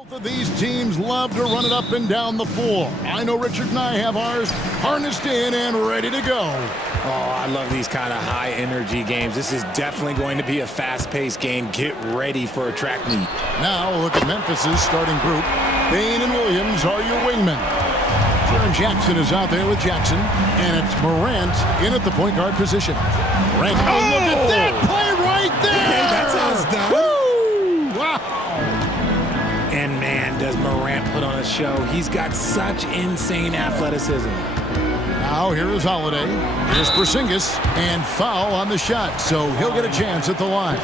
Both of these teams love to run it up and down the floor. I know Richard and I have ours harnessed in and ready to go. Oh, I love these kind of high-energy games. This is definitely going to be a fast-paced game. Get ready for a track meet. Now look at Memphis's starting group. Bain and Williams are your wingmen. Jaron Jackson is out there with Jackson, and it's Morant in at the point guard position. Morant, oh, look at that play right there! Hey, that's how it's done. Woo! Wow! And man, does Morant put on a show. He's got such insane athleticism. Now here is Holiday. Here's Porzingis, and foul on the shot, so he'll get a chance at the line.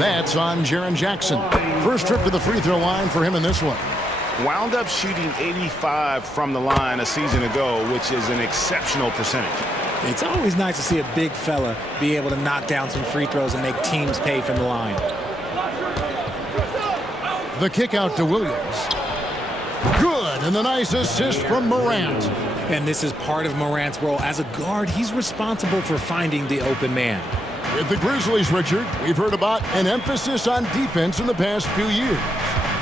That's on Jaron Jackson. First trip to the free throw line for him in this one. Wound up shooting 85 from the line a season ago, which is an exceptional percentage. It's always nice to see a big fella be able to knock down some free throws and make teams pay from the line. The kick out to Williams. Good, and the nice assist from Morant. And this is part of Morant's role. As a guard, he's responsible for finding the open man. With the Grizzlies, Richard, we've heard about an emphasis on defense in the past few years.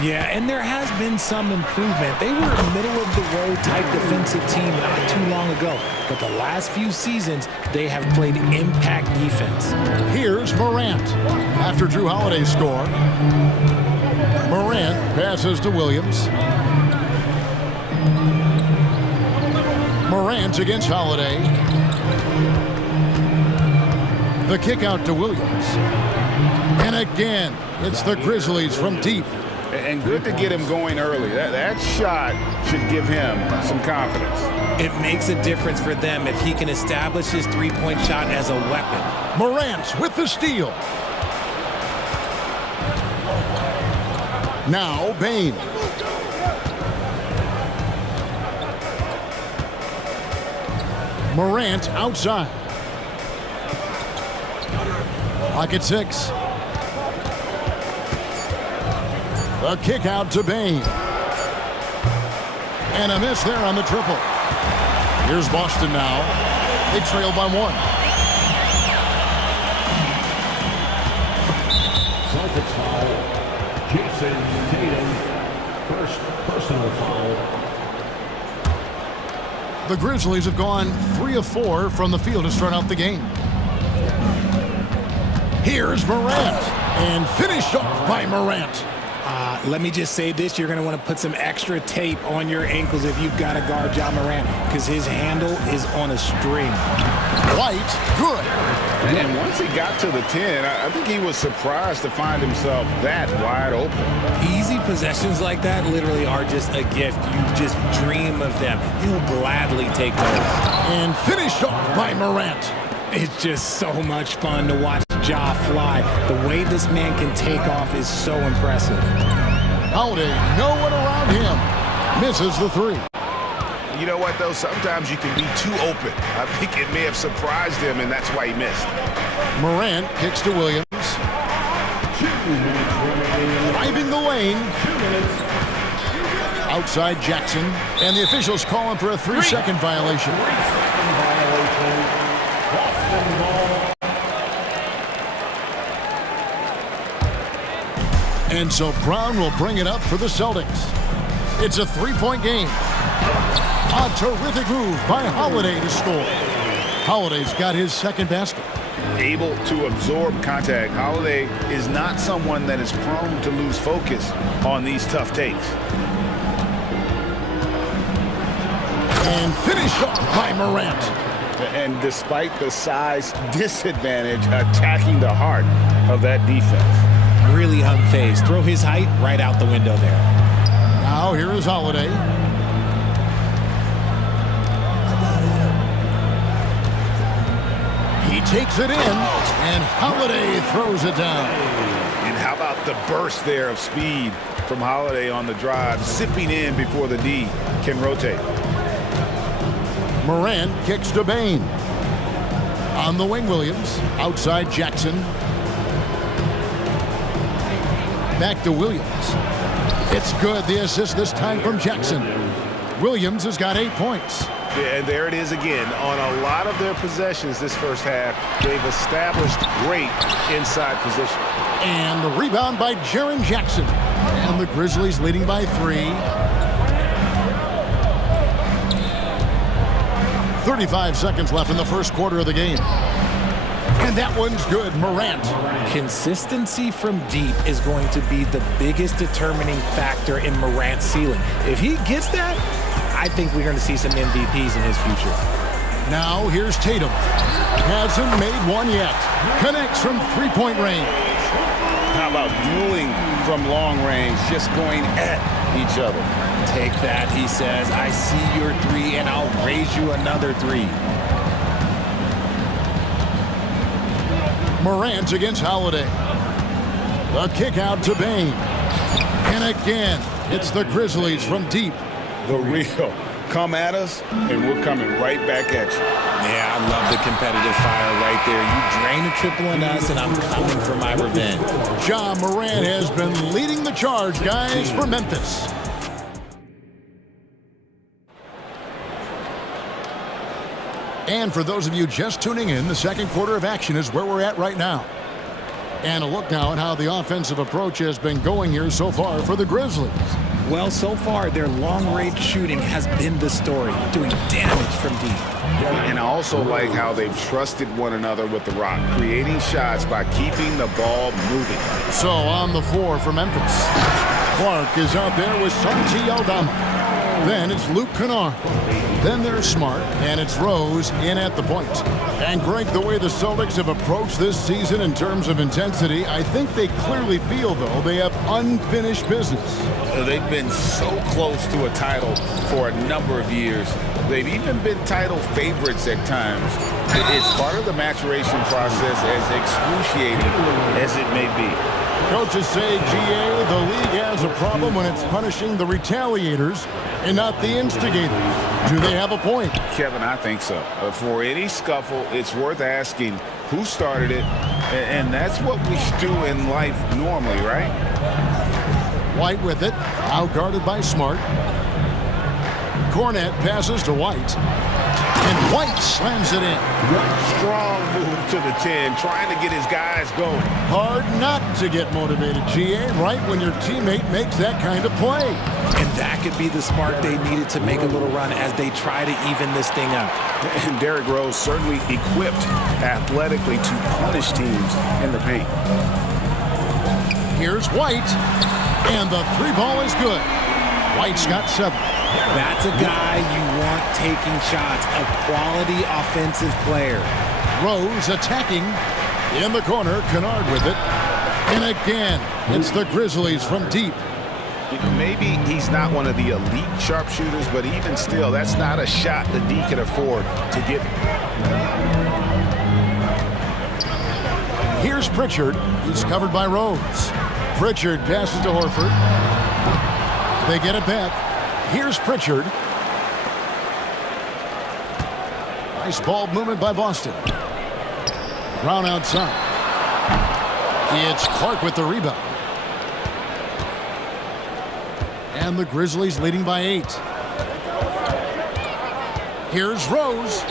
Yeah, and there has been some improvement. They were a middle-of-the-road type defensive team not too long ago. But the last few seasons, they have played impact defense. Here's Morant. After Drew Holiday's score, Morant passes to Williams. Morant against Holiday. The kick out to Williams. And again, it's the Grizzlies from deep. And good to get him going early. That shot should give him some confidence. It makes a difference for them if he can establish his three-point shot as a weapon. Morant with the steal. Now Bain. Morant outside. Lock at 6. A kick out to Bain. And a miss there on the triple. Here's Boston now. They trail by 1. Celtics foul. Jason Tatum. First personal foul. The Grizzlies have gone 3 of 4 from the field to start out the game. Here's Morant. And finished off by Morant. Let me just say this, you're going to want to put some extra tape on your ankles if you've got to guard Ja Morant, because his handle is on a string. White, good. And once he got to the 10, I think he was surprised to find himself that wide open. Easy possessions like that literally are just a gift. You just dream of them. He'll gladly take those. And finished off by Morant. It's just so much fun to watch Ja fly. The way this man can take off is so impressive. Holiday, no one around him. Misses the 3. You know what, though? Sometimes you can be too open. I think it may have surprised him, and that's why he missed. Morant kicks to Williams. 2 minutes remaining. Driving the lane. 2 minutes. Outside Jackson. And the officials calling for a 3-second violation. 3-second violation. Boston ball. And so Brown will bring it up for the Celtics. It's a 3-point game. A terrific move by Holiday to score. Holiday's got his second basket. Able to absorb contact. Holiday is not someone that is prone to lose focus on these tough takes. And finished off by Morant. And despite the size disadvantage, attacking the heart of that defense. Really unfazed. Throw his height right out the window there. Now here is Holiday. He takes it in, and Holiday throws it down. And how about the burst there of speed from Holiday on the drive, zipping in before the D can rotate. Morant kicks to Bain. On the wing, Williams. Outside Jackson. Back to Williams. It's good. The assist this time from Jackson. Williams has got 8 points. Yeah, and there it is again. On a lot of their possessions this first half, they've established great inside position. And the rebound by Jaron Jackson. And the Grizzlies leading by 3. 35 seconds left in the first quarter of the game. And that one's good. Morant. Consistency from deep is going to be the biggest determining factor in Morant's ceiling. If he gets that, I think we're going to see some MVPs in his future. Now here's Tatum. Hasn't made one yet. Connects from three-point range. How about dueling from long range, just going at each other? Take that, he says. I see your 3, and I'll raise you another 3. Morant against Holiday. The kick out to Bain. And again, it's the Grizzlies from deep. The real. Come at us, and we're coming right back at you. Yeah, I love the competitive fire right there. You drain a triple on us, and I'm coming for my revenge. Ja Morant has been leading the charge, guys, for Memphis. And for those of you just tuning in, the second quarter of action is where we're at right now. And a look now at how the offensive approach has been going here so far for the Grizzlies. Well, so far, their long-range shooting has been the story, doing damage from deep. And I also like how they've trusted one another with the rock, creating shots by keeping the ball moving. So on the floor for Memphis, Clark is out there with Santi Aldama. Then it's Luke Kennard. Then there's Smart, and it's Rose in at the point. And Greg, the way the Celtics have approached this season in terms of intensity, I think they clearly feel, though, they have unfinished business. They've been so close to a title for a number of years. They've even been title favorites at times. It's part of the maturation process, as excruciating as it may be. Coaches say, GA, the league has a problem when it's punishing the retaliators and not the instigators. Do they have a point? Kevin, I think so. For any scuffle, it's worth asking who started it, and that's what we do in life normally, right? White with it, out guarded by Smart. Cornette passes to White, and White slams it in. Strong move to the 10, trying to get his guys going. Hard not to get motivated, GA, right when your teammate makes that kind of play. And that could be the spark they needed to make a little run as they try to even this thing out. And Derrick Rose certainly equipped athletically to punish teams in the paint. Here's White, and the 3-ball is good. White's got 7. That's a guy you want taking shots, a quality offensive player. Rose attacking in the corner, Kennard with it. And again, it's the Grizzlies from deep. Maybe he's not one of the elite sharpshooters, but even still, that's not a shot that D can afford to give him. Here's Pritchard. He's covered by Rose. Pritchard passes to Horford. They get it back. Here's Pritchard. Nice ball movement by Boston. Brown outside. It's Clark with the rebound. And the Grizzlies leading by 8. Here's Rose.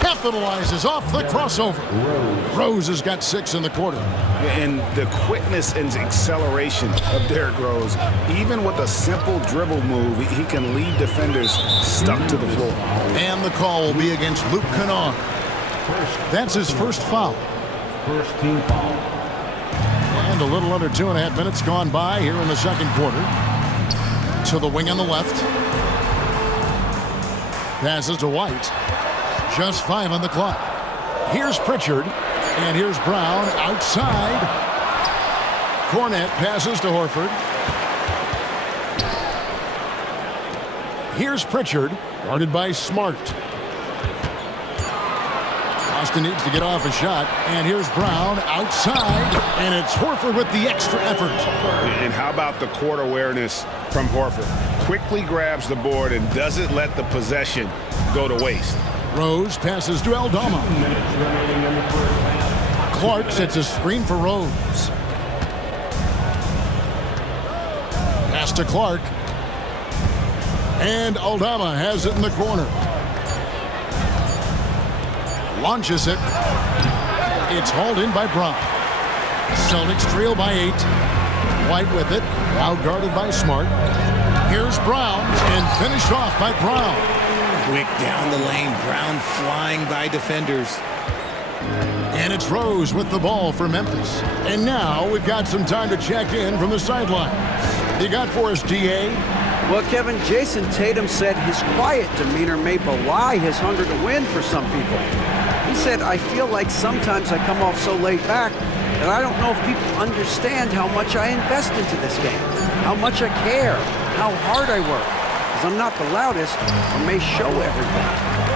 Capitalizes off the crossover. Rose has got 6 in the quarter. And the quickness and acceleration of Derrick Rose, even with a simple dribble move, he can lead defenders stuck to the floor. And the call will be against Luke Kennard. That's his first foul. First team foul. And a little under 2.5 minutes gone by here in the second quarter. To the wing on the left. Passes to White. Just 5 on the clock. Here's Pritchard. And here's Brown outside. Cornette passes to Horford. Here's Pritchard, guarded by Smart. Boston needs to get off a shot. And here's Brown outside. And it's Horford with the extra effort. And how about the court awareness from Horford? Quickly grabs the board and doesn't let the possession go to waste. Rose passes to Aldama. Clark sets a screen for Rose. Pass to Clark. And Aldama has it in the corner. Launches it. It's hauled in by Brown. Celtics trail by 8. White with it, now guarded by Smart. Here's Brown, and finished off by Brown. Quick down the lane, Brown flying by defenders. And it's Rose with the ball for Memphis. And now we've got some time to check in from the sidelines. You got for us, D.A.? Well, Kevin, Jason Tatum said his quiet demeanor may belie his hunger to win for some people. He said, I feel like sometimes I come off so laid back that I don't know if people understand how much I invest into this game, how much I care, how hard I work. Because I'm not the loudest or may show everything.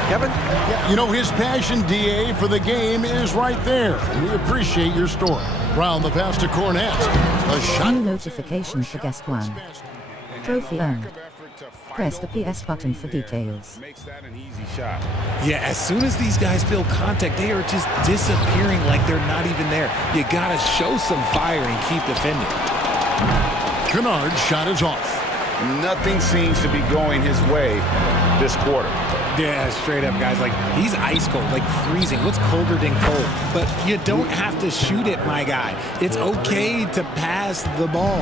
Kevin? Yeah, you know, his passion, D.A., for the game is right there. We appreciate your story. Brown the pass to Cornette. A shot. New notification for guest one. Trophy earned. Press the PS button for details. Makes that an easy shot. Yeah, as soon as these guys feel contact, they are just disappearing like they're not even there. You gotta show some fire and keep defending. Kennard's shot is off. Nothing seems to be going his way this quarter. Yeah, straight up, guys. Like, he's ice cold, like freezing. What's colder than cold? But you don't have to shoot it, my guy. It's okay to pass the ball.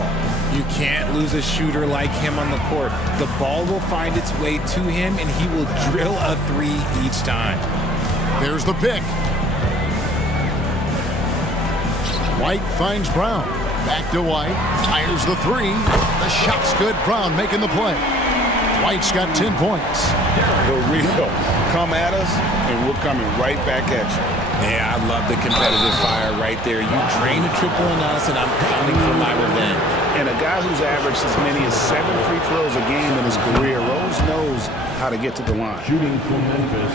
You can't lose a shooter like him on the court. The ball will find its way to him, and he will drill a three each time. There's the pick. White finds Brown. Back to White. Fires the three. The shot's good. Brown making the play. White's got 10 points. The real come at us, and we're coming right back at you. Yeah, I love the competitive fire right there. You drain a triple on us, and I'm coming for my revenge. And a guy who's averaged as many as 7 free throws a game in his career, Rose knows how to get to the line. Shooting from Memphis,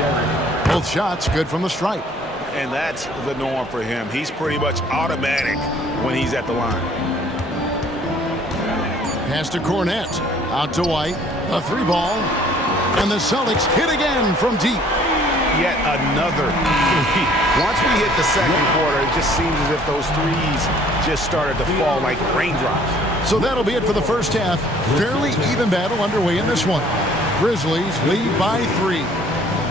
Derek. Both shots good from the stripe. And that's the norm for him. He's pretty much automatic when he's at the line. Pass to Cornette. Out to White. A three ball. And the Celtics hit again from deep. Yet another three. Once we hit the second quarter, it just seems as if those threes just started to fall like raindrops. So that'll be it for the first half. Fairly even battle underway in this one. Grizzlies lead by 3.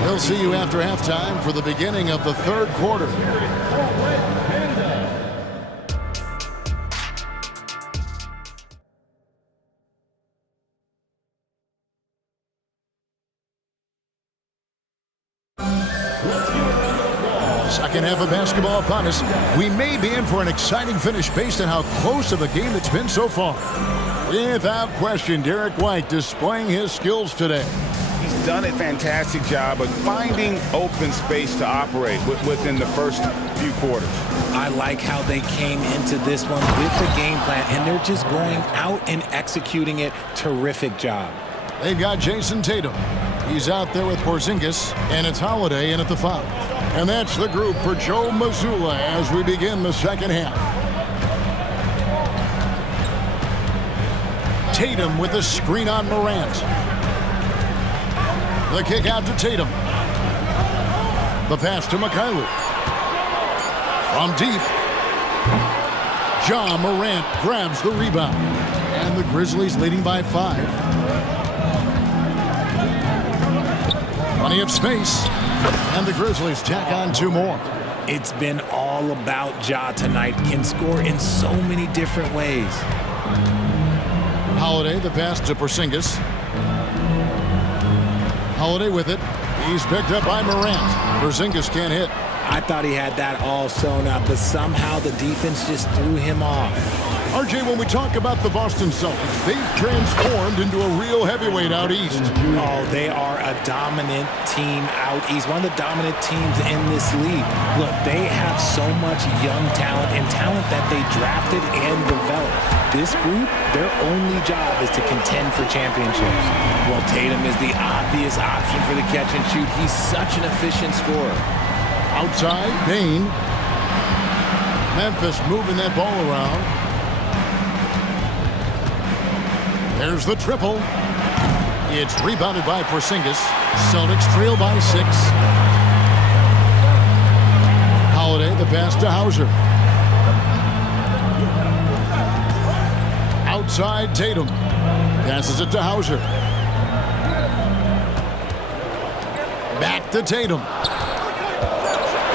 We'll see you after halftime for the beginning of the third quarter. Second half of basketball upon us. We may be in for an exciting finish based on how close of a game it's been so far. Without question, Derek White displaying his skills today. He's done a fantastic job of finding open space to operate within the first few quarters. I like how they came into this one with the game plan, and they're just going out and executing it. Terrific job. They've got Jason Tatum. He's out there with Porzingis, and it's Holiday in at the 5. And that's the group for Joe Mazzulla as we begin the second half. Tatum with a screen on Morant. The kick out to Tatum. The pass to Mikhailuk. From deep. Ja Morant grabs the rebound. And the Grizzlies leading by 5. Plenty of space. And the Grizzlies tack on 2 more. It's been all about Ja tonight. Can score in so many different ways. Holiday, the pass to Porzingis. Holiday with it. He's picked up by Morant. Porzingis can't hit. I thought he had that all sewn up, but somehow the defense just threw him off. RJ, when we talk about the Boston Celtics, they've transformed into a real heavyweight out east. Oh, they are a dominant team out east, one of the dominant teams in this league. Look, they have so much young talent and talent that they drafted and developed. This group, their only job is to contend for championships. Well, Tatum is the obvious option for the catch and shoot. He's such an efficient scorer. Outside, Bain. Memphis moving that ball around. There's the triple. It's rebounded by Porzingis. Celtics trail by 6. Holiday, the pass to Hauser. Outside, Tatum. Passes it to Hauser. Back to Tatum.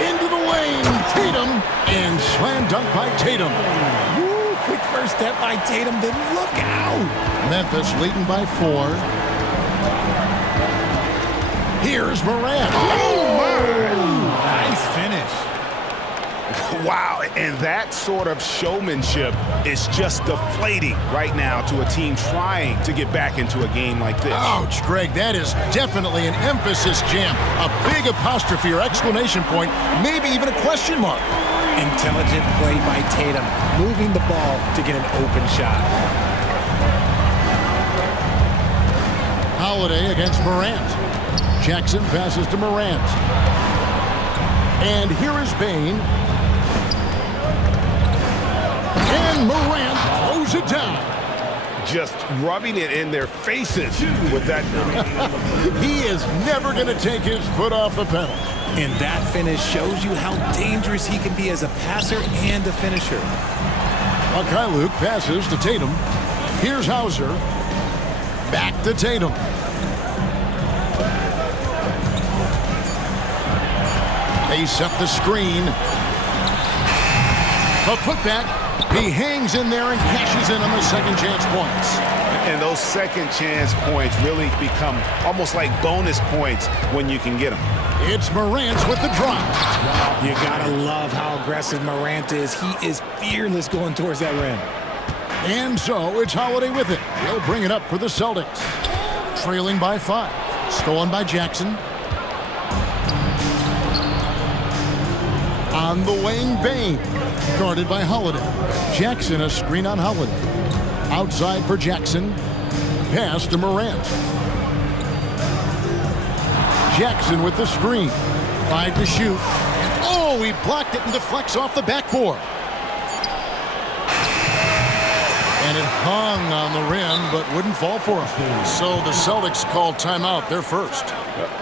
Into the lane, Tatum, and slam dunk by Tatum. Woo, quick first step by Tatum, then look out. Memphis leading by 4. Here's Morant. Oh, my. Nice finish. Wow, and that sort of showmanship is just deflating right now to a team trying to get back into a game like this. Ouch, Greg, that is definitely an emphasis jam. A big apostrophe or exclamation point, maybe even a question mark. Intelligent play by Tatum, moving the ball to get an open shot. Holiday against Morant. Jackson passes to Morant. And here is Bane. And Morant throws it down. Just rubbing it in their faces with that. He is never going to take his foot off the pedal. And that finish shows you how dangerous he can be as a passer and a finisher. Buckeye Luke passes to Tatum. Here's Hauser. Back to Tatum. They set the screen. The putback. He hangs in there and cashes in on the second chance points. And those second chance points really become almost like bonus points when you can get them. It's Morant with the drop. You gotta love how aggressive Morant is. He is fearless going towards that rim. And so it's Holiday with it. He'll bring it up for the Celtics. Trailing by 5. Stolen by Jackson. On the wing, Bane. Guarded by Holiday. Jackson, a screen on Holiday. Outside for Jackson. Pass to Morant. Jackson with the screen. 5 to shoot. Oh, he blocked it and deflects off the backboard. And it hung on the rim, but wouldn't fall for him. So the Celtics called timeout, their first.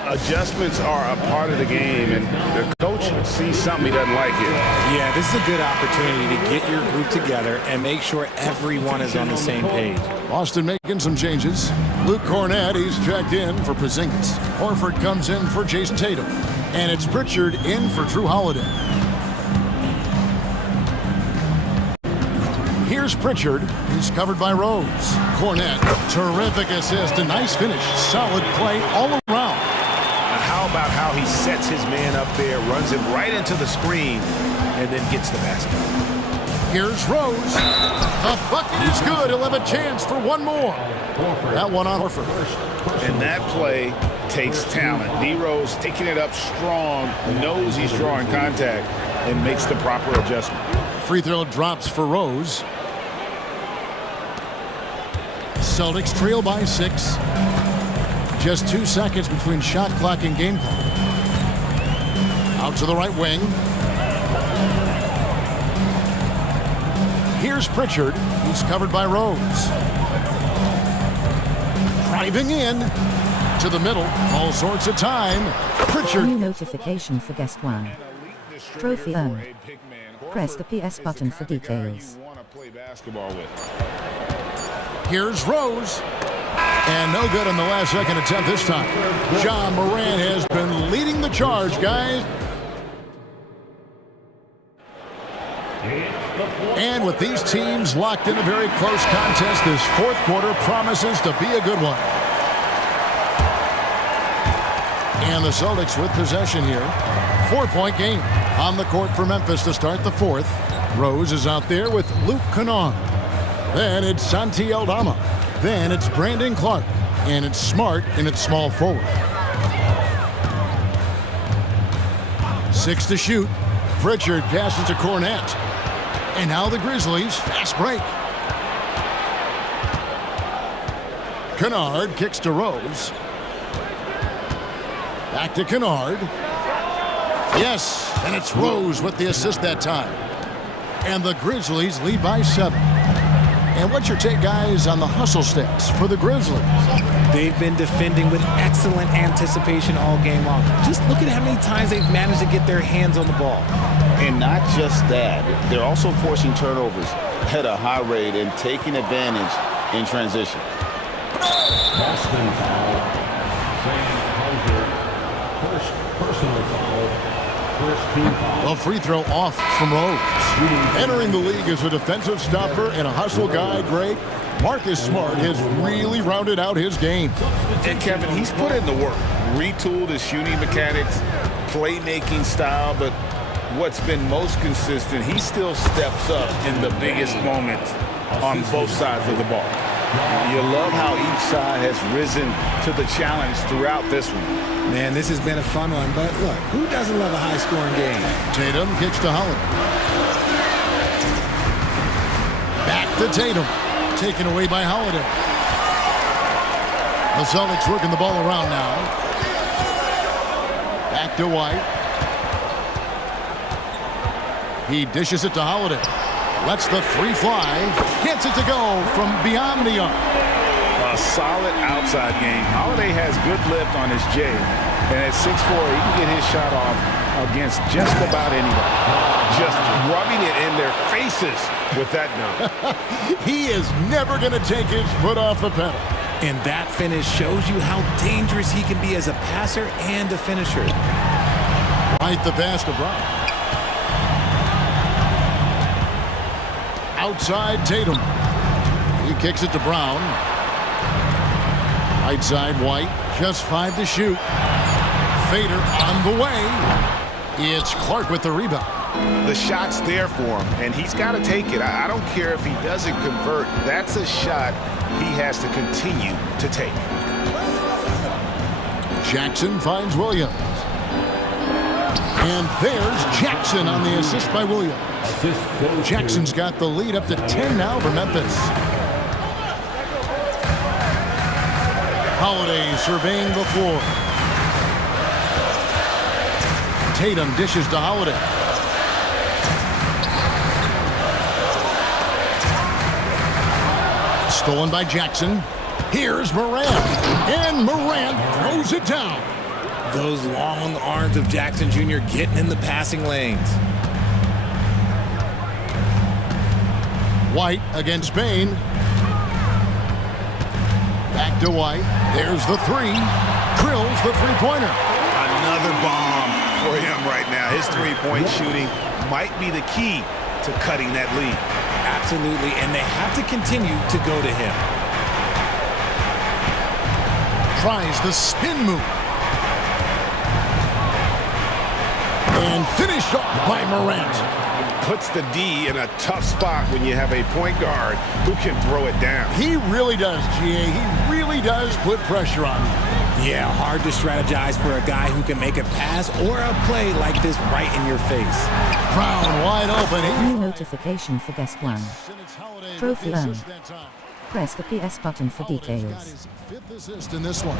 Adjustments are a part of the game, and the coach sees something he doesn't like here. Yeah, this is a good opportunity to get your group together and make sure everyone is on the same page. Boston making some changes. Luke Cornett, he's checked in for Porzingis. Horford comes in for Jason Tatum. And it's Pritchard in for Drew Holiday. Here's Pritchard. He's covered by Rose. Cornett, terrific assist. A nice finish. Solid play all around. How about how he sets his man up there, runs him right into the screen, and then gets the basket. Here's Rose. The bucket is good. He'll have a chance for one more. That one on Horford. And that play takes talent. Nero's taking it up strong, knows he's drawing contact, and makes the proper adjustment. Free throw drops for Rose. Celtics trail by 6. Just 2 seconds between shot clock and game clock. Out to the right wing. Here's Pritchard. He's covered by Rose. Driving in to the middle. All sorts of time. Pritchard. New notification for guest 1. Trophy earned. Press the PS button for details. Here's Rose. And no good on the last second attempt this time. John Morant has been leading the charge, guys. And with these teams locked in a very close contest, this fourth quarter promises to be a good one. And the Celtics with possession here. 4-point game on the court for Memphis to start the fourth. Rose is out there with Luke Kennard. Then it's Santi Aldama. Then it's Brandon Clark. And it's Smart in its small forward. 6 to shoot. Pritchard passes to Cornett. And now the Grizzlies, fast break. Kennard kicks to Rose. Back to Kennard. Yes, and it's Rose with the assist that time. And the Grizzlies lead by 7. And what's your take, guys, on the hustle stats for the Grizzlies? They've been defending with excellent anticipation all game long. Just look at how many times they've managed to get their hands on the ball. And not just that, they're also forcing turnovers at a high rate and taking advantage in transition. Boston foul. Sam Hauser. First personal foul. First team foul. A free throw off from Rose. Entering the league as a defensive stopper and a hustle guy, Greg, Marcus Smart has really rounded out his game. And Kevin, he's put in the work, retooled his shooting mechanics, playmaking style, but what's been most consistent, he still steps up in the biggest moments on both sides of the ball. You love how each side has risen to the challenge throughout this one. Man, this has been a fun one, but look, who doesn't love a high-scoring game? Tatum kicks to Holiday. Back to Tatum. Taken away by Holiday. The Celtics working the ball around now. Back to White. He dishes it to Holiday. Lets the three fly. Gets it to go from beyond the arc. A solid outside game. Holiday has good lift on his J. And at 6'4", he can get his shot off against just about anybody. Just rubbing it in their faces with that dunk. He is never going to take his foot off the pedal. And that finish shows you how dangerous he can be as a passer and a finisher. Right the pass to Brown. Outside Tatum. He kicks it to Brown. Right side White. Just 5 to shoot. Fader on the way. It's Clark with the rebound. The shot's there for him, and he's got to take it. I don't care if he doesn't convert. That's a shot he has to continue to take. Jackson finds Williams. And there's Jackson on the assist by Williams. Jackson's got the lead up to 10 now for Memphis. Holiday surveying the floor. Tatum dishes to Holiday. Stolen by Jackson. Here's Morant. And Morant throws it down. Those long arms of Jackson Jr. getting in the passing lanes. White against Bain. Back to White. There's the three. Drills the three-pointer. Another bomb for him right now. His three-point shooting might be the key to cutting that lead. Absolutely, and they have to continue to go to him. Tries the spin move. And finished off by Morant. Puts the D in a tough spot when you have a point guard who can throw it down. He really does, GA. He really does put pressure on him. Yeah, hard to strategize for a guy who can make a pass or a play like this right in your face. Brown wide open. New notification for guest one. Trophy earned. Press the PS button for details. Fifth assist in this one.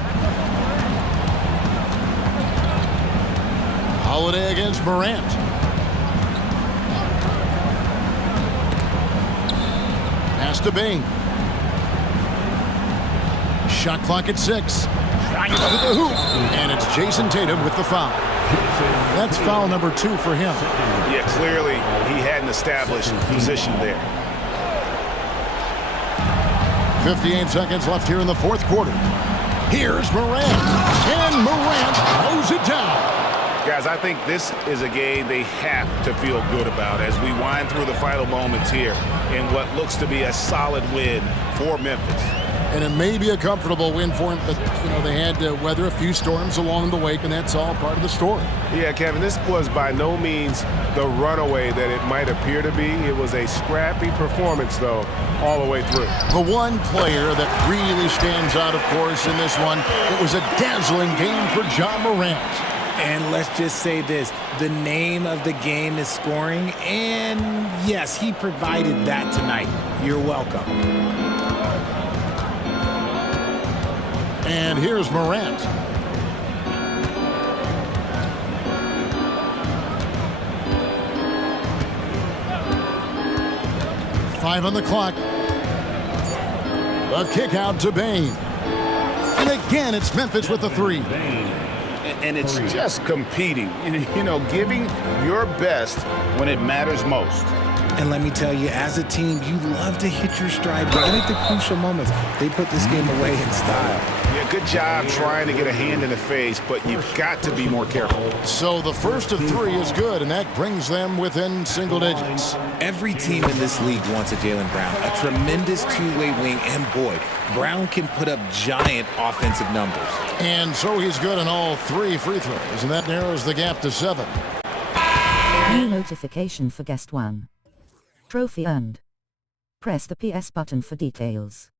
Holiday against Morant. Pass to Bain. Shot clock at 6. Trying to the hoop. And it's Jason Tatum with the foul. That's foul number 2 for him. Yeah, clearly he hadn't established position there. 58 seconds left here in the fourth quarter. Here's Morant. And Morant throws it down. Guys, I think this is a game they have to feel good about as we wind through the final moments here in what looks to be a solid win for Memphis. And it may be a comfortable win for him, but, you know, they had to weather a few storms along the way, and that's all part of the story. Yeah, Kevin, this was by no means the runaway that it might appear to be. It was a scrappy performance, though, all the way through. The one player that really stands out, of course, in this one, it was a dazzling game for John Morant. And let's just say this, the name of the game is scoring, and yes, he provided that tonight. You're welcome. And here's Morant. Five on the clock. The kick out to Bain. And again, it's Memphis with the three. And it's just competing, you know, giving your best when it matters most. And let me tell you, as a team, you love to hit your stride right at the crucial moments. They put this game away in style. Yeah, good job trying to get a hand in the face, but you've got to be more careful. So the first of 3 is good, and that brings them within single digits. Every team in this league wants a Jaylen Brown, a tremendous two-way wing, and boy, Brown can put up giant offensive numbers. And so he's good on all 3 free throws, and that narrows the gap to 7. New notification for guest 1. Trophy earned. Press the PS button for details.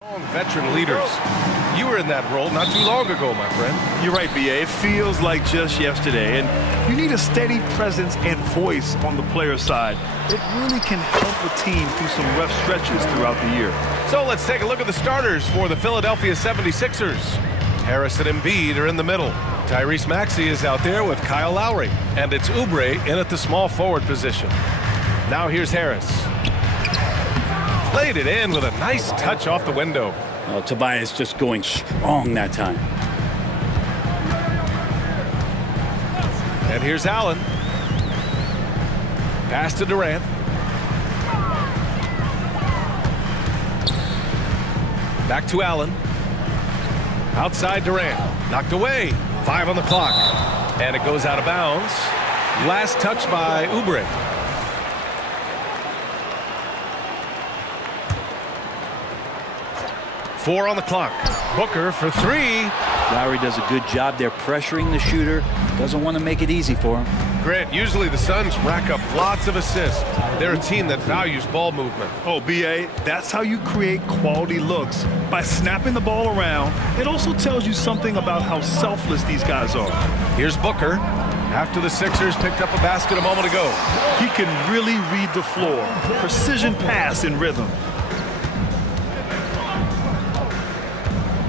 Veteran leaders. You were in that role not too long ago, my friend. You're right, BA. It feels like just yesterday. And you need a steady presence and voice on the player side. It really can help a team through some rough stretches throughout the year. So let's take a look at the starters for the Philadelphia 76ers. Harris and Embiid are in the middle. Tyrese Maxey is out there with Kyle Lowry. And it's Oubre in at the small forward position. Now here's Harris. Played it in with a nice touch off the window. Well, Tobias just going strong that time. And here's Allen. Pass to Durant. Back to Allen. Outside Durant. Knocked away. 5 on the clock. And it goes out of bounds. Last touch by Oubre. Four on the clock. Booker for 3. Lowry does a good job there pressuring the shooter. Doesn't want to make it easy for him. Grant, usually the Suns rack up lots of assists. They're a team that values ball movement. Oh, BA, that's how you create quality looks. By snapping the ball around, it also tells you something about how selfless these guys are. Here's Booker. After the Sixers picked up a basket a moment ago. He can really read the floor. Precision pass in rhythm.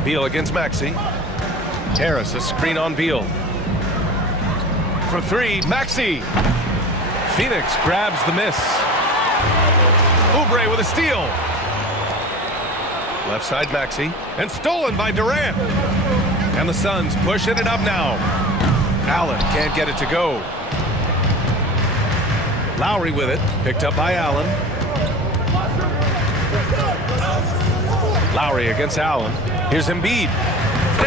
Beal against Maxey. Harris, a screen on Beal. For 3, Maxey. Phoenix grabs the miss. Oubre with a steal. Left side Maxey. And stolen by Durant. And the Suns pushing it up now. Allen can't get it to go. Lowry with it. Picked up by Allen. Lowry against Allen. Here's Embiid.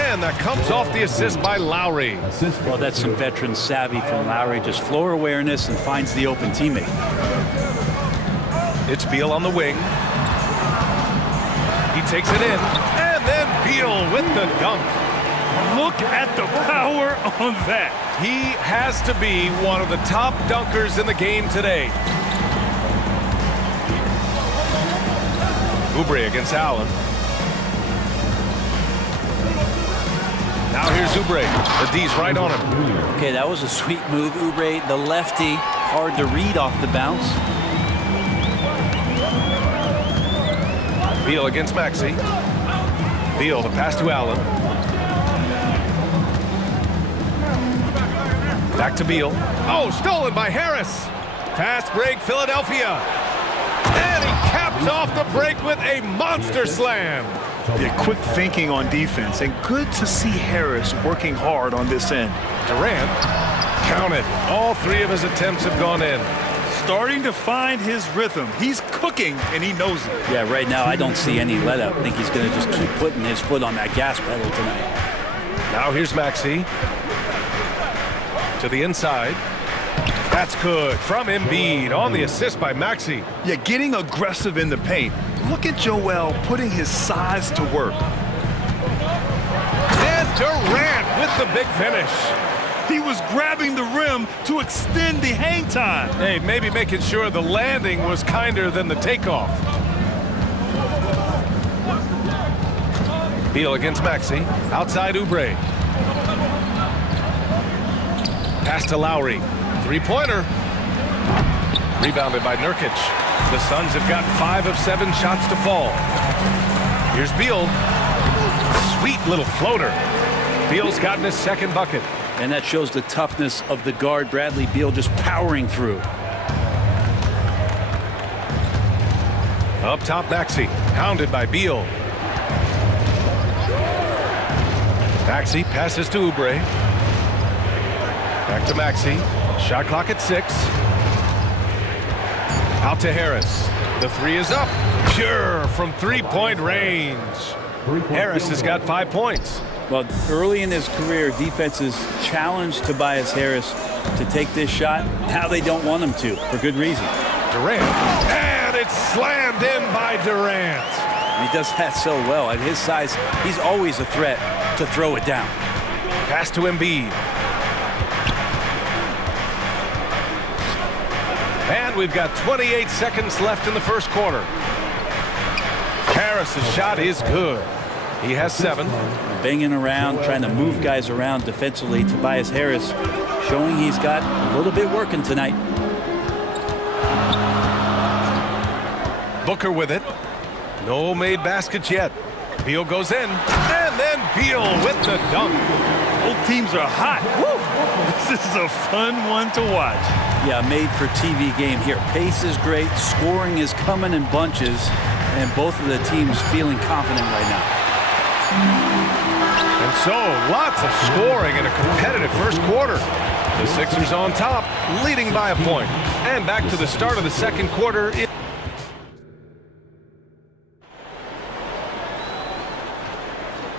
And that comes off the assist by Lowry. Well, that's some veteran savvy from Lowry. Just floor awareness and finds the open teammate. It's Beal on the wing. He takes it in. And then Beal with the dunk. Look at the power on that. He has to be one of the top dunkers in the game today. Oubre against Allen. Now here's Oubre. The D's right on him. Okay, that was a sweet move. Oubre, the lefty, hard to read off the bounce. Beal against Maxey. Beal, the pass to Allen. Back to Beal. Oh, stolen by Harris. Fast break, Philadelphia. And he caps off the break with a monster slam. Yeah, quick thinking on defense, and good to see Harris working hard on this end. Durant counted. All 3 of his attempts have gone in. Starting to find his rhythm. He's cooking, and he knows it. Yeah, right now I don't see any let up. I think he's going to just keep putting his foot on that gas pedal tonight. Now here's Maxey. To the inside. That's good from Embiid on the assist by Maxey. Yeah, getting aggressive in the paint. Look at Joel putting his size to work. And Durant with the big finish. He was grabbing the rim to extend the hang time. Hey, maybe making sure the landing was kinder than the takeoff. Beal against Maxey. Outside Oubre. Pass to Lowry. 3-pointer. Rebounded by Nurkic. The Suns have gotten 5 of 7 shots to fall. Here's Beal. Sweet little floater. Beal's gotten his 2nd bucket. And that shows the toughness of the guard, Bradley Beal, just powering through. Up top, Maxey. Hounded by Beal. Maxey passes to Oubre. Back to Maxey. Shot clock at 6. Out to Harris. The 3 is up. Pure from 3-point range. Harris has got 5 points. Well, early in his career, defenses challenged Tobias Harris to take this shot. Now they don't want him to, for good reason. Durant. And it's slammed in by Durant. He does that so well. At his size, he's always a threat to throw it down. Pass to Embiid. And we've got 28 seconds left in the first quarter. Harris Harris's shot is good. He has 7. Banging around, trying to move guys around defensively. Tobias Harris showing he's got a little bit working tonight. Booker with it. No made baskets yet. Beal goes in, and then Beal with the dunk. Both teams are hot. Woo! This is a fun one to watch. Yeah, made for TV game here. Pace is great, scoring is coming in bunches, and both of the teams feeling confident right now. And so, lots of scoring in a competitive first quarter. The Sixers on top, leading by a point. And back to the start of the second quarter.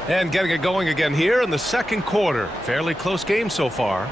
And getting it going again here in the second quarter. Fairly close game so far.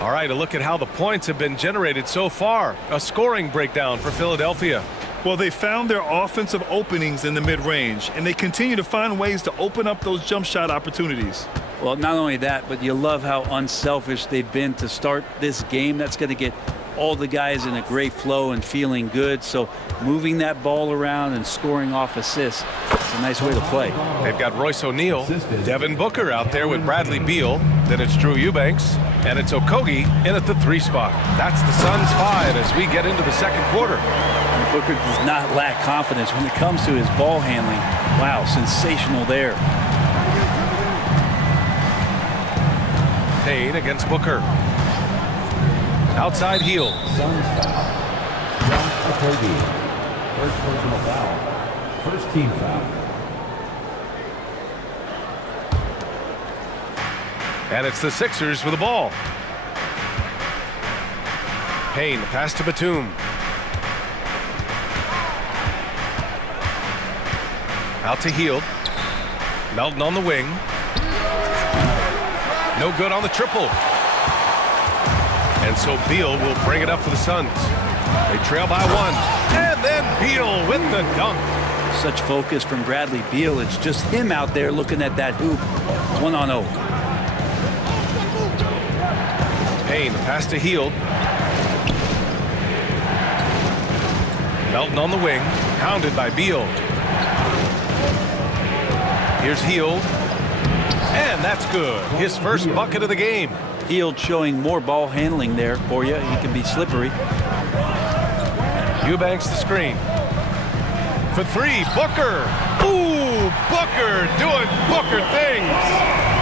All right, a look at how the points have been generated so far. A scoring breakdown for Philadelphia. Well, they found their offensive openings in the mid-range, and they continue to find ways to open up those jump shot opportunities. Well, not only that, but you love how unselfish they've been to start this game. That's going to get all the guys in a great flow and feeling good. So moving that ball around and scoring off assists, it's a nice way to play. They've got Royce O'Neal, Devin Booker out there with Bradley Beal. Then it's Drew Eubanks, and it's Okogie in at the 3 spot. That's the Suns' 5 as we get into the second quarter. And Booker does not lack confidence when it comes to his ball handling. Wow, sensational there. Payne against Booker. Outside heel. Suns foul. Josh Okogie. First personal foul. First team foul. And it's the Sixers with the ball. Payne, pass to Batum. Out to Hield. Melton on the wing. No good on the triple. And so Beal will bring it up for the Suns. They trail by 1. And then Beal with the dunk. Such focus from Bradley Beal. It's just him out there looking at that hoop. 1-on-0. Payne, pass to Hield. Melton on the wing. Hounded by Beal. Here's Hield. And that's good. His first bucket of the game. Hield showing more ball handling there for you. He can be slippery. Eubanks the screen. For 3, Booker. Ooh, Booker doing Booker things.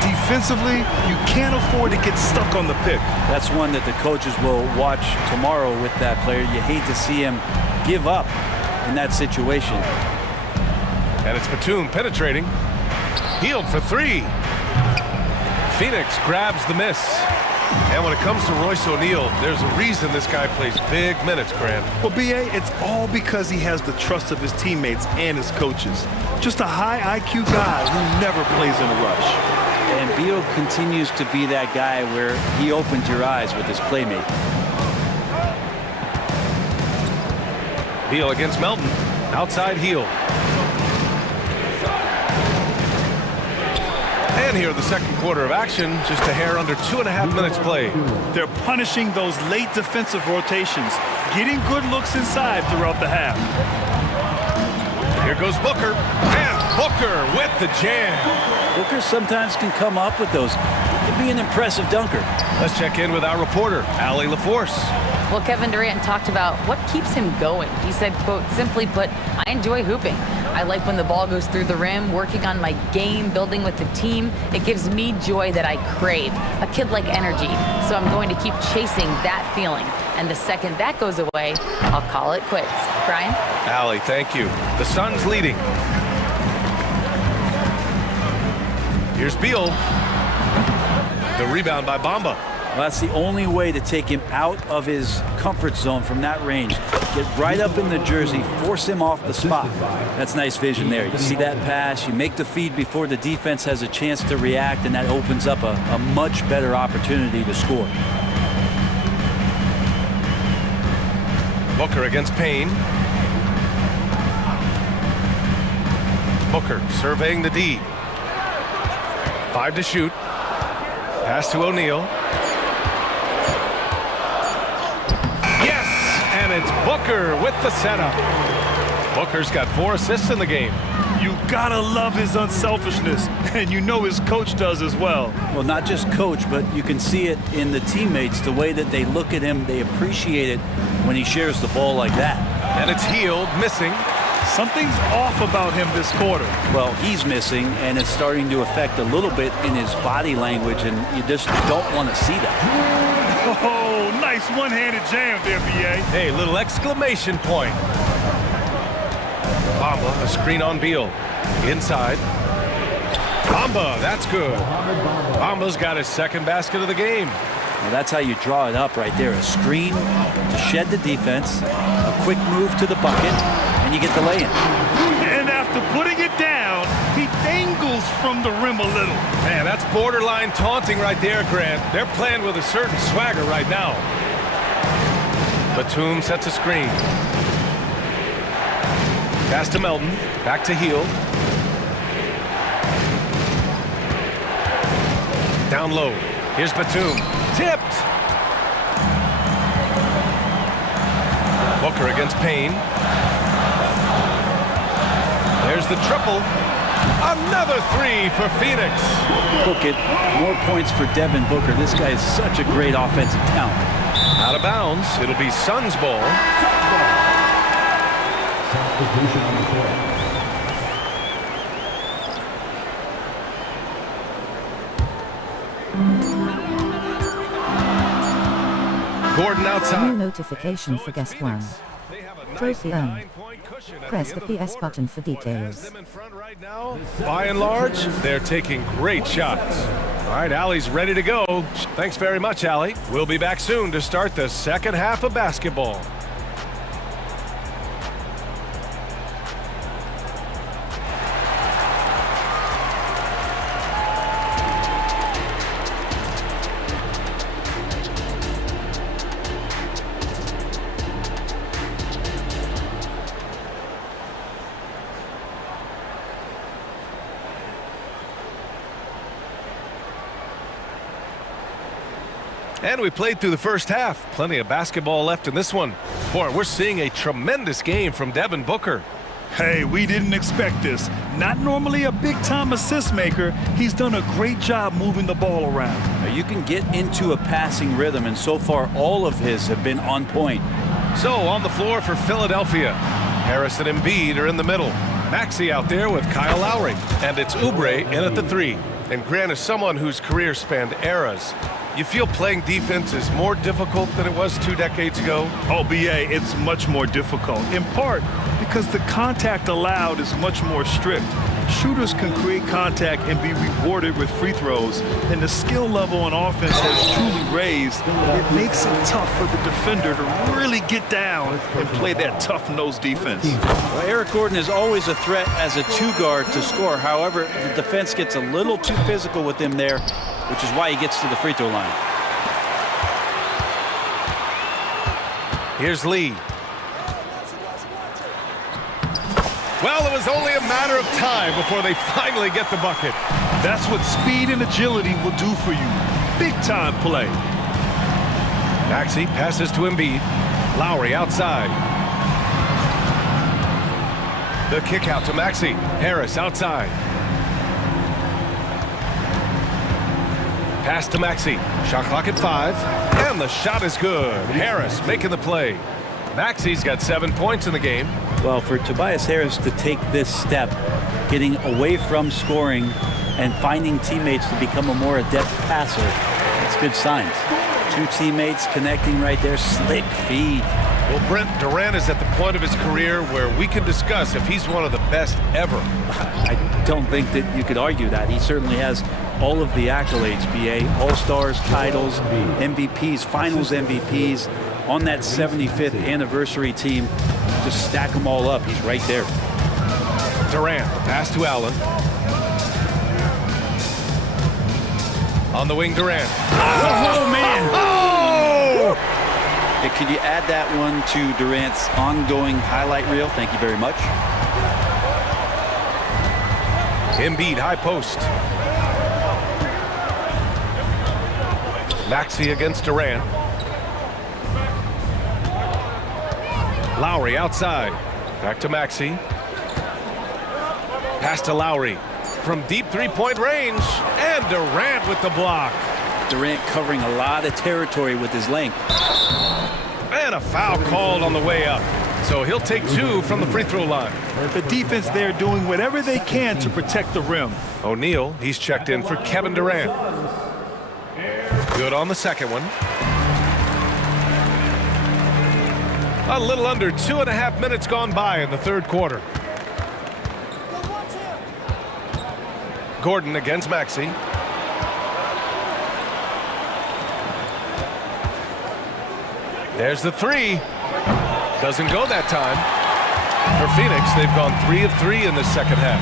Defensively, you can't afford to get stuck on the pick. That's one that the coaches will watch tomorrow with that player. You hate to see him give up in that situation. And it's Batum penetrating. Hield for 3. Phoenix grabs the miss. And when it comes to Royce O'Neal, there's a reason this guy plays big minutes, Grant. Well, B.A., it's all because he has the trust of his teammates and his coaches. Just a high IQ guy who never plays in a rush. And Beal continues to be that guy where he opens your eyes with his playmaking. Beal against Melton. Outside heel. And here in the second quarter of action, just a hair under 2.5 minutes played. They're punishing those late defensive rotations, getting good looks inside throughout the half. Here goes Booker, and Booker with the jam. Booker sometimes can come up with those. He can be an impressive dunker. Let's check in with our reporter, Allie LaForce. Well, Kevin Durant talked about what keeps him going. He said, quote, simply put, I enjoy hooping. I like when the ball goes through the rim, working on my game, building with the team. It gives me joy that I crave, a kid-like energy. So I'm going to keep chasing that feeling. And the second that goes away, I'll call it quits. Brian? Allie, thank you. The Suns leading. Here's Beal. The rebound by Bamba. Well, that's the only way to take him out of his comfort zone from that range. Get right up in the jersey, force him off the spot. That's nice vision there. You see that pass, you make the feed before the defense has a chance to react, and that opens up a much better opportunity to score. Booker against Payne. Booker surveying the D. 5 to shoot. Pass to O'Neal. Yes! And it's Booker with the setup. Booker's got 4 assists in the game. You gotta love his unselfishness, and you know his coach does as well. Well, not just coach, but you can see it in the teammates, the way that they look at him, they appreciate it when he shares the ball like that. And it's Heald missing. Something's off about him this quarter. Well, he's missing, and it's starting to affect a little bit in his body language, and you just don't want to see that. Oh, nice one-handed jam there, B.A. Hey, little exclamation point. Bamba, a screen on Beal. Inside. Bamba, that's good. Bamba's got his second basket of the game. Well, that's how you draw it up right there. A screen to shed the defense, a quick move to the bucket, and you get the lay-in. And after putting it down, he dangles from the rim a little. Man, that's borderline taunting right there, Grant. They're playing with a certain swagger right now. Batum sets a screen. Pass to Melton. Back to Heald. Down low. Here's Batum. Tipped. Booker against Payne. There's the triple. Another three for Phoenix. Book it. More points for Devin Booker. This guy is such a great offensive talent. Out of bounds. It'll be Suns ball. Substitution on the court. Gordon outside. New notification for guest one. Trophy earned. Press the PS button for details. By and large, they're taking great shots. All right, Allie's ready to go. Thanks very much, Allie. We'll be back soon to start the second half of basketball. And we played through the first half. Plenty of basketball left in this one. Boy, we're seeing a tremendous game from Devin Booker. Hey, we didn't expect this. Not normally a big-time assist maker, he's done a great job moving the ball around. Now, you can get into a passing rhythm, and so far all of his have been on point. So on the floor for Philadelphia, Harris and Embiid are in the middle. Maxey out there with Kyle Lowry. And it's Oubre in at the three. And Grant is someone whose career spanned eras. You feel playing defense is more difficult than it was 2 decades ago? Oh, BA, it's much more difficult, in part because the contact allowed is much more strict. Shooters can create contact and be rewarded with free throws, and the skill level on offense has truly raised. It makes it tough for the defender to really get down and play that tough-nosed defense. Well, Eric Gordon is always a threat as a two-guard to score. However, the defense gets a little too physical with him there, which is why he gets to the free throw line. Here's Lee. Well, it was only a matter of time before they finally get the bucket. That's what speed and agility will do for you. Big-time play. Maxey passes to Embiid. Lowry outside. The kick out to Maxey. Harris outside. Pass to Maxey. Shot clock at 5. And the shot is good. Harris making the play. Maxey's got 7 points in the game. Well, for Tobias Harris to take this step, getting away from scoring and finding teammates to become a more adept passer, that's good signs. 2 teammates connecting right there. Slick feed. Well, Brent, Durant is at the point of his career where we can discuss if he's one of the best ever. I don't think that you could argue that. He certainly has all of the accolades, BA. All-Stars, titles, MVPs, Finals MVPs. On that 75th anniversary team, just stack them all up. He's right there. Durant, pass to Allen. On the wing, Durant. Oh, man! Oh! Hey, could you add that one to Durant's ongoing highlight reel? Thank you very much. Embiid, high post. Maxey against Durant. Lowry outside. Back to Maxey. Pass to Lowry. From deep three-point range. And Durant with the block. Durant covering a lot of territory with his length. And a foul called on the way up. So he'll take 2 from the free throw line. The defense there doing whatever they can to protect the rim. O'Neal, he's checked in for Kevin Durant. Good on the second one. A little under 2.5 minutes gone by in the third quarter. Gordon against Maxey. There's the 3. Doesn't go that time. For Phoenix, they've gone 3 of 3 in the second half.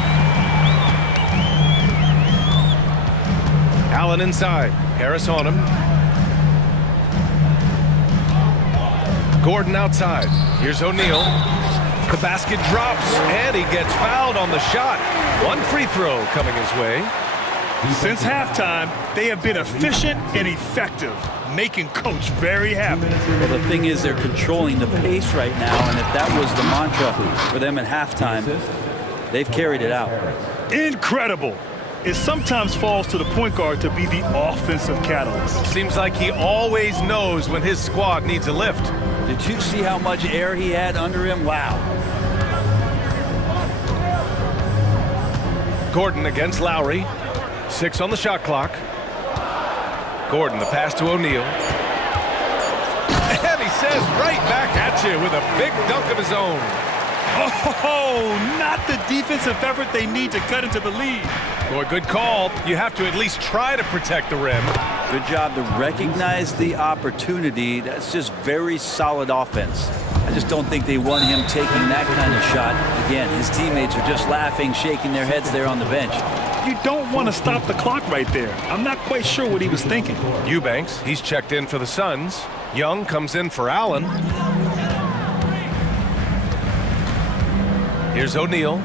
Allen inside. Harris on him. Gordon outside. Here's O'Neal. The basket drops, and he gets fouled on the shot. 1 free throw coming his way. Since halftime, they have been efficient and effective, making Coach very happy. Well, the thing is, they're controlling the pace right now, and if that was the mantra for them at halftime, they've carried it out. Incredible. It sometimes falls to the point guard to be the offensive catalyst. Seems like he always knows when his squad needs a lift. Did you see how much air he had under him? Wow. Gordon against Lowry. 6 on the shot clock. Gordon, the pass to O'Neal. And he says right back at you with a big dunk of his own. Oh, not the defensive effort they need to cut into the lead. Boy, good call. You have to at least try to protect the rim. Good job to recognize the opportunity. That's just very solid offense. I just don't think they want him taking that kind of shot. Again, his teammates are just laughing, shaking their heads there on the bench. You don't want to stop the clock right there. I'm not quite sure what he was thinking. Eubanks, he's checked in for the Suns. Young comes in for Allen. Here's O'Neal.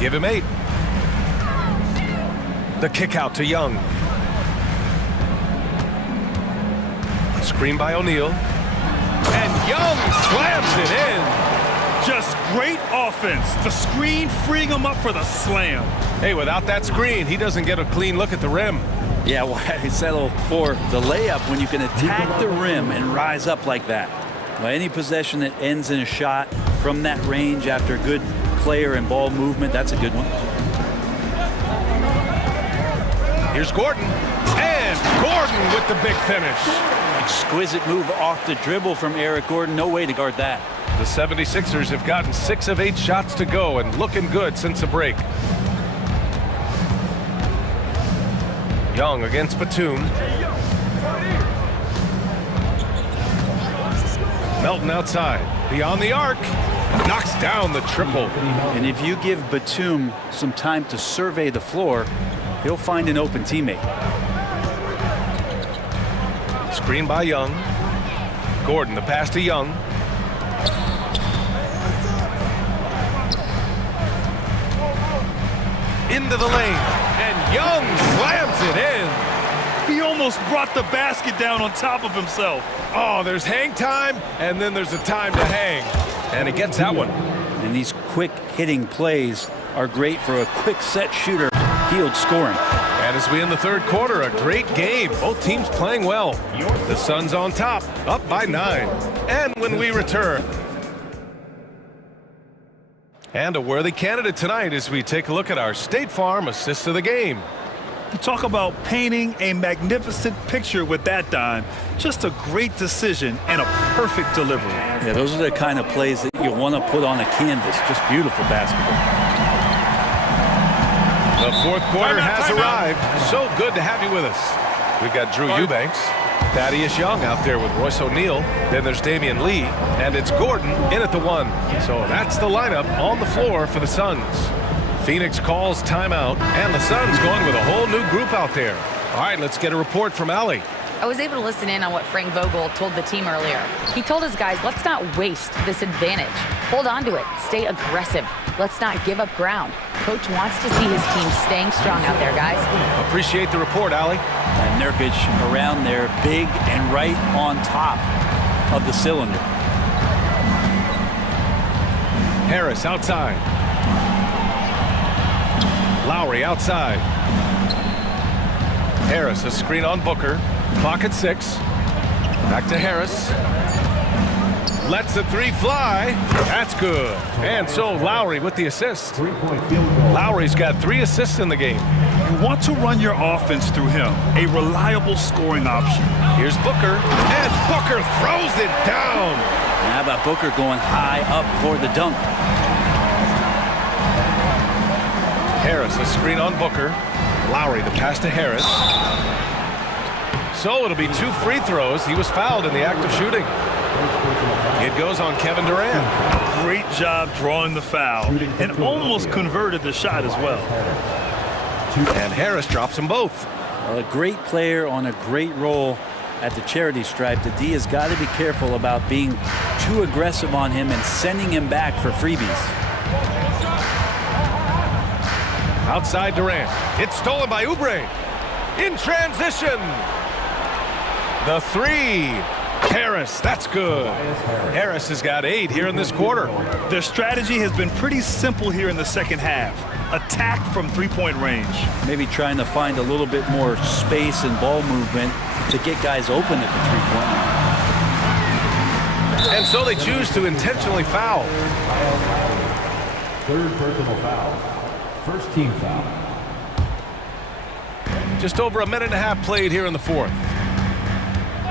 Give him 8. The kick out to Young. Screen by O'Neal. And Young slams it in. Just great offense. The screen freeing him up for the slam. Hey, without that screen, he doesn't get a clean look at the rim. Yeah, why settle for the layup when you can attack the rim and rise up like that? Well, any possession that ends in a shot from that range after good player and ball movement, that's a good one. Here's Gordon. And Gordon with the big finish. Exquisite move off the dribble from Eric Gordon. No way to guard that. The 76ers have gotten 6 of 8 shots to go and looking good since the break. Young against Batum. Melton outside. Beyond the arc. Knocks down the triple. And if you give Batum some time to survey the floor, he'll find an open teammate. Screen by Young. Gordon, the pass to Young. Into the lane. And Young slams it in. He almost brought the basket down on top of himself. Oh, there's hang time, and then there's a time to hang. And he gets that one. And these quick hitting plays are great for a quick set shooter. Healed scoring. And as we end the third quarter, a great game. Both teams playing well. The Suns on top, up by 9. And when we return. And a worthy candidate tonight as we take a look at our State Farm assist of the game. You talk about painting a magnificent picture with that dime. Just a great decision and a perfect delivery. Yeah, those are the kind of plays that you want to put on a canvas. Just beautiful basketball. The fourth quarter has arrived. So good to have you with us. We've got Drew Eubanks, Thaddeus Young out there with Royce O'Neal. Then there's Damian Lee, and it's Gordon in at the 1. So that's the lineup on the floor for the Suns. Phoenix calls timeout, and the Suns going with a whole new group out there. All right, let's get a report from Allie. I was able to listen in on what Frank Vogel told the team earlier. He told his guys, let's not waste this advantage. Hold on to it. Stay aggressive. Let's not give up ground. Coach wants to see his team staying strong out there, guys. Appreciate the report, Allie. And Nurkic around there, big and right on top of the cylinder. Harris outside. Lowry outside. Harris, a screen on Booker. Clock at 6. Back to Harris. Lets the three fly. That's good. And so Lowry with the assist. Lowry's got 3 assists in the game. You want to run your offense through him, a reliable scoring option. Here's Booker, and Booker throws it down. And how about Booker going high up for the dunk? Harris, a screen on Booker. Lowry, the pass to Harris. So it'll be 2 free throws. He was fouled in the act of shooting. It goes on Kevin Durant. Great job drawing the foul and almost converted the shot as well. And Harris drops them both. Well, a great player on a great role at the charity stripe. The D has got to be careful about being too aggressive on him and sending him back for freebies. Outside Durant. It's stolen by Oubre. In transition. The 3. Harris, that's good. Harris has got 8 here in this quarter. Their strategy has been pretty simple here in the second half. Attack from three-point range. Maybe trying to find a little bit more space and ball movement to get guys open at the three-point line. And so they choose to intentionally foul. 3rd personal foul. 1st team foul. Just over a minute and a half played here in the 4th.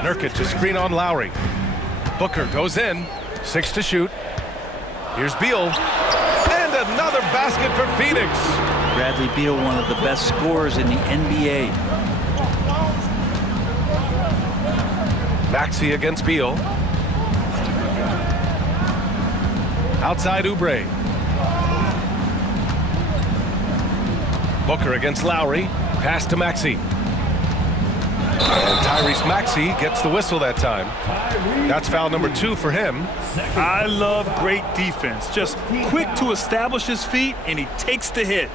Nurkic, a screen on Lowry. Booker goes in. 6 to shoot. Here's Beal. And another basket for Phoenix. Bradley Beal, one of the best scorers in the NBA. Maxey against Beal. Outside Oubre. Booker against Lowry. Pass to Maxey. And Tyrese Maxey gets the whistle that time. That's foul number 2 for him. I love great defense. Just quick to establish his feet, and he takes the hit.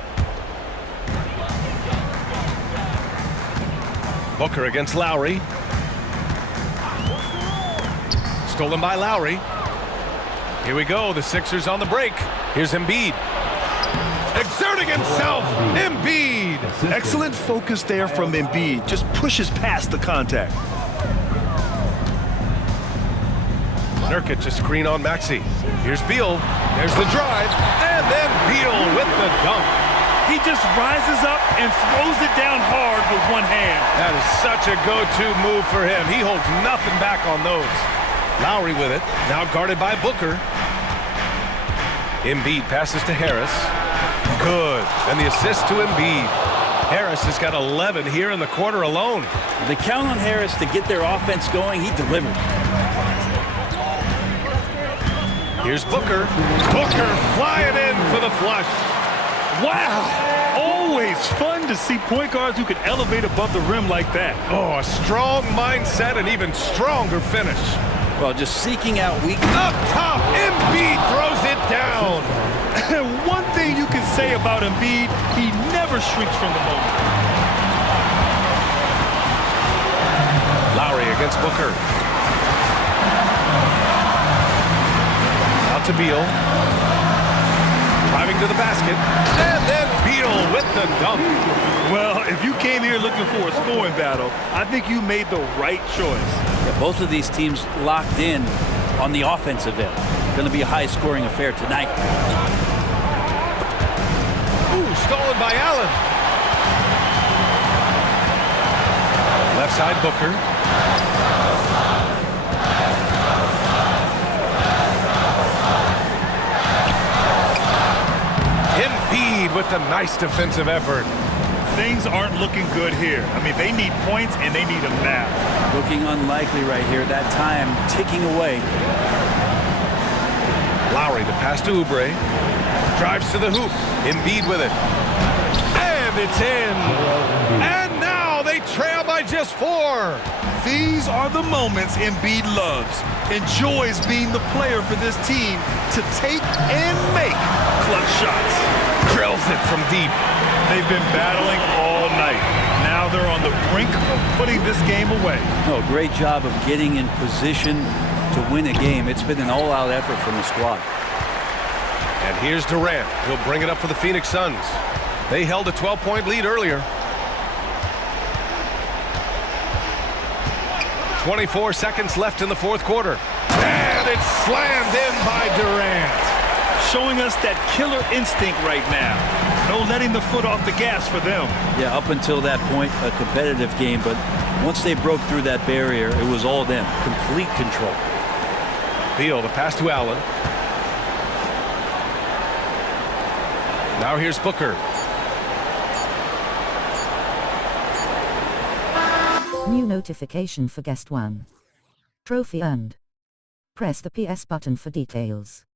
Booker against Lowry. Stolen by Lowry. Here we go. The Sixers on the break. Here's Embiid. Exerting himself. Embiid. Excellent focus there from Embiid. Just pushes past the contact. Nurkic, a screen on Maxey. Here's Beal. There's the drive. And then Beal with the dunk. He just rises up and throws it down hard with one hand. That is such a go-to move for him. He holds nothing back on those. Lowry with it. Now guarded by Booker. Embiid passes to Harris. Good. And the assist to Embiid. Harris has got 11 here in the quarter alone. They count on Harris to get their offense going. He delivers. Here's Booker. Booker flying in for the flush. Wow. Always fun to see point guards who can elevate above the rim like that. Oh, a strong mindset and even stronger finish. Well, just seeking out weakness. Up top, Embiid throws it down. One thing you can say about Embiid, he never shrinks from the moment. Lowry against Booker. Out to Beal. Driving to the basket. And then Beal with the dunk. Well, if you came here looking for a scoring battle, I think you made the right choice. Yeah, both of these teams locked in on the offensive end. Going to be a high-scoring affair tonight. Ooh, stolen by Allen. Left side, Booker. Embiid with the nice defensive effort. Things aren't looking good here. I mean, they need points, and they need them now. Looking unlikely right here. That time ticking away. Lowry, the pass to Oubre. Drives to the hoop. Embiid with it. And it's in. And now they trail by just 4. These are the moments Embiid loves. Enjoys being the player for this team to take and make clutch shots. Drills it from deep. They've been battling all night. Now they're on the brink of putting this game away. Oh, great job of getting in position to win a game. It's been an all-out effort from the squad. And here's Durant. He'll bring it up for the Phoenix Suns. They held a 12-point lead earlier. 24 seconds left in the fourth quarter. And it's slammed in by Durant. Showing us that killer instinct right now. No letting the foot off the gas for them. Yeah, up until that point, a competitive game, but once they broke through that barrier, it was all them. Complete control. Beal, the pass to Allen. Now here's Booker. New notification for guest 1. Trophy earned. Press the PS button for details.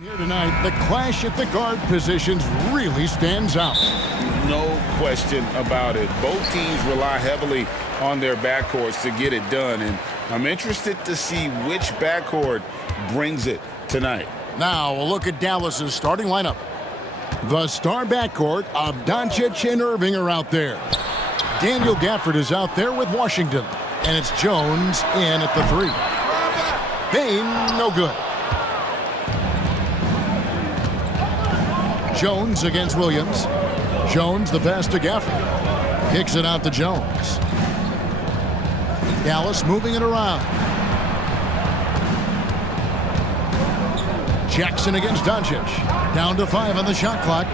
Here tonight, the clash at the guard positions really stands out. No question about it. Both teams rely heavily on their backcourts to get it done, and I'm interested to see which backcourt brings it tonight. Now, a look at Dallas's starting lineup. The star backcourt of Doncic and Irving are out there. Daniel Gafford is out there with Washington, and it's Jones in at the 3. Bane, no good. Jones against Williams. Jones, the pass to Gafford. Kicks it out to Jones. Dallas moving it around. Jackson against Doncic. Down to 5 on the shot clock.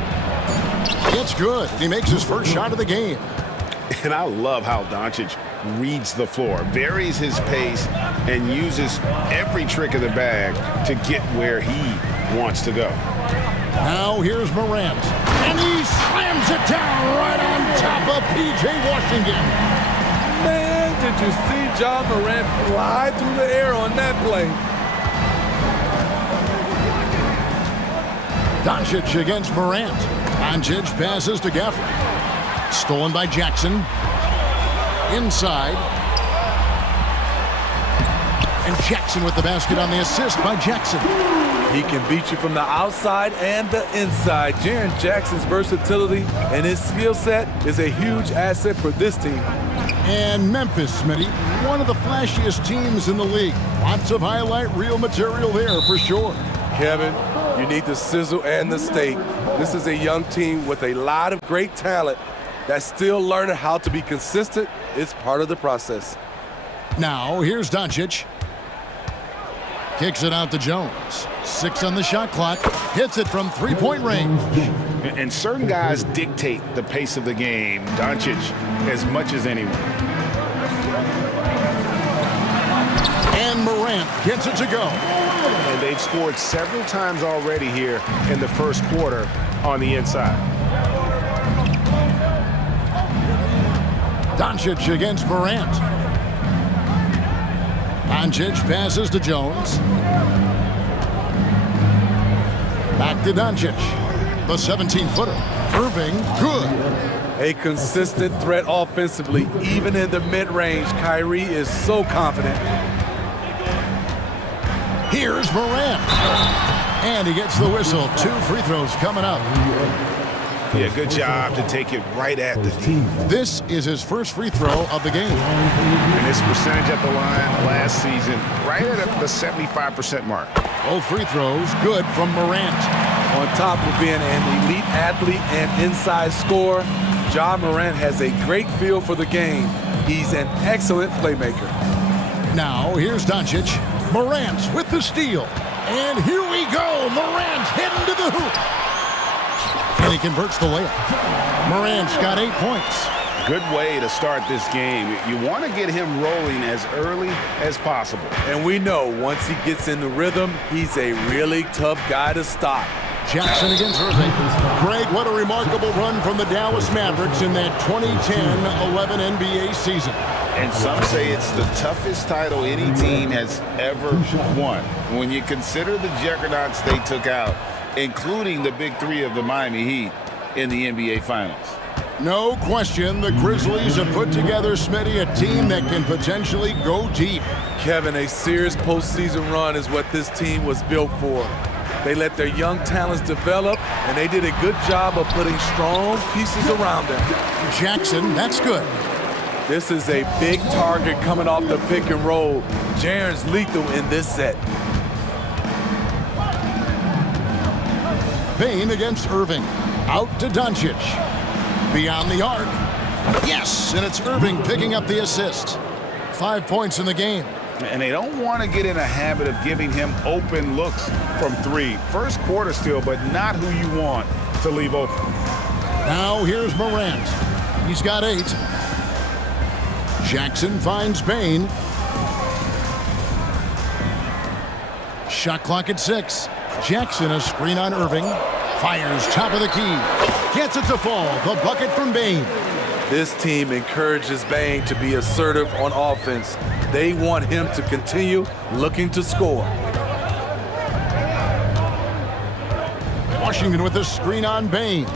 It's good. He makes his first shot of the game. And I love how Doncic reads the floor, varies his pace, and uses every trick of the bag to get where he wants to go. Now here's Morant. And he slams it down right on top of P.J. Washington. Man, did you see John Morant fly through the air on that play? Doncic against Morant. Doncic passes to Gafford. Stolen by Jackson. Inside. And Jackson with the basket on the assist by Jackson. He can beat you from the outside and the inside. Jaren Jackson's versatility and his skill set is a huge asset for this team. And Memphis, Smitty, one of the flashiest teams in the league. Lots of highlight reel material there for sure. Kevin, you need the sizzle and the steak. This is a young team with a lot of great talent that's still learning how to be consistent. It's part of the process. Now, here's Doncic. Kicks it out to Jones. 6 on the shot clock. Hits it from three-point range. And certain guys dictate the pace of the game. Doncic as much as anyone. And Morant gets it to go. And they've scored several times already here in the first quarter on the inside. Doncic against Morant. Doncic passes to Jones. Back to Doncic. The 17-footer. Irving, good. A consistent threat offensively, even in the mid-range. Kyrie is so confident. Here's Morant. And he gets the whistle. 2 free throws coming up. Yeah, good job to take it right at the team. This is his first free throw of the game. And his percentage at the line last season, right at the 75% mark. Both free throws good from Morant. On top of being an elite athlete and inside scorer, Ja Morant has a great feel for the game. He's an excellent playmaker. Now, here's Doncic. Morant with the steal. And here we go. Morant heading to the hoop. And he converts the layup. Morant's got 8 points. Good way to start this game. You want to get him rolling as early as possible. And we know once he gets in the rhythm, he's a really tough guy to stop. Jackson against Irving. Greg, what a remarkable run from the Dallas Mavericks in that 2010-11 NBA season. And some say it's the toughest title any team has ever won. When you consider the juggernauts they took out, including the big 3 of the Miami Heat in the NBA Finals. No question, the Grizzlies have put together, Smitty, a team that can potentially go deep. Kevin, a serious postseason run is what this team was built for. They let their young talents develop, and they did a good job of putting strong pieces around them. Jackson, that's good. This is a big target coming off the pick and roll. Jaren's lethal in this set. Bane against Irving. Out to Doncic. Beyond the arc. Yes, and it's Irving picking up the assist. 5 points in the game. And they don't want to get in a habit of giving him open looks from 3. First quarter still, but not who you want to leave open. Now here's Morant. He's got 8. Jackson finds Bane. Shot clock at 6. Jackson a screen on Irving. Fires top of the key. Gets it to fall. The bucket from Bane. This team encourages Bane to be assertive on offense. They want him to continue looking to score. Washington with the screen on Bain.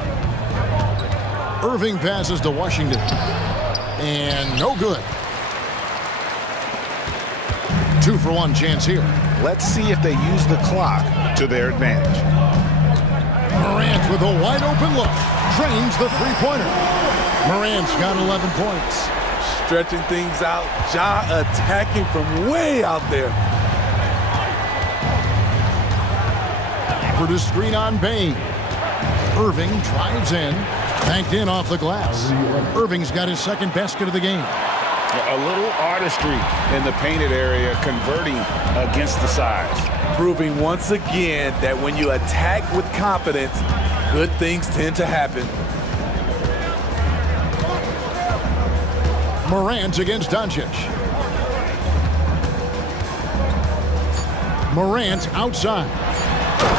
Irving passes to Washington. And no good. 2-for-1 chance here. Let's see if they use the clock to their advantage. Morant with a wide open look. Drains the three-pointer. Morant's got 11 points. Stretching things out. Ja attacking from way out there. For the screen on Bain. Irving drives in. Banked in off the glass. Irving's got his second basket of the game. A little artistry in the painted area, converting against the size. Proving once again that when you attack with confidence, good things tend to happen. Morant against Doncic. Morant outside.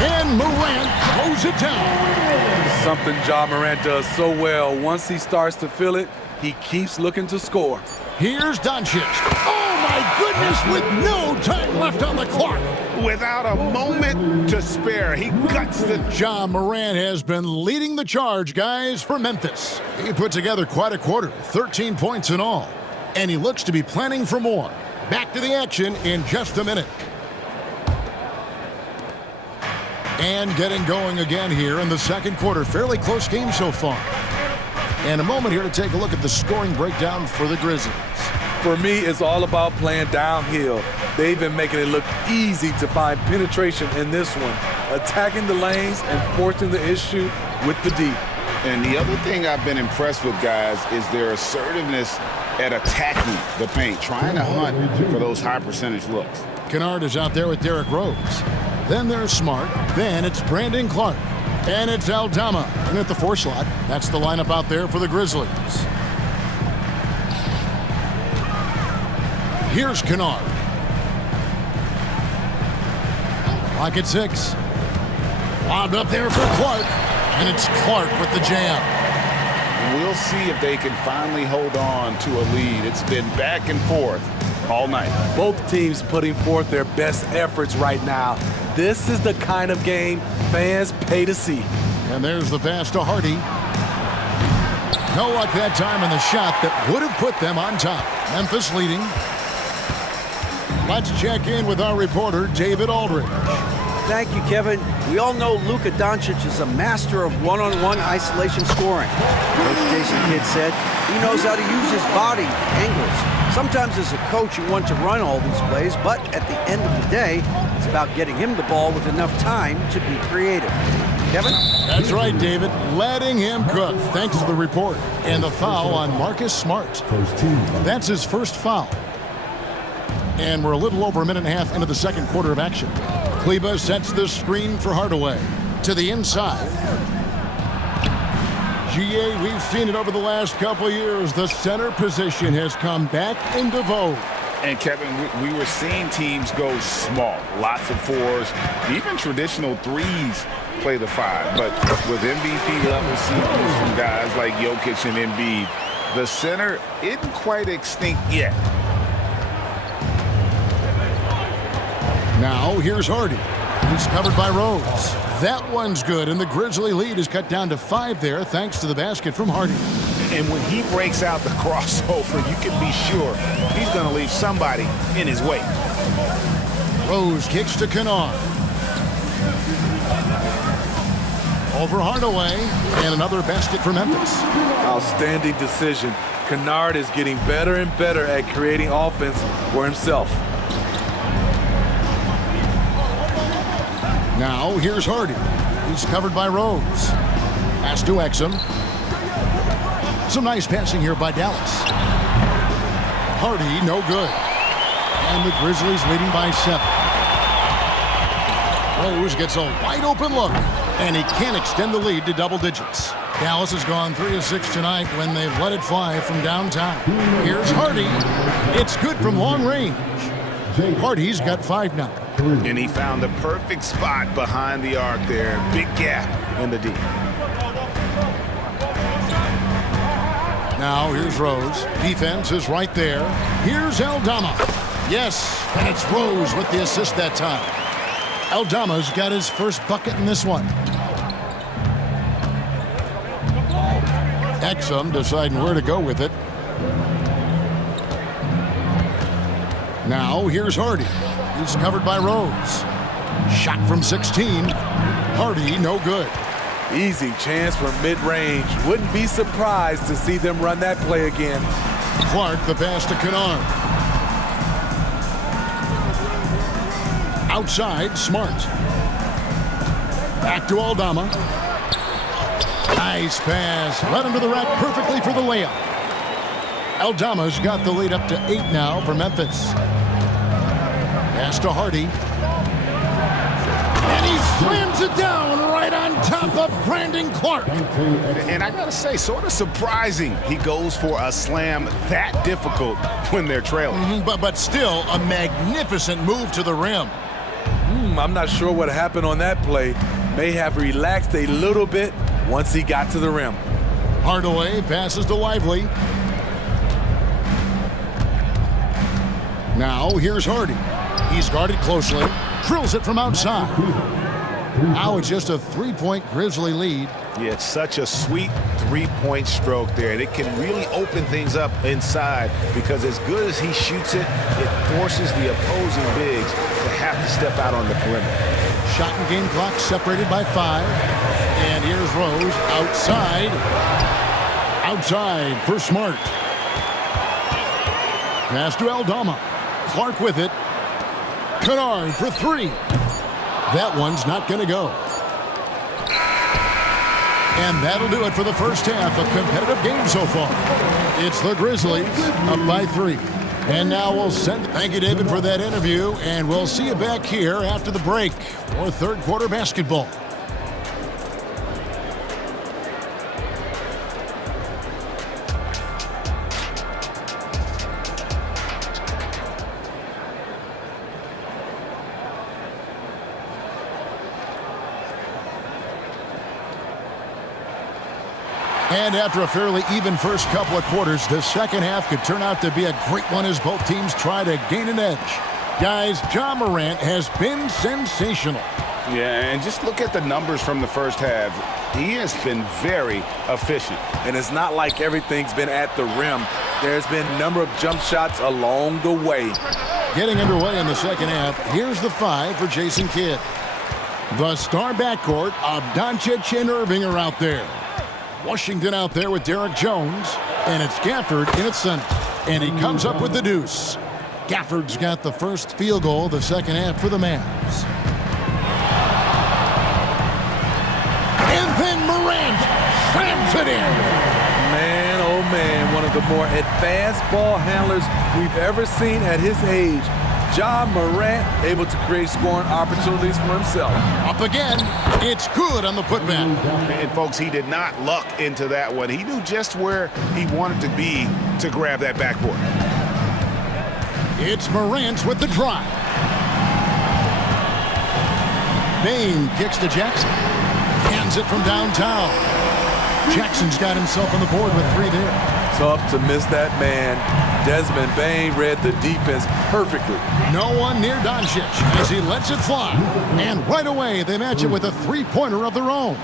And Morant throws it down. Something Ja Morant does so well. Once he starts to feel it, he keeps looking to score. Here's Doncic. Oh, my goodness, with no time left on the clock. Without a moment to spare, he guts the... Ja Morant has been leading the charge, guys, for Memphis. He put together quite a quarter, 13 points in all. And he looks to be planning for more. Back to the action in just a minute. And getting going again here in the second quarter. Fairly close game so far. And a moment here to take a look at the scoring breakdown for the Grizzlies. For me, it's all about playing downhill. They've been making it look easy to find penetration in this one, attacking the lanes and forcing the issue with the D. And the other thing I've been impressed with, guys, is their assertiveness at attacking the paint, trying to hunt for those high percentage looks. Kennard is out there with Derrick Rose. Then there's Smart. Then it's Brandon Clark. And it's Aldama in at the 4 slot. That's the lineup out there for the Grizzlies. Here's Kennard. Clock at 6. Lobbed up there for Clark. And it's Clark with the jam. We'll see if they can finally hold on to a lead. It's been back and forth all night. Both teams putting forth their best efforts right now. This is the kind of game fans pay to see. And there's the pass to Hardy. No luck that time on the shot that would have put them on top. Memphis leading. Let's check in with our reporter, David Aldridge. Thank you, Kevin. We all know Luka Doncic is a master of one-on-one isolation scoring. Coach Jason Kidd said he knows how to use his body, angles. Sometimes as a coach you want to run all these plays, but at the end of the day, it's about getting him the ball with enough time to be creative. Kevin? That's right, David. Letting him cook. Thanks to the report. And the foul on Marcus Smart. That's his first foul. And we're a little over a minute and a half into the second quarter of action. Kleba sets the screen for Hardaway. To the inside. GA, we've seen it over the last couple of years. The center position has come back into vogue. And Kevin, we were seeing teams go small. Lots of 4s, even traditional 3s play the 5. But with MVP level seasons from guys like Jokic and Embiid, the center isn't quite extinct yet. Now, here's Hardy. He's covered by Rose. That one's good, and the Grizzly lead is cut down to 5 there thanks to the basket from Hardy. And when he breaks out the crossover, you can be sure he's going to leave somebody in his way. Rose kicks to Kennard. Over Hardaway, and another basket for Memphis. Outstanding decision. Kennard is getting better and better at creating offense for himself. Now, here's Hardy. He's covered by Rose. Pass to Exum. Some nice passing here by Dallas. Hardy, no good. And the Grizzlies leading by 7. Rose gets a wide open look, and he can't extend the lead to double digits. Dallas has gone 3 of 6 tonight when they've let it fly from downtown. Here's Hardy. It's good from long range. Hardy's got 5 now. And he found the perfect spot behind the arc there. Big gap in the D. Now here's Rose. Defense is right there. Here's Aldama. Yes, and it's Rose with the assist that time. Aldama's got his first bucket in this one. Exum deciding where to go with it. Now here's Hardy. He's covered by Rose. Shot from 16. Hardy, no good. Easy chance from mid-range. Wouldn't be surprised to see them run that play again. Clark, the pass to Kennard. Outside, Smart. Back to Aldama. Nice pass. Led him to the rack perfectly for the layup. Aldama's got the lead up to 8 now for Memphis. Pass to Hardy. And he slams it down right on top of Brandon Clark. And I gotta say, sort of surprising he goes for a slam that difficult when they're trailing. But still a magnificent move to the rim. I'm not sure what happened on that play. May have relaxed a little bit once he got to the rim. Hardaway passes to Lively. Now here's Hardy. He's guarded closely. Drills it from outside. Now it's just a 3-point Grizzly lead. Yeah, it's such a sweet 3-point stroke there. It can really open things up inside because as good as he shoots it, it forces the opposing bigs to have to step out on the perimeter. Shot and game clock separated by 5. And here's Rose outside. Outside for Smart. Pass to Aldama. Clark with it. Kennard for 3. That one's not going to go. And that'll do it for the first half of competitive game so far. It's the Grizzlies up by 3. And now we'll send... Thank you, David, for that interview. And we'll see you back here after the break for third quarter basketball. And after a fairly even first couple of quarters, the second half could turn out to be a great one as both teams try to gain an edge. Guys, Ja Morant has been sensational. Yeah, and just look at the numbers from the first half. He has been very efficient. And it's not like everything's been at the rim. There's been a number of jump shots along the way. Getting underway in the second half, here's the 5 for Jason Kidd. The star backcourt of Doncic and Irving are out there. Washington out there with Derek Jones, and it's Gafford in at center. And he comes up with the deuce. Gafford's got the first field goal of the second half for the Mavs. And then Morant slams it in. Man, oh man, one of the more advanced ball handlers we've ever seen at his age. Ja Morant able to create scoring opportunities for himself. Up again. It's good on the putback. And folks, he did not luck into that one. He knew just where he wanted to be to grab that backboard. It's Morant with the drive. Bane kicks to Jackson. Hands it from downtown. Jackson's got himself on the board with 3 there. Tough to miss that man. Desmond Bane read the defense perfectly. No one near Doncic as he lets it fly. And right away, they match it with a 3-pointer of their own.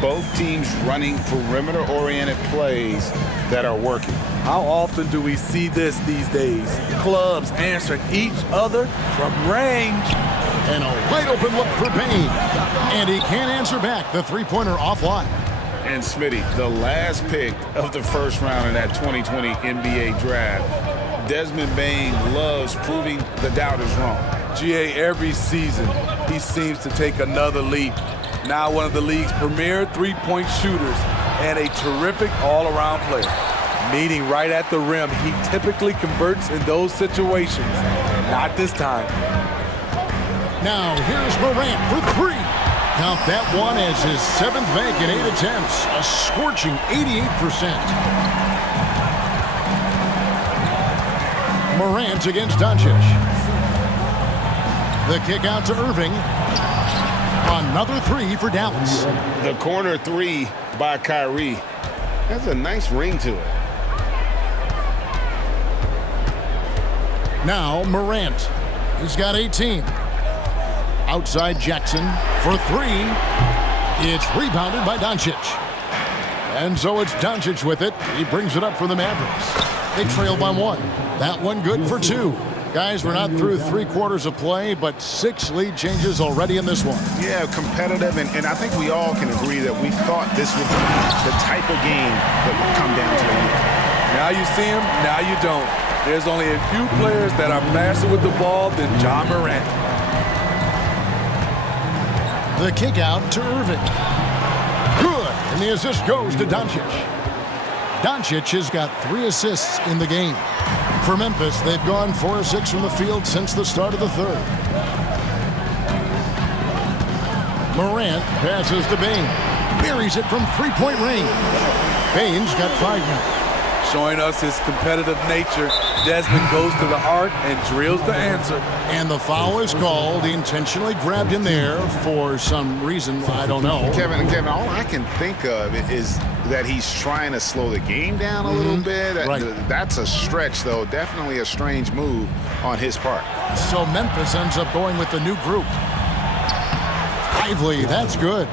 Both teams running perimeter-oriented plays that are working. How often do we see this these days? Clubs answering each other from range. And a wide open look for Bane. And he can't answer back. The 3-pointer offline. And Smitty, the last pick of the first round in that 2020 NBA draft, Desmond Bane loves proving the doubters wrong. GA, every season, he seems to take another leap. Now one of the league's premier 3-point shooters and a terrific all-around player. Meeting right at the rim, he typically converts in those situations. Not this time. Now here's Morant for 3. Count that one as his 7th make in 8 attempts, a scorching 88%. Morant against Doncic. The kick out to Irving. Another 3 for Dallas. The corner 3 by Kyrie has a nice ring to it. Now Morant. He's got 18. Outside Jackson for 3. It's rebounded by Doncic. And so it's Doncic with it. He brings it up for the Mavericks. They trail by 1. That one good for 2. Guys, we're not through 3 quarters of play, but 6 lead changes already in this one. Yeah, competitive, and I think we all can agree that we thought this would be the type of game that would come down to the end. Now you see him, now you don't. There's only a few players that are faster with the ball than John Morant. The kick out to Irving. Good, and the assist goes to Doncic. Doncic has got 3 assists in the game. For Memphis, they've gone 4 of 6 from the field since the start of the third. Morant passes to Bain. Buries it from 3-point range. Bain's got 5 now. Showing us his competitive nature, Desmond goes to the arc and drills the answer. And the foul is called. He intentionally grabbed him there for some reason, I don't know. Kevin, all I can think of is that he's trying to slow the game down a little bit. Right. That's a stretch, though. Definitely a strange move on his part. So Memphis ends up going with the new group. Lively, that's good.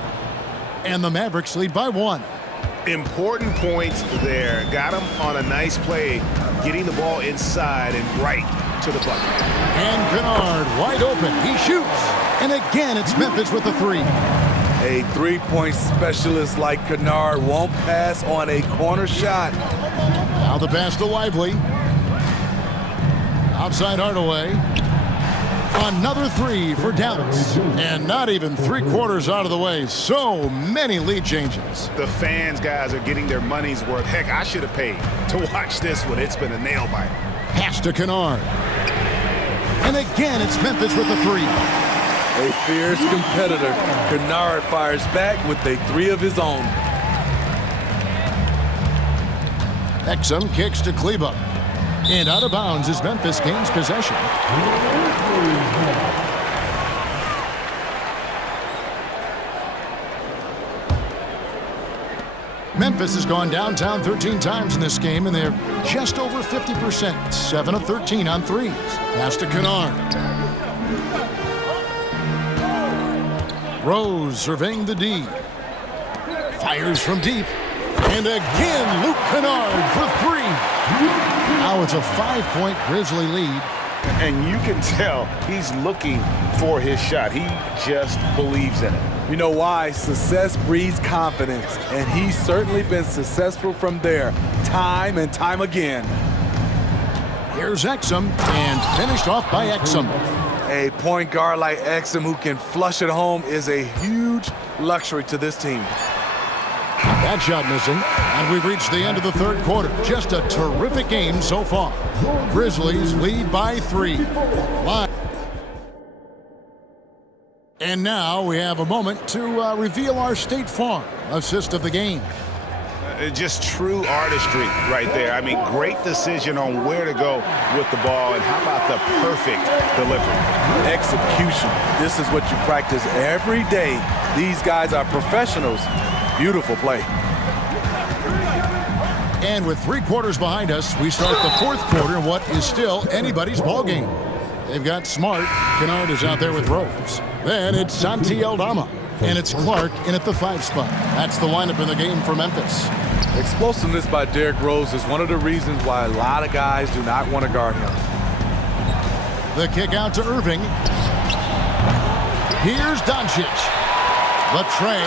And the Mavericks lead by 1. Important points there. Got him on a nice play, getting the ball inside and right to the bucket. And Kennard wide open. He shoots. And again, it's Memphis with the 3. A 3-point specialist like Kennard won't pass on a corner shot. Now the pass to Lively. Outside Hardaway. Another 3 for Dallas. And not even 3 quarters out of the way. So many lead changes. The fans, guys, are getting their money's worth. Heck, I should have paid to watch this one. It's been a nail biter. Pass to Kennard. And again, it's Memphis with the 3. A fierce competitor. Kennard fires back with a 3 of his own. Exum kicks to Kleba. And out of bounds as Memphis gains possession. Memphis has gone downtown 13 times in this game, and they're just over 50%. 7 of 13 on 3s. Pass to Kennard. Rose surveying the D. Fires from deep. And again, Luke Kennard for 3. Now it's a 5-point Grizzly lead. And you can tell he's looking for his shot. He just believes in it. You know why? Success breeds confidence, and he's certainly been successful from there, time and time again. Here's Exum, and finished off by Exum. A point guard like Exum who can flush it home is a huge luxury to this team. That shot missing, and we've reached the end of the third quarter. Just a terrific game so far. Grizzlies lead by 3. Live. And now we have a moment to reveal our State Farm assist of the game. Just true artistry right there. I mean, great decision on where to go with the ball, and how about the perfect delivery? Execution. This is what you practice every day. These guys are professionals. Beautiful play. And with 3 quarters behind us, we start the fourth quarter in what is still anybody's ball game. They've got Smart. Kennard is out there with Rose. Then it's Santi Aldama. And it's Clark in at the 5 spot. That's the lineup in the game for Memphis. Explosiveness by Derrick Rose is one of the reasons why a lot of guys do not want to guard him. The kick out to Irving. Here's Doncic. The tray.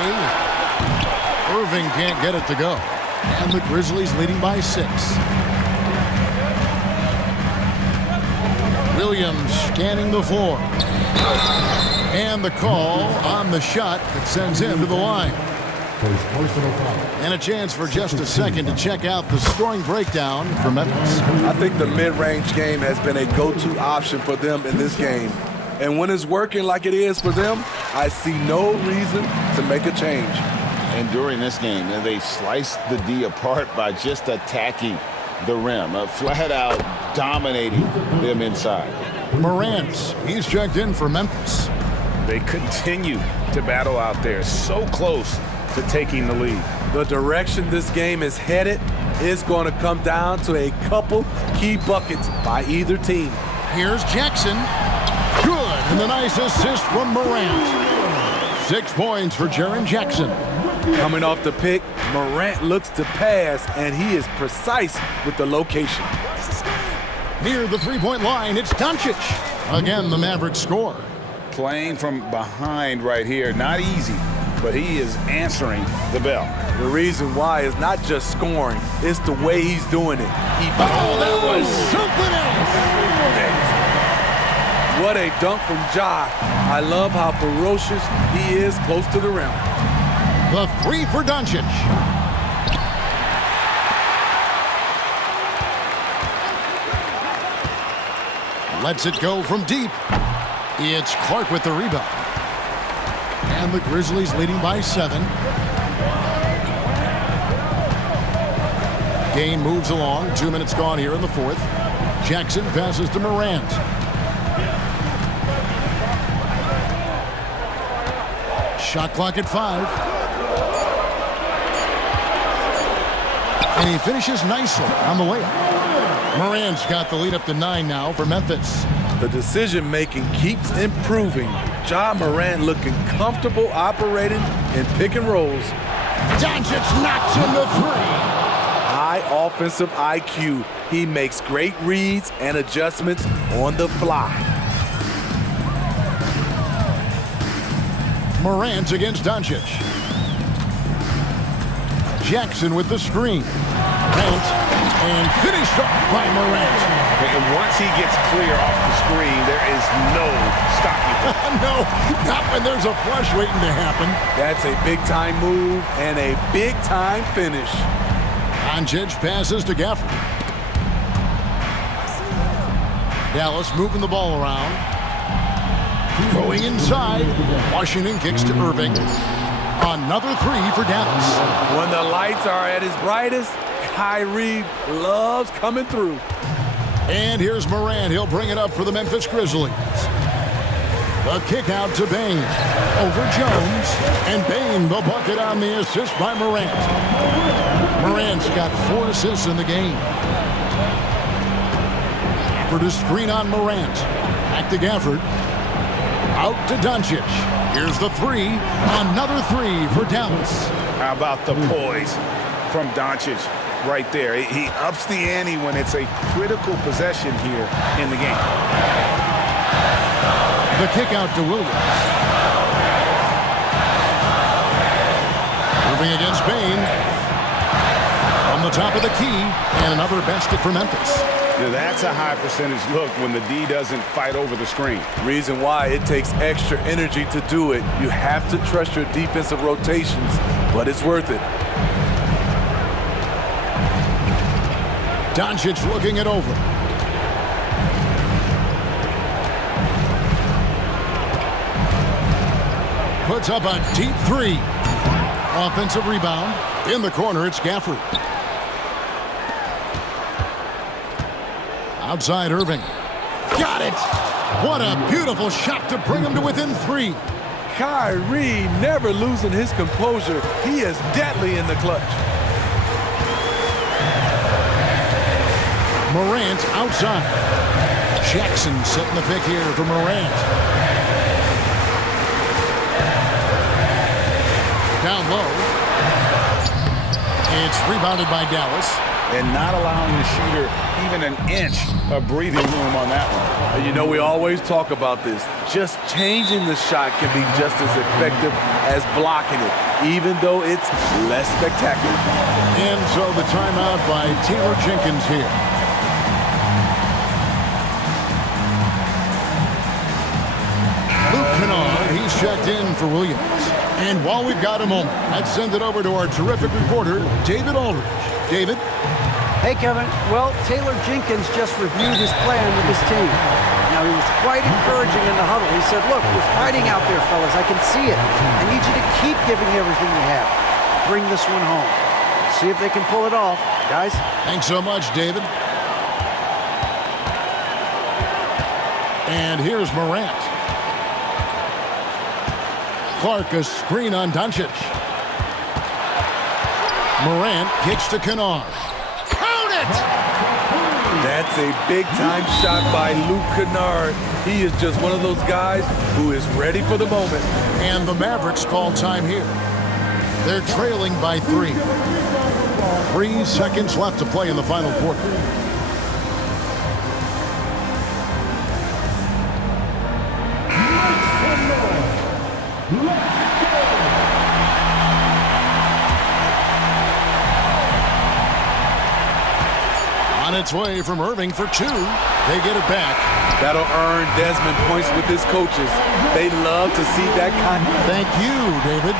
Irving can't get it to go. And the Grizzlies leading by 6. Williams scanning the floor. And the call on the shot that sends him to the line. And a chance for just a second to check out the scoring breakdown for Memphis. I think the mid-range game has been a go-to option for them in this game. And when it's working like it is for them, I see no reason to make a change. And during this game, they sliced the D apart by just attacking the rim, flat out dominating them inside. Morant, he's checked in for Memphis. They continue to battle out there, so close to taking the lead. The direction this game is headed is going to come down to a couple key buckets by either team. Here's Jackson. Good, and the nice assist from Morant. 6 points for Jaren Jackson. Coming off the pick, Morant looks to pass, and he is precise with the location. Near the three-point line, it's Doncic. Again, the Mavericks score. Playing from behind right here, not easy, but he is answering the bell. The reason why is not just scoring, it's the way he's doing it. That was something else. What a dunk from Ja. I love how ferocious he is close to the rim. The three for Doncic. Lets it go from deep. It's Clark with the rebound. And the Grizzlies leading by 7. Game moves along. 2 minutes gone here in the fourth. Jackson passes to Morant. Shot clock at 5. And he finishes nicely on the layup. Morant's got the lead up to 9 now for Memphis. The decision-making keeps improving. Ja Morant looking comfortable operating in pick and rolls. Doncic knocks in the 3. High offensive IQ. He makes great reads and adjustments on the fly. Morant against Doncic. Jackson with the screen. Morant, and finished off by Morant. And once he gets clear off the screen, there is no stopping him. No, not when there's a flush waiting to happen. That's a big-time move and a big-time finish. Doncic passes to Gafford. Dallas moving the ball around. Going inside. Washington kicks to Irving. Another 3 for Dallas. When the lights are at his brightest, Kyrie loves coming through. And here's Morant. He'll bring it up for the Memphis Grizzlies. The kick out to Bane. Over Jones. And Bane the bucket on the assist by Morant. Morant's got 4 assists in the game. For the screen on Morant. Back to Gafford. Out to Doncic. Here's the 3. Another 3 for Dallas. How about the poise from Doncic right there? He ups the ante when it's a critical possession here in the game. The kick out to Williams. Irving against Bane. On the top of the key. And another basket for Memphis. Yeah, that's a high percentage look when the D doesn't fight over the screen. Reason why it takes extra energy to do it. You have to trust your defensive rotations, but it's worth it. Doncic looking it over. Puts up a deep 3. Offensive rebound. In the corner, it's Gafford. Outside Irving. Got it! What a beautiful shot to bring him to within 3. Kyrie never losing his composure. He is deadly in the clutch. Morant outside. Jackson setting the pick here for Morant. Down low. It's rebounded by Dallas. And not allowing the shooter even an inch of breathing room on that one. You know, we always talk about this. Just changing the shot can be just as effective as blocking it, even though it's less spectacular. And so the timeout by Taylor Jenkins here. Luke Kennard, he's checked in for Williams. And while we've got a moment, let's send it over to our terrific reporter, David Aldridge. David? Hey, Kevin. Well, Taylor Jenkins just reviewed his plan with his team. Now, he was quite encouraging in the huddle. He said, look, we're fighting out there, fellas. I can see it. I need you to keep giving everything you have. Bring this one home. See if they can pull it off, guys. Thanks so much, David. And here's Morant. Clark, a screen on Doncic. Morant kicks to Kennard. Count it! That's a big-time shot by Luke Kennard. He is just one of those guys who is ready for the moment. And the Mavericks call time here. They're trailing by 3. 3 seconds left to play in the final quarter. On its way from Irving for 2. They get it back. That'll earn Desmond points with his coaches. They love to see that kind. Thank you, David.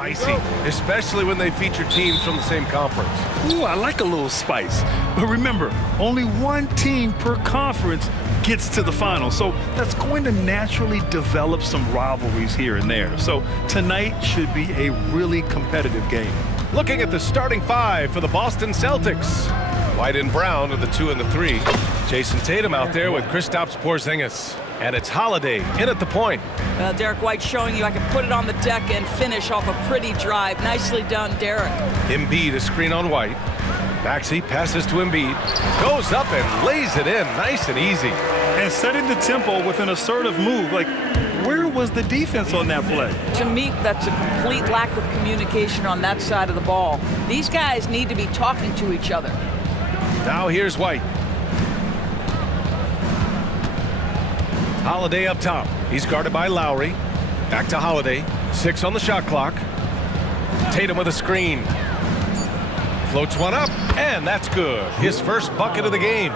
spicy, especially when they feature teams from the same conference. Ooh, I like a little spice. But remember, only one team per conference gets to the final. So that's going to naturally develop some rivalries here and there. So tonight should be a really competitive game. Looking at the starting five for the Boston Celtics. White and Brown are the 2 and the 3. Jason Tatum out there with Kristaps Porzingis. And it's Holiday in at the point. Well, Derek White showing you I can put it on the deck and finish off a pretty drive. Nicely done, Derek. Embiid a screen on White. Maxey passes to Embiid. Goes up and lays it in nice and easy. And setting the tempo with an assertive move. Like, where was the defense on that play? To me, that's a complete lack of communication on that side of the ball. These guys need to be talking to each other. Now here's White. Holiday up top. He's guarded by Lowry. Back to Holiday. 6 on the shot clock. Tatum with a screen. Floats one up, and that's good. His first bucket of the game.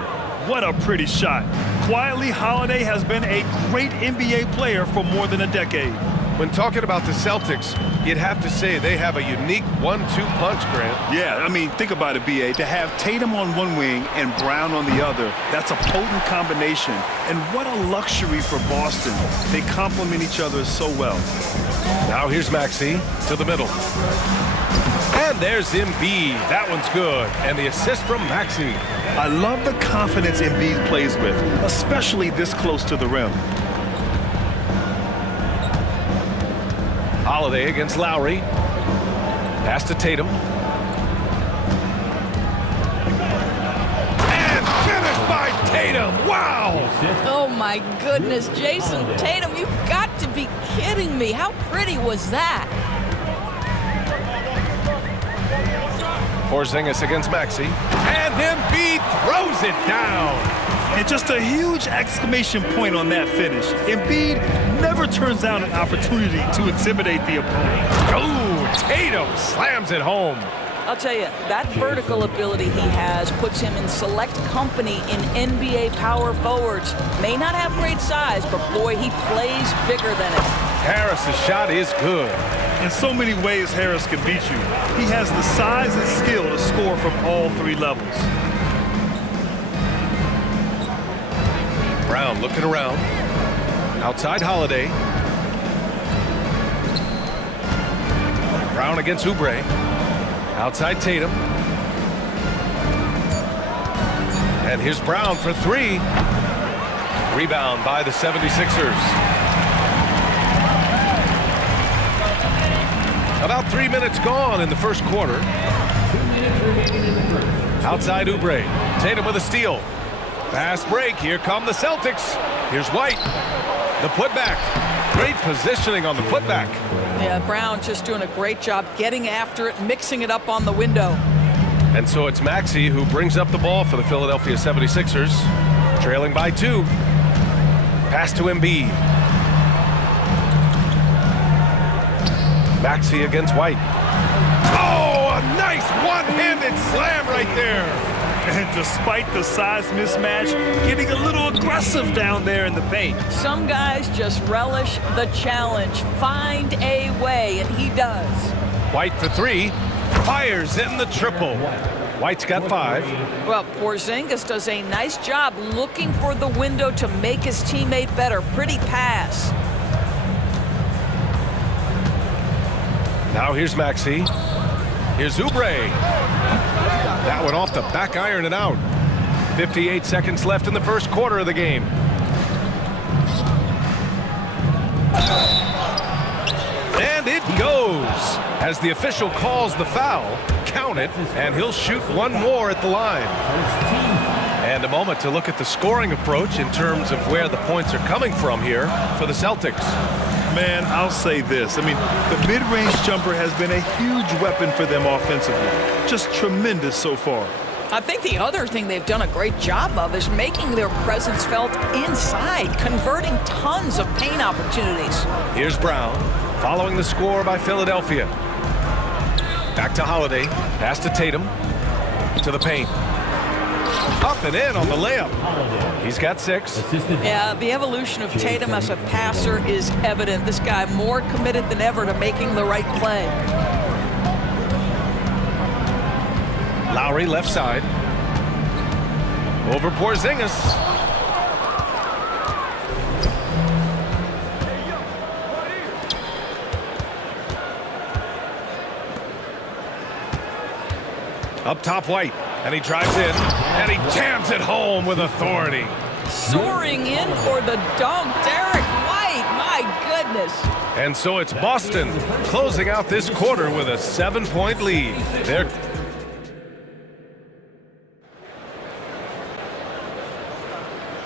What a pretty shot. Quietly, Holiday has been a great NBA player for more than a decade. When talking about the Celtics, you'd have to say they have a unique 1-2 punch, Grant. Yeah, I mean, think about it, B.A. To have Tatum on one wing and Brown on the other, that's a potent combination. And what a luxury for Boston. They complement each other so well. Now here's Maxey to the middle. And there's Embiid. That one's good. And the assist from Maxey. I love the confidence Embiid plays with, especially this close to the rim. Holiday against Lowry. Pass to Tatum. And finished by Tatum. Wow! Oh, my goodness. Jason Tatum, you've got to be kidding me. How pretty was that? Porzingis against Maxey. And Embiid throws it down. And just a huge exclamation point on that finish. Embiid never turns down an opportunity to intimidate the opponent. Oh, Tatum slams it home. I'll tell you, that vertical ability he has puts him in select company in NBA power forwards. May not have great size, but boy, he plays bigger than it. Harris's shot is good. In so many ways, Harris can beat you. He has the size and skill to score from all 3 levels. Brown looking around. Outside Holiday. Brown against Oubre. Outside Tatum. And here's Brown for 3. Rebound by the 76ers. About 3 minutes gone in the first quarter. Outside Oubre. Tatum with a steal. Fast break. Here come the Celtics. Here's White. The putback. Great positioning on the putback. Yeah, Brown just doing a great job getting after it, mixing it up on the window. And so it's Maxey who brings up the ball for the Philadelphia 76ers. Trailing by 2. Pass to Embiid. Maxey against White. Oh, a nice one-handed slam right there. And despite the size mismatch, getting a little aggressive down there in the paint. Some guys just relish the challenge. Find a way, and he does. White for 3. Fires in the triple. White's got 5. Well, Porzingis does a nice job looking for the window to make his teammate better. Pretty pass. Now here's Maxey. Here's Oubre. That one off the back iron and out. 58 seconds left in the first quarter of the game. And it goes. As the official calls the foul, count it, and he'll shoot one more at the line. And a moment to look at the scoring approach in terms of where the points are coming from here for the Celtics. Man, I'll say this. I mean, the mid-range jumper has been a huge weapon for them offensively. Just tremendous so far. I think the other thing they've done a great job of is making their presence felt inside, converting tons of paint opportunities. Here's Brown, following the score by Philadelphia. Back to Holiday, pass to Tatum, to the paint. Up and in on the layup. He's got 6. Yeah, the evolution of Tatum as a passer is evident. This guy more committed than ever to making the right play. Lowry left side. Over Porzingis. Up top, White, and he drives in, and he jams it home with authority. Soaring in for the dunk, Derek White, my goodness. And so it's Boston closing out this quarter with a 7-point lead.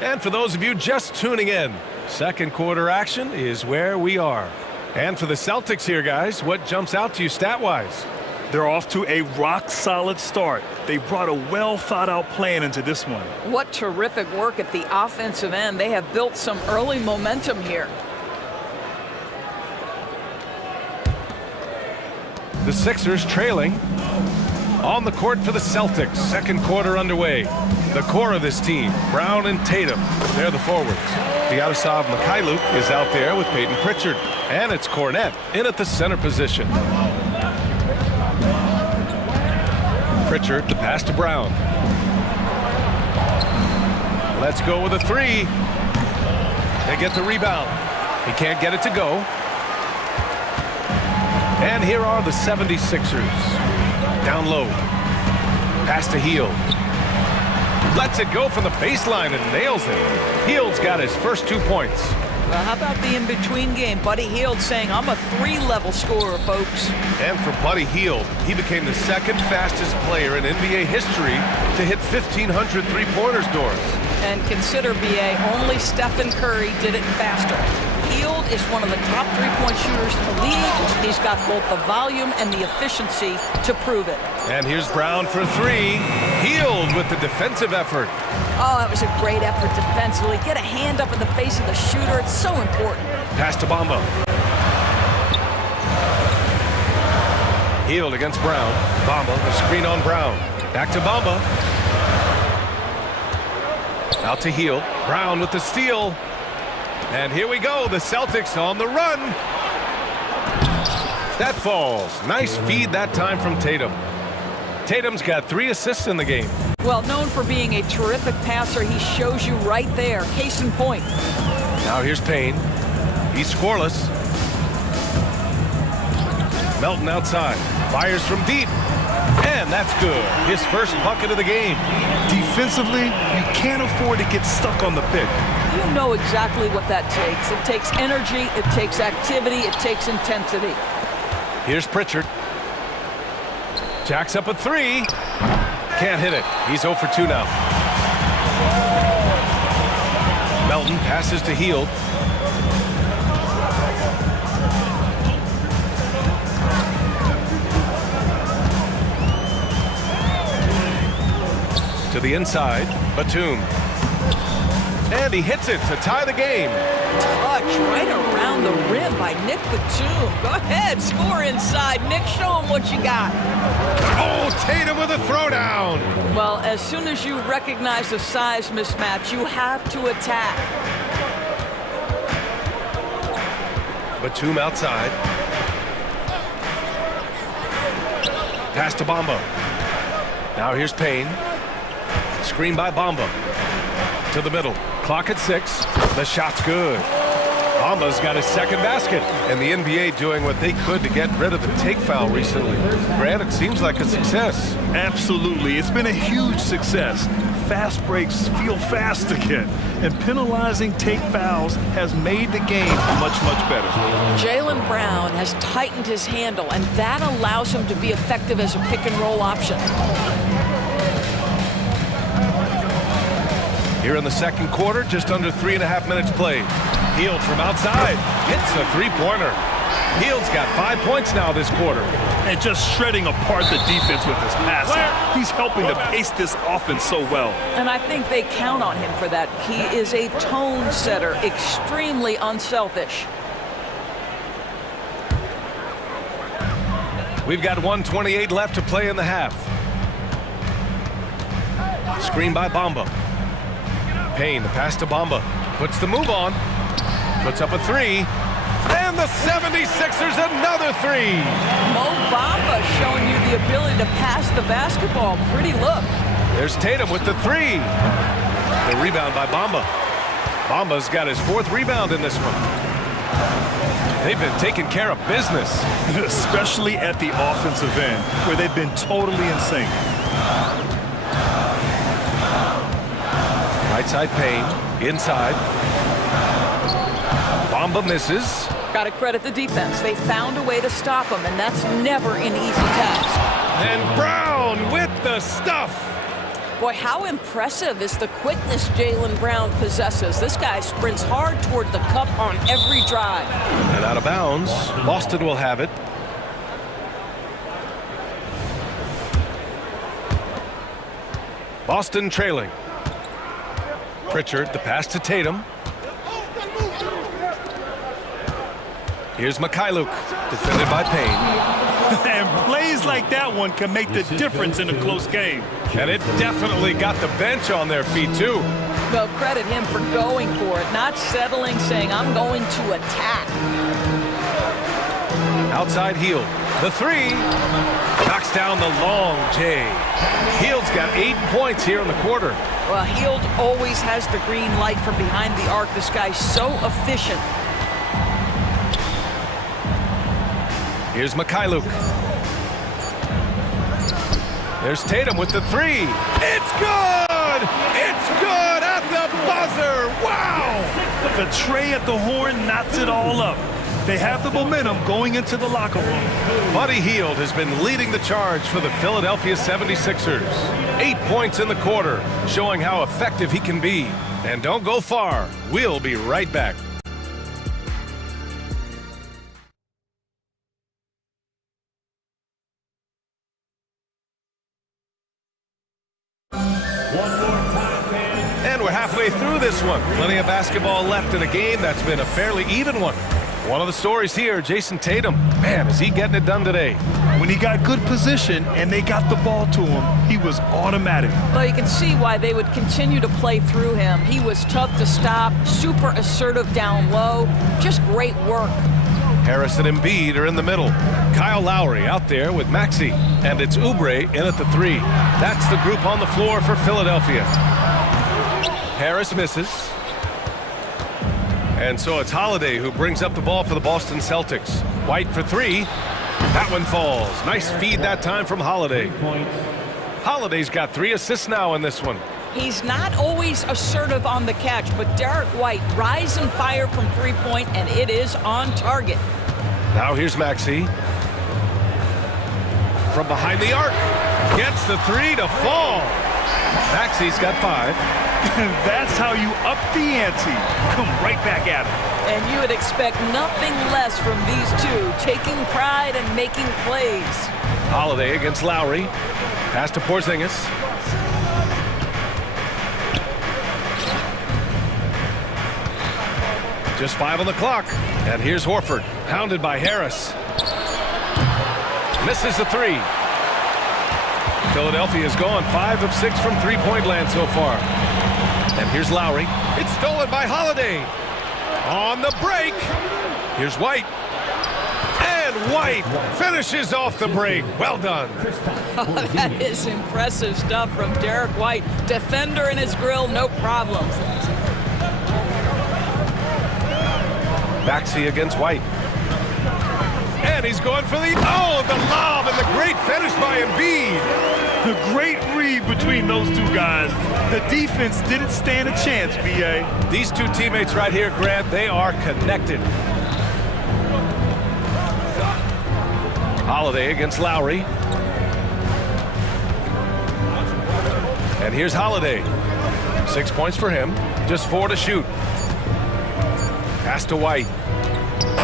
And for those of you just tuning in, second quarter action is where we are. And for the Celtics here, guys, what jumps out to you stat-wise? They're off to a rock-solid start. They brought a well-thought-out plan into this one. What terrific work at the offensive end. They have built some early momentum here. The Sixers trailing on the court for the Celtics. Second quarter underway. The core of this team, Brown and Tatum, they're the forwards. Vyacheslav Mikhailuk is out there with Peyton Pritchard. And it's Cornette in at the center position. Pritchard, the pass to Brown. Let's go with a 3. They get the rebound. He can't get it to go. And here are the 76ers. Down low. Pass to Hield. Lets it go from the baseline and nails it. Hield's got his first 2 points. Well, how about the in-between game? Buddy Hield saying, I'm a 3-level scorer, folks. And for Buddy Hield, he became the second fastest player in NBA history to hit 1,500 three-pointers doors. And consider, BA, only Stephen Curry did it faster. Hield is one of the top three-point shooters in the league. He's got both the volume and the efficiency to prove it. And here's Brown for 3. Hield with the defensive effort. Oh, that was a great effort defensively. Get a hand up in the face of the shooter. It's so important. Pass to Bamba. Hield against Brown. Bamba, the screen on Brown. Back to Bamba. Out to Hield. Brown with the steal. And here we go, the Celtics on the run. That falls. Nice feed that time from Tatum. Tatum's got 3 assists in the game. Well, known for being a terrific passer, he shows you right there. Case in point. Now here's Payne. He's scoreless. Melton outside. Fires from deep. And that's good. His first bucket of the game. Defensively, you can't afford to get stuck on the pick. You know exactly what that takes. It takes energy, it takes activity, it takes intensity. Here's Pritchard. Jacks up a 3. Can't hit it. He's 0 for 2 now. Melton passes to Hield. To the inside, Batum. And he hits it to tie the game. Touch right around the rim by Nick Batum. Go ahead, score inside. Nick, show him what you got. Oh, Tatum with a throwdown. Well, as soon as you recognize the size mismatch, you have to attack. Batum outside. Pass to Bamba. Now here's Payne. Screen by Bamba. To the middle. Clock at 6. The shot's good. Bamba's got his second basket. And the NBA doing what they could to get rid of the take foul recently. Grant, it seems like a success. Absolutely. It's been a huge success. Fast breaks feel fast again. And penalizing take fouls has made the game much, much better. Jaylen Brown has tightened his handle, and that allows him to be effective as a pick-and-roll option. Here in the second quarter, just under 3.5 minutes played. Hield from outside. Hits a 3-pointer. Hield's got 5 points now this quarter. And just shredding apart the defense with his passing. He's helping to pace this offense so well. And I think they count on him for that. He is a tone setter, extremely unselfish. We've got 1:28 left to play in the half. Screen by Bamba. Payne, the pass to Bamba. Puts the move on. Puts up a three. And the 76ers another three. Mo Bamba showing you the ability to pass the basketball. Pretty look. There's Tatum with the three. The rebound by Bamba. Bamba's got his 4th rebound in this one. They've been taking care of business. Especially at the offensive end, where they've been totally in sync. Right side Payne, inside. Bamba misses. Got to credit the defense. They found a way to stop him, and that's never an easy task. And Brown with the stuff. Boy, how impressive is the quickness Jaylen Brown possesses. This guy sprints hard toward the cup on every drive. And out of bounds, Boston will have it. Boston trailing. Pritchard, the pass to Tatum. Here's Mikhailuk, defended by Payne. And plays like that one can make the difference in a close game. And it definitely got the bench on their feet, too. Well, credit him for going for it, not settling, saying, I'm going to attack. Outside Hield. The three. Knocks down the long J. Hield's got 8 points here in the quarter. Well, Hield always has the green light from behind the arc. This guy's so efficient. Here's Mikhailuk. There's Tatum with the three. It's good! It's good at the buzzer! Wow! The tray at the horn knocks it all up. They have the momentum going into the locker room. Buddy Hield has been leading the charge for the Philadelphia 76ers. 8 points in the quarter, showing how effective he can be. And don't go far. We'll be right back. And we're halfway through this one. Plenty of basketball left in a game that's been a fairly even one. One of the stories here, Jason Tatum. Man, is he getting it done today. When he got good position and they got the ball to him, he was automatic. Well, you can see why they would continue to play through him. He was tough to stop, super assertive down low. Just great work. Harris and Embiid are in the middle. Kyle Lowry out there with Maxey. And it's Oubre in at the three. That's the group on the floor for Philadelphia. Harris misses. And so it's Holiday who brings up the ball for the Boston Celtics. White for three. That one falls. Nice feed that time from Holiday. Holiday's got 3 assists now in this one. He's not always assertive on the catch, but Derek White rise and fire from three-point, and it is on target. Now here's Maxey. From behind the arc. Gets the three to fall. Maxey's got 5. That's how you up the ante. Come right back at it. And you would expect nothing less from these two, taking pride and making plays. Holiday against Lowry. Pass to Porzingis. Just 5 on the clock. And here's Horford, hounded by Harris. Misses the three. Philadelphia has gone 5 of 6 from three-point land so far. And here's Lowry. It's stolen by Holiday. On the break. Here's White. And White finishes off the break. Well done. Oh, that is impressive stuff from Derek White. Defender in his grill, no problems. Maxey against White. And he's going for the lob and the great finish by Embiid. The great read between those two guys. The defense didn't stand a chance, B.A. These two teammates right here, Grant, they are connected. Holiday against Lowry. And here's Holiday. 6 points for him, just 4 to shoot. Pass to White.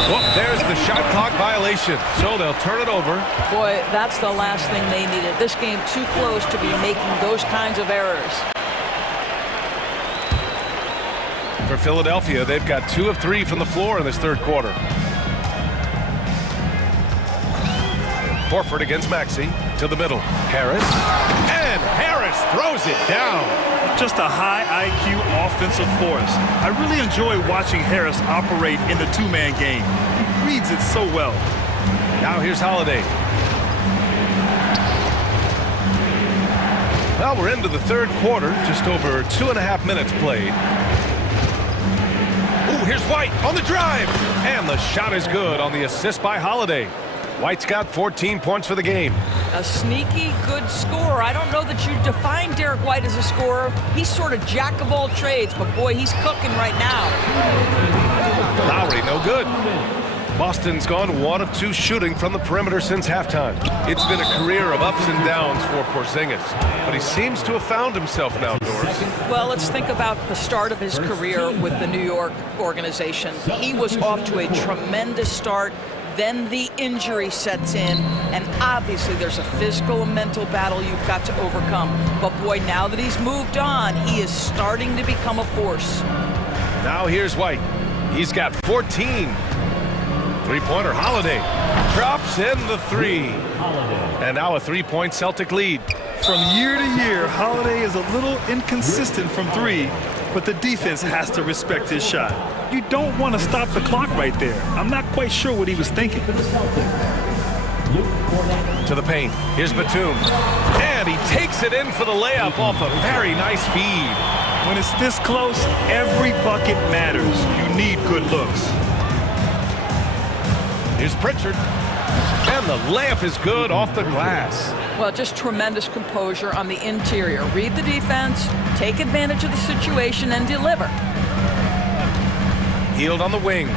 Whoop, there's the shot clock violation, so they'll turn it over. Boy, that's the last thing they needed. This game too close to be making those kinds of errors. For Philadelphia, they've got 2 of 3 from the floor in this third quarter. Horford against Maxey to the middle. Harris. And Harris Harris throws it down. Just a high IQ offensive force. I really enjoy watching Harris operate in the two-man game. He reads it so well. Now here's Holiday. Well, we're into the third quarter, just over 2.5 minutes played. Ooh, here's White on the drive. And the shot is good on the assist by Holiday. White's got 14 points for the game. A sneaky good scorer. I don't know that you define Derek White as a scorer. He's sort of jack of all trades, but boy, he's cooking right now. Lowry, no good. Boston's gone 1 of 2 shooting from the perimeter since halftime. It's been a career of ups and downs for Porzingis, but he seems to have found himself now, Doris. Well, let's think about the start of his career with the New York organization. He was off to a tremendous start. Then the injury sets in, and obviously there's a physical and mental battle you've got to overcome. But boy, now that he's moved on, he is starting to become a force. Now here's White. He's got 14. Three-pointer, Holiday drops in the 3. And now a 3-point Celtic lead. From year to year, Holiday is a little inconsistent from 3, but the defense has to respect his shot. You don't want to stop the clock right there. I'm not quite sure what he was thinking. To the paint. Here's Batum. And he takes it in for the layup off a very nice feed. When it's this close, every bucket matters. You need good looks. Here's Pritchard. And the layup is good off the glass. Well, just tremendous composure on the interior. Read the defense, take advantage of the situation, and deliver. Hield on the wing.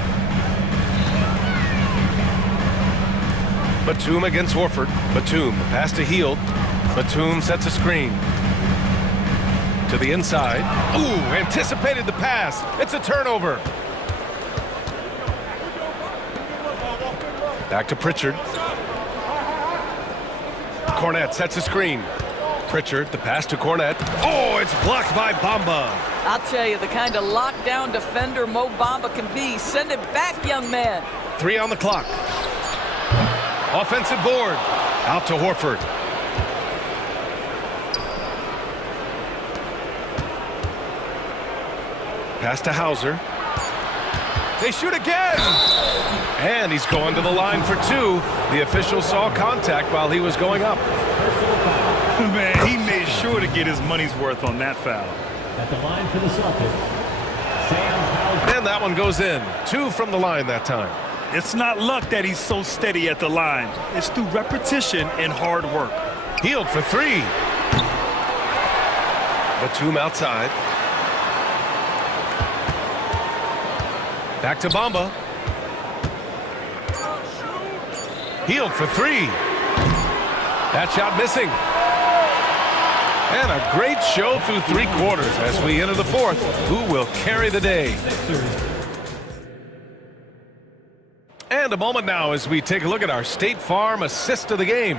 Batum against Horford. Batum, pass to Hield. Batum sets a screen. To the inside. Ooh, anticipated the pass. It's a turnover. Back to Pritchard. Cornette sets a screen. Pritchard, the pass to Cornette. Oh, it's blocked by Bamba. I'll tell you, the kind of lockdown defender Mo Bamba can be. Send it back, young man. 3 on the clock. Offensive board. Out to Horford. Pass to Hauser. They shoot again! And he's going to the line for 2. The official saw contact while he was going up. Man, he made sure to get his money's worth on that foul. At the line for the Celtics, And that one goes in. 2 from the line that time. It's not luck that he's so steady at the line. It's through repetition and hard work. Hield for 3. Batum outside. Back to Bamba. Hield for 3. That shot missing. And a great show through 3 quarters as we enter the 4th. Who will carry the day? And a moment now as we take a look at our State Farm assist of the game.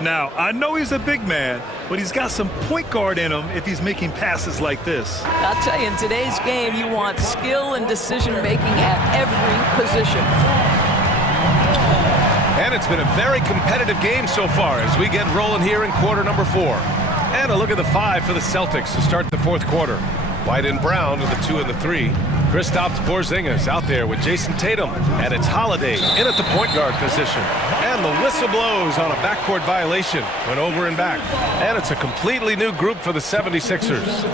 Now, I know he's a big man, but he's got some point guard in him if he's making passes like this. I'll tell you, in today's game, you want skill and decision-making at every position. And it's been a very competitive game so far as we get rolling here in quarter number 4. And a look at the 5 for the Celtics to start the 4th quarter. White and Brown with the 2 and the 3. Kristaps Porzingis out there with Jason Tatum. And it's Holiday in at the point guard position. And the whistle blows on a backcourt violation. Went over and back. And it's a completely new group for the 76ers.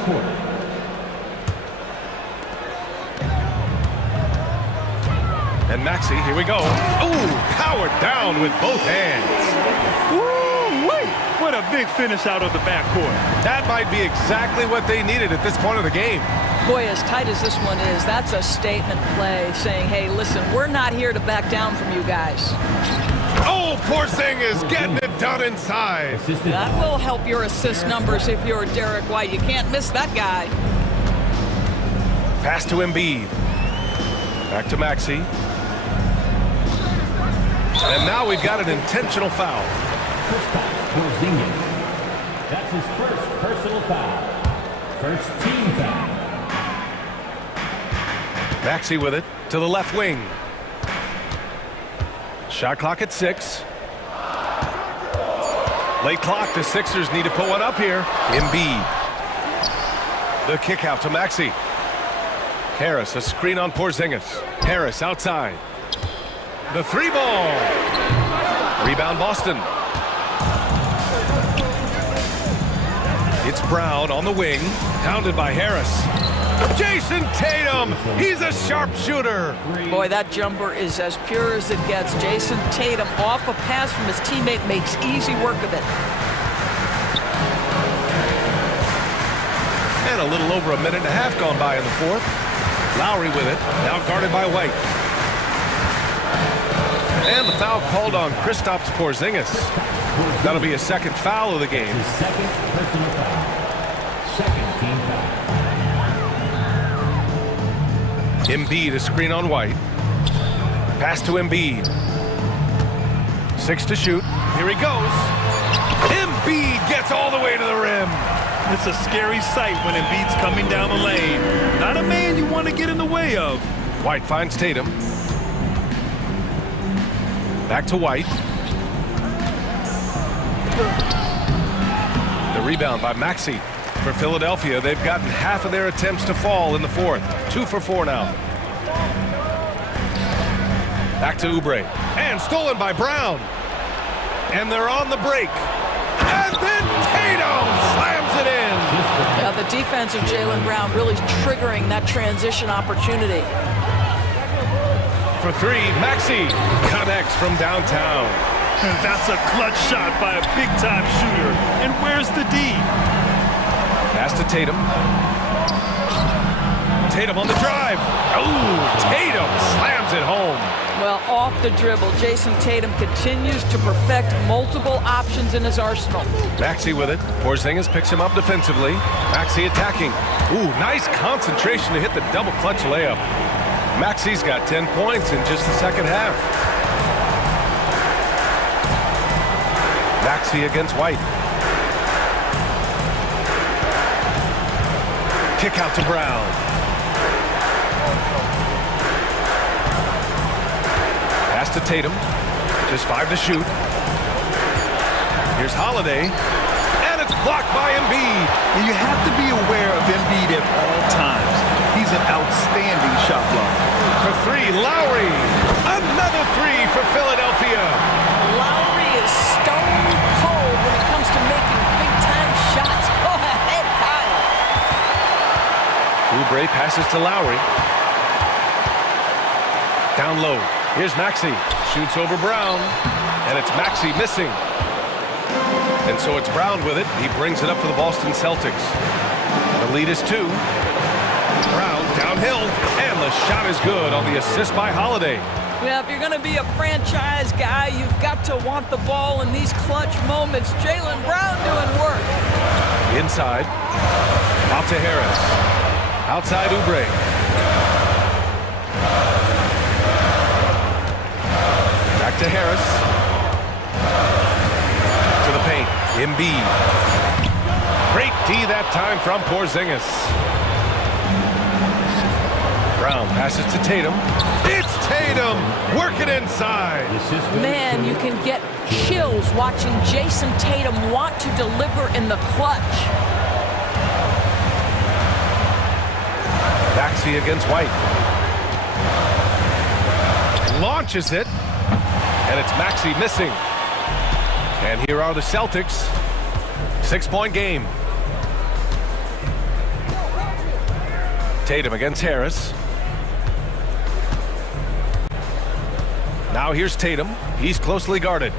And Maxey, here we go. Ooh, powered down with both hands. Woo-wee! What a big finish out of the backcourt. That might be exactly what they needed at this point of the game. Boy, as tight as this one is, that's a statement play saying, hey, listen, we're not here to back down from you guys. Oh, Porzingis getting it done inside. That will help your assist numbers if you're Derek White. You can't miss that guy. Pass to Embiid. Back to Maxey. And now we've got an intentional foul. Porzingis. That's his first personal foul. First team foul. Maxey with it to the left wing. Shot clock at 6. Late clock, the Sixers need to put one up here. Embiid. The kick out to Maxey. Harris, a screen on Porzingis. Harris outside. The three ball. Rebound Boston. It's Brown on the wing, pounded by Harris. Jason Tatum, he's a sharpshooter. Boy, that jumper is as pure as it gets. Jason Tatum off a pass from his teammate makes easy work of it. And a little over a minute and a half gone by in the fourth. Lowry with it, now guarded by White. And the foul called on Kristaps Porzingis. That'll be a second foul of the game. Second personal foul. Second team foul. Embiid, a screen on White. Pass to Embiid. 6 to shoot. Here he goes. Embiid gets all the way to the rim. It's a scary sight when Embiid's coming down the lane. Not a man you want to get in the way of. White finds Tatum. Back to White. The rebound by Maxey. For Philadelphia, they've gotten half of their attempts to fall in the fourth. 2 for 4 now. Back to Oubre. And stolen by Brown. And they're on the break. And then Tatum slams it in. Yeah, the defense of Jaylen Brown really triggering that transition opportunity. For 3, Maxey connects from downtown. And that's a clutch shot by a big-time shooter. And where's the D? Pass to Tatum. Tatum on the drive. Oh, Tatum slams it home. Well, off the dribble, Jason Tatum continues to perfect multiple options in his arsenal. Maxey with it. Porzingis picks him up defensively. Maxey attacking. Ooh, nice concentration to hit the double clutch layup. Maxey's got 10 points in just the second half. Maxey against White. Kick out to Brown. Pass to Tatum. Just 5 to shoot. Here's Holiday. And it's blocked by Embiid. And you have to be aware of Embiid at all times. He's an outstanding shot blocker. For 3, Lowry. Another 3 for Philadelphia. Lowry is stone cold when it comes to making big-time shots. Go ahead, Kyle. Oubre passes to Lowry. Down low. Here's Maxey. Shoots over Brown. And it's Maxey missing. And so it's Brown with it. He brings it up for the Boston Celtics. The lead is 2. Brown downhill. And the shot is good on the assist by Holiday. Yeah, if you're going to be a franchise guy, you've got to want the ball in these clutch moments. Jaylen Brown doing work. Inside. Out to Harris. Outside Oubre. Back to Harris. To the paint. Embiid. Great D that time from Porzingis. Brown passes to Tatum. It's Tatum working inside. Man, you can get chills watching Jason Tatum want to deliver in the clutch. Maxey against White. Launches it. And it's Maxey missing. And here are the Celtics. 6-point game. Tatum against Harris. Now here's Tatum. He's closely guarded.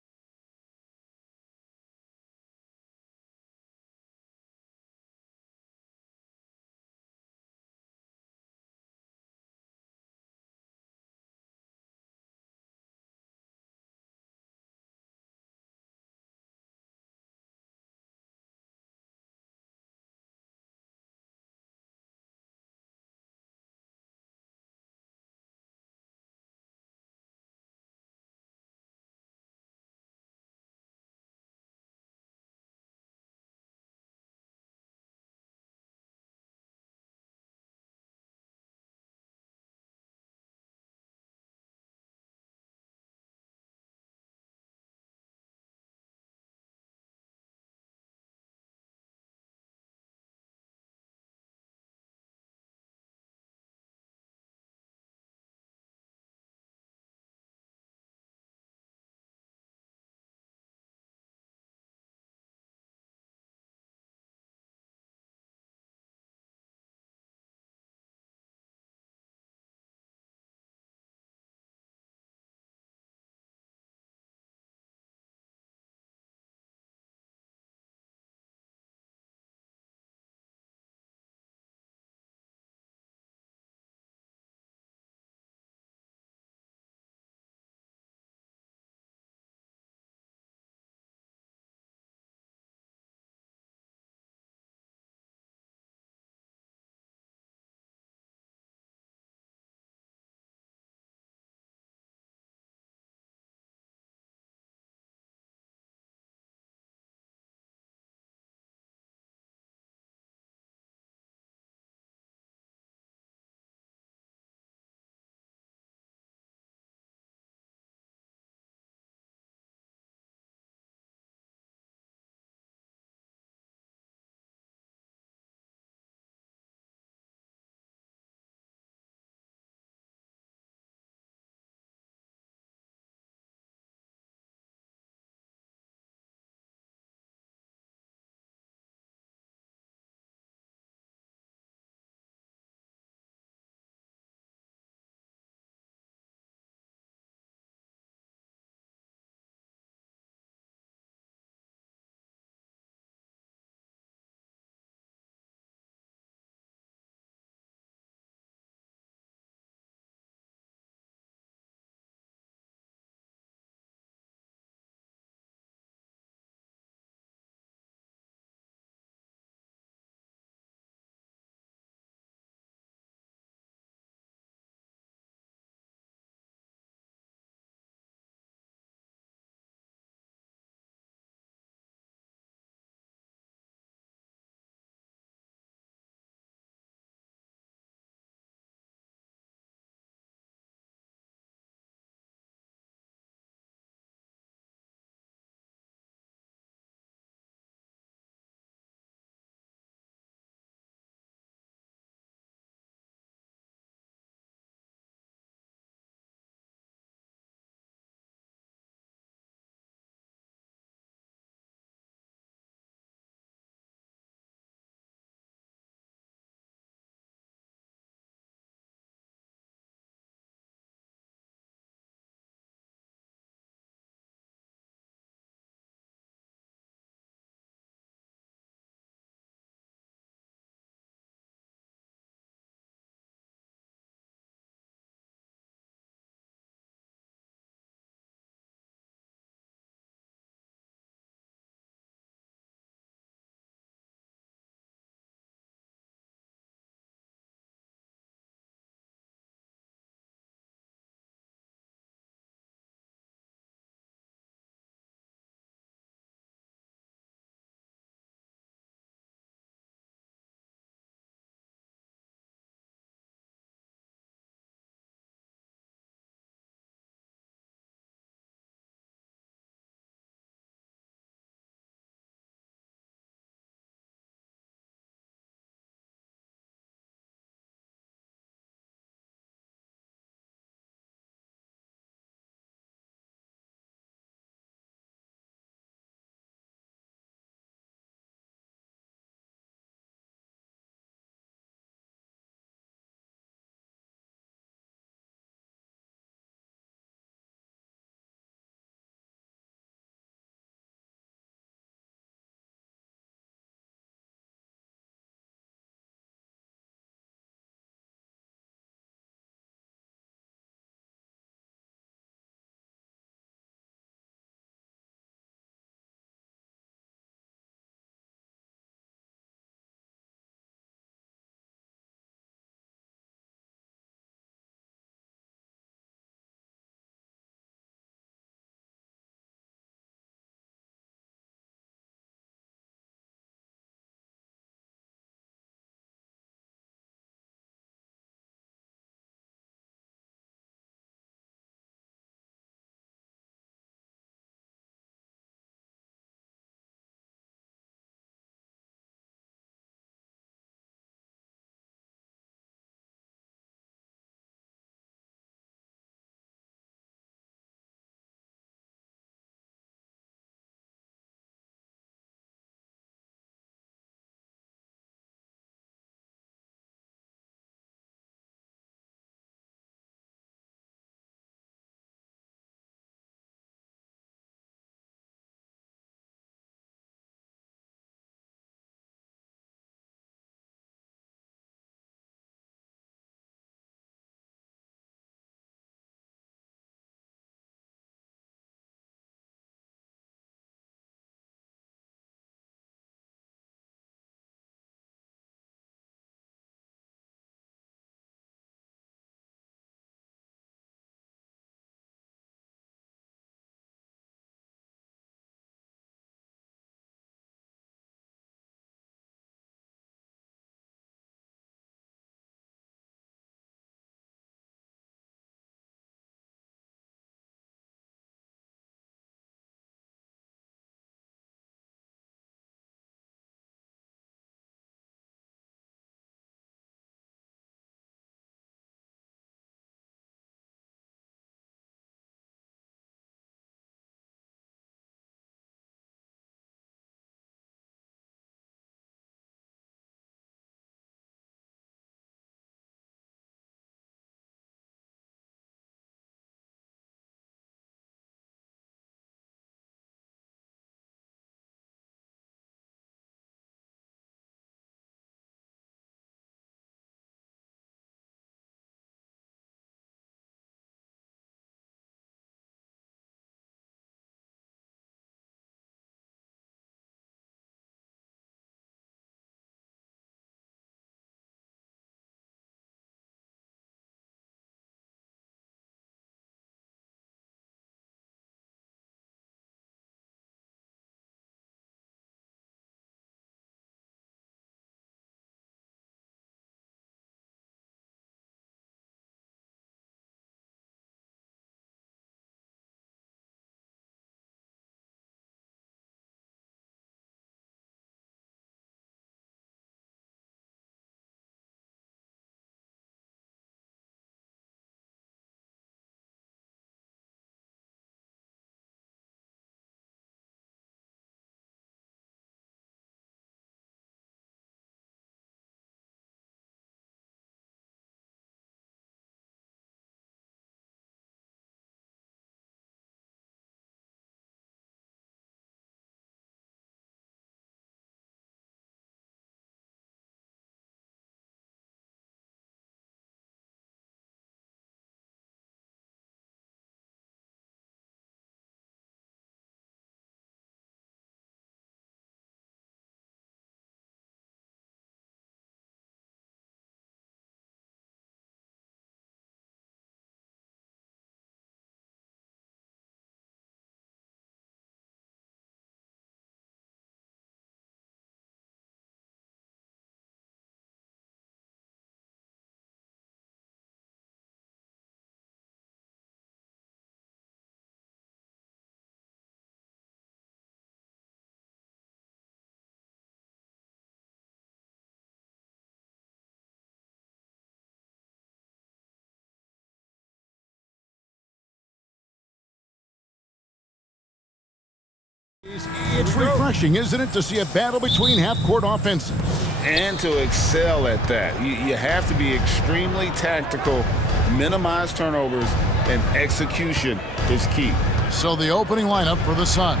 It's refreshing, isn't it, to see a battle between half-court offenses? And to excel at that. You have to be extremely tactical, minimize turnovers, and execution is key. So the opening lineup for the Suns.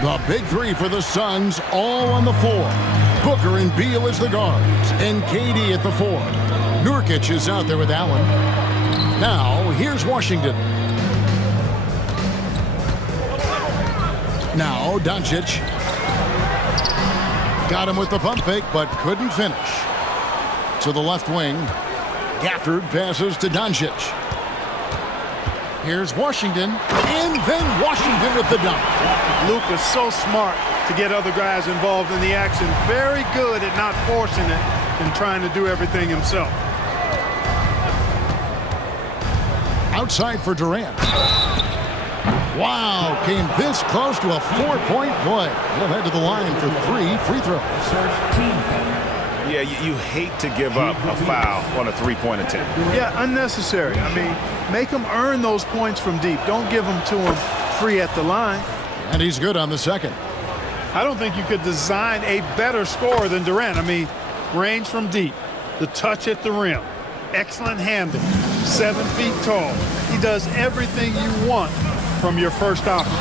The big three for the Suns, all on the floor. Booker and Beal as the guards, and KD at the 4. Nurkic is out there with Allen. Now, here's Washington. Now, Doncic. Got him with the pump fake, but couldn't finish. To the left wing. Gafford passes to Doncic. Here's Washington, and then Washington with the dunk. Luka's so smart to get other guys involved in the action. Very good at not forcing it and trying to do everything himself. Outside for Durant. Wow, came this close to a 4-point play. He'll head to the line for 3 free throws. Yeah, you hate to give up a foul on a three-point attempt. Yeah, unnecessary. I mean, make them earn those points from deep. Don't give them to them free at the line. And he's good on the second. I don't think you could design a better scorer than Durant. I mean, range from deep, the touch at the rim, excellent handle, 7 feet tall. He does everything you want from your first option.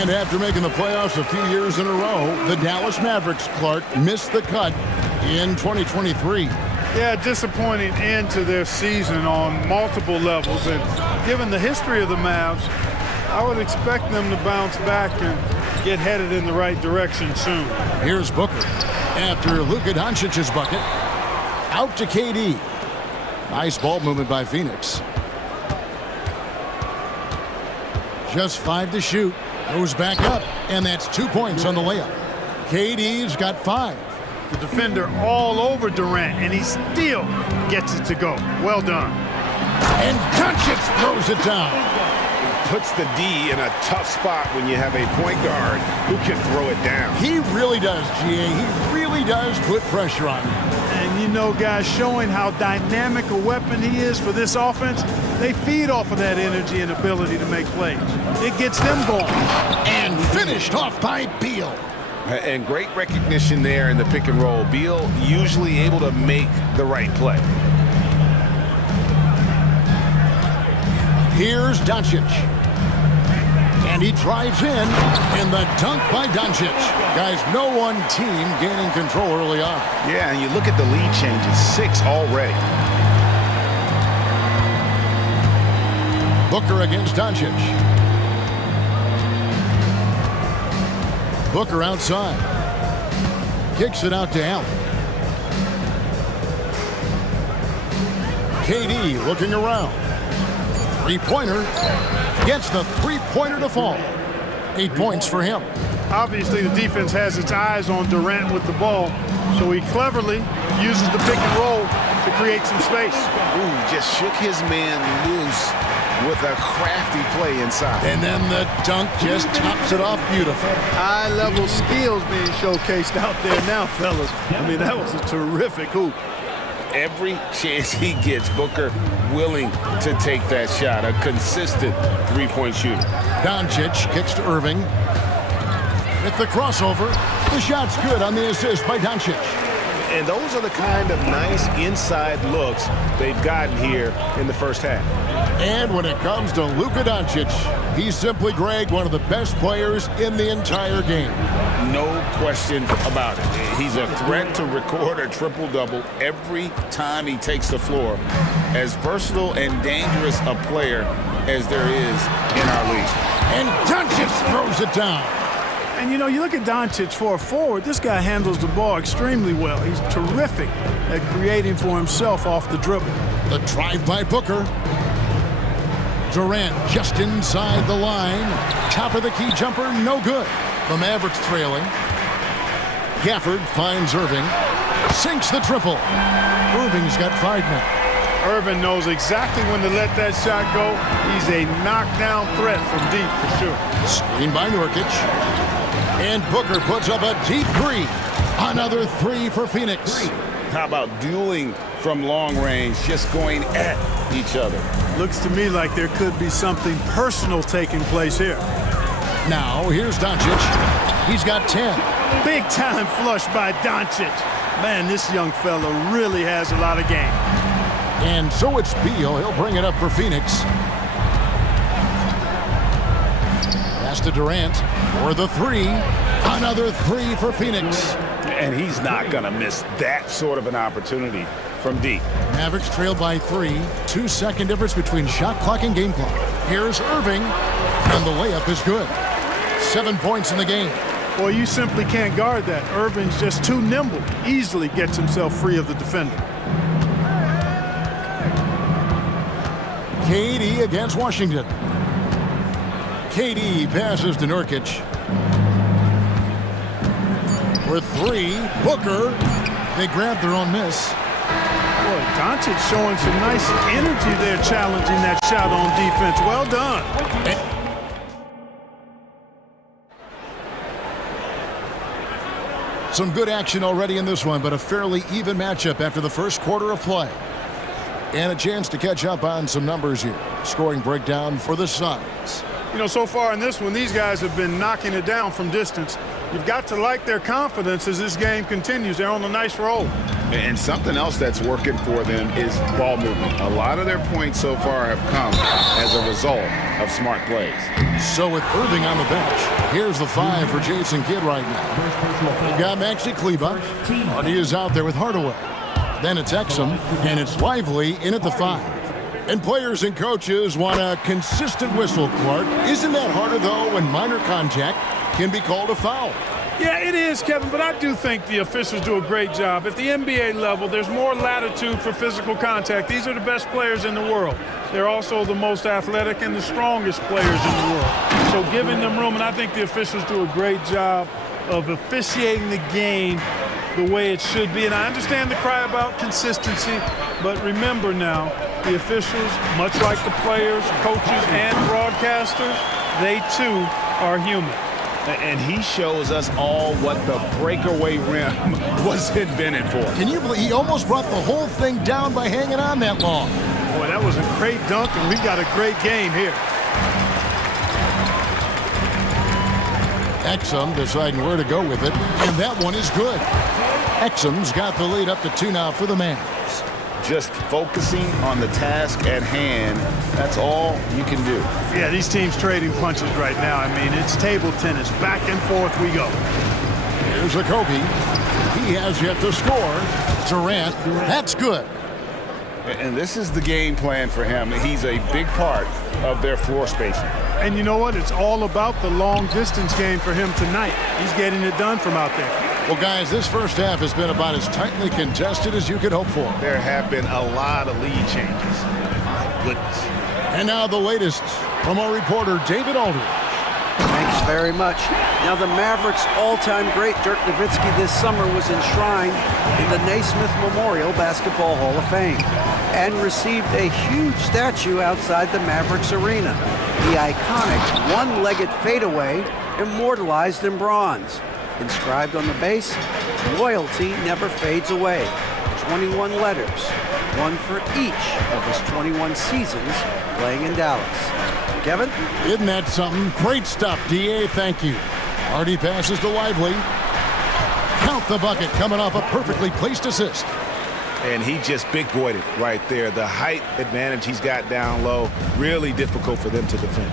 And after making the playoffs a few years in a row, the Dallas Mavericks, Clark, missed the cut in 2023. Yeah, disappointing end to their season on multiple levels. And given the history of the Mavs, I would expect them to bounce back and get headed in the right direction soon. Here's Booker. After Luka Doncic's bucket, out to KD. Nice ball movement by Phoenix. Just 5 to shoot. Goes back up, and that's 2 points on the layup. KD's got 5. The defender all over Durant, and he still gets it to go. Well done. And Doncic throws it down. Puts the D in a tough spot when you have a point guard who can throw it down. He really does, GA. He really does put pressure on him. And you know, guys, showing how dynamic a weapon he is for this offense, they feed off of that energy and ability to make plays. It gets them going. And finished off by Beal. And great recognition there in the pick and roll. Beal usually able to make the right play. Here's Doncic. And he drives in, and the dunk by Doncic. Guys, no one team gaining control early on. Yeah, and you look at the lead changes, 6 already. Booker against Doncic. Booker outside. Kicks it out to Allen. KD looking around. Three-pointer. Gets the three-pointer to fall. 8 points for him. Obviously, the defense has its eyes on Durant with the ball, so he cleverly uses the pick and roll to create some space. Ooh, just shook his man loose with a crafty play inside. And then the dunk just tops it off beautiful. High-level skills being showcased out there now, fellas. I mean, that was a terrific hoop. Every chance he gets, Booker willing to take that shot. A consistent three-point shooter. Doncic kicks to Irving. At the crossover, the shot's good on the assist by Doncic. And those are the kind of nice inside looks they've gotten here in the first half. And when it comes to Luka Doncic, he's simply, Greg, one of the best players in the entire game. No question about it. He's a threat to record a triple-double every time he takes the floor. As versatile and dangerous a player as there is in our league. And Doncic throws it down. And, you know, you look at Doncic for a forward, this guy handles the ball extremely well. He's terrific at creating for himself off the dribble. The drive by Booker. Durant just inside the line. Top of the key jumper, no good. The Mavericks trailing. Gafford finds Irving. Sinks the triple. Irving's got 5 men. Irving knows exactly when to let that shot go. He's a knockdown threat from deep for sure. Screen by Nurkic. And Booker puts up a deep 3. Another 3 for Phoenix. How about dueling from long range, just going at each other? Looks to me like there could be something personal taking place here. Now, here's Doncic. He's got 10. Big time flush by Doncic. Man, this young fella really has a lot of game. And so it's Beal. He'll bring it up for Phoenix. Pass to Durant for the three. Another three for Phoenix. And he's not going to miss that sort of an opportunity from deep. Mavericks trail by 3. 2-second difference between shot clock and game clock. Here's Irving, and the layup is good. 7 points in the game. Boy, you simply can't guard that. Irving's just too nimble. Easily gets himself free of the defender. KD against Washington. KD passes to Nurkic. For 3, Booker. They grab their own miss. Boy, Doncic showing some nice energy there, challenging that shot on defense. Well done. Some good action already in this one, but a fairly even matchup after the first quarter of play. And a chance to catch up on some numbers here. Scoring breakdown for the Suns. You know, so far in this one, these guys have been knocking it down from distance. You've got to like their confidence as this game continues. They're on a nice roll. And something else that's working for them is ball movement. A lot of their points so far have come as a result of smart plays. So with Irving on the bench, here's the 5 for Jason Kidd right now. We've got Maxi Kleba. He is out there with Hardaway. Then it's Exum, and it's Lively in at the 5. And players and coaches want a consistent whistle, Clark. Isn't that harder, though, when minor contact can be called a foul? Yeah, it is, Kevin, but I do think the officials do a great job. At the NBA level, there's more latitude for physical contact. These are the best players in the world. They're also the most athletic and the strongest players in the world. So giving them room, and I think the officials do a great job of officiating the game the way it should be. And I understand the cry about consistency, but remember now, the officials, much like the players, coaches, and broadcasters, they too are human. And he shows us all what the breakaway rim was invented for. Can you believe he almost brought the whole thing down by hanging on that long? Boy, that was a great dunk, and we got a great game here. Exum deciding where to go with it, and that one is good. Exum's got the lead up to 2 now for the Mavs. Just focusing on the task at hand, that's all you can do. Yeah, these teams trading punches right now. I mean, it's table tennis. Back and forth we go. Here's a Kobe. He has yet to score. Durant, that's good. And this is the game plan for him. He's a big part of their floor spacing. And you know what? It's all about the long distance game for him tonight. He's getting it done from out there. Well, guys, this first half has been about as tightly contested as you could hope for. There have been a lot of lead changes. My goodness. And now the latest from our reporter, David Aldridge. Thanks very much. Now, the Mavericks' all-time great Dirk Nowitzki this summer was enshrined in the Naismith Memorial Basketball Hall of Fame and received a huge statue outside the Mavericks arena. The iconic one-legged fadeaway immortalized in bronze. Inscribed on the base, loyalty never fades away. 21 letters, one for each of his 21 seasons playing in Dallas. Kevin? Isn't that something? Great stuff, D.A. Thank you. Hardy passes to Lively. Count the bucket coming off a perfectly placed assist. And he just big-boyed it right there. The height advantage he's got down low, really difficult for them to defend.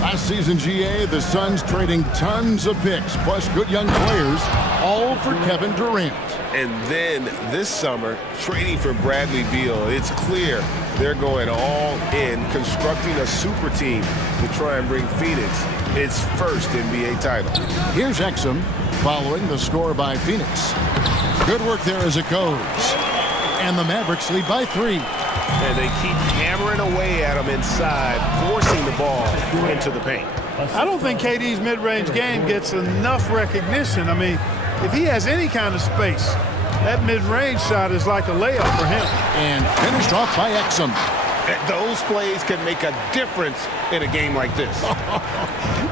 Last season, GA, the Suns trading tons of picks, plus good young players, all for Kevin Durant. And then this summer, trading for Bradley Beal. It's clear they're going all in, constructing a super team to try and bring Phoenix its first NBA title. Here's Exum following the score by Phoenix. Good work there as it goes. And the Mavericks lead by 3. And they keep hammering away at him inside, forcing the ball into the paint. I don't think KD's mid-range game gets enough recognition. I mean, if he has any kind of space, that mid-range shot is like a layup for him. And finished off by Exum. Those plays can make a difference in a game like this.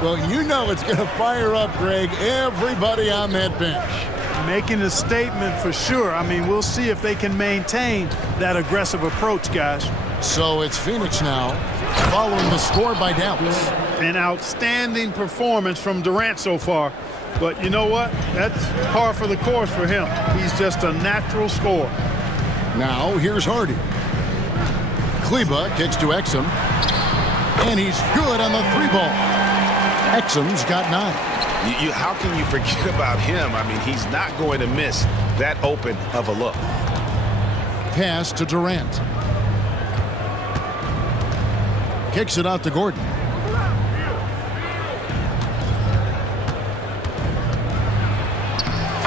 Well, you know it's going to fire up, Greg, everybody on that bench. Making a statement for sure. I mean, we'll see if they can maintain that aggressive approach, guys. So it's Phoenix now, following the score by Dallas. An outstanding performance from Durant so far. But you know what? That's par for the course for him. He's just a natural scorer. Now here's Hardy. Kleba kicks to Exum. And he's good on the 3-ball. Exum's got 9. How can you forget about him? I mean, he's not going to miss that open of a look. Pass to Durant. Kicks it out to Gordon.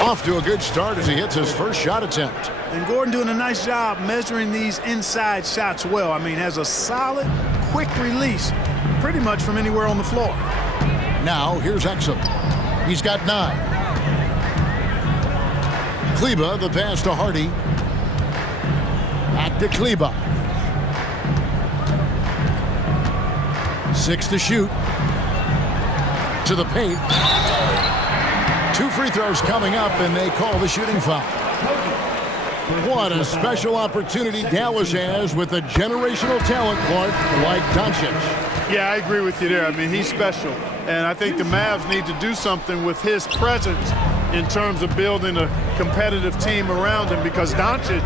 Off to a good start as he hits his first shot attempt. And Gordon doing a nice job measuring these inside shots well. I mean, has a solid, quick release pretty much from anywhere on the floor. Now here's Exum. He's got 9. Kleba, the pass to Hardy. Back to Kleba. 6 to shoot. To the paint. 2 free throws coming up, and they call the shooting foul. What a special opportunity Dallas has with a generational talent, Clark, like Doncic. Yeah, I agree with you there. I mean, he's special. And I think the Mavs need to do something with his presence in terms of building a competitive team around him, because Doncic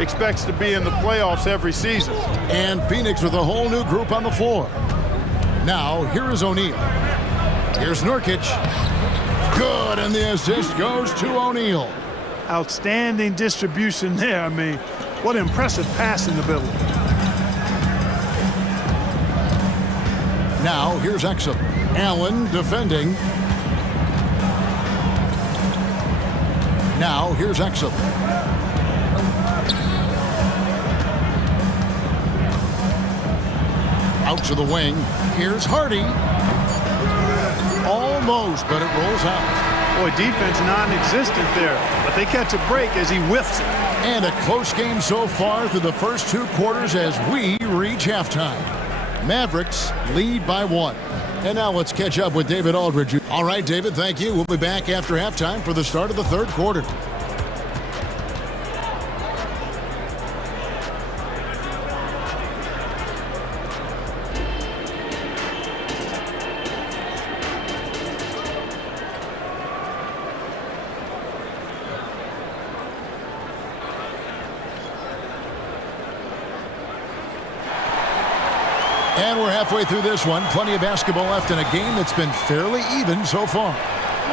expects to be in the playoffs every season. And Phoenix with a whole new group on the floor. Now, here is O'Neal. Here's Nurkic. Good, and the assist goes to O'Neal. Outstanding distribution there. I mean, what impressive passing ability. Now, here's Exum. Allen defending. Now, here's Exum. Out to the wing. Here's Hardy. Almost, but it rolls out. Boy, defense non-existent there, but they catch a break as he whiffs it. And a close game so far through the first 2 quarters as we reach halftime. Mavericks lead by 1. And now let's catch up with David Aldridge. All right, David, thank you. We'll be back after halftime for the start of the 3rd quarter. And we're halfway through this one. Plenty of basketball left in a game that's been fairly even so far.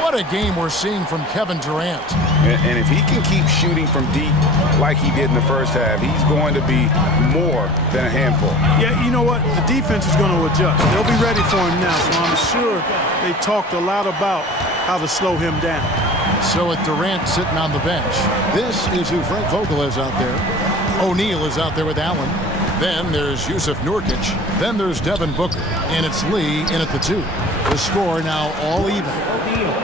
What a game we're seeing from Kevin Durant. And if he can keep shooting from deep like he did in the first half, he's going to be more than a handful. Yeah, you know what? The defense is going to adjust. They'll be ready for him now, so I'm sure they talked a lot about how to slow him down. So with Durant sitting on the bench, this is who Frank Vogel is out there. O'Neal is out there with Allen. Then there's Yusuf Nurkic. Then there's Devin Booker. And it's Lee in at the 2. The score now all even.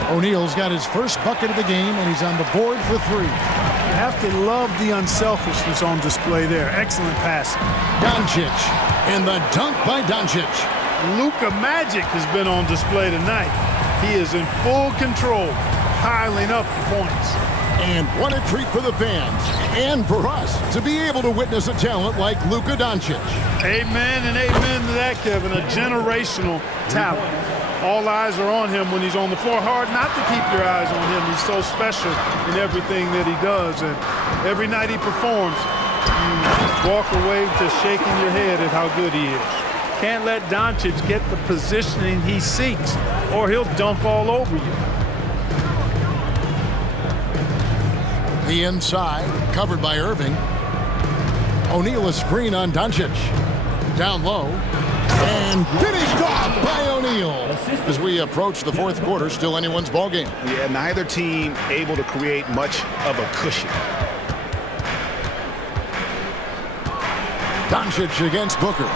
O'Neal's got his first bucket of the game, and he's on the board for 3. You have to love the unselfishness on display there. Excellent passing. Doncic. And the dunk by Doncic. Luka Magic has been on display tonight. He is in full control, piling up the points. And what a treat for the fans and for us to be able to witness a talent like Luka Doncic. Amen and amen to that, Kevin. A generational talent. All eyes are on him when he's on the floor. Hard not to keep your eyes on him. He's so special in everything that he does. And every night he performs, you walk away just shaking your head at how good he is. Can't let Doncic get the positioning he seeks, or he'll dunk all over you. The inside, covered by Irving. O'Neal a screen on Doncic. Down low. And finished off by O'Neal. As we approach the 4th quarter, still anyone's ballgame. Yeah, neither team able to create much of a cushion. Doncic against Booker.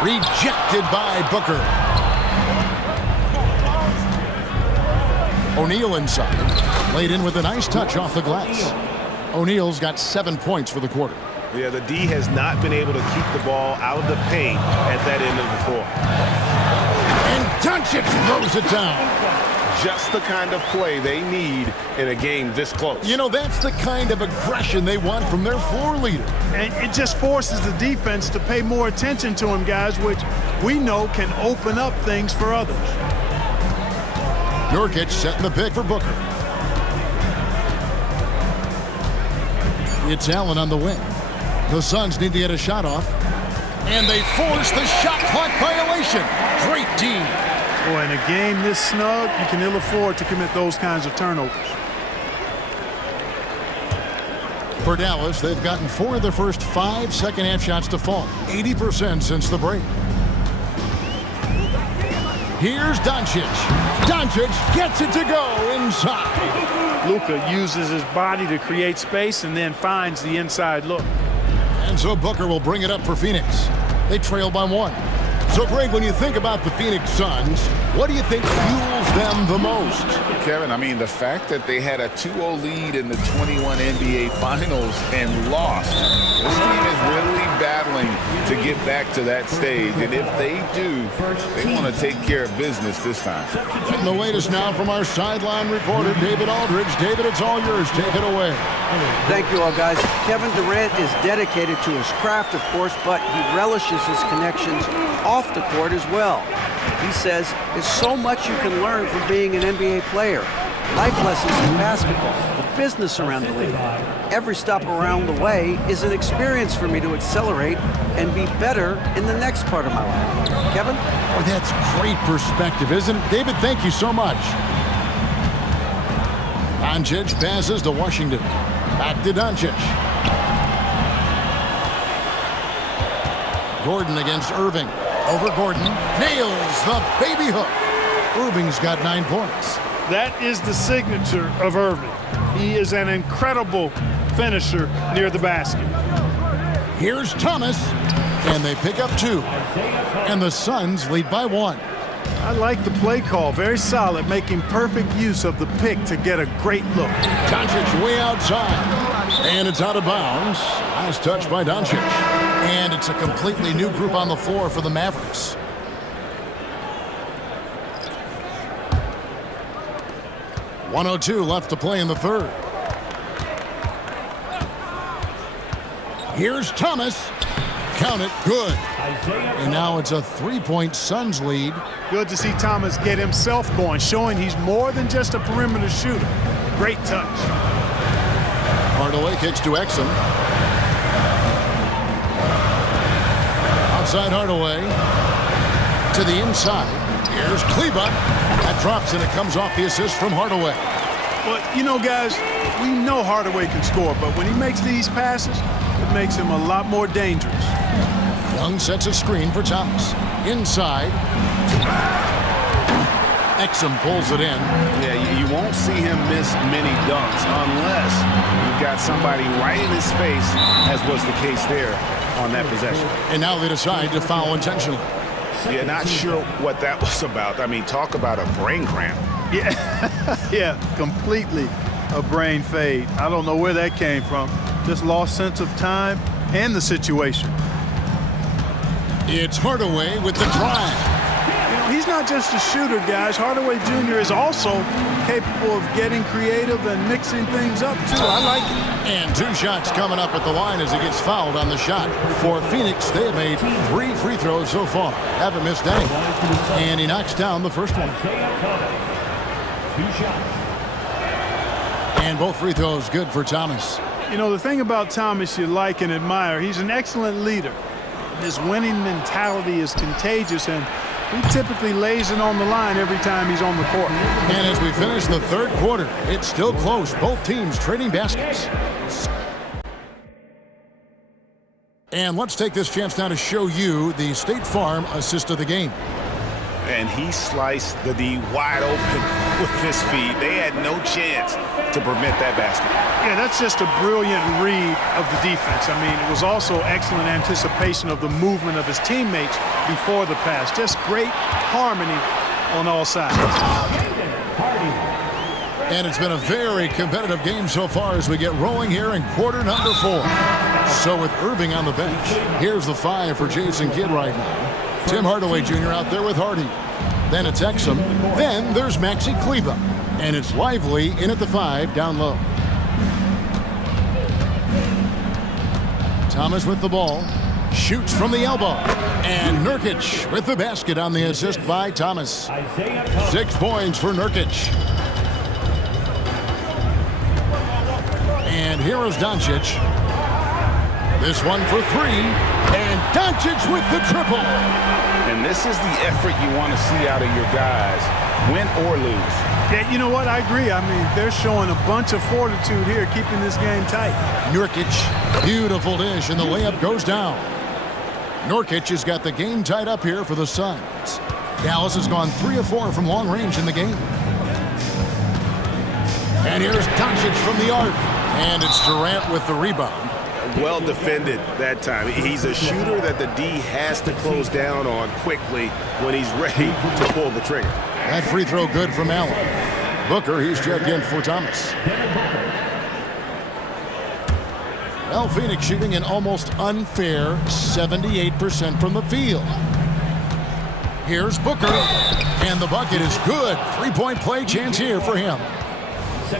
Rejected by Booker. O'Neal inside. Laid in with a nice touch off the glass. O'Neal's got 7 points for the quarter. Yeah, the D has not been able to keep the ball out of the paint at that end of the floor. And Doncic throws it down. just the kind of play they need in a game this close. You know, that's the kind of aggression they want from their floor leader. And it just forces the defense to pay more attention to him, guys, which we know can open up things for others. Nurkic setting the pick for Booker. It's Allen on the wing. The Suns need to get a shot off. And they force the shot clock violation. Great team. Boy, in a game this snug, you can ill afford to commit those kinds of turnovers. For Dallas, they've gotten 4 of their first 5 second-half shots to fall. 80% since the break. Here's Doncic. Doncic gets it to go inside. Luka uses his body to create space and then finds the inside look. And so Booker will bring it up for Phoenix. They trail by 1. So, Greg, when you think about the Phoenix Suns, what do you think fuels them the most? Kevin, I mean, the fact that they had a 2-0 lead in the 21 NBA Finals and lost. This team is really battling to get back to that stage. And if they do, they want to take care of business this time. And the latest now from our sideline reporter, David Aldridge. David, it's all yours. Take it away. Thank you all, guys. Kevin Durant is dedicated to his craft, of course, but he relishes his connections off the court as well. He says there's so much you can learn from being an NBA player. Life lessons in basketball, the business around the league. Every stop around the way is an experience for me to accelerate and be better in the next part of my life. Kevin? Oh, that's great perspective, isn't it? David, thank you so much. Doncic passes to Washington. Back to Doncic. Gordon against Irving. Over Gordon. Nails the baby hook. Irving's got 9 points. That is the signature of Irving. He is an incredible finisher near the basket. Here's Thomas. And they pick up 2. And the Suns lead by 1. I like the play call. Very solid, making perfect use of the pick to get a great look. Doncic way outside. And it's out of bounds. Nice touch by Doncic. And it's a completely new group on the floor for the Mavericks. .102 left to play in the third. Here's Thomas. Count it. Good. And now it's a 3-point Suns lead. Good to see Thomas get himself going, showing he's more than just a perimeter shooter. Great touch. Hardaway kicks to Exum. Outside Hardaway. To the inside. Here's Kleba. That drops and it comes off the assist from Hardaway. Well, you know, guys, we know Hardaway can score, but when he makes these passes, it makes him a lot more dangerous. Young sets a screen for Thomas. Inside. Exum pulls it in. Yeah, you won't see him miss many dunks unless you've got somebody right in his face, as was the case there on that possession. And now they decide to foul intentionally. Yeah, not sure what that was about. I mean, talk about a brain cramp. Yeah, yeah, completely a brain fade. I don't know where that came from. Just lost sense of time and the situation. It's Hardaway with the drive. You know, he's not just a shooter, guys. Hardaway Jr. is also capable of getting creative and mixing things up, too. I like it. And 2 shots coming up at the line as he gets fouled on the shot. For Phoenix, they have made 3 free throws so far. Haven't missed any. And he knocks down the first one. 2 shots. And both free throws good for Thomas. You know, the thing about Thomas you like and admire, he's an excellent leader. His winning mentality is contagious, and he typically lays it on the line every time he's on the court. And as we finish the third quarter, it's still close. Both teams trading baskets. And let's take this chance now to show you the State Farm assist of the game. And he sliced the D wide open with his feet. They had no chance to prevent that basket. Yeah, that's just a brilliant read of the defense. I mean, it was also excellent anticipation of the movement of his teammates before the pass. Just great harmony on all sides. And it's been a very competitive game so far as we get rolling here in quarter number 4. So with Irving on the bench, here's the 5 for Jason Kidd right now. Tim Hardaway Jr. out there with Hardy. Then it's Exum. Then there's Maxi Kleba. And it's Lively in at the 5 down low. Thomas with the ball. Shoots from the elbow. And Nurkic with the basket on the assist by Thomas. 6 points for Nurkic. And here is Doncic. This one for 3. And Doncic with the triple. And this is the effort you want to see out of your guys, win or lose. Yeah, you know what? I agree. I mean, they're showing a bunch of fortitude here, keeping this game tight. Nurkic, beautiful dish, and the layup goes down. Nurkic has got the game tied up here for the Suns. Dallas has gone 3 of 4 from long range in the game. And here's Doncic from the arc. And it's Durant with the rebound. Well defended that time. He's a shooter that the D has to close down on quickly when he's ready to pull the trigger. That free throw good from Allen. Booker, he's checked in for Thomas. Well, Phoenix shooting an almost unfair 78% from the field. Here's Booker, and the bucket is good. 3-point play chance here for him.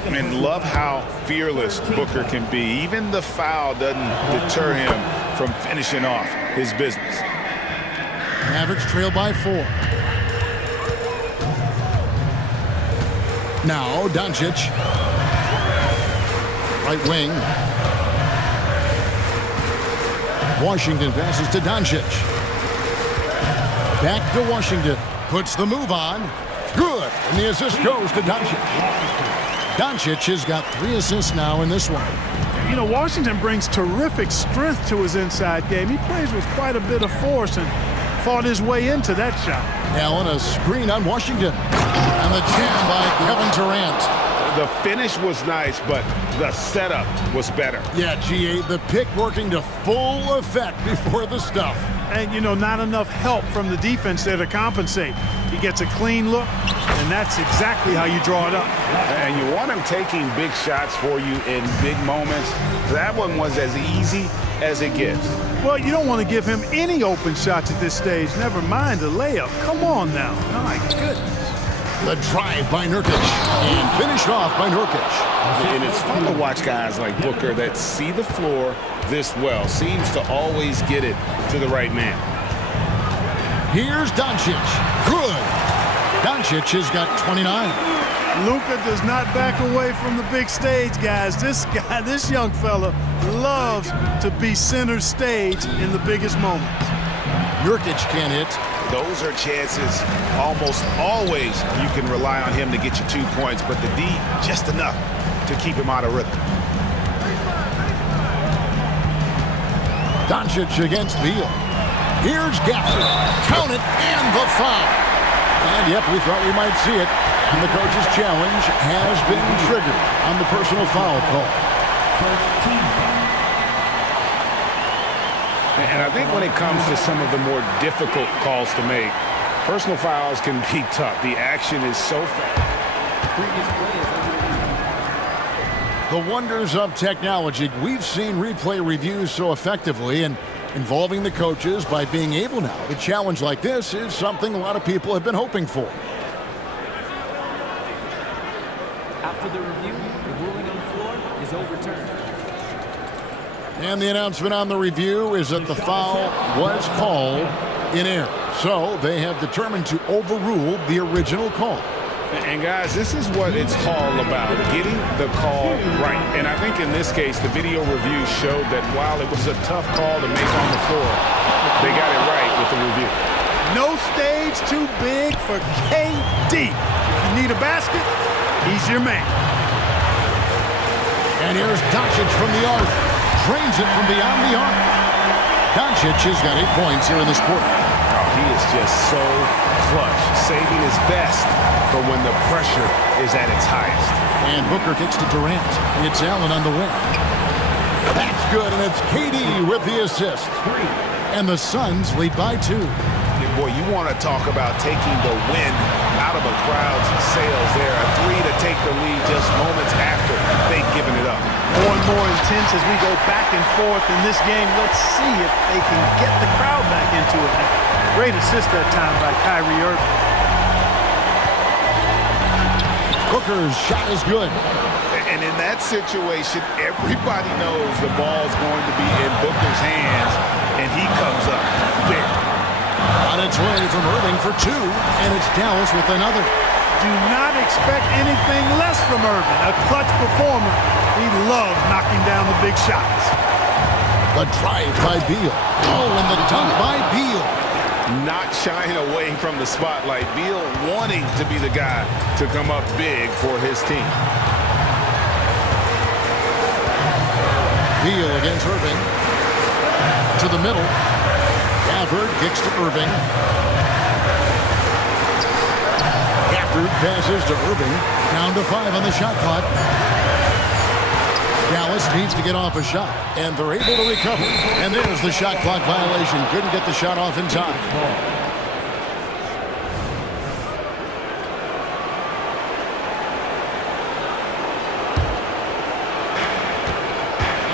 And love how fearless Booker can be. Even the foul doesn't deter him from finishing off his business. Mavericks trail by 4. Now Doncic. Right wing. Washington passes to Doncic. Back to Washington. Puts the move on. Good. And the assist goes to Doncic. Doncic has got 3 assists now in this one. You know, Washington brings terrific strength to his inside game. He plays with quite a bit of force and fought his way into that shot. Allen, a screen on Washington. And the jam by Kevin Durant. The finish was nice, but the setup was better. Yeah, G8, the pick working to full effect before the stuff. And, you know, not enough help from the defense there to compensate. He gets a clean look, and that's exactly how you draw it up. And you want him taking big shots for you in big moments. That one was as easy as it gets. Well, you don't want to give him any open shots at this stage. Never mind a layup. Come on now. My goodness. The drive by Nurkic, and finished off by Nurkic. And it's fun to watch guys like Booker that see the floor this well. Seems to always get it to the right man. Here's Doncic. Good. Doncic has got 29. Luka does not back away from the big stage, guys. This young fella loves to be center stage in the biggest moments. Nurkic can't hit. Those are chances almost always you can rely on him to get you 2 points, but the D just enough to keep him out of rhythm. Doncic against Beal. Here's Gafford. Count it, and the foul. And yep, we thought we might see it. And the coach's challenge has been triggered on the personal foul call. And I think when it comes to some of the more difficult calls to make, personal fouls can be tough. The action is so fast. The wonders of technology. We've seen replay reviews so effectively, and involving the coaches by being able now to challenge like this is something a lot of people have been hoping for. After the review, the ruling on the floor is overturned. And the announcement on the review is that the foul was called in error. So they have determined to overrule the original call. And guys, this is what it's all about, getting the call right. And I think in this case, the video review showed that while it was a tough call to make on the floor, they got it right with the review. No stage too big for KD. If you need a basket, he's your man. And here's Doncic from the arc. Drains it from beyond the arc. Doncic has got 8 points here in this quarter. Oh, he is just so clutch, saving his best for when the pressure is at its highest. And Booker kicks to Durant. It's Allen on the wing. That's good, and it's KD with the assist. And the Suns lead by 2. Boy, you want to talk about taking the wind out of a crowd's sails there. A 3 to take the lead just moments after they've given it up. More and more intense as we go back and forth in this game. Let's see if they can get the crowd back into it. Great assist that time by Kyrie Irving. Booker's shot is good. And in that situation, everybody knows the ball's going to be in Booker's hands, and he comes up big. On its way from Irving for two, and it's Dallas with another. Do not expect anything less from Irving. A clutch performer. He loves knocking down the big shots. The drive by Beal. Oh, and the dunk by Beal. Not shying away from the spotlight. Beal wanting to be the guy to come up big for his team. Beal against Irving. To the middle. Gafford kicks to Irving. Gafford passes to Irving. Down to 5 on the shot clock. Dallas needs to get off a shot, and they're able to recover. And there's the shot clock violation. Couldn't get the shot off in time.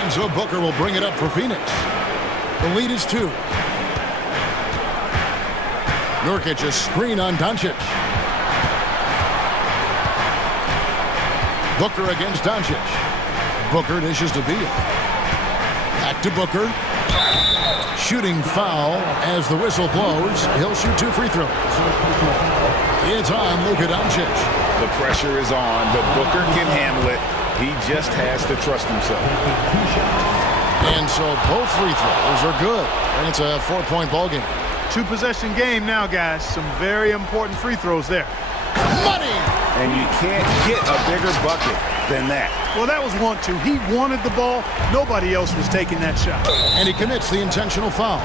And so Booker will bring it up for Phoenix. The lead is 2. Nurkic, a screen on Doncic. Booker against Doncic. Booker dishes to Beal. Back to Booker. Shooting foul as the whistle blows. He'll shoot 2 free throws. It's on Luka Doncic. The pressure is on, but Booker can handle it. He just has to trust himself. And so both free throws are good. And it's a 4-point ball game. 2-possession game now, guys. Some very important free throws there. Money! And you can't get a bigger bucket than that. Well, that was 1-2. He wanted the ball. Nobody else was taking that shot. And he commits the intentional foul.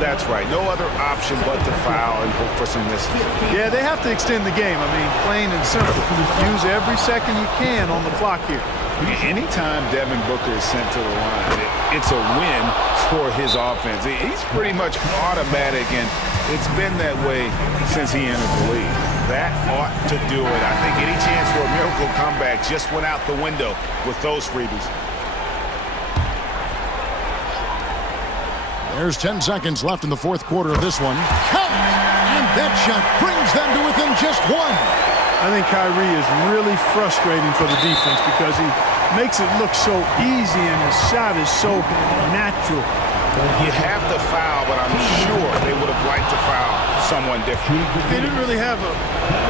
That's right. No other option but to foul and hope for some misses. Yeah, they have to extend the game. I mean, plain and simple. Use every second you can on the clock here. Anytime Devin Booker is sent to the line, it's a win for his offense. He's pretty much automatic, and it's been that way since he entered the league. That ought to do it. I think any chance for a miracle comeback just went out the window with those freebies. There's 10 seconds left in the 4th quarter of this one. Count! And that shot brings them to within just 1. I think Kyrie is really frustrating for the defense because he makes it look so easy and his shot is so natural. You have to foul, but I'm sure they would have liked to foul someone different. They didn't really have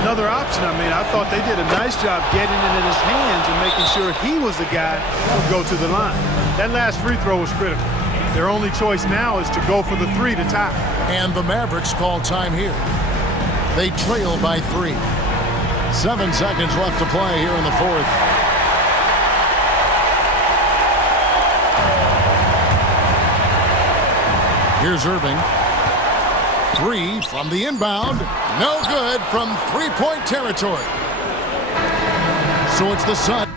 another option. I mean, I thought they did a nice job getting it in his hands and making sure he was the guy who would go to the line. That last free throw was critical. Their only choice now is to go for the 3 to tie. And the Mavericks call time here. They trail by 3. 7 seconds left to play here in the 4th. Here's Irving. 3 from the inbound. No good from 3-point territory. So it's the Suns.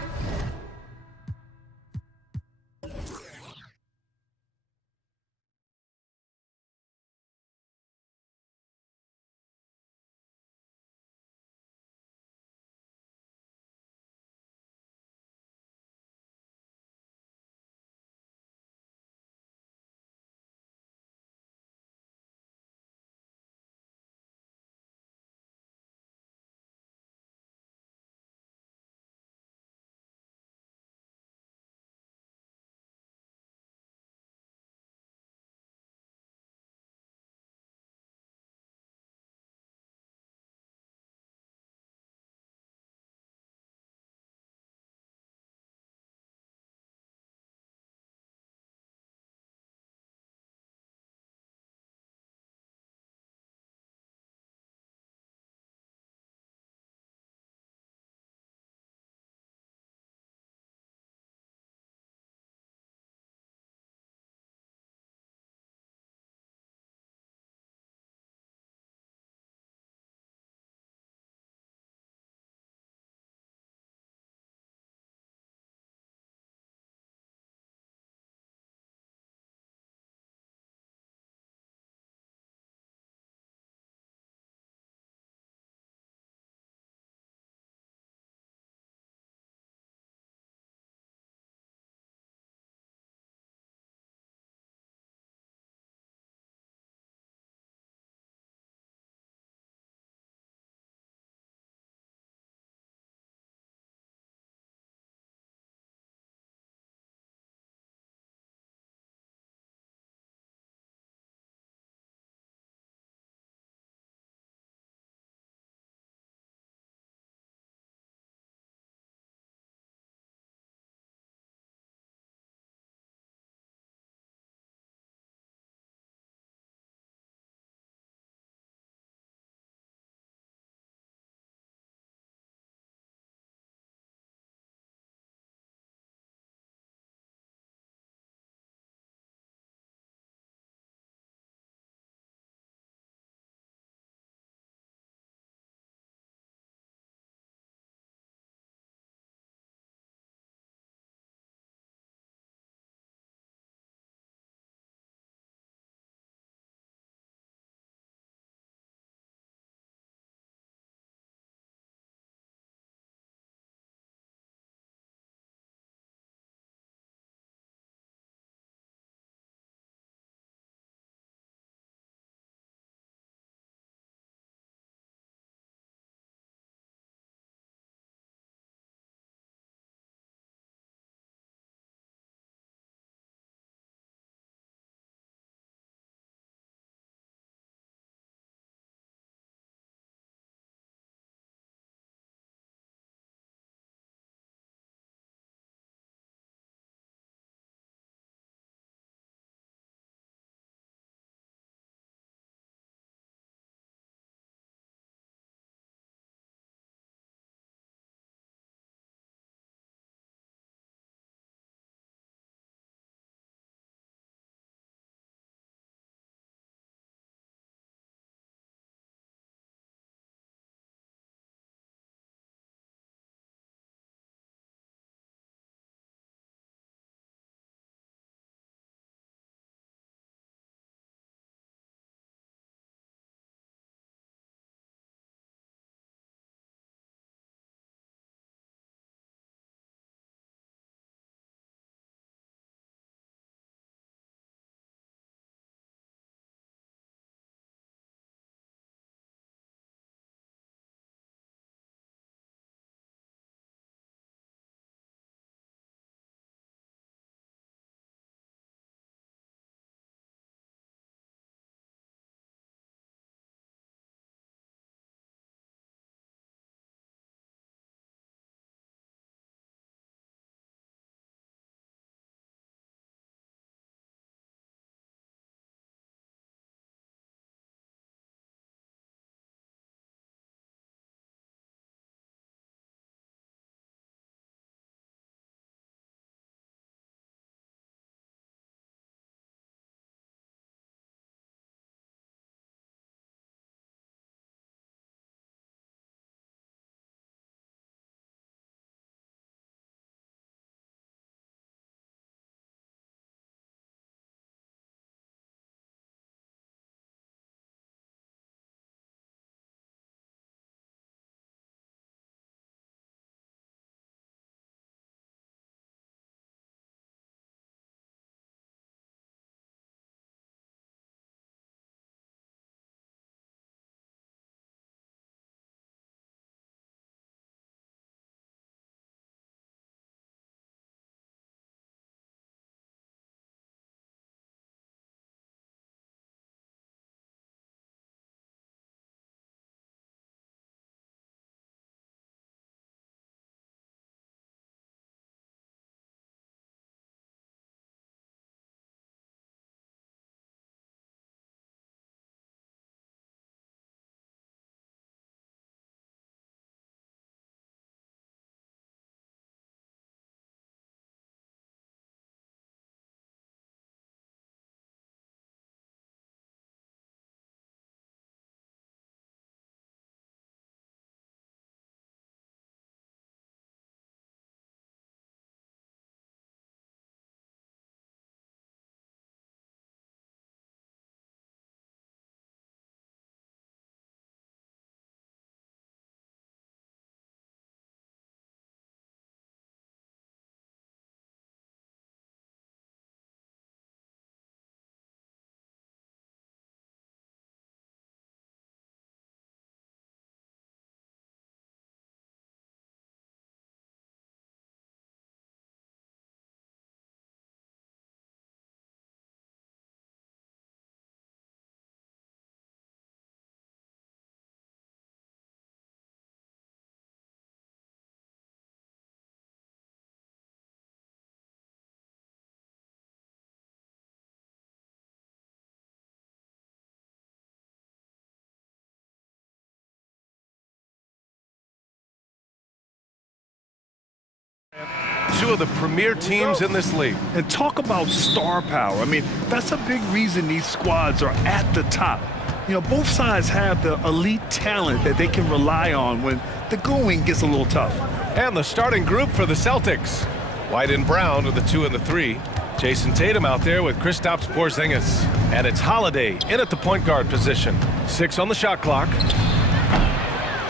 two of the premier teams in this league. And talk about star power. I mean, that's a big reason these squads are at the top. You know, both sides have the elite talent that they can rely on when the going gets a little tough. And the starting group for the Celtics. White and Brown are the 2 and the 3. Jason Tatum out there with Kristaps Porzingis. And it's Holiday in at the point guard position. 6 on the shot clock.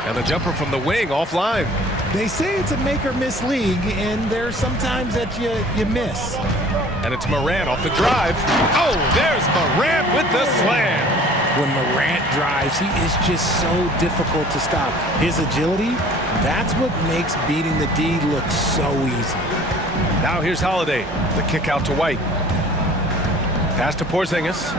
And the jumper from the wing offline. They say it's a make-or-miss league, and there's sometimes that you miss. And it's Morant off the drive. Oh, there's Morant with the slam. When Morant drives, he is just so difficult to stop. His agility, that's what makes beating the D look so easy. Now here's Holiday. The kick out to White. Pass to Porzingis.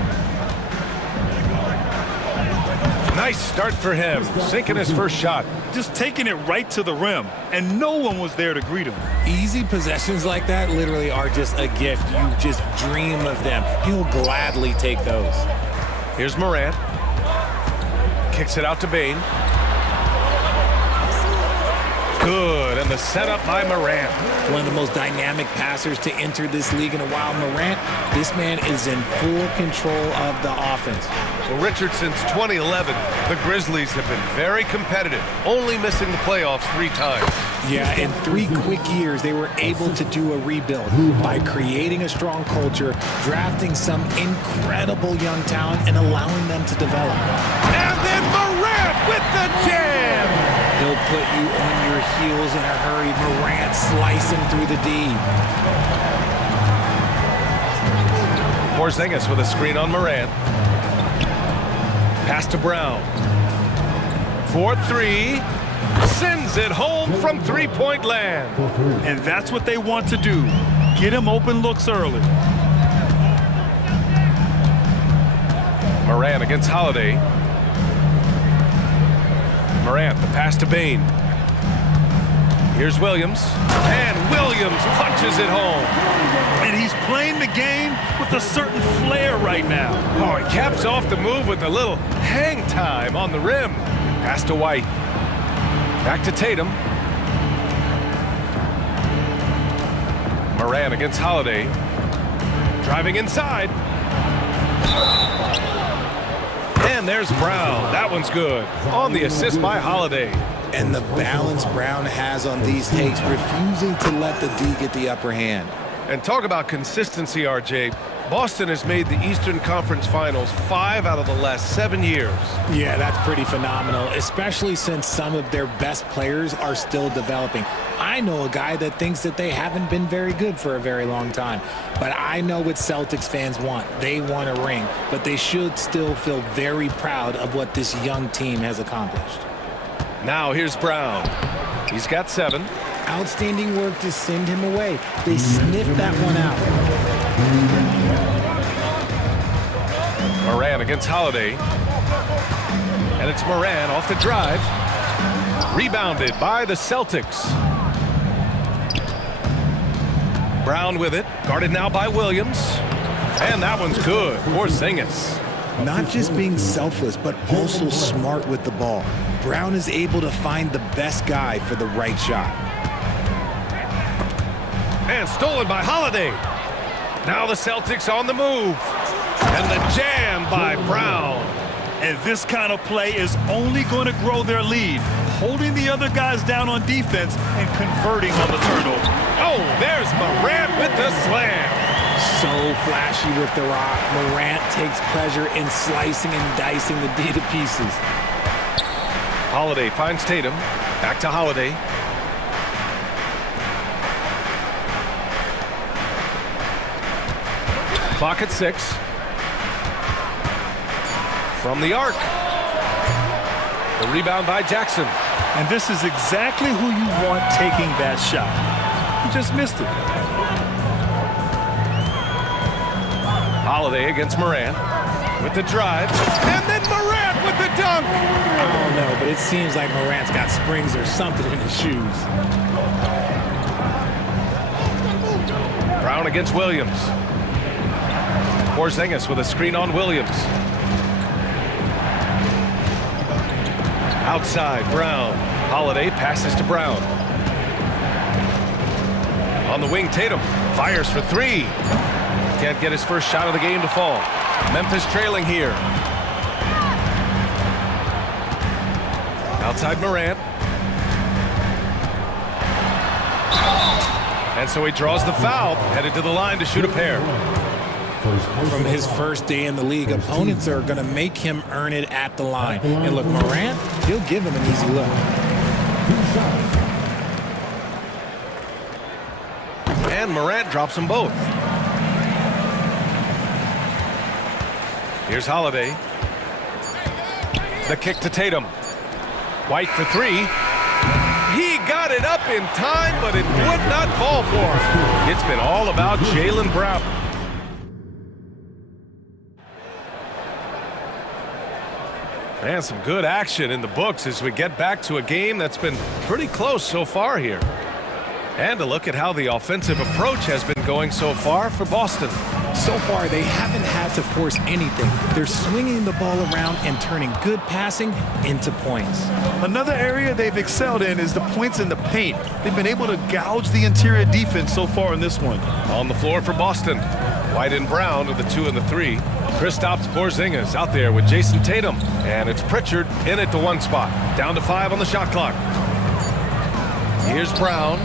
Nice start for him, sinking his first shot. Just taking it right to the rim, and no one was there to greet him. Easy possessions like that literally are just a gift. You just dream of them. He'll gladly take those. Here's Morant. Kicks it out to Bane. Good, and the setup by Morant. One of the most dynamic passers to enter this league in a while. Morant, this man is in full control of the offense. Well, Richard, since 2011, the Grizzlies have been very competitive, only missing the playoffs 3 times. Yeah, in 3 quick years, they were able to do a rebuild by creating a strong culture, drafting some incredible young talent, and allowing them to develop. And then Morant with the jam! He'll put you on your heels in a hurry. Morant slicing through the D. Porzingis with a screen on Morant. Pass to Brown. 4-3. Sends it home from three-point land. And that's what they want to do. Get him open looks early. Morant against Holiday. Morant, the pass to Bane. Here's Williams. And Williams punches it home. And he's playing the game with a certain flair right now. Oh, he caps off the move with a little hang time on the rim. Pass to White. Back to Tatum. Morant against Holiday. Driving inside. And there's Brown. That one's good. On the assist by Holiday. And the balance Brown has on these takes, refusing to let the D get the upper hand. And talk about consistency, RJ. Boston has made the Eastern Conference Finals 5 out of the last 7 years. Yeah, that's pretty phenomenal, especially since some of their best players are still developing. I know a guy that thinks that they haven't been very good for a very long time, but I know what Celtics fans want. They want a ring, but they should still feel very proud of what this young team has accomplished. Now here's Brown. He's got 7. Outstanding work to send him away. They sniffed that one out. Morant against Holiday. And it's Morant off the drive. Rebounded by the Celtics. Brown with it. Guarded now by Williams. And that one's good. Porzingis. Not just being selfless, but also smart with the ball. Brown is able to find the best guy for the right shot. And stolen by Holiday. Now the Celtics on the move. And the jam by Brown. And this kind of play is only going to grow their lead, holding the other guys down on defense and converting on the turnover. Oh, there's Morant with the slam. So flashy with the rock. Morant takes pleasure in slicing and dicing the D to pieces. Holiday finds Tatum. Back to Holiday. Clock at 6. From the arc. The rebound by Jackson. And this is exactly who you want taking that shot. He just missed it. Holiday against Morant with the drive. And then Morant with the dunk. I don't know, but it seems like Morant's got springs or something in his shoes. Brown against Williams. Porzingis with a screen on Williams. Outside, Brown. Holiday passes to Brown. On the wing, Tatum fires for three. Can't get his first shot of the game to fall. Memphis trailing here. Outside Morant. And so he draws the foul, headed to the line to shoot a pair. From his first day in the league, opponents are going to make him earn it at the line. And look, Morant, he'll give him an easy look. And Morant drops them both. Here's Holiday. The kick to Tatum. White for three. He got it up in time, but it would not fall for him. It's been all about Jaylen Brown. And some good action in the books as we get back to a game that's been pretty close so far here. And a look at how the offensive approach has been going so far for Boston. So far, they haven't had to force anything. They're swinging the ball around and turning good passing into points. Another area they've excelled in is the points in the paint. They've been able to gouge the interior defense so far in this one. On the floor for Boston, White and Brown are the 2 and the 3. Kristaps Porzingis out there with Jason Tatum. And it's Pritchard in at the 1 spot. Down to 5 on the shot clock. Here's Brown.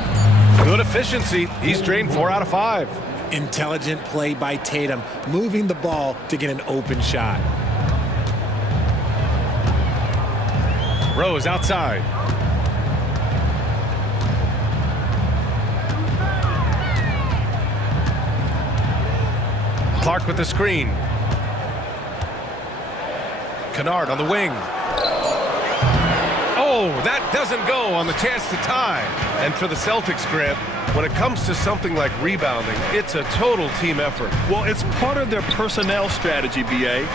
Good efficiency. He's drained 4 out of 5. Intelligent play by Tatum, moving the ball to get an open shot. Rose outside. Clark with the screen. Kennard on the wing. Oh, that doesn't go on the chance to tie. And for the Celtics, Grant, when it comes to something like rebounding, it's a total team effort. Well, it's part of their personnel strategy, B.A.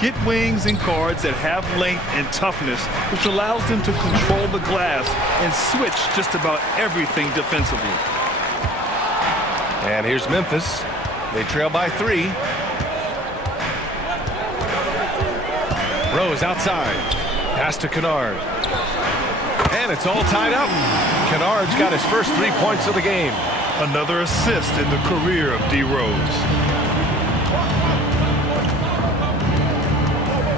Get wings and guards that have length and toughness, which allows them to control the glass and switch just about everything defensively. And here's Memphis. They trail by 3. Rose outside. Pass to Kennard. And it's all tied up. Kennard's got his first 3 points of the game. Another assist in the career of D. Rose.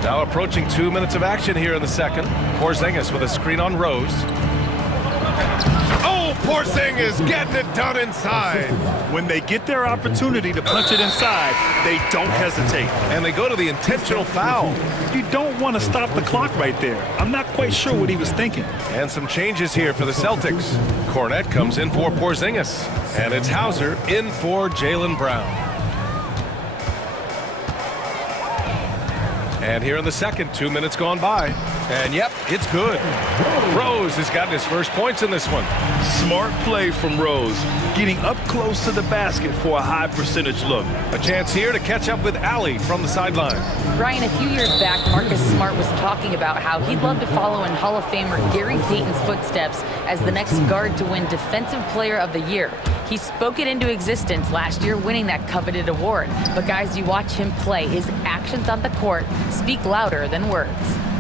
Now approaching 2 minutes of action here in the second. Porzingis with a screen on Rose. Oh, Porzingis getting it done inside. When they get their opportunity to punch it inside, they don't hesitate. And they go to the intentional foul. You don't want to stop the clock right there. I'm not quite sure what he was thinking. And some changes here for the Celtics. Cornette comes in for Porzingis. And it's Hauser in for Jaylen Brown. And here in the second, 2 minutes gone by. And yep, it's good. Rose has gotten his first points in this one. Smart play from Rose, getting up close to the basket for a high percentage look. A chance here to catch up with Allie from the sideline. Brian, a few years back, Marcus Smart was talking about how he'd love to follow in Hall of Famer Gary Payton's footsteps as the next guard to win Defensive Player of the Year. He spoke it into existence last year, winning that coveted award. But guys, you watch him play, his actions on the court speak louder than words.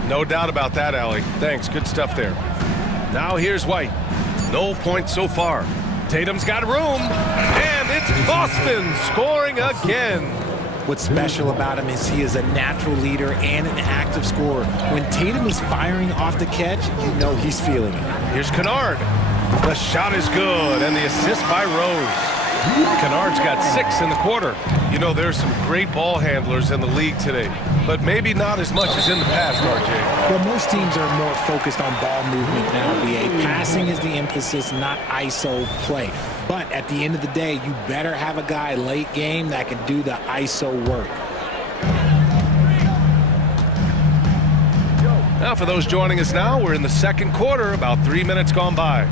No doubt about that, Allie. Thanks, good stuff there. Now here's White. No points so far. Tatum's got room, and it's Boston scoring again. What's special about him is he is a natural leader and an active scorer. When Tatum is firing off the catch, you know he's feeling it. Here's Kennard. The shot is good, and the assist by Rose. Kennard's got 6 in the quarter. You know, there's some great ball handlers in the league today, but maybe not as much as in the past, RJ. Well, most teams are more focused on ball movement now, BA. Passing is the emphasis, not ISO play. But at the end of the day, you better have a guy late game that can do the ISO work. Now, for those joining us now, we're in the second quarter, about 3 minutes gone by.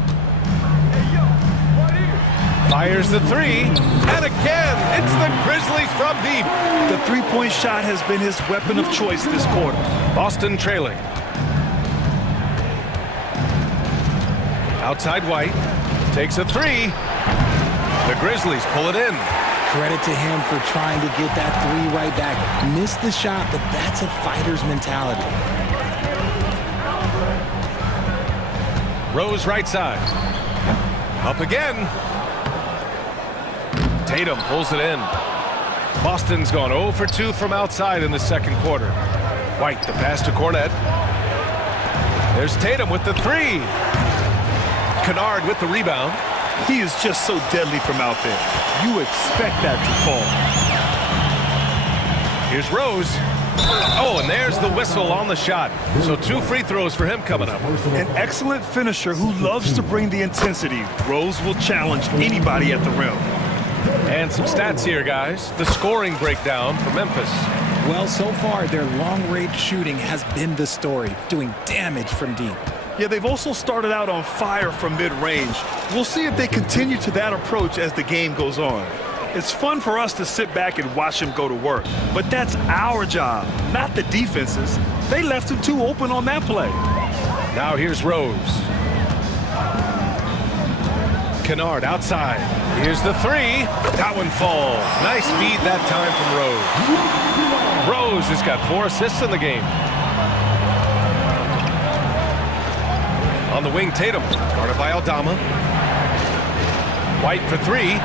Fires the 3, and again, it's the Grizzlies from deep. The three-point shot has been his weapon of choice this quarter. Boston trailing. Outside White, takes a 3. The Grizzlies pull it in. Credit to him for trying to get that 3 right back. Missed the shot, but that's a fighter's mentality. Rose right side. Up again. Tatum pulls it in. Boston's gone 0 for 2 from outside in the second quarter. White, the pass to Cornet. There's Tatum with the three. Kennard with the rebound. He is just so deadly from out there. You expect that to fall. Here's Rose. Oh, and there's the whistle on the shot. So 2 free throws for him coming up. An excellent finisher who loves to bring the intensity. Rose will challenge anybody at the rim. And some stats here, guys. The scoring breakdown for Memphis. Well, so far, their long-range shooting has been the story, doing damage from deep. Yeah, they've also started out on fire from mid-range. We'll see if they continue to that approach as the game goes on. It's fun for us to sit back and watch him go to work, but that's our job, not the defense's. They left him too open on that play. Now here's Rose. Kennard outside. Here's the three. That one falls. Nice feed that time from Rose. Rose has got 4 assists in the game. On the wing, Tatum, guarded by Aldama. White for 3.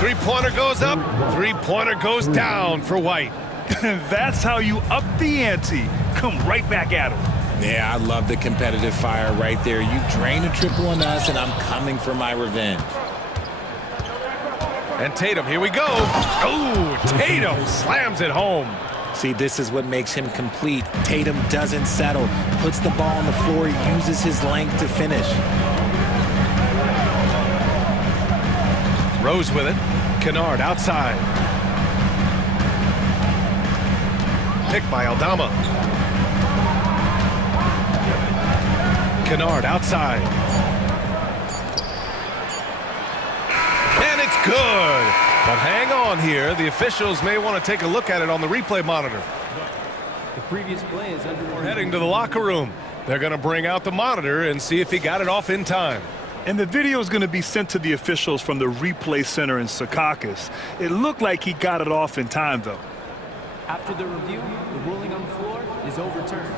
Three-pointer goes up. Three-pointer goes down for White. That's how you up the ante. Come right back at him. Yeah, I love the competitive fire right there. You drain a triple on us, and I'm coming for my revenge. And Tatum, here we go. Oh, Tatum slams it home. See, this is what makes him complete. Tatum doesn't settle, puts the ball on the floor, uses his length to finish. Rose with it. Kennard outside. Picked by Aldama. Kennard outside. And it's good. But hang on here. The officials may want to take a look at it on the replay monitor. The previous play is under. We're heading to the locker room. They're going to bring out the monitor and see if he got it off in time. And the video is going to be sent to the officials from the replay center in Secaucus. It looked like he got it off in time, though. After the review, the ruling on the floor is overturned.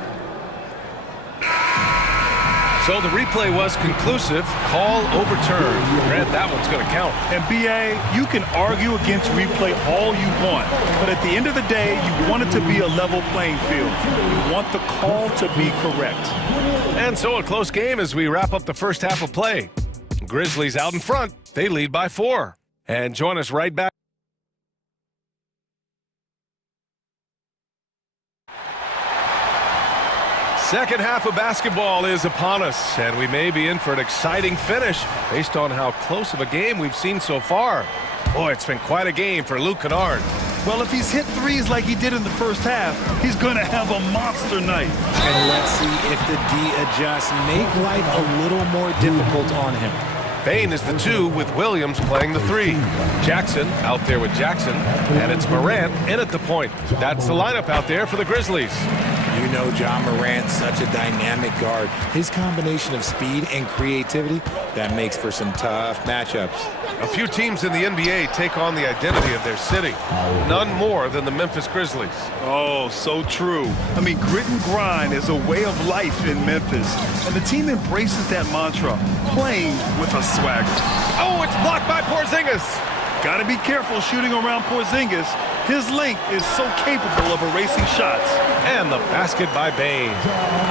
So the replay was conclusive. Call overturned. Grant, that one's going to count. And BA, you can argue against replay all you want, but at the end of the day, you want it to be a level playing field. You want the call to be correct. And so a close game as we wrap up the first half of play. Grizzlies out in front. They lead by 4. And join us right back. Second half of basketball is upon us, and we may be in for an exciting finish based on how close of a game we've seen so far. Boy, it's been quite a game for Luke Kennard. Well, if he's hit threes like he did in the first half, he's going to have a monster night. And let's see if the D adjusts, make life a little more difficult on him. Bain is the 2 with Williams playing the 3. Jackson out there with Jackson, and it's Morant in at the point. That's the lineup out there for the Grizzlies. You know John Morant's such a dynamic guard. His combination of speed and creativity, that makes for some tough matchups. A few teams in the NBA take on the identity of their city. None more than the Memphis Grizzlies. Oh, so true. I mean, grit and grind is a way of life in Memphis. And the team embraces that mantra, playing with a swagger. Oh, it's blocked by Porzingis. Got to be careful shooting around Porzingis. His length is so capable of erasing shots. And the basket by Bain.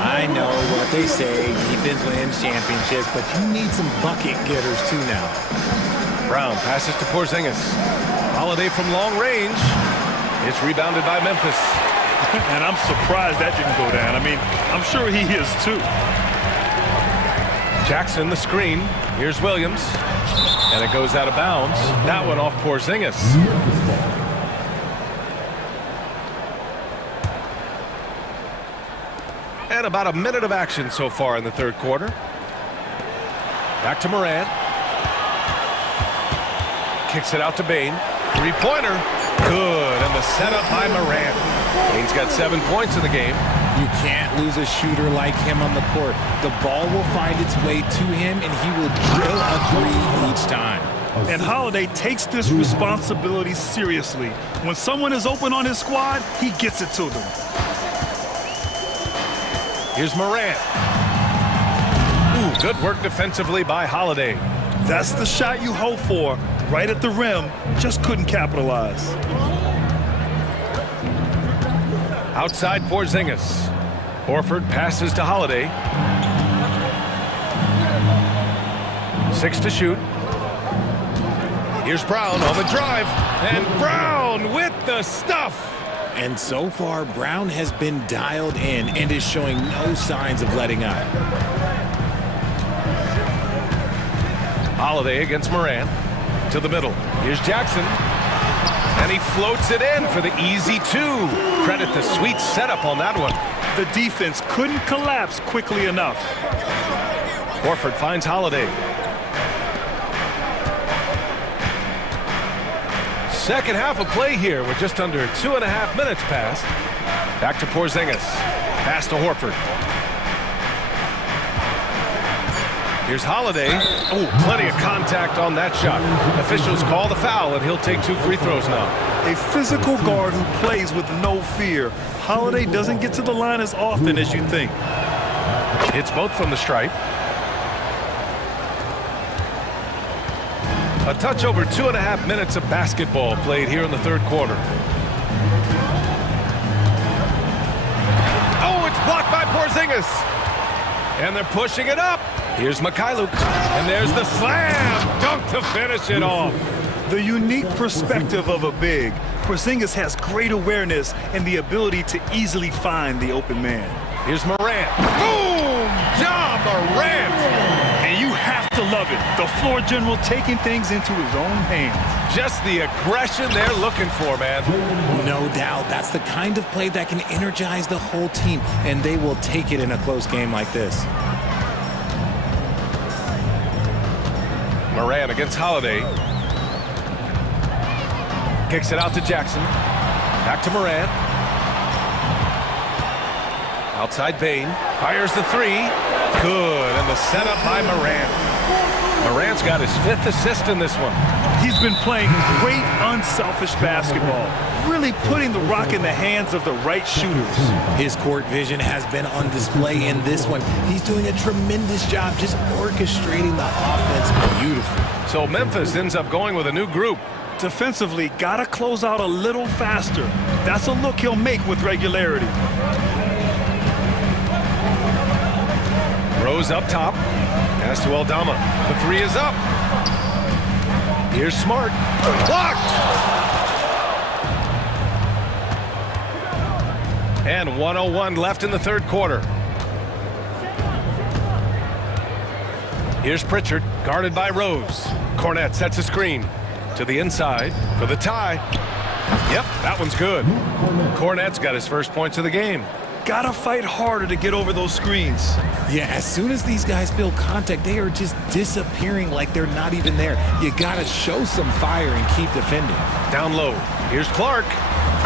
I know what they say, defense wins championships, but you need some bucket getters too now. Brown passes to Porzingis. Holiday from long range. It's rebounded by Memphis. And I'm surprised that didn't go down. I mean, I'm sure he is too. Jackson the screen. Here's Williams. And it goes out of bounds. That one off Porzingis. And about a minute of action so far in the third quarter. Back to Morant. Kicks it out to Bain. Three-pointer. Good. And the setup by Morant. Bain's got 7 points in the game. You can't lose a shooter like him on the court. The ball will find its way to him, and he will drill a 3 each time. And Holiday takes this responsibility seriously. When someone is open on his squad, he gets it to them. Here's Morant. Ooh, good work defensively by Holiday. That's the shot you hope for. right at the rim, just couldn't capitalize. Outside Porzingis. Horford passes to Holiday. 6 to shoot. Here's Brown on the drive. And Brown with the stuff. And so far, Brown has been dialed in and is showing no signs of letting up. Holiday against Morant. To the middle. Here's Jackson. And he floats it in for the easy 2. Credit the sweet setup on that one. The defense couldn't collapse quickly enough. Horford finds Holiday. Second half of play here with just under 2.5 minutes passed. Back to Porzingis. Pass to Horford. Here's Holiday. Oh, plenty of contact on that shot. Officials call the foul, and he'll take 2 free throws now. A physical guard who plays with no fear. Holiday doesn't get to the line as often as you'd think. Hits both from the stripe. A touch over 2.5 minutes of basketball played here in the third quarter. Oh, it's blocked by Porzingis. And they're pushing it up. Here's Mikhailuk. And there's the slam. Dunk to finish it off. The unique perspective of a big. Porzingis has great awareness and the ability to easily find the open man. Here's Morant. Boom! Ja Morant! And you have to love it. The floor general taking things into his own hands. Just the aggression they're looking for, man. No doubt. That's the kind of play that can energize the whole team, and they will take it in a close game like this. Morant against Holiday. Kicks it out to Jackson. Back to Morant. Outside Bane. Fires the 3. Good. And the setup by Morant. Morant's got his 5th assist in this one. He's been playing great, unselfish basketball. Really putting the rock in the hands of the right shooters. His court vision has been on display in this one. He's doing a tremendous job just orchestrating the offense beautifully. So Memphis ends up going with a new group. Defensively, gotta close out a little faster. That's a look he'll make with regularity. Rose up top. Pass to Aldama. The 3 is up. Here's Smart. Blocked! And 1:01 left in the third quarter. Here's Pritchard, guarded by Rose. Cornette sets a screen. To the inside for the tie. Yep, that one's good. Cornette's got his first points of the game. Gotta fight harder to get over those screens. Yeah, as soon as these guys feel contact, they are just disappearing like they're not even there. You gotta show some fire and keep defending. Down low. Here's Clark.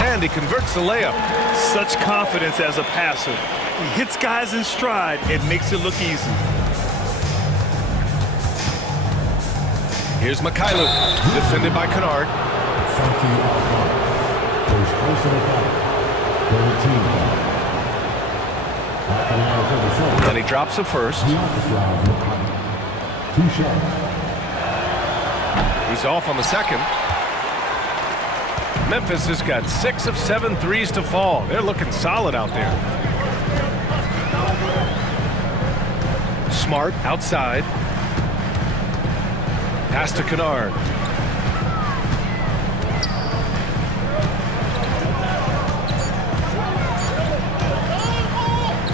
And he converts the layup. Such confidence as a passer. He hits guys in stride and makes it look easy. Here's Mikhailuk, defended by Kennard. And he drops it first. He's off on the second. Memphis has got 6 of 7 threes to fall. They're looking solid out there. Smart outside. Pass to Kennard.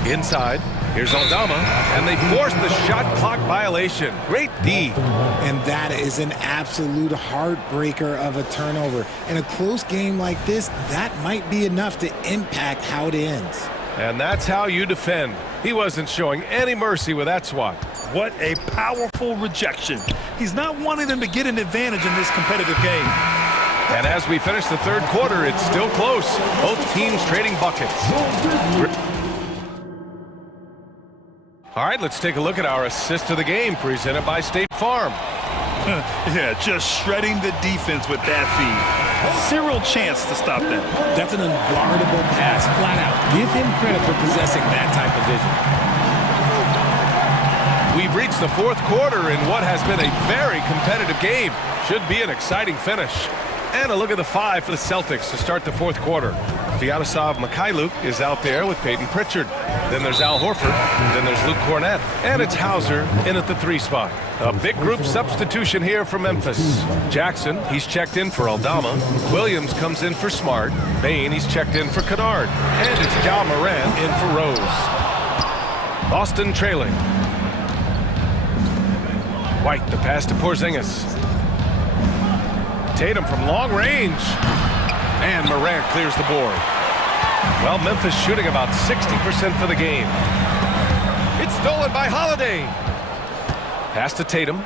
Inside. Here's Aldama, and they force the shot clock violation. Great D. And that is an absolute heartbreaker of a turnover. In a close game like this, that might be enough to impact how it ends. And that's how you defend. He wasn't showing any mercy with that swat. What a powerful rejection. He's not wanting them to get an advantage in this competitive game. And as we finish the third quarter, it's still close. Both teams trading buckets. All right, let's take a look at our assist of the game presented by State Farm. Yeah, just shredding the defense with that feed. Zero chance to stop that. That's an unguardable pass, flat out. Give him credit for possessing that type of vision. We've reached the fourth quarter in what has been a very competitive game. Should be an exciting finish. And a look at the five for the Celtics to start the fourth quarter. Vyacheslav Mikhailuk is out there with Peyton Pritchard. Then there's Al Horford. Then there's Luke Cornett. And it's Hauser in at the 3 spot. A big group substitution here for Memphis. Jackson, he's checked in for Aldama. Williams comes in for Smart. Bain, he's checked in for Kennard. And it's Ja Morant in for Rose. Boston trailing. White, the pass to Porzingis. Tatum from long range. And Morant clears the board. Well, Memphis shooting about 60% for the game. It's stolen by Holiday. Pass to Tatum.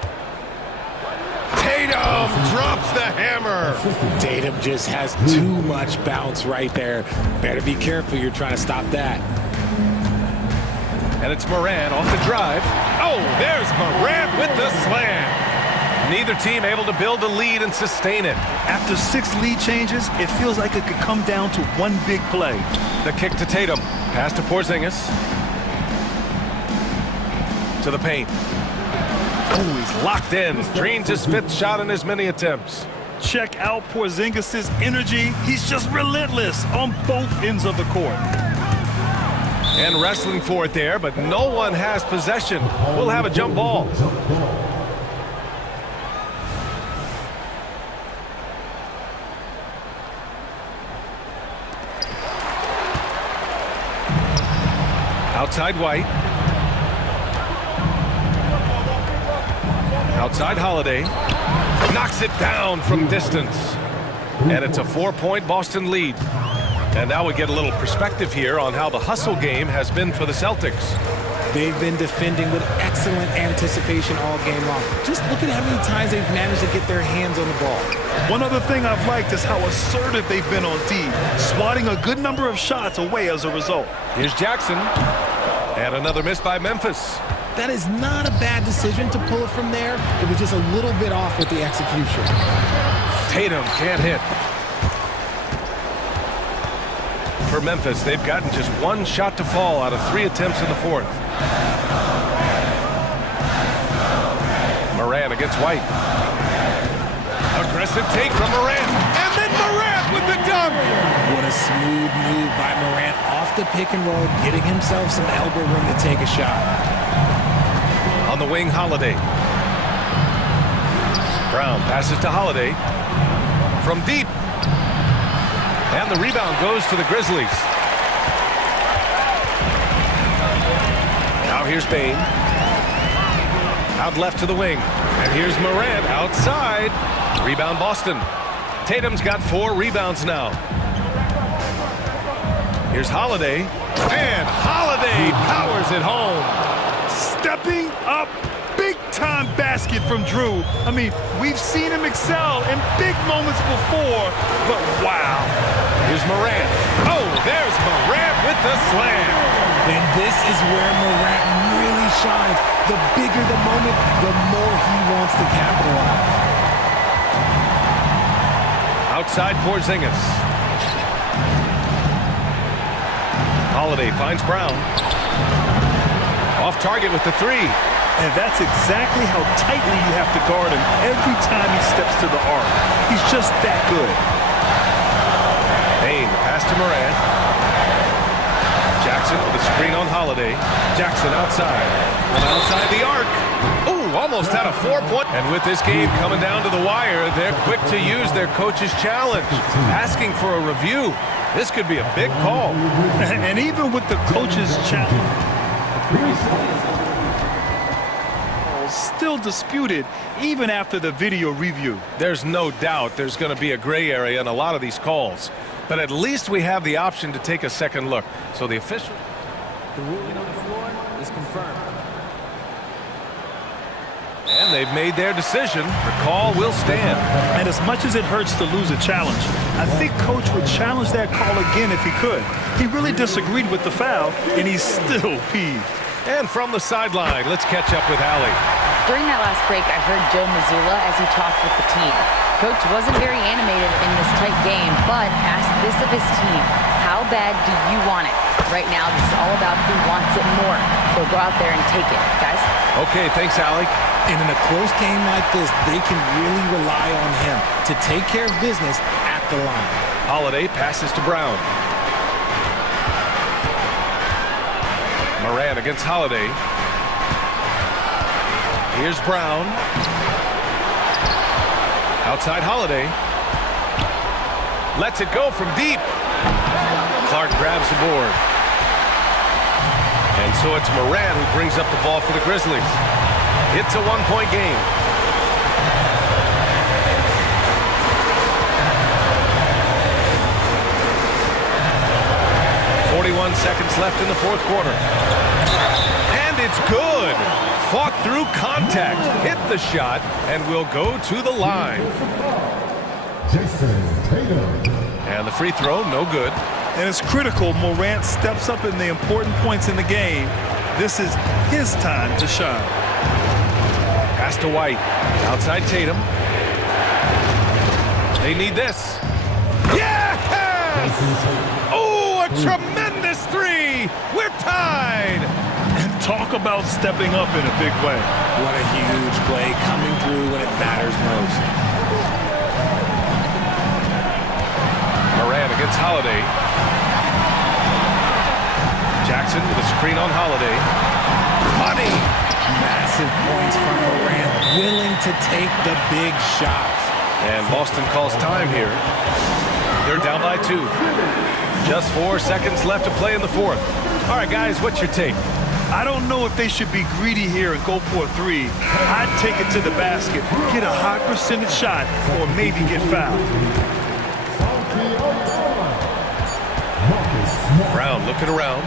Tatum drops the hammer. Tatum just has too much bounce right there. Better be careful. You're trying to stop that. And it's Morant off the drive. Oh, there's Morant with the slam. Neither team able to build a lead and sustain it. After 6 lead changes, it feels like it could come down to one big play. The kick to Tatum. Pass to Porzingis. To the paint. Oh, he's locked in. Drains his 5th shot in as many attempts. Check out Porzingis' energy. He's just relentless on both ends of the court. And wrestling for it there, but no one has possession. We'll have a jump ball. Outside White. Outside Holiday. Knocks it down from distance. And it's a 4-point Boston lead. And now we get a little perspective here on how the hustle game has been for the Celtics. They've been defending with excellent anticipation all game long. Just look at how many times they've managed to get their hands on the ball. One other thing I've liked is how assertive they've been on D, swatting a good number of shots away as a result. Here's Jackson. And another miss by Memphis. That is not a bad decision to pull it from there. It was just a little bit off with the execution. Tatum can't hit. For Memphis, they've gotten just 1 shot to fall out of 3 attempts in the 4th. Morant against White. Aggressive take from Morant. And then Morant with the dunk. What a smooth move by Morant off the pick and roll, getting himself some elbow room to take a shot. On the wing, Holiday. Brown passes to Holiday. From deep. And the rebound goes to the Grizzlies. Now here's Bain. Out left to the wing. And here's Morant outside. Rebound Boston. Tatum's got 4 rebounds now. Here's Holiday. And Holiday powers it home. Stepping up, big-time basket from Drew. I mean, we've seen him excel in big moments before, but wow. Here's Morant. Oh, there's Morant with the slam. And this is where Morant really shines. The bigger the moment, the more he wants to capitalize. Outside Porzingis. Holiday finds Brown. Off target with the 3. And that's exactly how tightly you have to guard him every time he steps to the arc. He's just that good. Bain, pass to Morant. Jackson with a screen on Holiday. Jackson outside. From outside the arc. Ooh, almost had a 4-point. And with this game coming down to the wire, they're quick to use their coach's challenge. Asking for a review. This could be a big call. And even with the coach's challenge, still disputed even after the video review. There's no doubt there's going to be a gray area in a lot of these calls. But at least we have the option to take a second look. So the official... The ruling on the floor is confirmed. And they've made their decision. The call will stand. And as much as it hurts to lose a challenge, I think Coach would challenge that call again if he could. He really disagreed with the foul, and he's still peeved. And from the sideline, let's catch up with Allie. During that last break, I heard Joe Mazzulla as he talked with the team. Coach wasn't very animated in this tight game, but asked this of his team: how bad do you want it? Right now, this is all about who wants it more. So go out there and take it, guys. Okay, thanks, Allie. And in a close game like this, they can really rely on him to take care of business at the line. Holiday passes to Brown. Moran against Holiday. Here's Brown. Outside Holiday. Lets it go from deep. Clark grabs the board. And so it's Moran who brings up the ball for the Grizzlies. It's a one-point game. .41 seconds left in the fourth quarter. And it's good. Fought through contact, hit the shot, and will go to the line. And the free throw, no good. And it's critical Morant steps up in the important points in the game. This is his time to shine. Pass to White. Outside Tatum. They need this. Yes! Oh, a tremendous three! We're tied! And talk about stepping up in a big way. What a huge play, coming through when it matters most. Moran against Holiday. Jackson with a screen on Holiday. Money! Massive points from Moran, willing to take the big shots. And Boston calls time here. They're down by 2. Just 4 seconds left to play in the fourth. All right, guys, what's your take? I don't know if they should be greedy here and go for a 3. I'd take it to the basket, get a high percentage shot, or maybe get fouled. Brown looking around.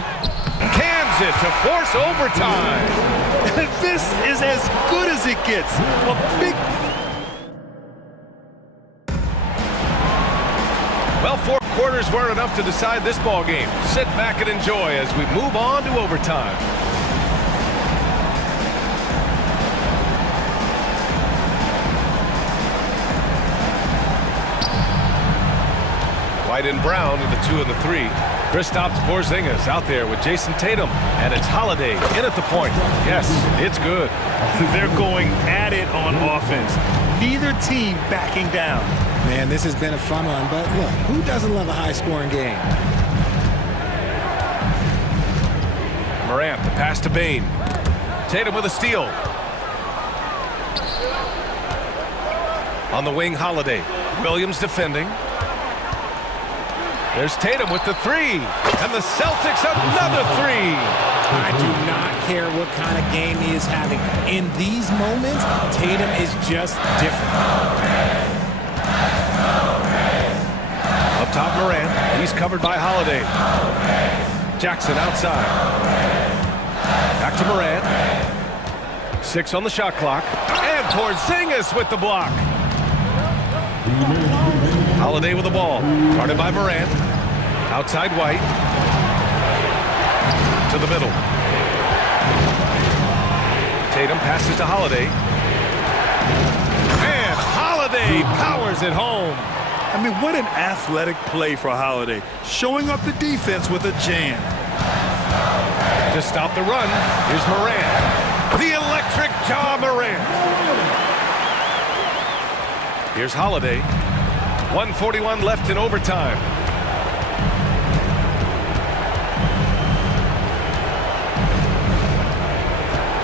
Cans it to force overtime. This is as good as it gets. A big... Well, 4 quarters weren't enough to decide this ball game. Sit back and enjoy as we move on to overtime. White and Brown in the 2 and the 3. Kristaps Porzingis out there with Jason Tatum, and it's Holiday in at the point. Yes, it's good. They're going at it on offense. Neither team backing down. Man, this has been a fun one, but look, who doesn't love a high-scoring game? Morant, the pass to Bane. Tatum with a steal. On the wing, Holiday. Williams defending. There's Tatum with the 3. And the Celtics another 3. I do not care what kind of game he is having. In these moments, Tatum is just different. Up top, Morant. He's covered by Holiday. Jackson outside. Back to Morant. 6 on the shot clock. And Porzingis with the block. Holiday with the ball. Guarded by Morant. Outside White. To the middle. Tatum passes to Holiday. And Holiday powers it home. I mean, what an athletic play for Holiday. Showing up the defense with a jam. To stop the run, here's Morant. The electric Ja Morant. Here's Holiday. 1:41 left in overtime.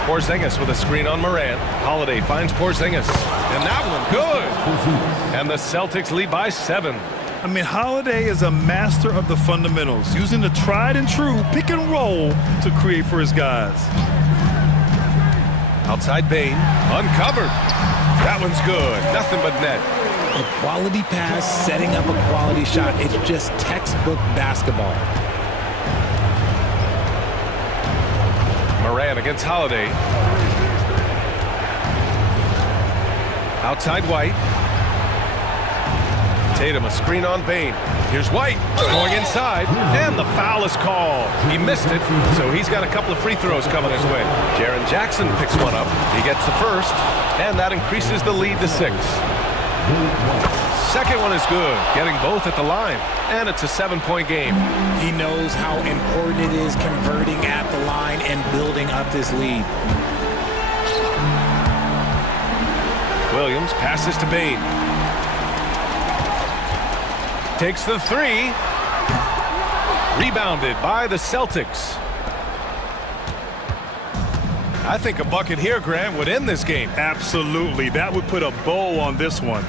Porzingis with a screen on Morant. Holiday finds Porzingis. And that one good. And the Celtics lead by 7. I mean, Holiday is a master of the fundamentals, using the tried and true pick and roll to create for his guys. Outside Bane, uncovered. That one's good. Nothing but net. A quality pass, setting up a quality shot. It's just textbook basketball. Morant against Holiday. Outside White. Tatum, a screen on Bane. Here's White going inside, and the foul is called. He missed it, so he's got a couple of free throws coming his way. Jaren Jackson picks one up. He gets the first, and that increases the lead to 6. second one is good, getting both at the line. And it's a 7-point game. He knows how important it is converting at the line and building up this lead. Williams passes to Bain. Takes the three. Rebounded by the Celtics. I think a bucket here, Grant, would end this game. Absolutely. That would put a bow on this one.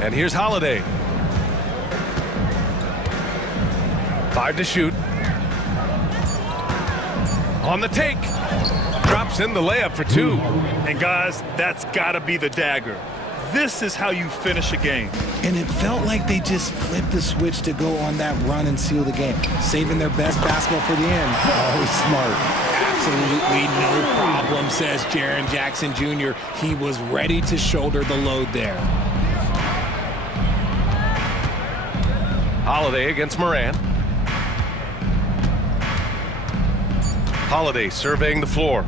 And here's Holiday. 5 to shoot. On the take. Drops in the layup for 2. And guys, that's got to be the dagger. This is how you finish a game. And it felt like they just flipped the switch to go on that run and seal the game, saving their best basketball for the end. Always smart. Absolutely no problem, says Jaren Jackson Jr. He was ready to shoulder the load there. Holiday against Morant. Holiday surveying the floor.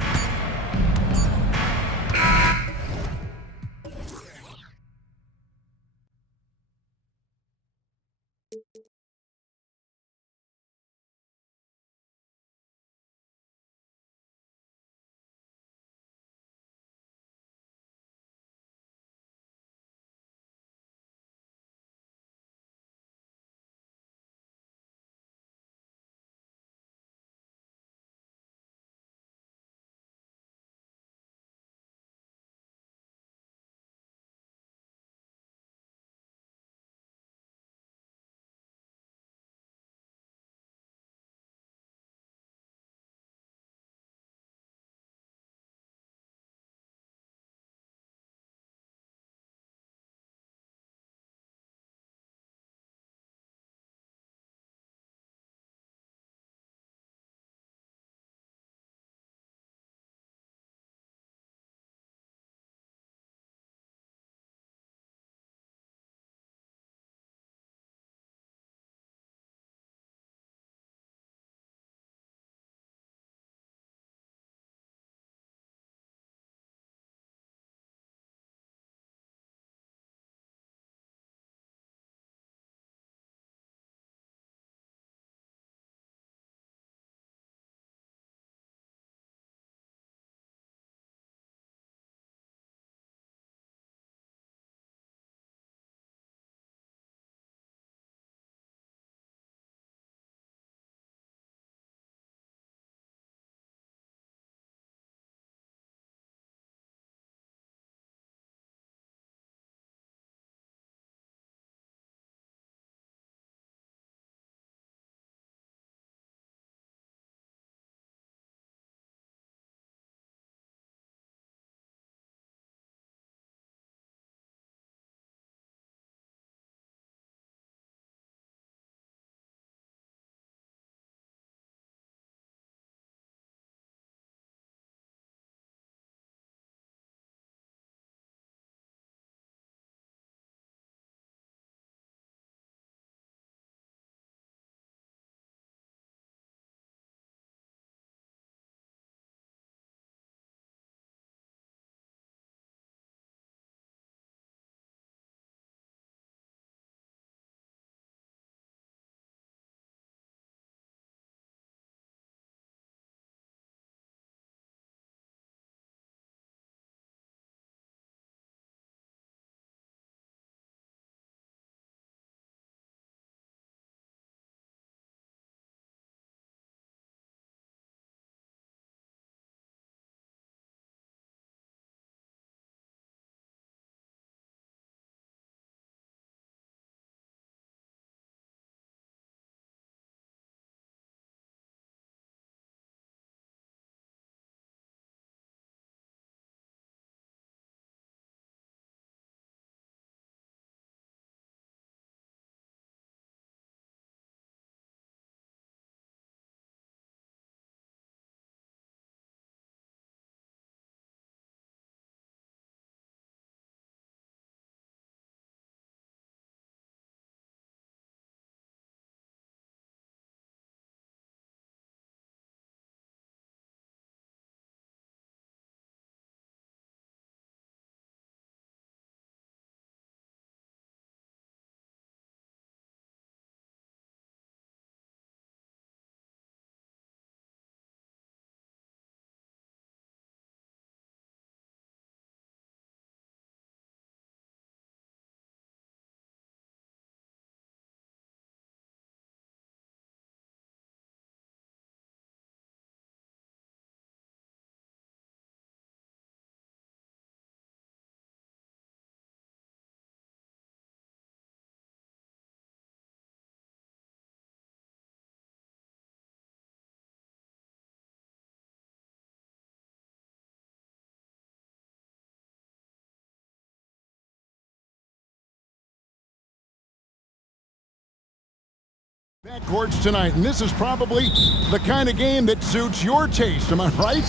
Backcourts tonight, and this is probably the kind of game that suits your taste. Am I right?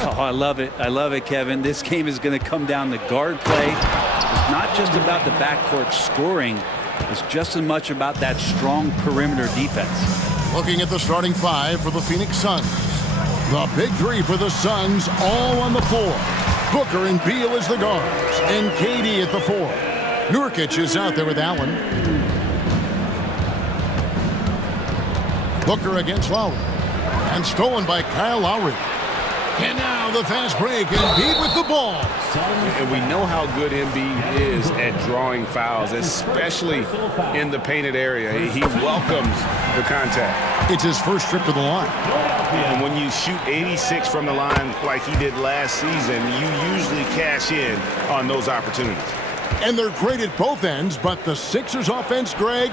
Oh, I love it. I love it, Kevin. This game is going to come down to guard play. It's not just about the backcourt scoring. It's just as much about that strong perimeter defense. Looking at the starting five for the Phoenix Suns. The big three for the Suns all on the floor. Booker and Beal as the guards, and KD at the four. Nurkic is out there with Allen. Booker against Lowry. And stolen by Kyle Lowry. And now the fast break, Embiid with the ball. And we know how good Embiid is at drawing fouls, especially in the painted area. He welcomes the contact. It's his first trip to the line. And when you shoot 86 from the line like he did last season, you usually cash in on those opportunities. And they're great at both ends, but the Sixers offense, Greg,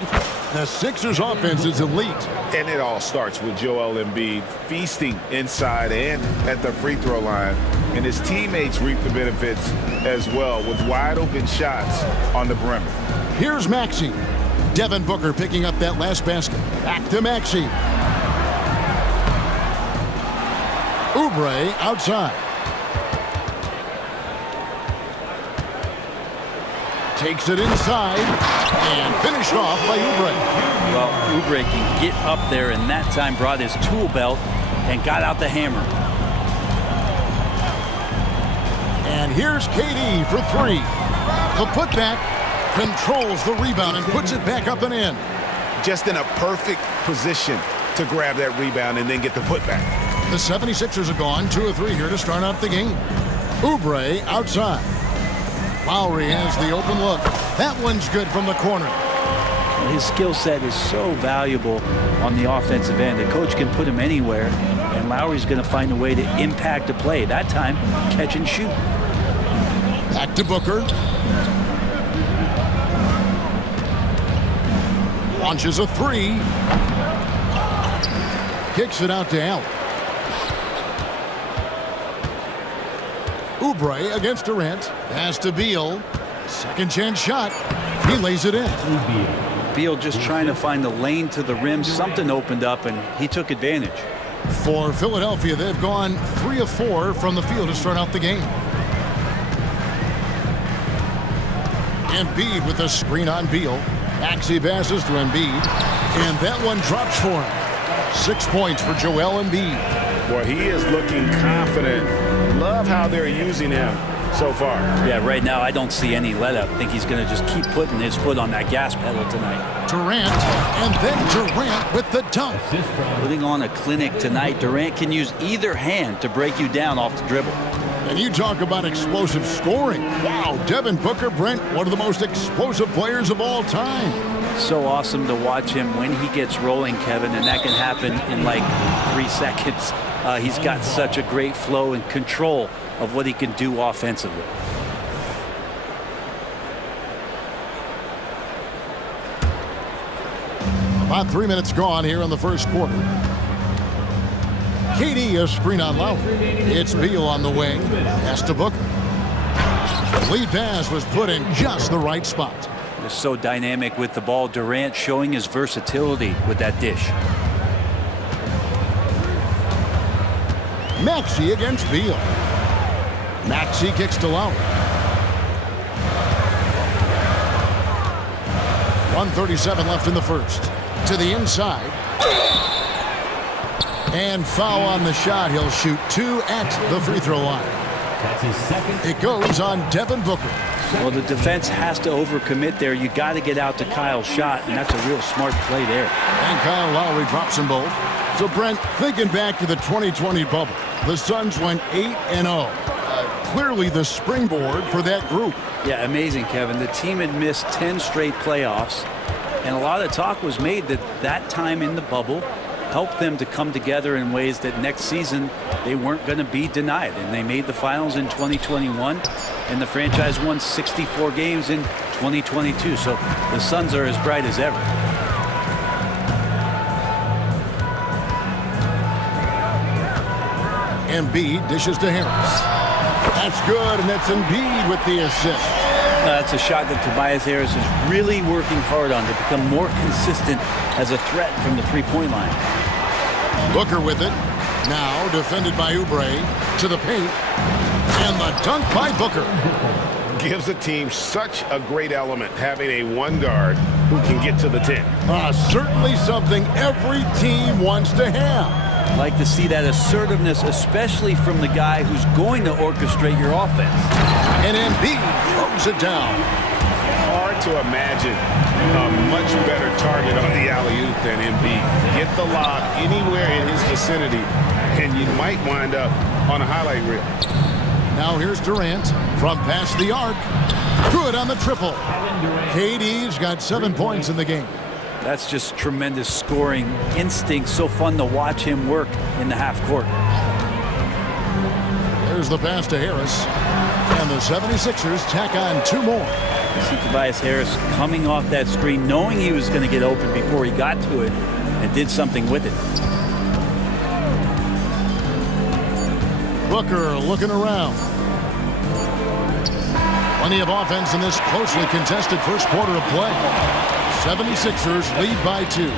the Sixers offense is elite. And it all starts with Joel Embiid feasting inside and at the free throw line. And his teammates reap the benefits as well with wide open shots on the perimeter. Here's Maxey. Devin Booker picking up that last basket. Back to Maxey. Oubre outside. Takes it inside and finished off by Oubre. Well, Oubre can get up there, and that time brought his tool belt and got out the hammer. And here's KD for three. The putback controls the rebound and puts it back up and in. Just in a perfect position to grab that rebound and then get the putback. The 76ers are gone 2 of 3 here to start out the game. Oubre outside. Lowry has the open look. That one's good from the corner. His skill set is so valuable on the offensive end. The coach can put him anywhere, and Lowry's going to find a way to impact the play. That time, catch and shoot. Back to Booker. Launches a three. Kicks it out to Allen. Oubre against Durant. Pass to Beal. Second chance shot. He lays it in. Beal just trying to find the lane to the rim. Something opened up, and he took advantage. For Philadelphia, they've gone 3 of 4 from the field to start out the game. Embiid with a screen on Beal. Maxey passes to Embiid. And that one drops for him. 6 points for Joel Embiid. Boy, he is looking confident. Love how they're using him so far. Yeah, right now I don't see any let-up. I think he's going to just keep putting his foot on that gas pedal tonight. Durant, and then Durant with the dunk. Putting on a clinic tonight. Durant can use either hand to break you down off the dribble. And you talk about explosive scoring. Wow, Devin Booker, Brent, one of the most explosive players of all time. So awesome to watch him when he gets rolling, Kevin, and that can happen in like 3 seconds. He's got such a great flow and control of what he can do offensively. About 3 minutes gone here in the first quarter. KD a screen on Lowry. It's Beal on the wing. Pass to Booker. The lead pass was put in just the right spot. Just so dynamic with the ball. Durant showing his versatility with that dish. Maxey against Beal. Maxey kicks to Lowry. 1:37 left in the first. To the inside. And foul on the shot. He'll shoot 2 at the free throw line. That's his second. It goes on Devin Booker. Well, the defense has to overcommit there. You got to get out to Kyle's shot, and that's a real smart play there. And Kyle Lowry drops them both. So, Brent, thinking back to the 2020 bubble, the Suns went 8-0. Clearly the springboard for that group. Yeah, amazing, Kevin. The team had missed 10 straight playoffs, and a lot of talk was made that that time in the bubble helped them to come together in ways that next season they weren't going to be denied. And they made the finals in 2021, and the franchise won 64 games in 2022. So the Suns are as bright as ever. Embiid dishes to Harris. That's good, and that's Embiid with the assist. That's a shot that Tobias Harris is really working hard on to become more consistent as a threat from the three-point line. Booker with it. Now defended by Oubre to the paint. And the dunk by Booker. Gives the team such a great element having a one guard who can get to the 10. Certainly something every team wants to have. Like to see that assertiveness, especially from the guy who's going to orchestrate your offense. And Embiid throws it down. Hard to imagine a much better target on the alley-oop than Embiid. Get the lob anywhere in his vicinity, and you might wind up on a highlight reel. Now here's Durant from past the arc. Good on the triple. KD's got 7 points in the game. That's just tremendous scoring instinct. So fun to watch him work in the half court. There's the pass to Harris. And the 76ers tack on 2 more. You see Tobias Harris coming off that screen, knowing he was going to get open before he got to it, and did something with it. Booker looking around. Plenty of offense in this closely contested first quarter of play. 76ers lead by 2.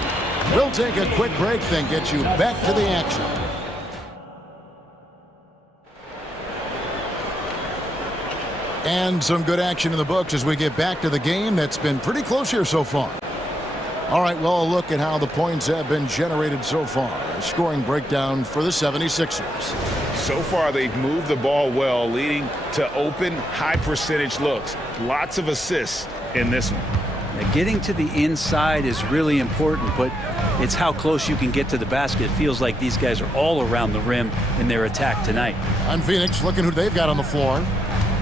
We'll take a quick break, then get you back to the action. And some good action in the books as we get back to the game that's been pretty close here so far. All right, well, a look at how the points have been generated so far. A scoring breakdown for the 76ers. So far, they've moved the ball well, leading to open, high-percentage looks. Lots of assists in this one. Now, getting to the inside is really important, but it's how close you can get to the basket. It feels like these guys are all around the rim in their attack tonight. On Phoenix, looking who they've got on the floor.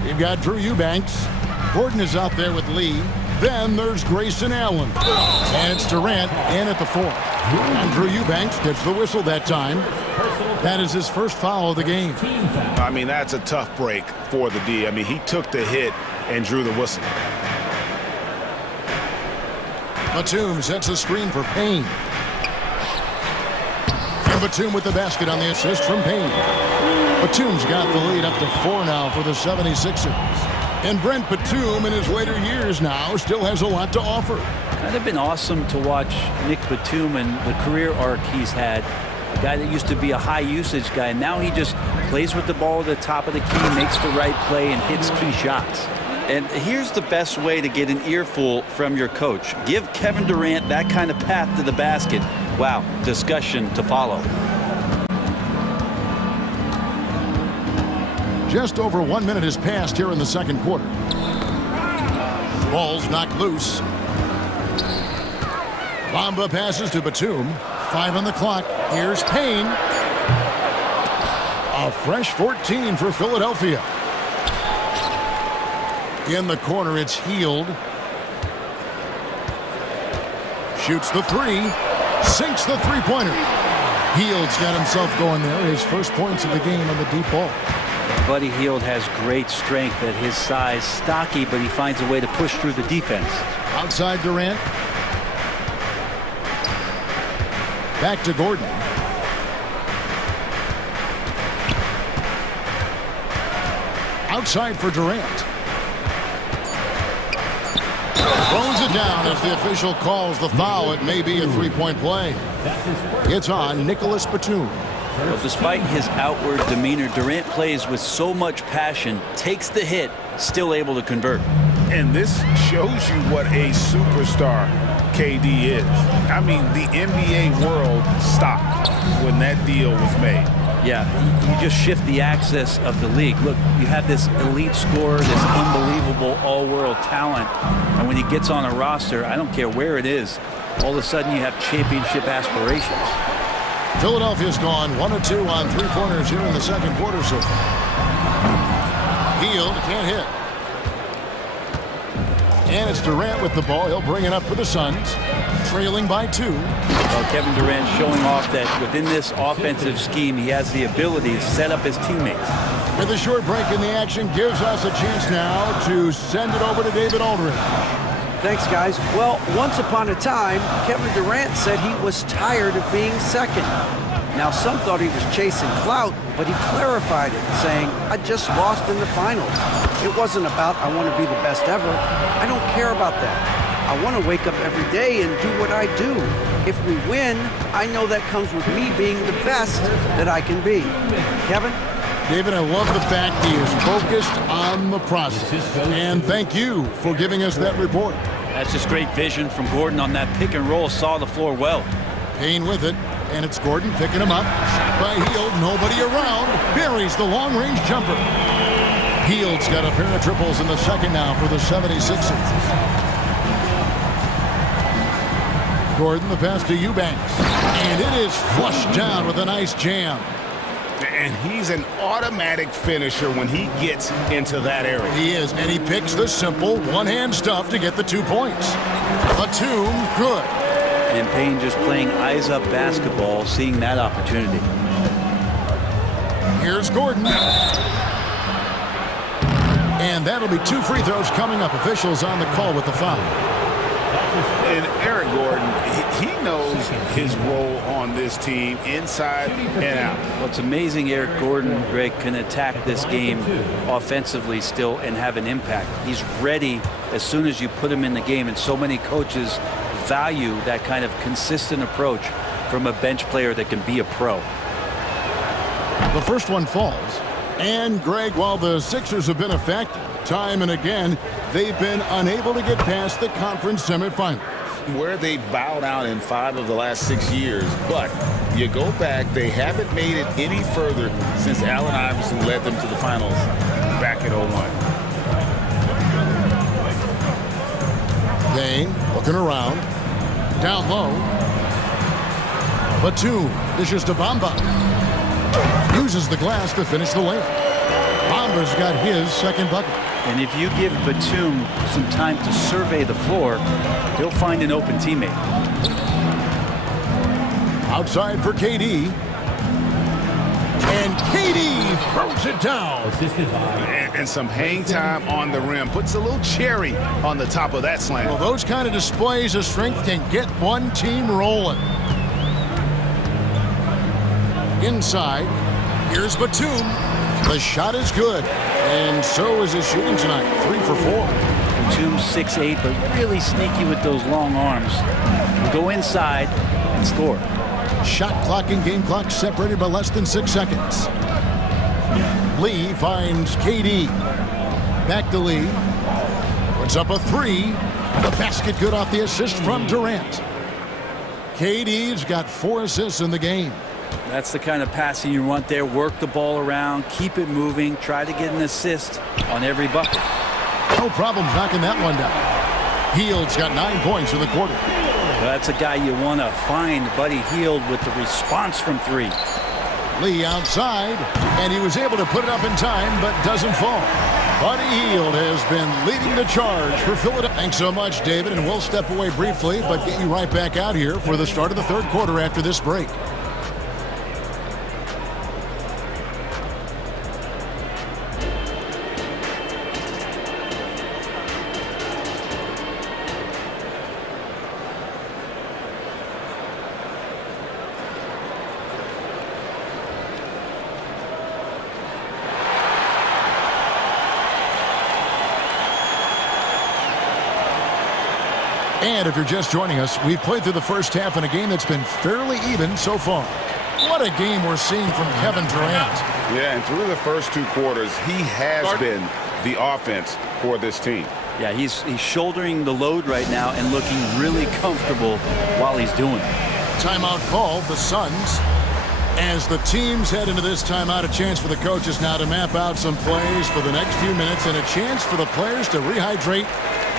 You've got Drew Eubanks. Gordon is out there with Lee. Then there's Grayson Allen. And it's Durant in at the 4. And Drew Eubanks gets the whistle that time. That is his first foul of the game. I mean, that's a tough break for the D. I mean, he took the hit and drew the whistle. Batum sets a screen for Payne. And Batum with the basket on the assist from Payne. Batum's got the lead up to 4 now for the 76ers. And Brent Batum in his later years now still has a lot to offer. Kind of been awesome to watch Nick Batum and the career arc he's had. A guy that used to be a high usage guy. Now he just plays with the ball at the top of the key, makes the right play, and hits key shots. And here's the best way to get an earful from your coach. Give Kevin Durant that kind of path to the basket. Wow, discussion to follow. Just over 1 minute has passed here in the second quarter. Ball's knocked loose. Bamba passes to Batum. 5 on the clock. Here's Payne. A fresh 14 for Philadelphia. In the corner, it's Hield. Shoots the 3. Sinks the three-pointer. Hield's got himself going there. His first points of the game on the deep ball. Buddy Hield has great strength at his size. Stocky, but he finds a way to push through the defense. Outside Durant. Back to Gordon. Outside for Durant. Throws it down as the official calls the foul. It may be a three-point play. It's on Nicholas Batum. Well, despite his outward demeanor, Durant plays with so much passion, takes the hit, still able to convert. And this shows you what a superstar KD is. I mean, the NBA world stopped when that deal was made. Yeah, you just shift the axis of the league. Look, you have this elite scorer, this unbelievable all-world talent, and when he gets on a roster, I don't care where it is, all of a sudden you have championship aspirations. Philadelphia's gone 1 of 2 on three-pointers here in the second quarter so far. Hield can't hit. And it's Durant with the ball. He'll bring it up for the Suns, trailing by 2. Well, Kevin Durant showing off that within this offensive scheme, he has the ability to set up his teammates. With a short break in the action, gives us a chance now to send it over to David Aldridge. Thanks, guys. Well, once upon a time, Kevin Durant said he was tired of being second. Now, some thought he was chasing clout, but he clarified it, saying, I just lost in the finals. It wasn't about, I want to be the best ever. I don't care about that. I want to wake up every day and do what I do. If we win, I know that comes with me being the best that I can be. Kevin? David, I love the fact he is focused on the process. And thank you for giving us that report. That's just great vision from Gordon on that pick and roll. Saw the floor well. Payne with it. And it's Gordon picking him up. Shot by Hield, nobody around. Buries the long-range jumper. Hield's got a pair of triples in the second now for the 76ers. Gordon, the pass to Eubanks. And it is flushed down with a nice jam. And he's an automatic finisher when he gets into that area. He is, and he picks the simple one-hand stuff to get the 2 points. Batum, good. And Payne just playing eyes-up basketball, seeing that opportunity. Here's Gordon. And that'll be 2 free throws coming up. Officials on the call with the foul. And Eric Gordon, he knows his role on this team inside and out. What's amazing, Eric Gordon, Greg, can attack this game offensively still and have an impact. He's ready as soon as you put him in the game, and so many coaches value that kind of consistent approach from a bench player that can be a pro. The first one falls. And, Greg, while the Sixers have been effective time and again, they've been unable to get past the conference semifinals. Where they bowed out in 5 of the last 6 years. But you go back, they haven't made it any further since Allen Iverson led them to the finals back in 01. Payne looking around. Down low. Batum dishes to Bamba. Uses the glass to finish the layup. Bamba's got his second bucket. And if you give Batum some time to survey the floor, he'll find an open teammate. Outside for KD. And KD throws it down. And some hang time on the rim. Puts a little cherry on the top of that slam. Well, those kind of displays of strength can get one team rolling. Inside, here's Batum. The shot is good, and so is his shooting tonight. 3 for 4. Batum 6'8", but really sneaky with those long arms. Go inside and score. Shot clock and game clock separated by less than 6 seconds. Lee finds KD. Back to Lee. Puts up a 3. The basket good off the assist from Durant. KD's got 4 assists in the game. That's the kind of passing you want there. Work the ball around, keep it moving, try to get an assist on every bucket. No problems knocking that one down. Hield's got 9 points in the quarter. Well, that's a guy you want to find, Buddy Hield, with the response from 3. Lee outside, and he was able to put it up in time, but doesn't fall. Buddy Hield has been leading the charge for Philadelphia. Thanks so much, David, and we'll step away briefly, but get you right back out here for the start of the third quarter after this break. And if you're just joining us, we've played through the first half in a game that's been fairly even so far. What a game we're seeing from Kevin Durant. Yeah, and through the first 2 quarters, he has been the offense for this team. Yeah, he's shouldering the load right now and looking really comfortable while he's doing it. Timeout called, the Suns. As the teams head into this timeout, a chance for the coaches now to map out some plays for the next few minutes and a chance for the players to rehydrate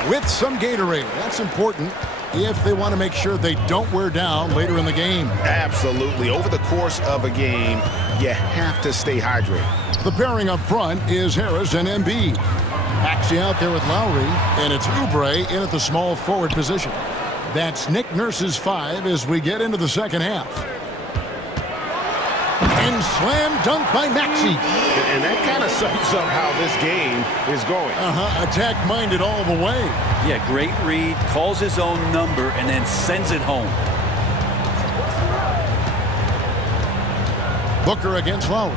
with some Gatorade. That's important if they want to make sure they don't wear down later in the game. Absolutely. Over the course of a game, you have to stay hydrated. The pairing up front is Harris and Embiid. Maxey out there with Lowry, and it's Oubre in at the small forward position. That's Nick Nurse's 5 as we get into the second half. And slam dunk by Maxey. And that kind of sums up how this game is going. Attack-minded all the way. Yeah, great read, calls his own number, and then sends it home. Booker against Lowry.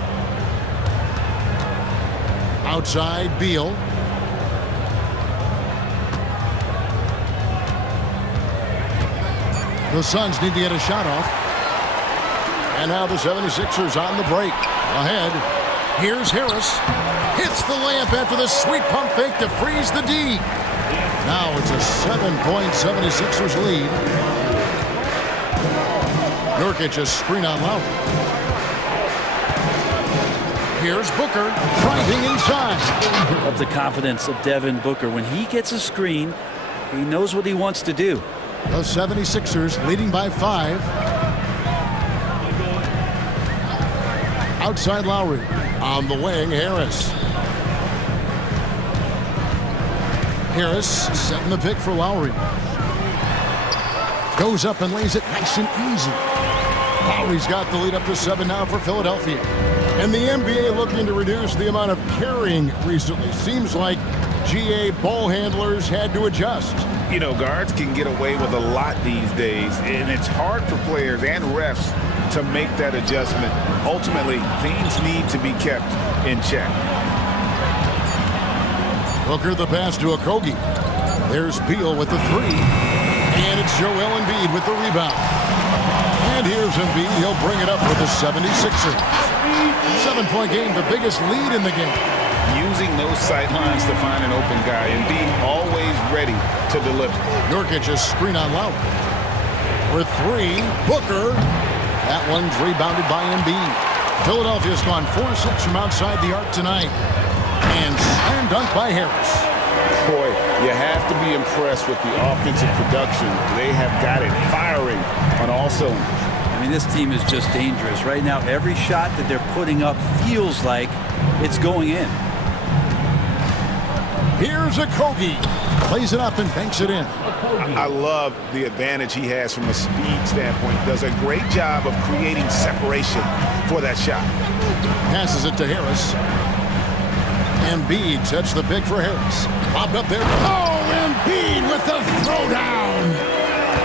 Outside, Beal. The Suns need to get a shot off. And now the 76ers on the break. Ahead. Here's Harris. Hits the layup after the sweet pump fake to freeze the D. Now it's a 7-point 76ers lead. Nurkic a screen on Lowry. Here's Booker driving inside. Love the confidence of Devin Booker. When he gets a screen, he knows what he wants to do. The 76ers leading by 5. Outside Lowry. On the wing, Harris. Harris setting the pick for Lowry. Goes up and lays it nice and easy. Lowry's got the lead up to 7 now for Philadelphia. And the NBA looking to reduce the amount of carrying recently. Seems like GA ball handlers had to adjust. You know, guards can get away with a lot these days, and it's hard for players and refs to make that adjustment. Ultimately, things need to be kept in check. Booker the pass to Okogie. There's Beal with the 3. And it's Joel Embiid with the rebound. And here's Embiid. He'll bring it up for the 76ers. 7-point game, the biggest lead in the game. Using those sight lines to find an open guy and be always ready to deliver. Nurkic a screen on Lowry. For 3, Booker. That one's rebounded by Embiid. Philadelphia's gone 4-6 from outside the arc tonight. And slam dunk by Harris. Boy, you have to be impressed with the offensive production. They have got it firing on all cylinders. I mean, this team is just dangerous. Right now, every shot that they're putting up feels like it's going in. Here's Okogie. Plays it up and banks it in. I love the advantage he has from a speed standpoint. Does a great job of creating separation for that shot. Passes it to Harris. Embiid sets the pick for Harris. Bobbed up there. Oh, Embiid with the throwdown.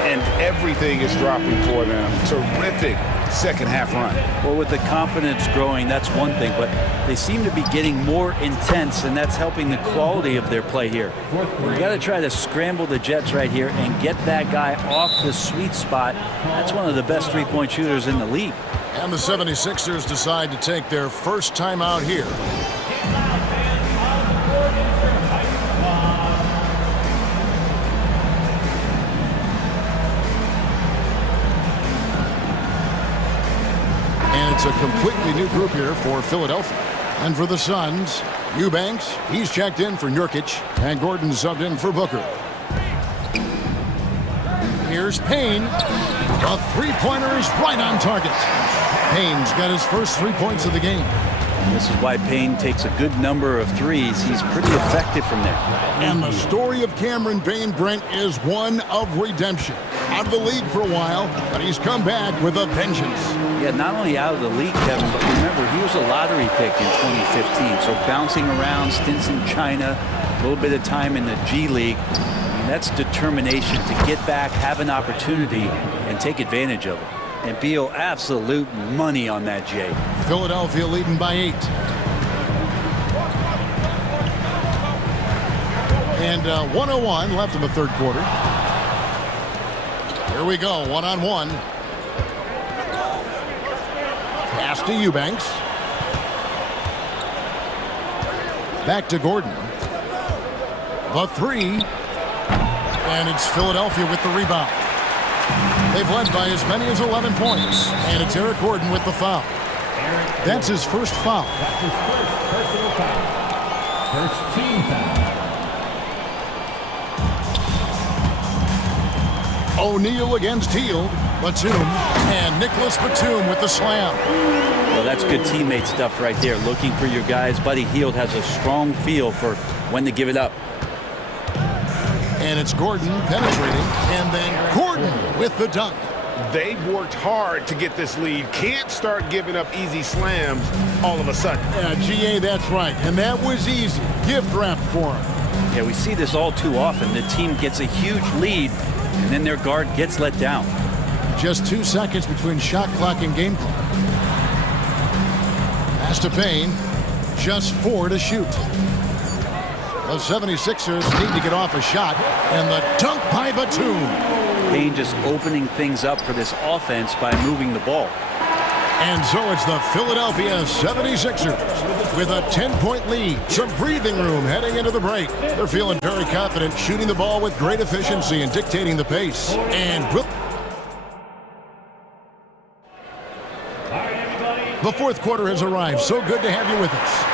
And everything is dropping for them. Terrific second half run. Well, with the confidence growing, that's one thing, but they seem to be getting more intense, and that's helping the quality of their play here. You got to try to scramble the Jets right here and get that guy off the sweet spot. That's one of the best three-point shooters in the league. And the 76ers decide to take their first time out here. It's a completely new group here for Philadelphia. And for the Suns, Eubanks, he's checked in for Nurkic, and Gordon subbed in for Booker. Here's Payne. A three-pointer is right on target. Payne's got his first 3 points of the game. This is why Payne takes a good number of threes. He's pretty effective from there. And the story of Cameron Payne, Brent, is one of redemption. Out of the league for a while, but he's come back with a vengeance. Yeah, not only out of the league, Kevin, but remember, he was a lottery pick in 2015. So bouncing around, stints in China, a little bit of time in the G League. I mean, that's determination to get back, have an opportunity, and take advantage of it. And Beal, absolute money on that, Jay. Philadelphia leading by 8. And 1:01 left in the third quarter. Here we go, one-on-one. Pass to Eubanks. Back to Gordon. The 3. And it's Philadelphia with the rebound. They've led by as many as 11 points. And it's Eric Gordon with the foul. That's his first foul. That's his first personal foul. First team foul. O'Neal against Hield. Batum. And Nicholas Batum with the slam. Well, that's good teammate stuff right there. Looking for your guys. Buddy Hield has a strong feel for when to give it up. And it's Gordon penetrating. And then Gordon with the dunk. They've worked hard to get this lead. Can't start giving up easy slams all of a sudden. Yeah, GA, that's right. And that was easy. Gift wrap for him. Yeah, we see this all too often. The team gets a huge lead, and then their guard gets let down. Just 2 seconds between shot clock and game clock. Pass to Payne. Just 4 to shoot. The 76ers need to get off a shot, and the dunk by Batum. Payne just opening things up for this offense by moving the ball. And so it's the Philadelphia 76ers with a 10-point lead. Some breathing room heading into the break. They're feeling very confident, shooting the ball with great efficiency and dictating the pace. And the fourth quarter has arrived. So good to have you with us.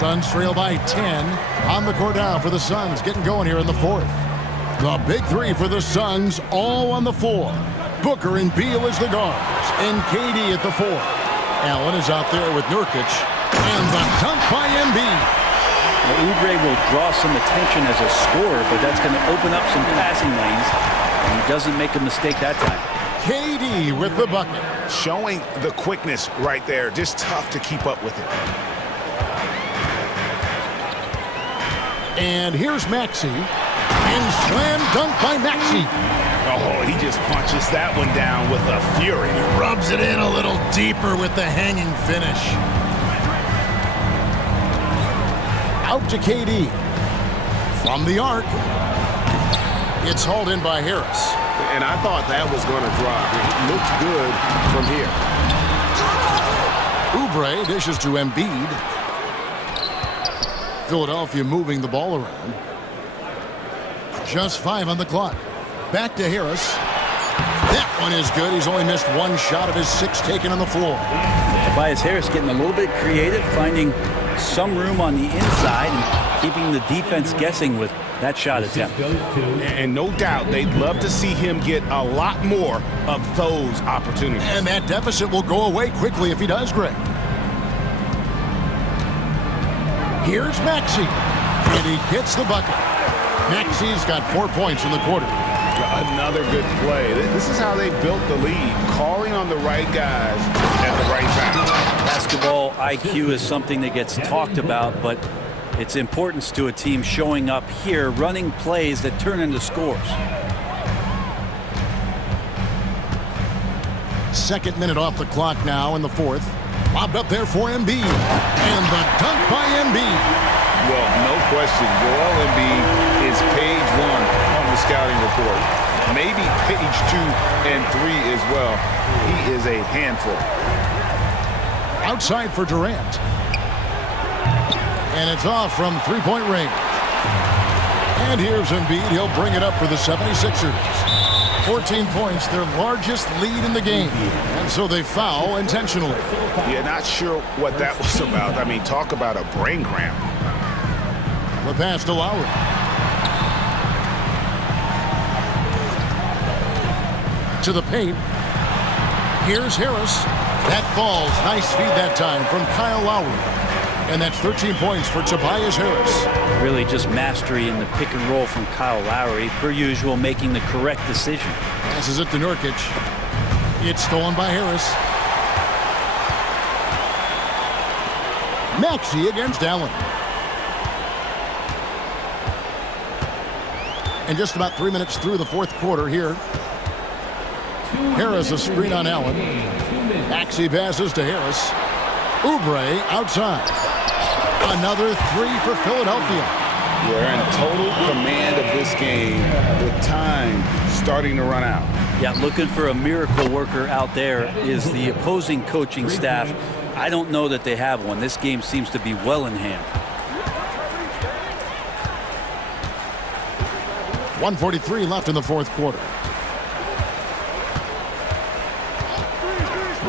Suns trail by 10. On the court now for the Suns, getting going here in the fourth. The big three for the Suns, all on the floor. Booker and Beal as the guards, and KD at the 4. Allen is out there with Nurkic, and the dunk by Embiid. Well, Oubre will draw some attention as a scorer, but that's going to open up some passing lanes, and he doesn't make a mistake that time. KD with the bucket. Showing the quickness right there. Just tough to keep up with it. And here's Maxey. And slam dunk by Maxey. Oh, he just punches that one down with a fury. He rubs it in a little deeper with the hanging finish. Out to KD. From the arc. It's hauled in by Harris. And I thought that was going to drop. It looked good from here. Oubre dishes to Embiid. Philadelphia moving the ball around. Just 5 on the clock. Back to Harris. That one is good. He's only missed 1 shot of his 6 taken on the floor. Tobias Harris getting a little bit creative, finding some room on the inside and keeping the defense guessing with that shot attempt. And no doubt they'd love to see him get a lot more of those opportunities. And that deficit will go away quickly if he does, Greg. Here's Maxey, and he hits the bucket. Maxey's got 4 points in the quarter. Another good play. This is how they built the lead, calling on the right guys at the right time. Basketball IQ is something that gets talked about, but its importance to a team showing up here, running plays that turn into scores. Second minute off the clock now in the fourth. Lobbed up there for Embiid. And the dunk by Embiid. Well, no question, Joel Embiid is page 1 on the scouting report. Maybe page 2 and 3 as well. He is a handful. Outside for Durant. And it's off from three-point range. And here's Embiid. He'll bring it up for the 76ers. 14 points, their largest lead in the game. And so they foul intentionally. Yeah, not sure what that was about. I mean, talk about a brain cramp. The pass to Lowry. To the paint. Here's Harris. That falls. Nice feed that time from Kyle Lowry. And that's 13 points for Tobias Harris. Really just mastery in the pick and roll from Kyle Lowry, per usual, making the correct decision. Passes it to Nurkic. It's stolen by Harris. Maxey against Allen. And just about 3 minutes through the fourth quarter here. Harris a screen on Allen. Maxey passes to Harris. Oubre outside. Another 3 for Philadelphia. They're in total command of this game with time starting to run out. Yeah, looking for a miracle worker out there is the opposing coaching staff. I don't know that they have one. This game seems to be well in hand. 1:43 left in the fourth quarter.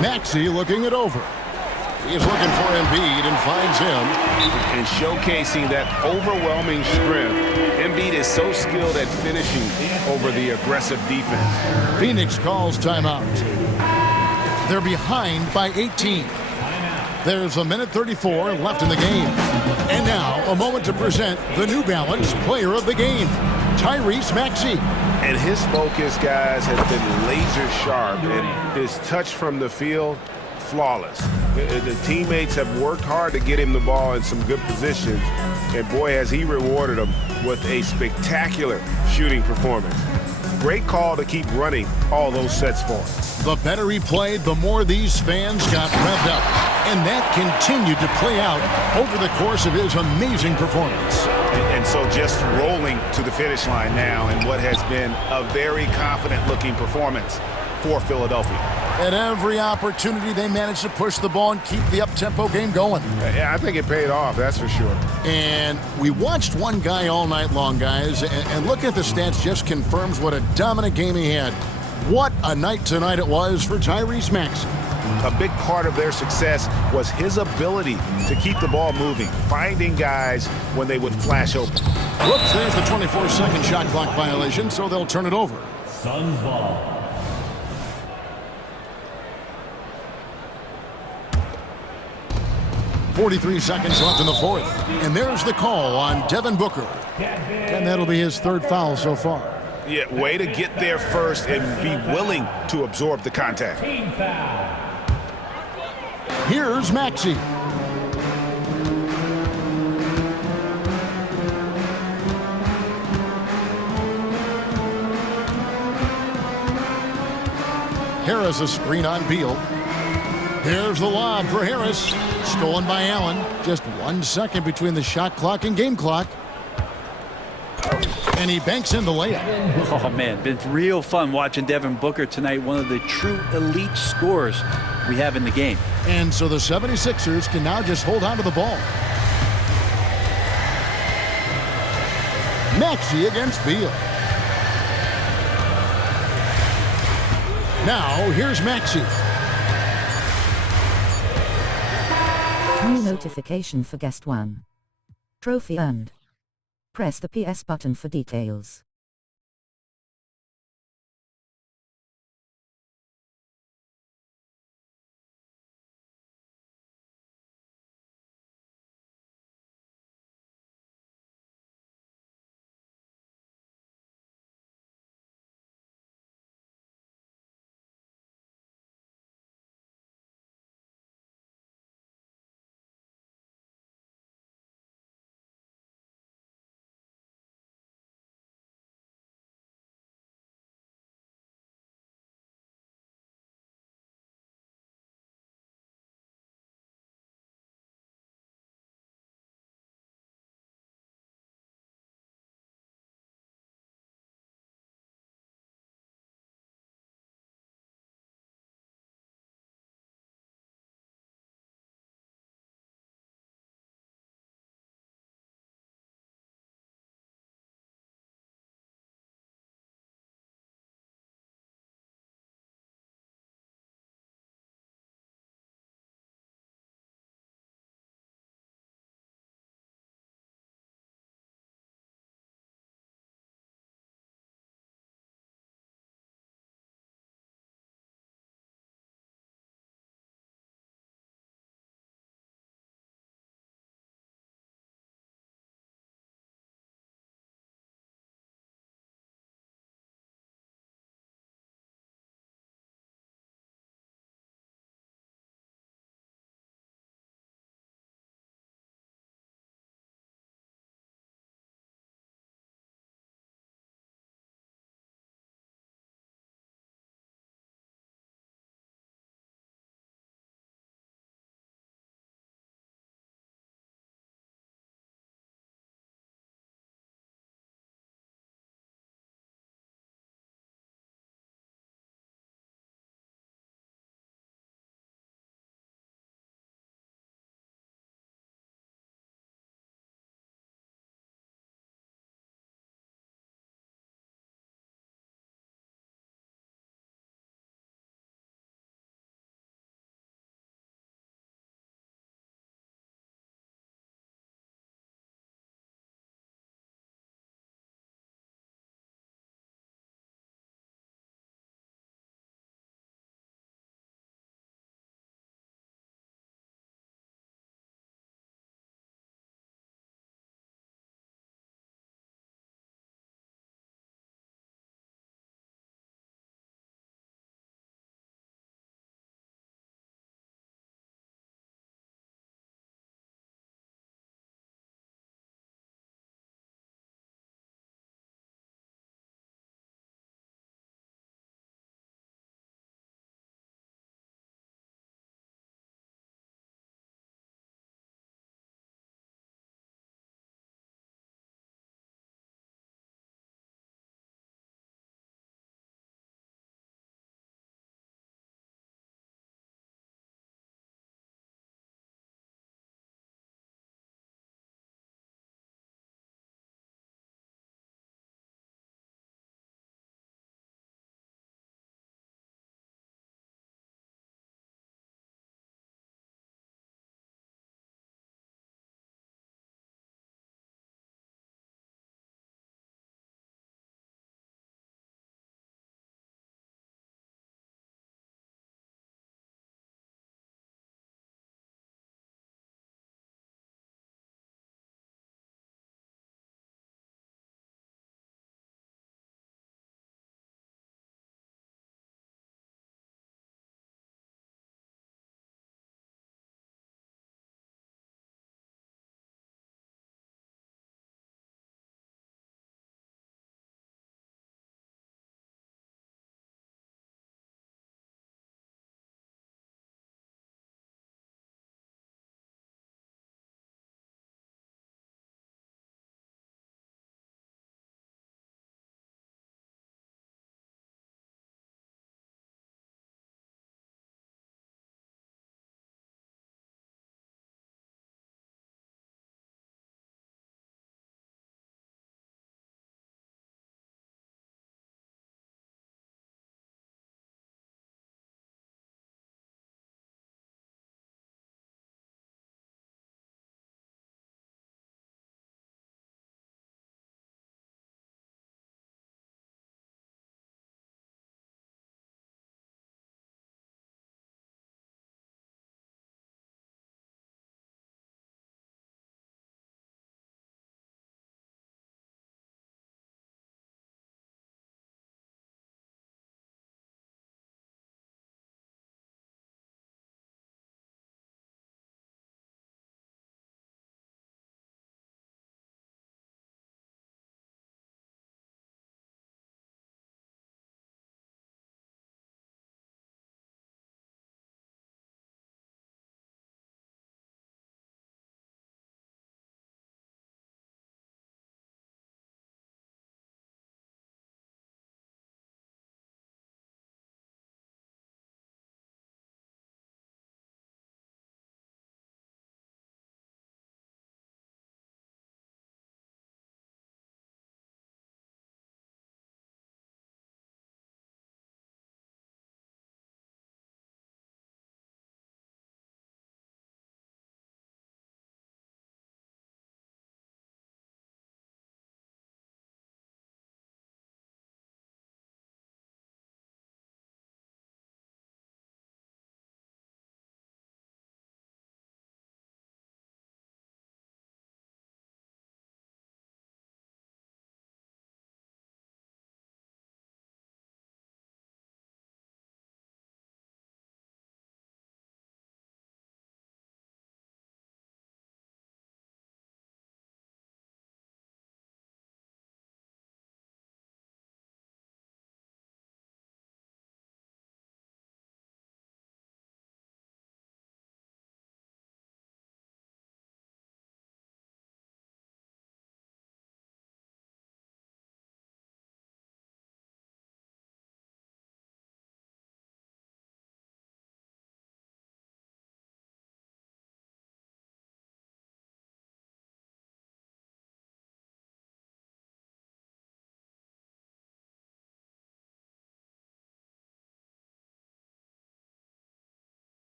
Maxey looking it over. He's looking for Embiid and finds him. And showcasing that overwhelming strength. Embiid is so skilled at finishing over the aggressive defense. Phoenix calls timeout. They're behind by 18. There's 1:34 left in the game. And now a moment to present the New Balance Player of the Game, Tyrese Maxey. And his focus, guys, has been laser sharp, and his touch from the field, flawless. The teammates have worked hard to get him the ball in some good positions, and boy, has he rewarded them with a spectacular shooting performance. Great call to keep running all those sets for him. The better he played, the more these fans got revved up. And that continued to play out over the course of his amazing performance. And so just rolling to the finish line now in what has been a very confident-looking performance for Philadelphia. At every opportunity, they managed to push the ball and keep the up-tempo game going. Yeah, I think it paid off, that's for sure. And we watched one guy all night long, guys, and looking at the stats just confirms what a dominant game he had. What a night tonight it was for Tyrese Maxey. A big part of their success was his ability to keep the ball moving, finding guys when they would flash open. Whoops, there's the 24-second shot clock violation, so they'll turn it over. Suns ball. 43 seconds left in the fourth. And there's the call on Devin Booker. And that'll be his third foul so far. Yeah, way to get there first and be willing to absorb the contact. Team foul. Here's Maxey. Harris a screen on Beal. There's the lob for Harris. Stolen by Allen. Just 1 second between the shot clock and game clock. And he banks in the layup. Oh, man, been real fun watching Devin Booker tonight. One of the true elite scorers we have in the game. And so the 76ers can now just hold on to the ball. Maxey against Beal. Now, here's Maxey. New notification for guest 1. Trophy earned. Press the PS button for details.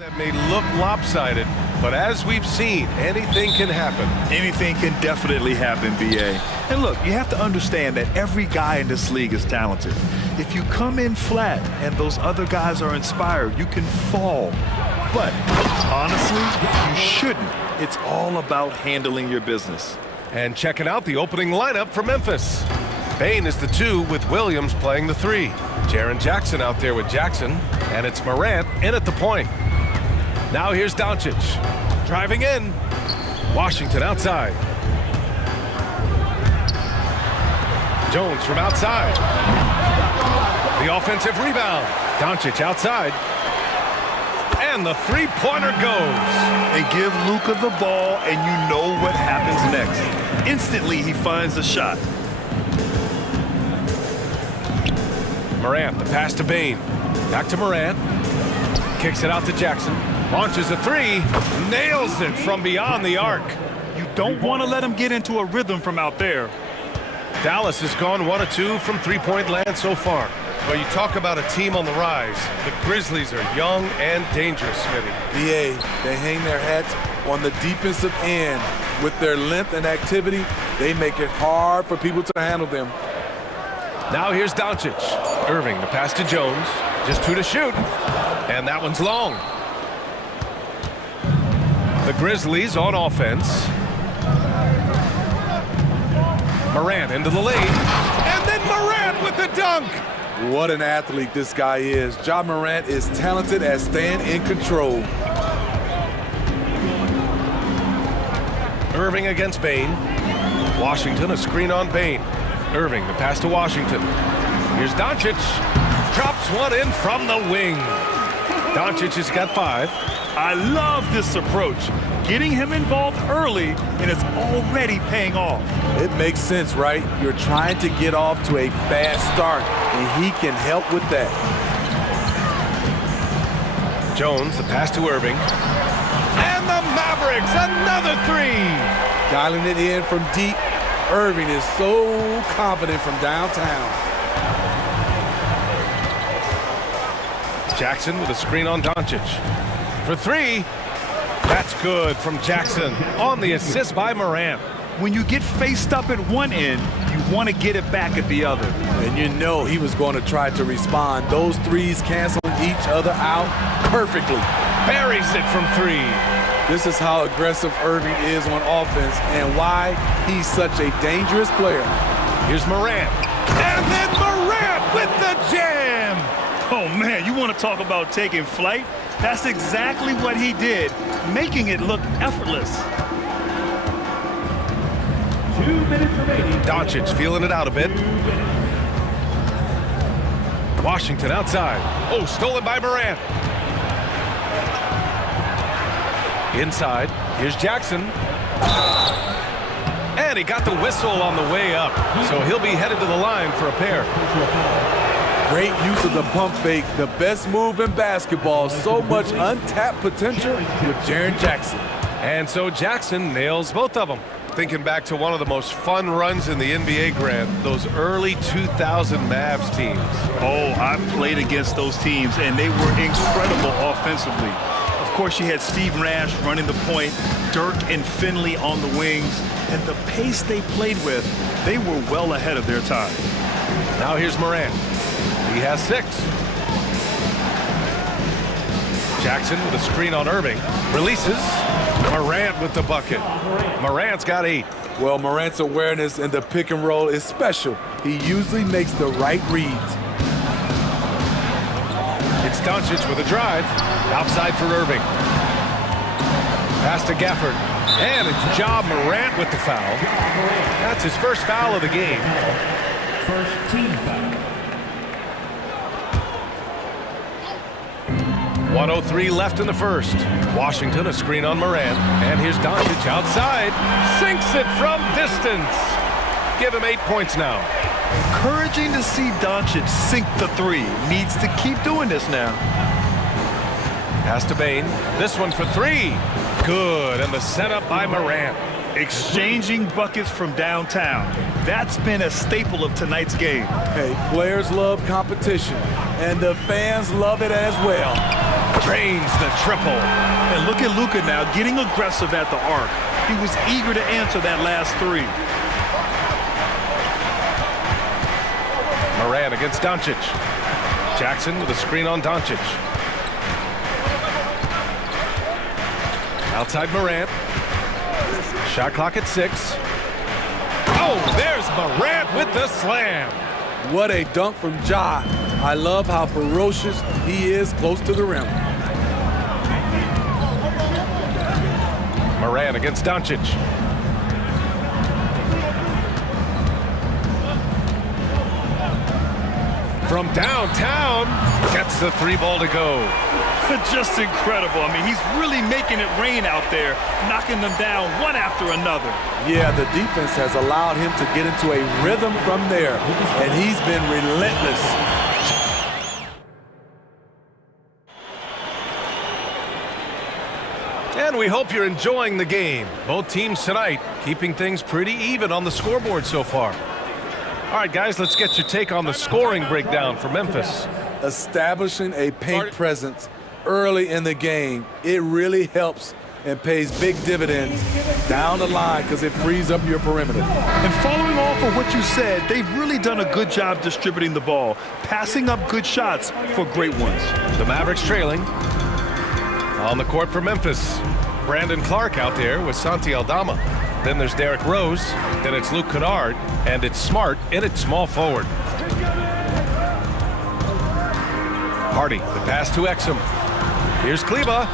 That may look lopsided, but as we've seen, anything can happen. Anything can definitely happen, BA. And look, you have to understand that every guy in this league is talented. If you come in flat and those other guys are inspired, you can fall. But honestly, you shouldn't. It's all about handling your business. And checking out the opening lineup for Memphis. Bane is the 2 with Williams playing the 3. Jaren Jackson out there with Jackson, and it's Morant in at the point. Now here's Doncic, driving in. Washington outside. Jones from outside. The offensive rebound. Doncic outside. And the three-pointer goes. They give Luka the ball, and you know what happens next. Instantly, he finds the shot. Morant, the pass to Bane. Back to Morant. Kicks it out to Jackson. Launches a 3. Nails it from beyond the arc. You don't want to let him get into a rhythm from out there. Dallas has gone 1 of 2 from three-point land so far. But you talk about a team on the rise. The Grizzlies are young and dangerous, Smitty. BA, they hang their hats on the defensive end. With their length and activity, they make it hard for people to handle them. Now here's Doncic. Irving, the pass to Jones. Just 2 to shoot. And that one's long. The Grizzlies on offense. Morant into the lane. And then Morant with the dunk. What an athlete this guy is. Ja Morant is talented at staying in control. Irving against Bane. Washington, a screen on Bane. Irving, the pass to Washington. Here's Doncic. Drops one in from the wing. Doncic has got 5. I love this approach. Getting him involved early, and it's already paying off. It makes sense, right? You're trying to get off to a fast start, and he can help with that. Jones, the pass to Irving. And the Mavericks, another 3. Dialing it in from deep. Irving is so confident from downtown. Jackson with a screen on Doncic. For 3. That's good from Jackson on the assist by Morant. When you get faced up at one end, you want to get it back at the other. And you know he was going to try to respond. Those threes canceling each other out perfectly. Buries it from 3. This is how aggressive Irving is on offense and why he's such a dangerous player. Here's Morant. And then Morant with the jam. Oh, man, you want to talk about taking flight? That's exactly what he did, making it look effortless. 2 minutes remaining. Doncic feeling it out a bit. Washington outside. Oh, stolen by Morant. Inside, here's Jackson. And he got the whistle on the way up, so he'll be headed to the line for a pair. Great use of the pump fake, the best move in basketball. So much untapped potential with Jaren Jackson. And so Jackson nails both of them. Thinking back to one of the most fun runs in the NBA, Grant, those early 2000 Mavs teams. Oh, I played against those teams, and they were incredible offensively. Of course, you had Steve Nash running the point, Dirk and Finley on the wings, and the pace they played with, they were well ahead of their time. Now here's Morant. He has 6. Jackson with a screen on Irving. Releases. Morant with the bucket. Morant's got 8. Well, Morant's awareness in the pick and roll is special. He usually makes the right reads. It's Doncic with a drive. Outside for Irving. Pass to Gafford. And it's Ja Morant with the foul. That's his first foul of the game. First team foul. 1:03 left in the first. Washington, a screen on Morant. And here's Doncic outside. Sinks it from distance. Give him 8 points now. Encouraging to see Doncic sink the 3. Needs to keep doing this now. Pass to Bane. This one for 3. Good. And the setup by Morant. Exchanging buckets from downtown. That's been a staple of tonight's game. Hey, players love competition, and the fans love it as well. Drains the triple. And look at Luka now getting aggressive at the arc. He was eager to answer that last three. Moran against Doncic. Jackson with a screen on Doncic. Outside Morant. Shot clock at 6. Oh, there's Morant with the slam. What a dunk from Ja. I love how ferocious he is close to the rim. Moran against Doncic. From downtown, gets the 3-ball to go. Just incredible. I mean, he's really making it rain out there, knocking them down one after another. Yeah, the defense has allowed him to get into a rhythm from there, and he's been relentless. And we hope you're enjoying the game. Both teams tonight keeping things pretty even on the scoreboard so far. All right, guys, let's get your take on the scoring breakdown for Memphis. Establishing a paint presence early in the game, it really helps and pays big dividends down the line because it frees up your perimeter. And following off of what you said, they've really done a good job distributing the ball, passing up good shots for great ones. The Mavericks trailing. On the court for Memphis, Brandon Clark out there with Santi Aldama. Then there's Derrick Rose, then it's Luke Kennard, and it's Smart in at small forward. Hardy, the pass to Exum. Here's Kleba.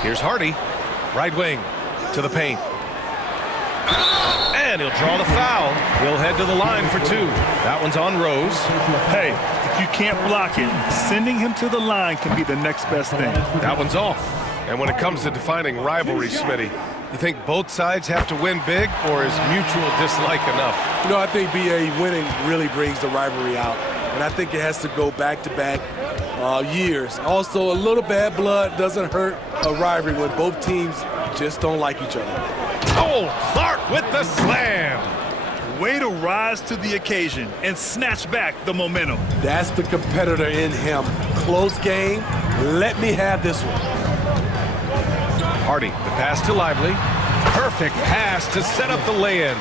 Here's Hardy, right wing to the paint. And he'll draw the foul. He'll head to the line for 2. That one's on Rose. Hey, if you can't block it, sending him to the line can be the next best thing. That one's off. And when it comes to defining rivalry, Smitty, you think both sides have to win big, or is mutual dislike enough? You know, I think BA winning really brings the rivalry out. And I think it has to go back-to-back years. Also, a little bad blood doesn't hurt a rivalry when both teams just don't like each other. Oh, Clark with the slam. Way to rise to the occasion and snatch back the momentum. That's the competitor in him. Close game. Let me have this one. Hardy, the pass to Lively. Perfect pass to set up the lay-in.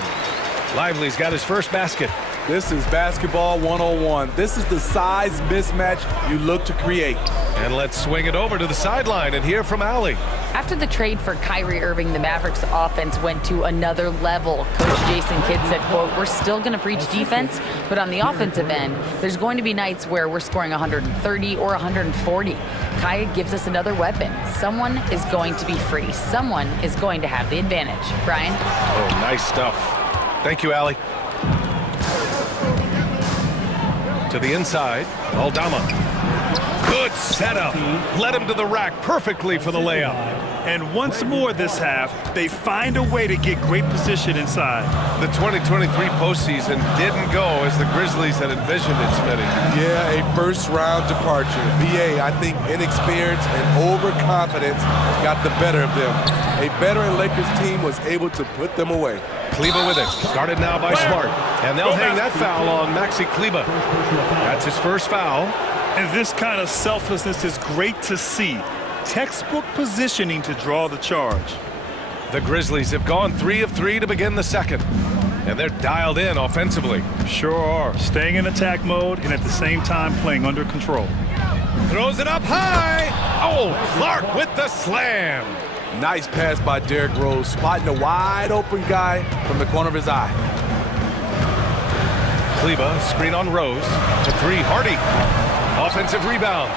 Lively's got his first basket. This is basketball 101. This is the size mismatch you look to create. And let's swing it over to the sideline and hear from Allie. After the trade for Kyrie Irving, the Mavericks offense went to another level. Coach Jason Kidd said, quote, "We're still going to preach defense, but on the offensive end, there's going to be nights where we're scoring 130 or 140. Kai gives us another weapon. Someone is going to be free. Someone is going to have the advantage." Brian? Oh, nice stuff. Thank you, Allie. To the inside, Aldama. Good setup. Led him to the rack perfectly for the layup. And once more this half, they find a way to get great position inside. The 2023 postseason didn't go as the Grizzlies had envisioned it, Smitty. Yeah, a first-round departure. BA, I think inexperience and overconfidence got the better of them. A veteran Lakers team was able to put them away. Kleba with it, guarded now by Smart. And they'll hang that foul on Maxi Kleba. That's his first foul. And this kind of selflessness is great to see. Textbook positioning to draw the charge. The Grizzlies have gone 3 of 3 to begin the second. And they're dialed in offensively. Sure are. Staying in attack mode and at the same time playing under control. Throws it up high. Oh, Clark with the slam. Nice pass by Derrick Rose, spotting a wide open guy from the corner of his eye. Kleba, screen on Rose. To 3, Hardy. Offensive rebound.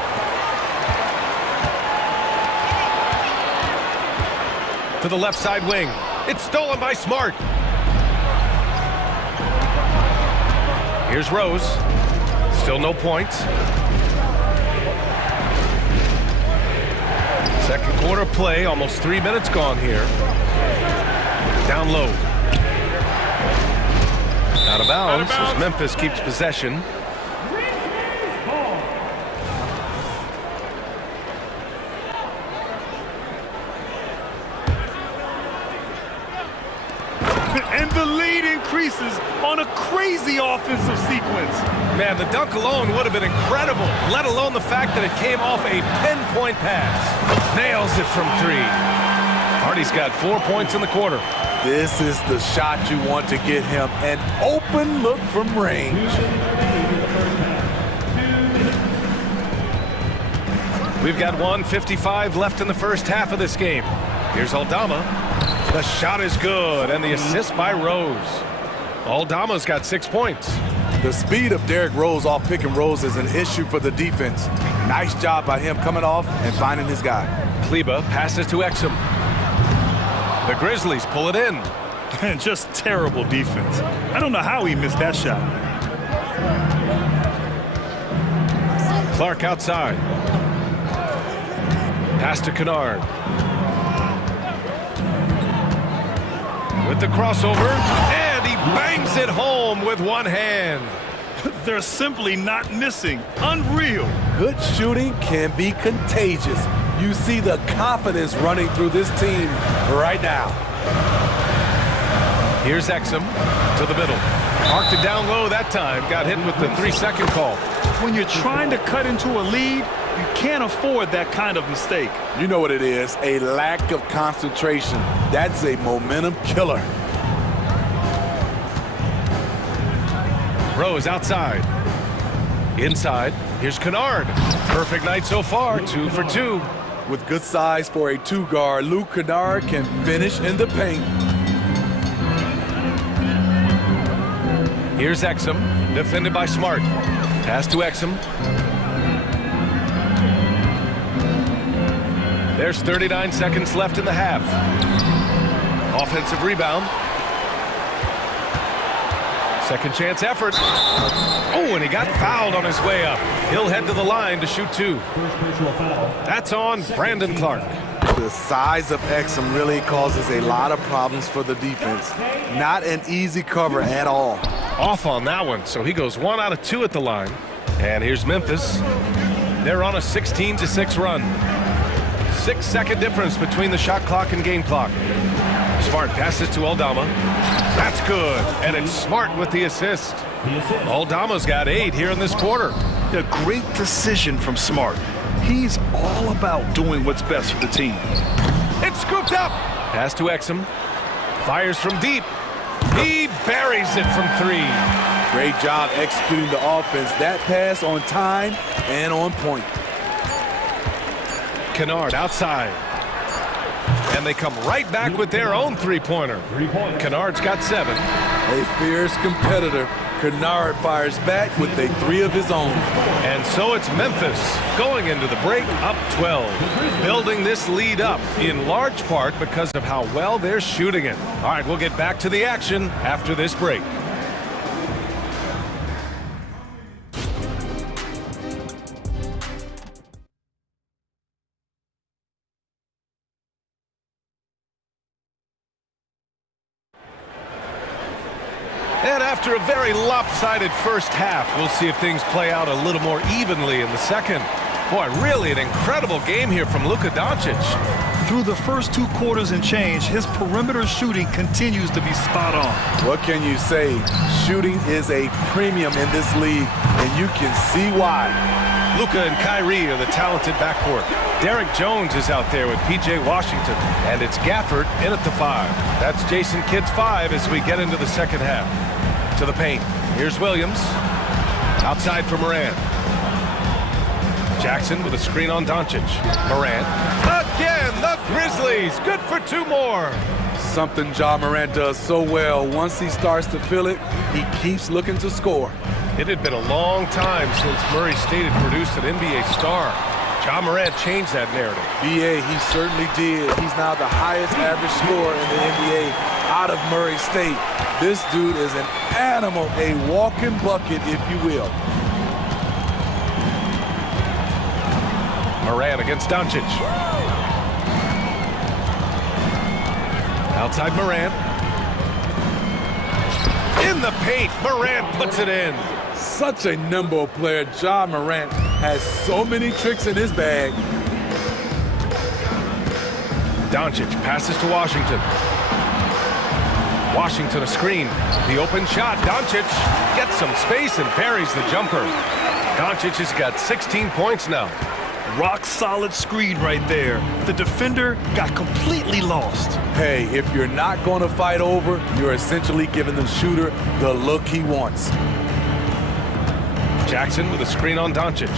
To the left side wing. It's stolen by Smart. Here's Rose. Still no points. Second quarter play, almost 3 minutes gone here. Down low. Out of bounds as Memphis keeps possession. And the lead increases. creases on a crazy offensive sequence. Man, the dunk alone would have been incredible, let alone the fact that it came off a pinpoint pass. Nails it from 3. Hardy's got 4 points in the quarter. This is the shot you want to get him. An open look from range. We've got 1:55 left in the first half of this game. Here's Aldama. The shot is good, and the assist by Rose. Aldama's got 6 points. The speed of Derrick Rose off pick and rolls is an issue for the defense. Nice job by him coming off and finding his guy. Kleba passes to Exum. The Grizzlies pull it in. And just terrible defense. I don't know how he missed that shot. Clark outside. Pass to Kennard. With the crossover, and he bangs it home with one hand. They're simply not missing. Unreal. Good shooting can be contagious. You see the confidence running through this team right now. Here's Exum to the middle. Marked it down low that time. Got hit with the 3-second call. When you're trying to cut into a lead, you can't afford that kind of mistake. You know what it is, a lack of concentration. That's a momentum killer. Rose outside. Inside, here's Kennard. Perfect night so far, 2 for 2. With good size for a 2-guard, Luke Kennard can finish in the paint. Here's Exum, defended by Smart. Pass to Exum. There's 39 seconds left in the half. Offensive rebound. Second chance effort. Oh, and he got fouled on his way up. He'll head to the line to shoot 2. That's on Brandon Clark. The size of Exum really causes a lot of problems for the defense. Not an easy cover at all. Off on that one, so he goes 1 out of 2 at the line. And here's Memphis. They're on a 16-6 run. 6-second difference between the shot clock and game clock. Smart passes to Aldama. That's good, and it's Smart with the assist. Aldama's got 8 here in this quarter. A great decision from Smart. He's all about doing what's best for the team. It's scooped up. Pass to Exum. Fires from deep. He buries it from 3. Great job executing the offense. That pass on time and on point. Kennard outside. And they come right back with their own 3-pointer. Kennard's got 7. A fierce competitor. Kennard fires back with a 3 of his own. And so it's Memphis going into the break up 12. Building this lead up in large part because of how well they're shooting it. All right, we'll get back to the action after this break. And after a very lopsided first half, we'll see if things play out a little more evenly in the second. Boy, really an incredible game here from Luka Doncic. Through the first 2 quarters and change, his perimeter shooting continues to be spot on. What can you say? Shooting is a premium in this league, and you can see why. Luka and Kyrie are the talented backcourt. Derek Jones is out there with P.J. Washington, and it's Gafford in at the 5. That's Jason Kidd's 5 as we get into the second half. To the paint. Here's Williams. Outside for Morant. Jackson with a screen on Doncic. Morant. Again, the Grizzlies. Good for 2 more. Something Ja Morant does so well. Once he starts to feel it, he keeps looking to score. It had been a long time since Murray State had produced an NBA star. Ja Morant changed that narrative. B.A., he certainly did. He's now the highest average scorer in the NBA out of Murray State. This dude is an animal, a walking bucket, if you will. Morant against Doncic. Outside Morant. In the paint, Morant puts it in. Such a nimble player. Ja Morant has so many tricks in his bag. Doncic passes to Washington. Washington a screen. The open shot. Doncic gets some space and parries the jumper. Doncic has got 16 points now. Rock solid screen right there. The defender got completely lost. Hey, if you're not going to fight over, you're essentially giving the shooter the look he wants. Jackson with a screen on Doncic.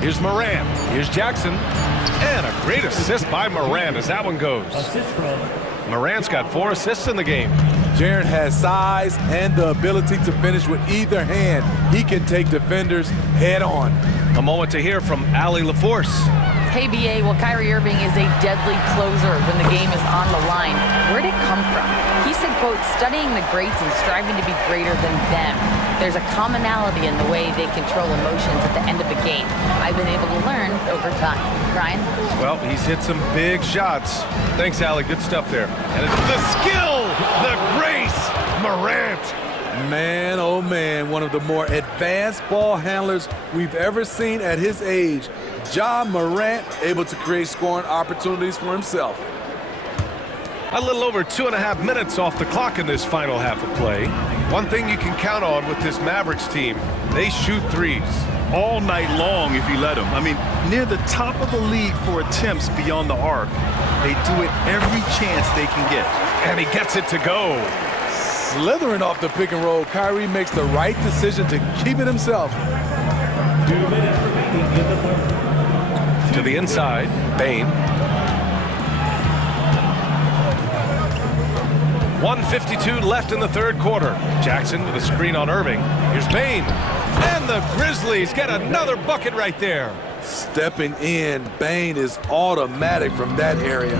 Here's Morant. Here's Jackson. And a great assist by Morant as that one goes. Morant's got 4 assists in the game. Jaren has size and the ability to finish with either hand. He can take defenders head on. A moment to hear from Allie LaForce. Hey, BA, well, Kyrie Irving is a deadly closer when the game is on the line. Where'd it come from? He said, quote, studying the greats and striving to be greater than them. There's a commonality in the way they control emotions at the end of the game. I've been able to learn over time. Ryan? Well, he's hit some big shots. Thanks, Allie. Good stuff there. And it's the skill, the grace, Morant. Man, oh man, one of the more advanced ball handlers we've ever seen at his age. Ja Morant able to create scoring opportunities for himself. A little over 2.5 minutes off the clock in this final half of play. One thing you can count on with this Mavericks team, they shoot threes. All night long if you let them. I mean, near the top of the league for attempts beyond the arc. They do it every chance they can get. And he gets it to go. Slithering off the pick and roll, Kyrie makes the right decision to keep it himself. 2 minutes remaining in the third. To the inside, Bane. 1:52 left in the third quarter. Jackson with a screen on Irving. Here's Bane. And the Grizzlies get another bucket right there. Stepping in, Bane is automatic from that area.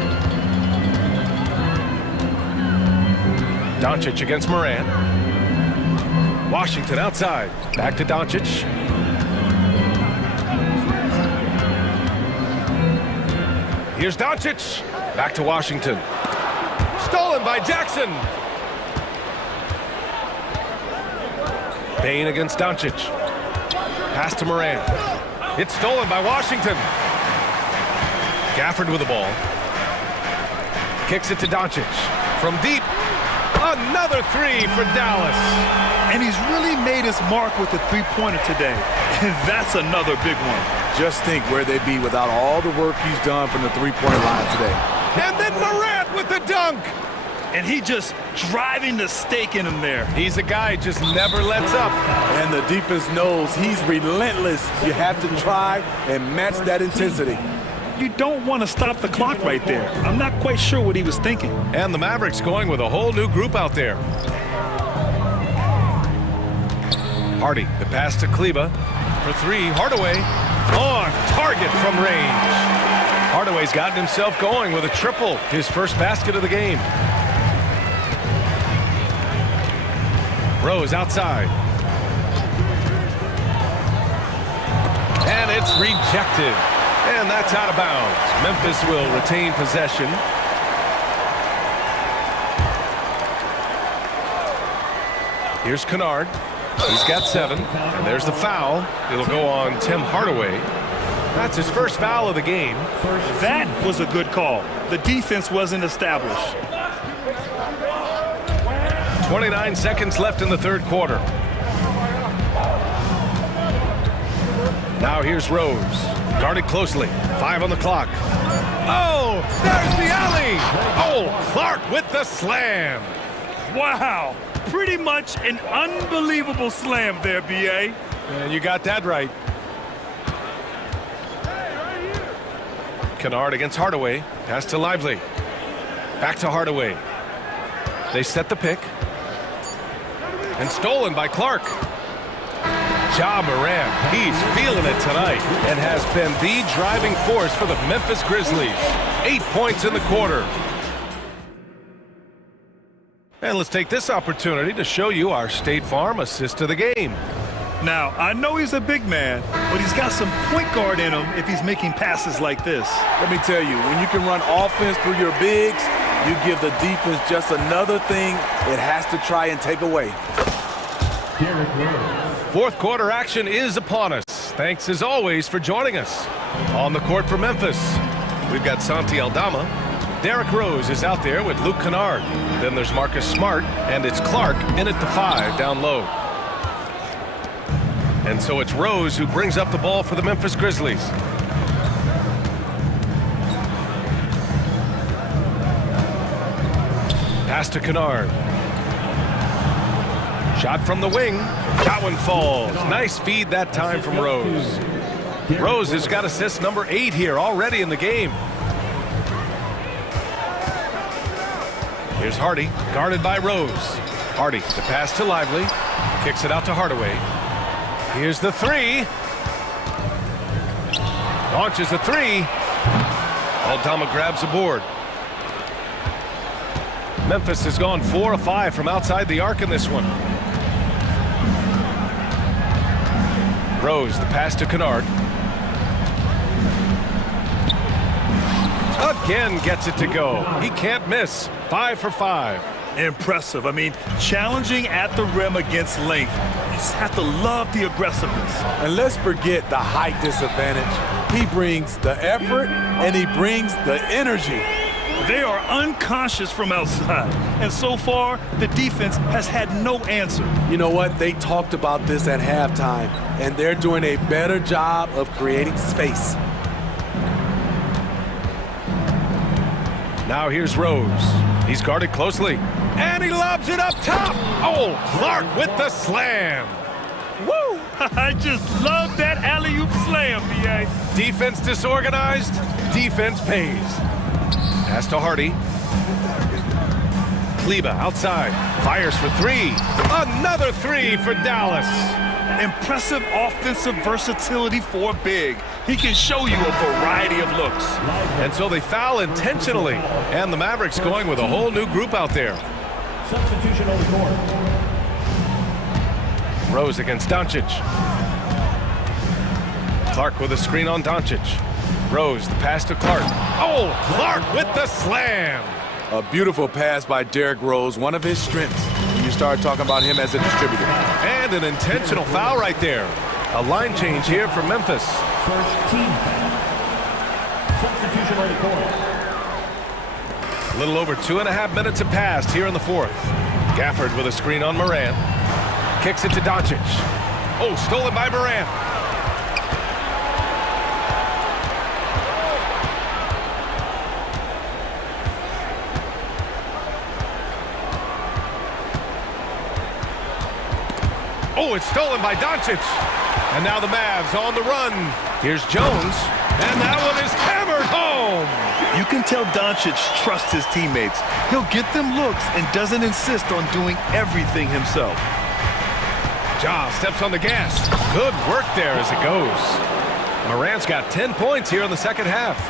Doncic against Morant. Washington outside. Back to Doncic. Here's Doncic. Back to Washington. Stolen by Jackson. Bane against Doncic. Pass to Morant. It's stolen by Washington. Gafford with the ball. Kicks it to Doncic. From deep. Another three for Dallas. And he's really made his mark with the three-pointer today. And that's another big one. Just think where they'd be without all the work he's done from the three-point line today. And then Morant with the dunk. And he just driving the stake in him there. He's a guy who just never lets up. And the defense knows he's relentless. You have to try and match that intensity. You don't want to stop the clock right there. I'm not quite sure what he was thinking. And the Mavericks going with a whole new group out there. Hardy, the pass to Kleba. For three, Hardaway on target from range. Hardaway's gotten himself going with a triple, his first basket of the game. Rose outside. And it's rejected. And that's out of bounds. Memphis will retain possession. Here's Kennard. He's got 7. And there's the foul. It'll go on Tim Hardaway. That's his first foul of the game. That was a good call. The defense wasn't established. 29 seconds left in the third quarter. Now here's Rose. Guarded closely. 5 on the clock. Oh, there's the alley. Oh, Clark with the slam. Wow. Pretty much an unbelievable slam there, B.A. And you got that right. Kennard against Hardaway. Pass to Lively. Back to Hardaway. They set the pick. And stolen by Clark. Ja Morant, he's feeling it tonight and has been the driving force for the Memphis Grizzlies. 8 points in the quarter. And let's take this opportunity to show you our State Farm assist of the game. Now, I know he's a big man, but he's got some point guard in him if he's making passes like this. Let me tell you, when you can run offense through your bigs, you give the defense just another thing it has to try and take away. Fourth quarter action is upon us. Thanks as always for joining us. On the court for Memphis, we've got Santi Aldama, Derrick Rose is out there with Luke Kennard. Then there's Marcus Smart, and it's Clark in at the 5 down low. And so it's Rose who brings up the ball for the Memphis Grizzlies. Pass to Kennard. Shot from the wing. That one falls. Nice feed that time from Rose. Rose has got assist number 8 here already in the game. Here's Hardy, guarded by Rose. Hardy, the pass to Lively. Kicks it out to Hardaway. Here's the 3. Launches a 3. Aldama grabs the board. Memphis has gone 4 of 5 from outside the arc in this one. Rose, the pass to Kennard. Again gets it to go. He can't miss. 5 for 5. Impressive. I mean, challenging at the rim against length. You just have to love the aggressiveness. And let's forget the height disadvantage. He brings the effort and he brings the energy. They are unconscious from outside, and so far, the defense has had no answer. You know what? They talked about this at halftime, and they're doing a better job of creating space. Now here's Rose. He's guarded closely, and he lobs it up top. Oh, Clark with the slam. Woo! I just love that alley-oop slam, B.A. Defense disorganized, defense pays. Pass to Hardy. Kleba outside. Fires for 3. Another 3 for Dallas. Impressive offensive versatility for big. He can show you a variety of looks. And so they foul intentionally. And the Mavericks going with a whole new group out there. Substitution on the court. Rose against Doncic. Clark with a screen on Doncic. Rose, the pass to Clark. Oh, Clark with the slam. A beautiful pass by Derrick Rose, one of his strengths when you start talking about him as a distributor. And an intentional foul right there. A line change here for Memphis. First team foul. Substitution on the court. A little over 2.5 minutes have passed here in the 4th. Gafford with a screen on Morant. Kicks it to Doncic. Oh, stolen by Morant. Oh, it's stolen by Doncic. And now the Mavs on the run. Here's Jones. And that one is hammered home. You can tell Doncic trusts his teammates. He'll get them looks and doesn't insist on doing everything himself. Ja steps on the gas. Good work there as it goes. Morant's got 10 points here in the second half.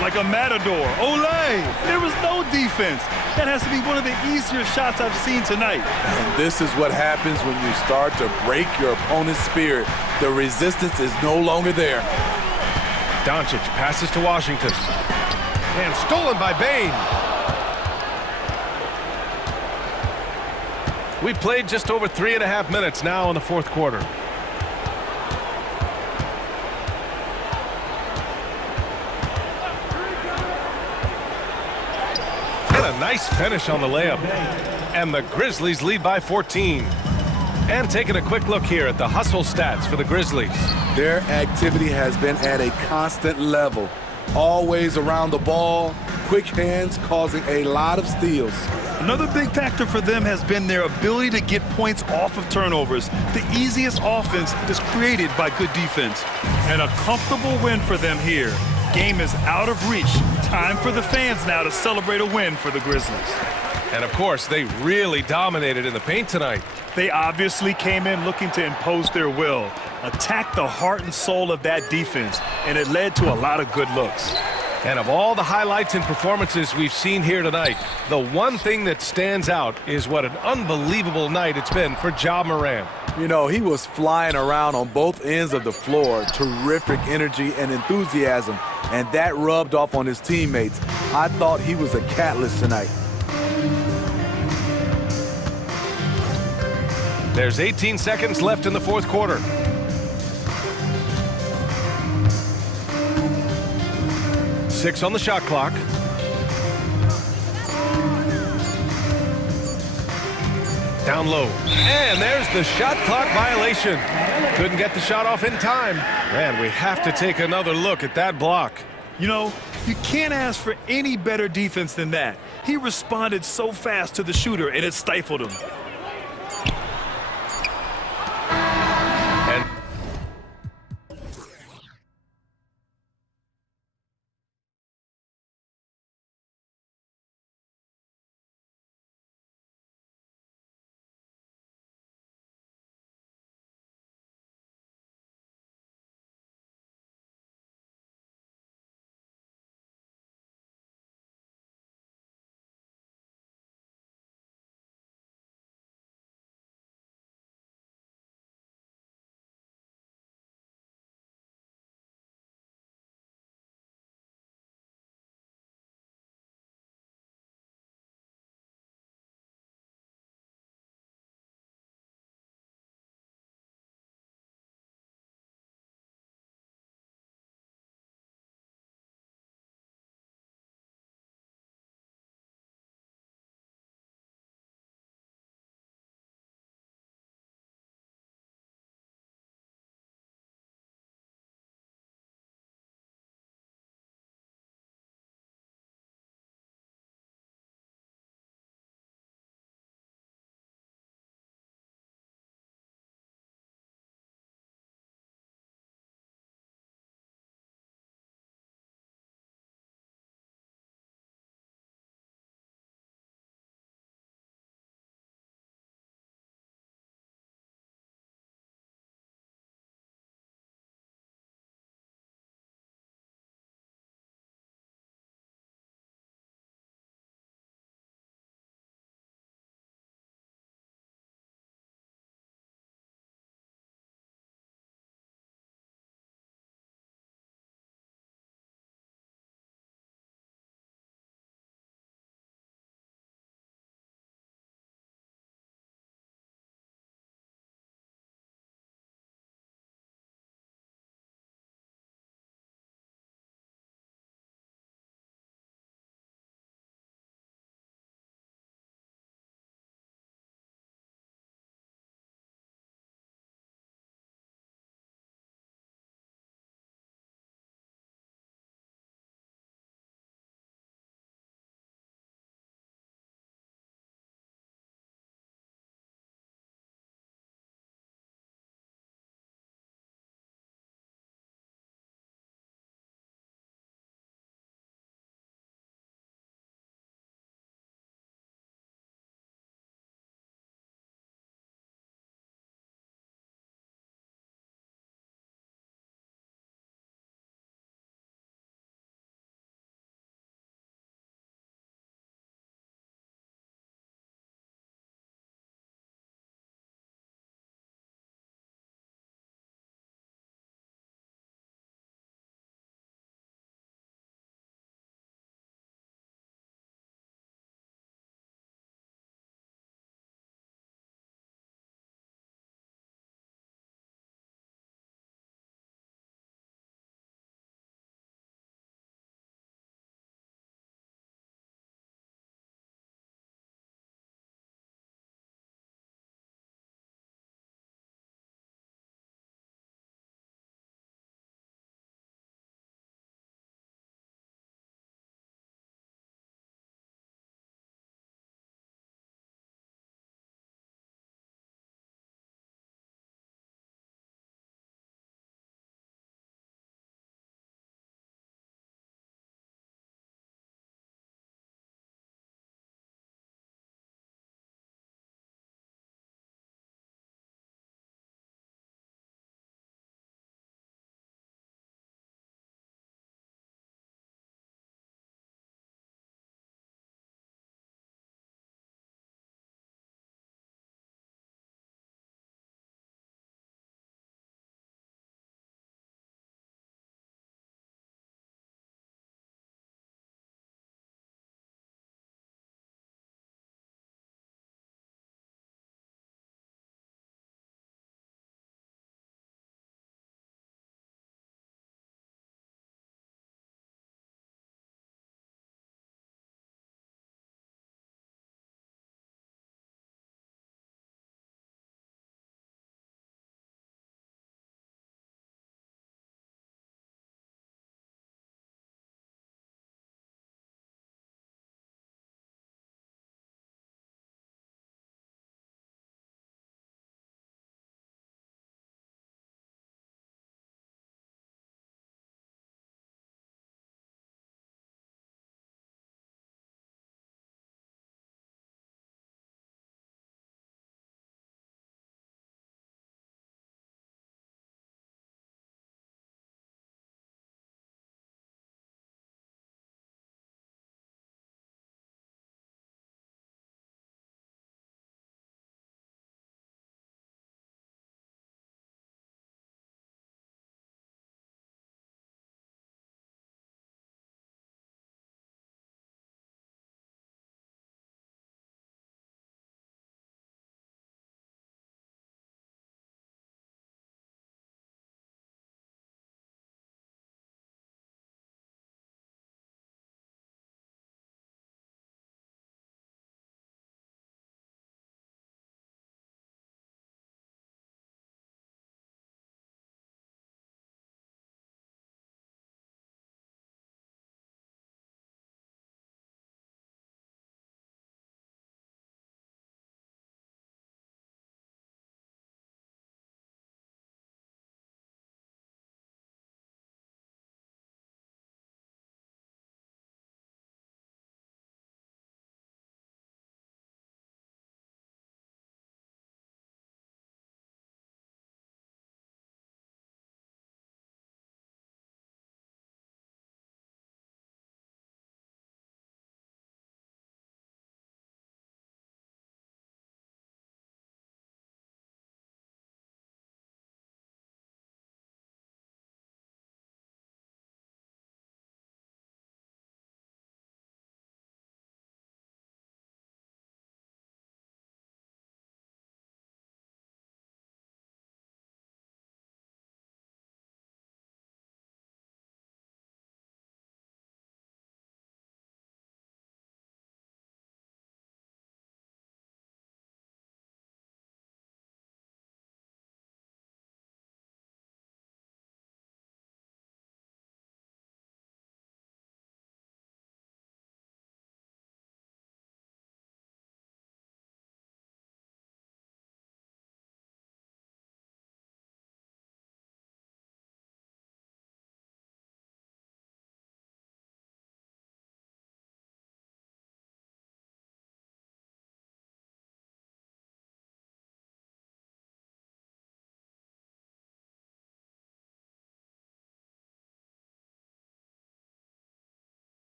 Like a matador. Olay! There was no defense. That has to be one of the easier shots I've seen tonight. And this is what happens when you start to break your opponent's spirit. The resistance is no longer there. Doncic passes to Washington. And stolen by Bane. We played just over 3.5 minutes now in the 4th quarter. A nice finish on the layup. And the Grizzlies lead by 14. And taking a quick look here at the hustle stats for the Grizzlies. Their activity has been at a constant level. Always around the ball, quick hands causing a lot of steals. Another big factor for them has been their ability to get points off of turnovers. The easiest offense is created by good defense. And a comfortable win for them here. Game is out of reach. Time for the fans now to celebrate a win for the Grizzlies. And of course, they really dominated in the paint tonight. They obviously came in looking to impose their will, attack the heart and soul of that defense, and it led to a lot of good looks. And of all the highlights and performances we've seen here tonight, the one thing that stands out is what an unbelievable night it's been for Ja Morant. You know, he was flying around on both ends of the floor. Terrific energy and enthusiasm, and that rubbed off on his teammates. I thought he was a catalyst tonight. There's 18 seconds left in the 4th quarter. Six on the shot clock. Down low. And there's the shot clock violation. Couldn't get the shot off in time. Man, we have to take another look at that block. You know, you can't ask for any better defense than that. He responded so fast to the shooter, and it stifled him.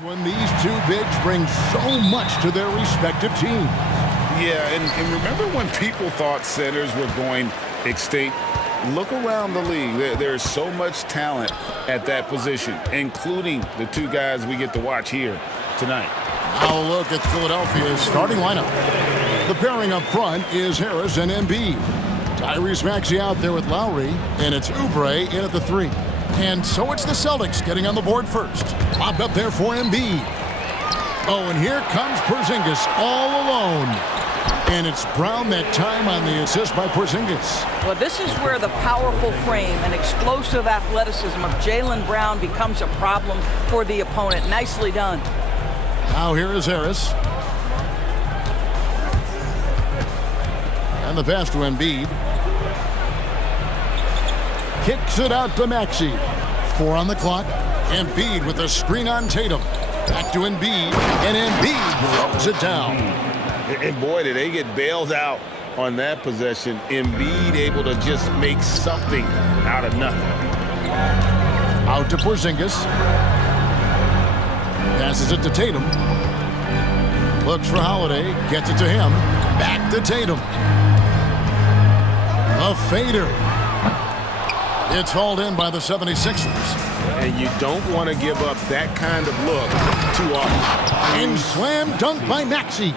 When these two bigs bring so much to their respective teams. Yeah, and remember when people thought centers were going extinct? Look around the league. There's so much talent at that position, including the two guys we get to watch here tonight. Now a look at Philadelphia's starting lineup. The pairing up front is Harris and Embiid. Tyrese Maxey out there with Lowry, and it's Oubre in at the 3. And so it's the Celtics getting on the board first. Lobbed up there for Embiid. Oh, and here comes Porzingis all alone. And it's Brown that time on the assist by Porzingis. Well, this is where the powerful frame and explosive athleticism of Jaylen Brown becomes a problem for the opponent. Nicely done. Now here is Harris. And the pass to Embiid. Kicks it out to Maxey. 4 on the clock. Embiid with a screen on Tatum. Back to Embiid. And Embiid throws it down. And boy, did they get bailed out on that possession. Embiid able to just make something out of nothing. Out to Porzingis. Passes it to Tatum. Looks for Holiday. Gets it to him. Back to Tatum. A fader. It's hauled in by the 76ers. And you don't want to give up that kind of look too often. And slam dunk by Maxey.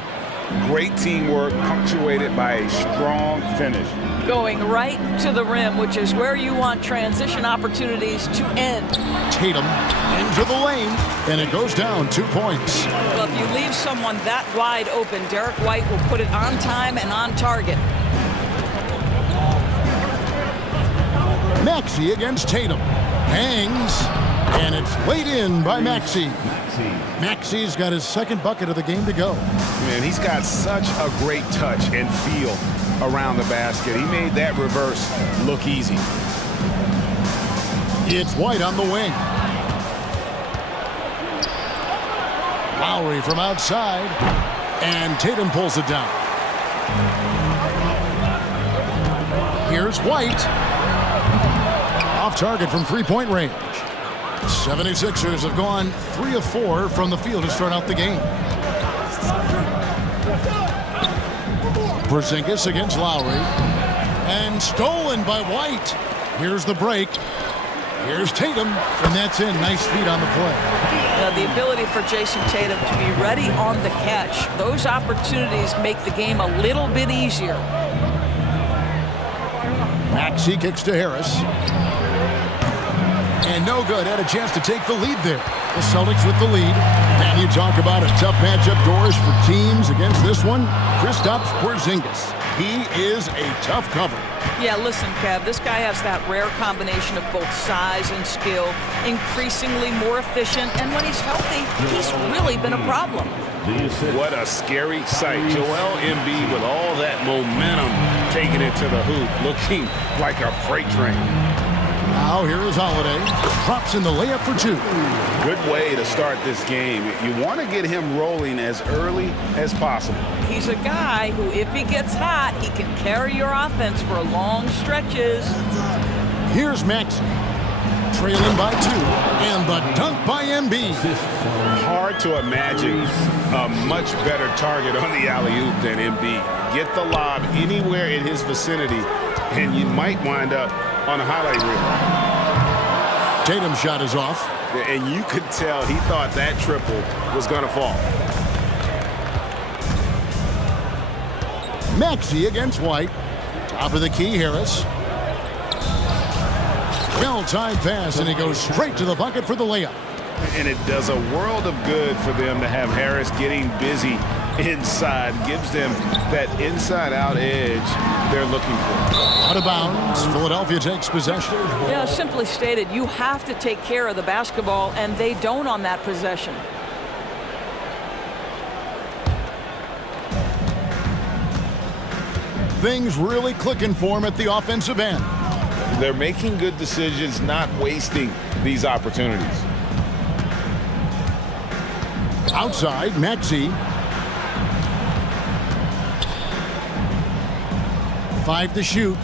Great teamwork punctuated by a strong finish. Going right to the rim, which is where you want transition opportunities to end. Tatum into the lane, and it goes down 2 points. Well, if you leave someone that wide open, Derek White will put it on time and on target. Maxey against Tatum. Hangs, and it's laid in by Maxey. Maxey's got his second bucket of the game to go. Man, he's got such a great touch and feel around the basket. He made that reverse look easy. It's White on the wing. Lowry from outside, and Tatum pulls it down. Here's White. Off target from three-point range. 76ers have gone 3 of 4 from the field to start out the game. Porzingis against Lowry. And stolen by White. Here's the break. Here's Tatum, and that's in. Nice feed on the play. The ability for Jason Tatum to be ready on the catch. Those opportunities make the game a little bit easier. Maxey kicks to Harris. And no good. Had a chance to take the lead there. The Celtics with the lead. And you talk about a tough matchup, Doris, for teams against this one. Kristaps Porzingis. He is a tough cover. Yeah, listen, Kev, this guy has that rare combination of both size and skill, increasingly more efficient, and when he's healthy, he's really been a problem. What a scary sight. Joel Embiid with all that momentum taking it to the hoop, looking like a freight train. Now here is Holiday. Drops in the layup for 2. Good way to start this game. You want to get him rolling as early as possible. He's a guy who, if he gets hot, he can carry your offense for long stretches. Here's Maxey. Trailing by 2. And the dunk by Embiid. Hard to imagine a much better target on the alley-oop than Embiid. Get the lob anywhere in his vicinity, and you might wind up on a highlight reel. Tatum's shot is off. And you could tell he thought that triple was going to fall. Maxey against White. Top of the key, Harris. Well-timed pass, and he goes straight to the bucket for the layup. And it does a world of good for them to have Harris getting busy inside. Gives them that inside-out edge they're looking for. Out of bounds. Philadelphia takes possession. Yeah, simply stated, you have to take care of the basketball, and they don't on that possession. Things really clicking for him at the offensive end. They're making good decisions, not wasting these opportunities. Outside, Maxey. 5 to shoot.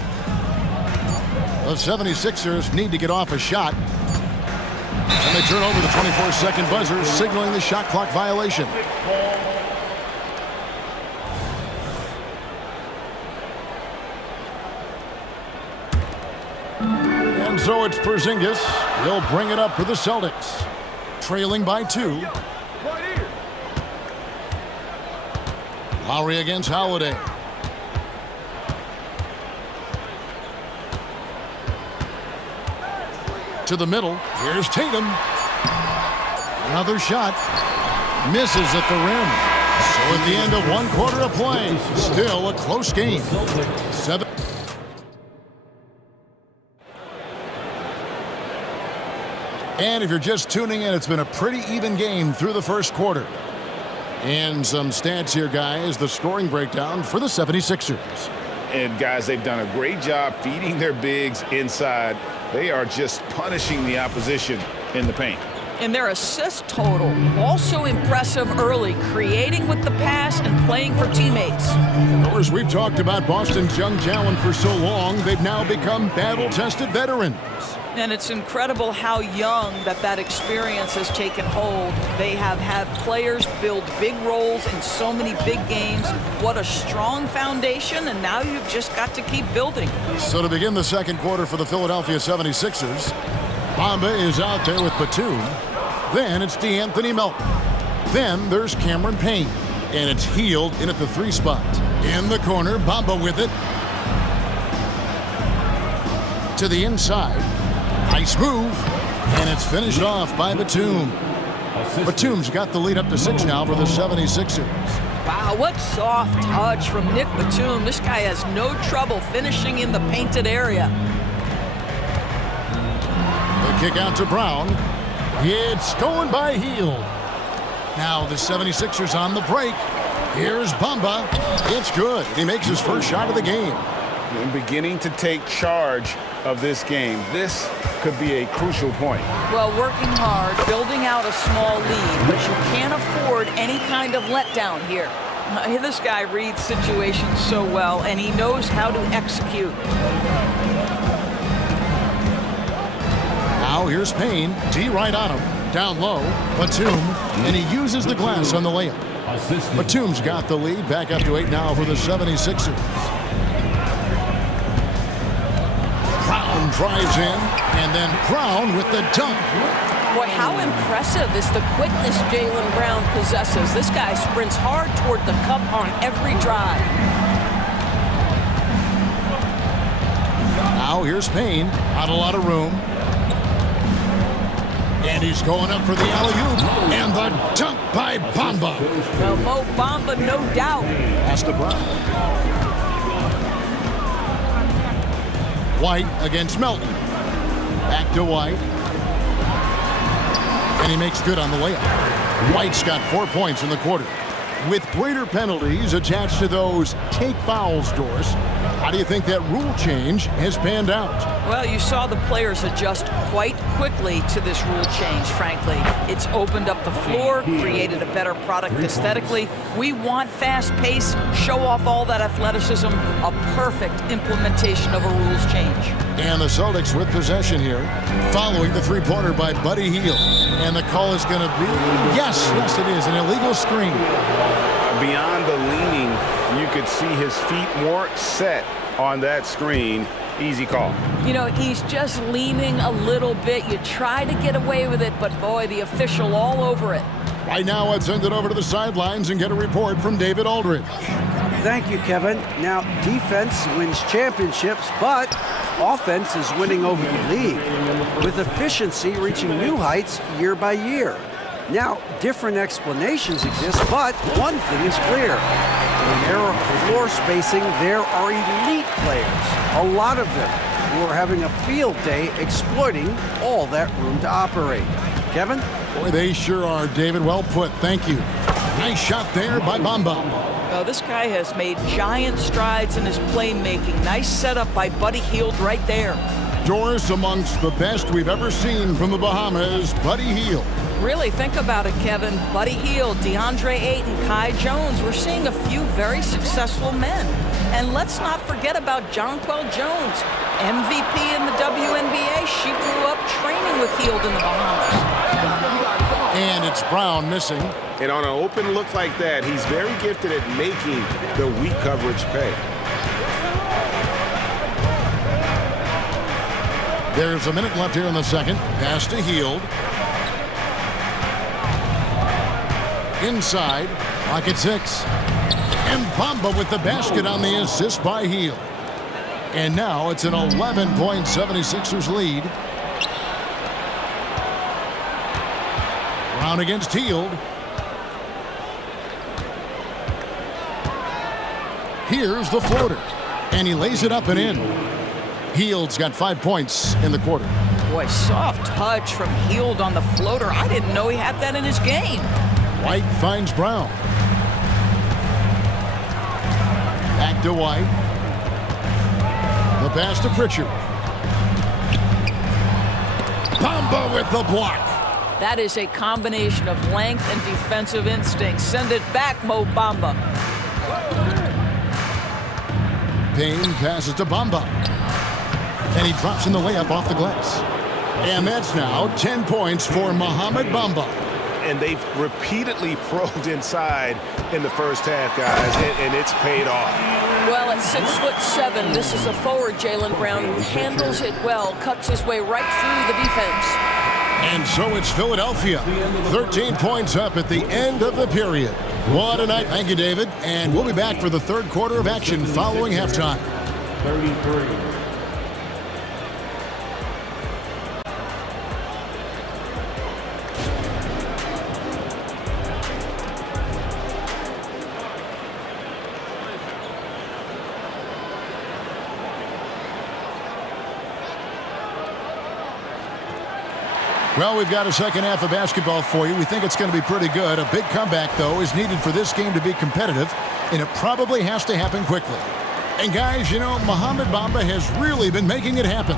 The 76ers need to get off a shot. And they turn over the 24-second buzzer, signaling the shot clock violation. And so it's Porzingis. He'll bring it up for the Celtics. Trailing by 2. Lowry against Holiday. To the middle. Here's Tatum. Another shot. Misses at the rim. So at the end of 1 quarter of play, still a close game. 7. And if you're just tuning in, it's been a pretty even game through the first quarter. And some stats here, guys. The scoring breakdown for the 76ers. And, guys, they've done a great job feeding their bigs inside. They are just punishing the opposition in the paint. And their assist total, also impressive early, creating with the pass and playing for teammates. Of course, we've talked about Boston's young talent for so long. They've now become battle-tested veterans. And it's incredible how young that experience has taken hold. They have had players build big roles in so many big games. What a strong foundation, and now you've just got to keep building. So to begin the second quarter for the Philadelphia 76ers, Bamba is out there with Batum. Then it's DeAnthony Melton. Then there's Cameron Payne. And it's Hield in at the 3 spot. In the corner, Bamba with it. To the inside. Nice move, and it's finished off by Batum. Batum's got the lead up to 6 now for the 76ers. Wow, what soft touch from Nick Batum. This guy has no trouble finishing in the painted area. The kick out to Brown. It's going by Hield. Now the 76ers on the break. Here's Bamba. It's good. He makes his first shot of the game. And beginning to take charge of this game. This could be a crucial point. Well, working hard, building out a small lead, but you can't afford any kind of letdown here. This guy reads situations so well, and he knows how to execute. Now here's Payne. D right on him. Down low. Batum. And he uses the glass on the layup. Batum's got the lead. Back up to 8 now for the 76ers. Brown drives in, and then Brown with the dunk. Boy, how impressive is the quickness Jaylen Brown possesses. This guy sprints hard toward the cup on every drive. Now here's Payne. Not a lot of room. And he's going up for the alley-oop. And the dunk by Bamba. Well, Mo Bamba, no doubt. Pass to Brown. White against Melton. Back to White. And he makes good on the layup. White's got 4 points in the quarter. With greater penalties attached to those take fouls, Doris, how do you think that rule change has panned out? Well, you saw the players adjust quite quickly to this rule change, frankly. It's opened up the floor, created a better product aesthetically. We want fast pace, show off all that athleticism, a perfect implementation of a rules change. And the Celtics with possession here, following the three-pointer by Buddy Hield. And the call is going to be, yes, it is, an illegal screen. Beyond the leaning, you could see his feet more set on that screen. Easy call. You know, he's just leaning a little bit. You try to get away with it, but boy, the official all over it. Right now, I'd send it over to the sidelines and get a report from David Aldridge. Thank you, Kevin. Now, defense wins championships, but offense is winning over the league, with efficiency reaching new heights year by year. Now, different explanations exist, but one thing is clear. In an era of floor spacing, there are elite players, a lot of them, who are having a field day exploiting all that room to operate. Kevin? Boy, they sure are, David. Well put. Thank you. Nice shot there by Bamba. Well, this guy has made giant strides in his playmaking. Nice setup by Buddy Hield right there. Doris, amongst the best we've ever seen from the Bahamas, Buddy Hield. Really think about it, Kevin. Buddy Hield, DeAndre Ayton, Kai Jones. We're seeing a few very successful men. And let's not forget about Jonquel Jones, MVP in the WNBA. She grew up training with Hield in the Bahamas. And it's Brown missing. And on an open look like that, he's very gifted at making the weak coverage pay. There's a minute left here in the second. Pass to Hield. Inside, clock at 6. And Bamba with the basket on the assist by Hield. And now it's an 11-point 76ers lead. Brown against Hield. Here's the floater. And he lays it up and in. Hield's got 5 points in the quarter. Boy, soft touch from Hield on the floater. I didn't know he had that in his game. White finds Brown. Back to White. The pass to Pritchard. Bamba with the block. That is a combination of length and defensive instinct. Send it back, Mo Bamba. Payne passes to Bamba. And he drops in the layup off the glass. And that's now 10 points for Mohamed Bamba. And they've repeatedly probed inside in the first half, guys, and it's paid off. Well, at 6'7", this is a forward, Jaylen Brown, who handles it well, cuts his way right through the defense. And so it's Philadelphia. 13 points up at the end of the period. What a night. Thank you, David. And we'll be back for the third quarter of action following halftime. 33. Well, we've got a second half of basketball for you. We think it's going to be pretty good. A big comeback, though, is needed for this game to be competitive, and it probably has to happen quickly. And, guys, you know, Mohamed Bamba has really been making it happen.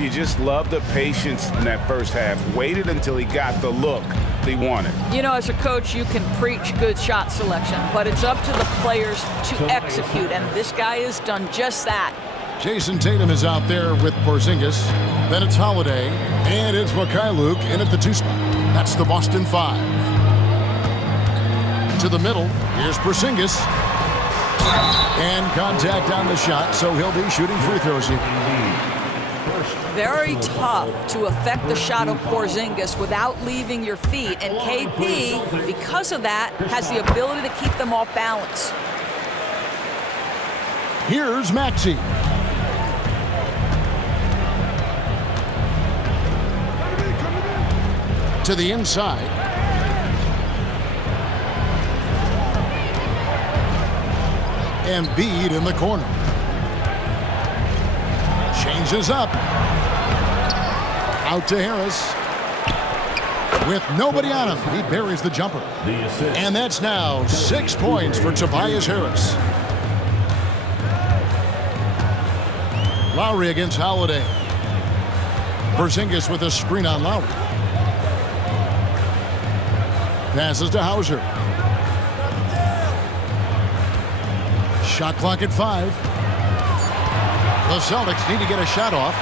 You just love the patience in that first half. Waited until he got the look he wanted. You know, as a coach, you can preach good shot selection, but it's up to the players to execute, and this guy has done just that. Jason Tatum is out there with Porzingis. Then it's Holiday. And it's Mikhailuk in at the 2 spot. That's the Boston 5. To the middle. Here's Porzingis. And contact on the shot, so he'll be shooting free throws here. Very tough to affect the shot of Porzingis without leaving your feet. And KP, because of that, has the ability to keep them off balance. Here's Maxey. To the inside. Embiid in the corner. Changes up. Out to Harris. With nobody on him, he buries the jumper. And that's now 6 points for Tobias Harris. Lowry against Holiday. Porzingis with a screen on Lowry. Passes to Hauser. Shot clock at 5. The Celtics need to get a shot off.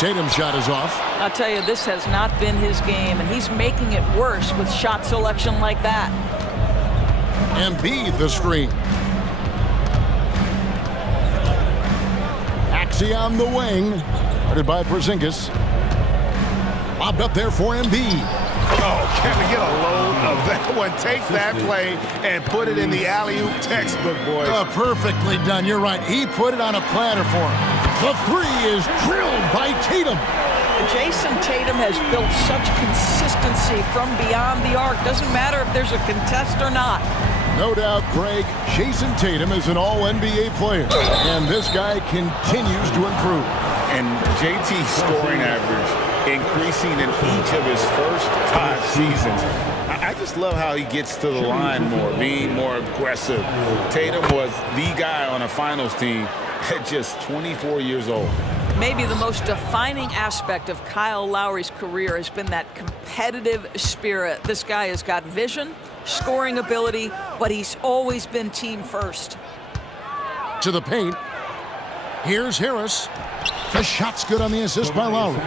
Tatum's shot is off. I'll tell you, this has not been his game, and he's making it worse with shot selection like that. Embiid the screen. Maxey on the wing. Guarded by Porzingis. Lobbed up there for Embiid. Oh, can we get a load of that one? Take that play and put it in the alley-oop textbook, boys. Perfectly done. You're right. He put it on a platter for him. The 3 is drilled by Tatum. Jason Tatum has built such consistency from beyond the arc. Doesn't matter if there's a contest or not. No doubt, Greg, Jason Tatum is an all-NBA player, and this guy continues to improve. And JT's scoring average increasing in each of his first 5 seasons. I just love how he gets to the line more, being more aggressive. Tatum was the guy on a finals team at just 24 years old. Maybe the most defining aspect of Kyle Lowry's career has been that competitive spirit. This guy has got vision, scoring ability, but he's always been team first. To the paint. Here's Harris. The shot's good on the assist by Lowry.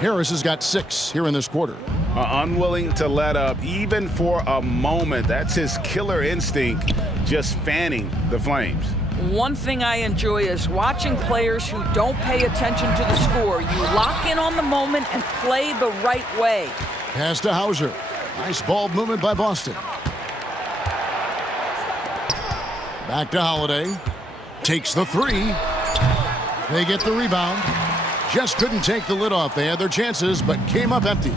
Harris has got 6 here in this quarter. Unwilling to let up even for a moment. That's his killer instinct, just fanning the flames. One thing I enjoy is watching players who don't pay attention to the score. You lock in on the moment and play the right way. Pass to Hauser. Nice ball movement by Boston. Back to Holiday. Takes the 3. They get the rebound. Just couldn't take the lid off. They had their chances, but came up empty.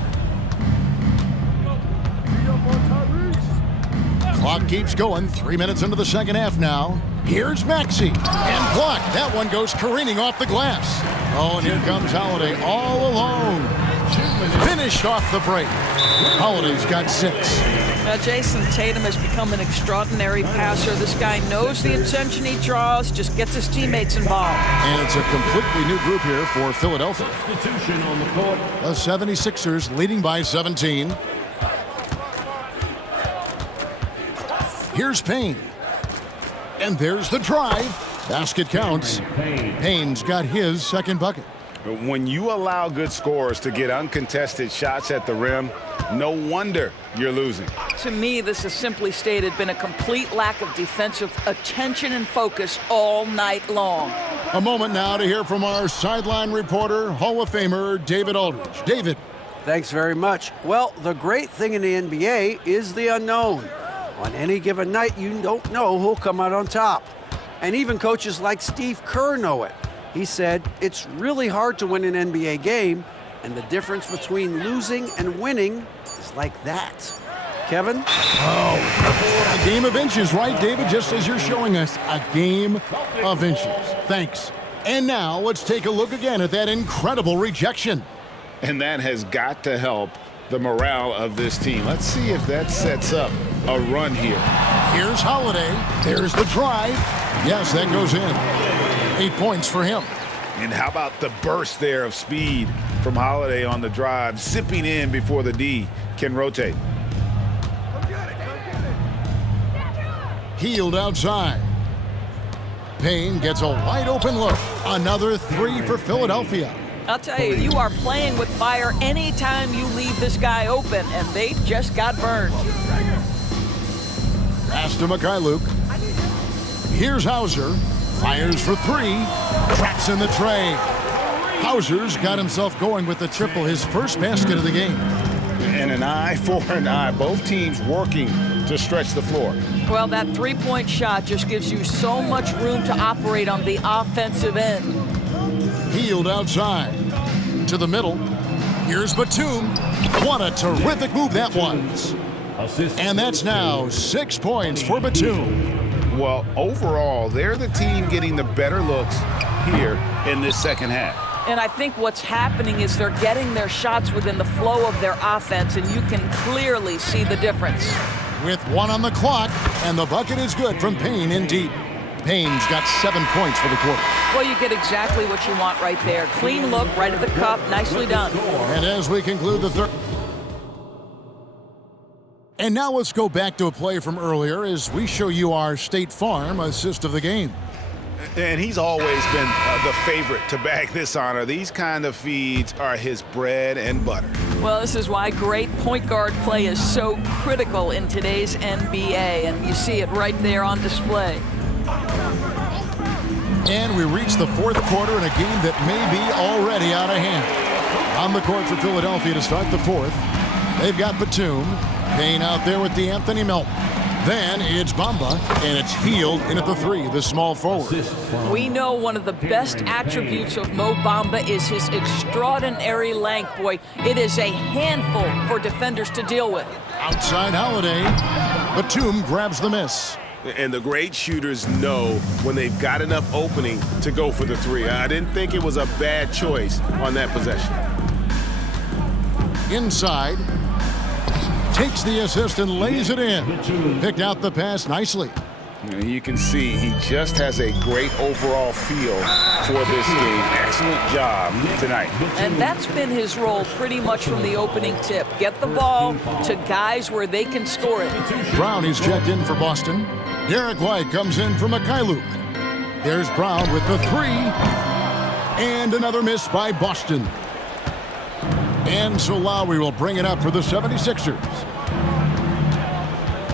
Clock keeps going. 3 minutes into the second half now. Here's Maxey. And blocked. That one goes careening off the glass. Oh, and here comes Holiday all alone. Finished off the break. Holiday's got 6. Now, Jason Tatum has become an extraordinary passer. This guy knows the attention he draws, just gets his teammates involved. And it's a completely new group here for Philadelphia. The 76ers leading by 17. Here's Payne. And there's the drive. Basket counts. Payne's got his second bucket. When you allow good scorers to get uncontested shots at the rim, no wonder you're losing. To me, this has simply stated been a complete lack of defensive attention and focus all night long. A moment now to hear from our sideline reporter, Hall of Famer David Aldridge. David. Thanks very much. Well, the great thing in the NBA is the unknown. On any given night, you don't know who'll come out on top. And even coaches like Steve Kerr know it. He said, it's really hard to win an NBA game, and the difference between losing and winning is like that. Kevin? Oh, a game of inches, right, David? Just as you're showing us, a game of inches. Thanks. And now let's take a look again at that incredible rejection. And that has got to help the morale of this team. Let's see if that sets up a run here. Here's Holiday. There's the drive. Yes, that goes in. 8 points for him. And how about the burst there of speed from Holiday on the drive, zipping in before the D can rotate. Healed outside. Payne gets a wide open look. Another 3 for Philadelphia. I'll tell you, you are playing with fire anytime you leave this guy open, and they just got burned. Pass to Mikhailuk. Here's Hauser. Fires for 3. Traps in the tray. Hauser's got himself going with the triple, his first basket of the game. And an eye for an eye. Both teams working to stretch the floor. Well, that three-point shot just gives you so much room to operate on the offensive end. Healed outside. To the middle. Here's Batum. What a terrific move that was. And that's now 6 points for Batum. Well, overall, they're the team getting the better looks here in this second half. And I think what's happening is they're getting their shots within the flow of their offense, and you can clearly see the difference. With 1 on the clock, and the bucket is good from Payne in deep. Payne's got 7 points for the quarter. Well, you get exactly what you want right there. Clean look, right at the cup, nicely done. And as we conclude the third. And now let's go back to a play from earlier as we show you our State Farm assist of the game. And he's always been the favorite to bag this honor. These kind of feeds are his bread and butter. Well, this is why great point guard play is so critical in today's NBA, and you see it right there on display. And we reach the fourth quarter in a game that may be already out of hand. On the court for Philadelphia to start the fourth. They've got Batum. Payne out there with D'Anthony Melton. Then it's Bamba, and it's Hield in at the 3, the small forward. We know one of the best attributes of Mo Bamba is his extraordinary length. Boy, it is a handful for defenders to deal with. Outside Holiday. Batum grabs the miss. And the great shooters know when they've got enough opening to go for the 3. I didn't think it was a bad choice on that possession. Inside. Takes the assist and lays it in. Picked out the pass nicely. You can see he just has a great overall feel for this game. Excellent job tonight. And that's been his role pretty much from the opening tip. Get the ball to guys where they can score it. Brown is checked in for Boston. Derek White comes in for Mikhailuk. There's Brown with the three. And another miss by Boston. And so Lowry will bring it up for the 76ers.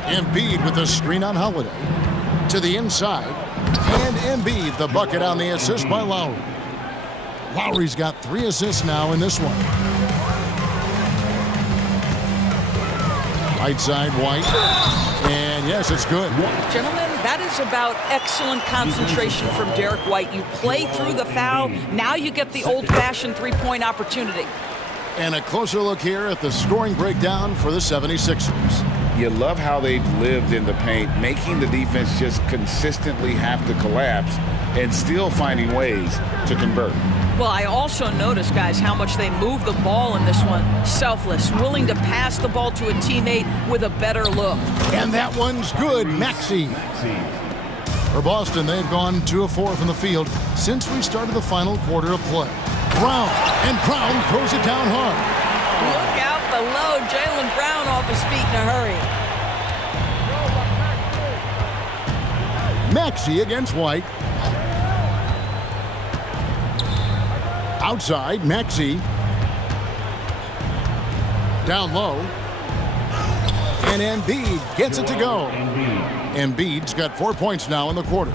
Embiid with the screen on Holiday. To the inside. And Embiid, the bucket on the assist by Lowry. Lowry's got 3 assists now in this one. Right side, White. And yes, it's good. Gentlemen, that is about excellent concentration from Derek White. You play through the foul. Now you get the old-fashioned three-point opportunity. And a closer look here at the scoring breakdown for the 76ers. You love how they've lived in the paint, making the defense just consistently have to collapse and still finding ways to convert. Well, I also noticed, guys, how much they move the ball in this one. Selfless, willing to pass the ball to a teammate with a better look. And that one's good. Maxey. For Boston, they've gone 2 of 4 from the field since we started the final quarter of play. Brown, and Brown throws it down hard. Look out below. Jaylen Brown off his feet in a hurry. Maxey against White. Outside, Maxey. Down low. And Embiid gets it to go. Embiid's got 4 points now in the quarter.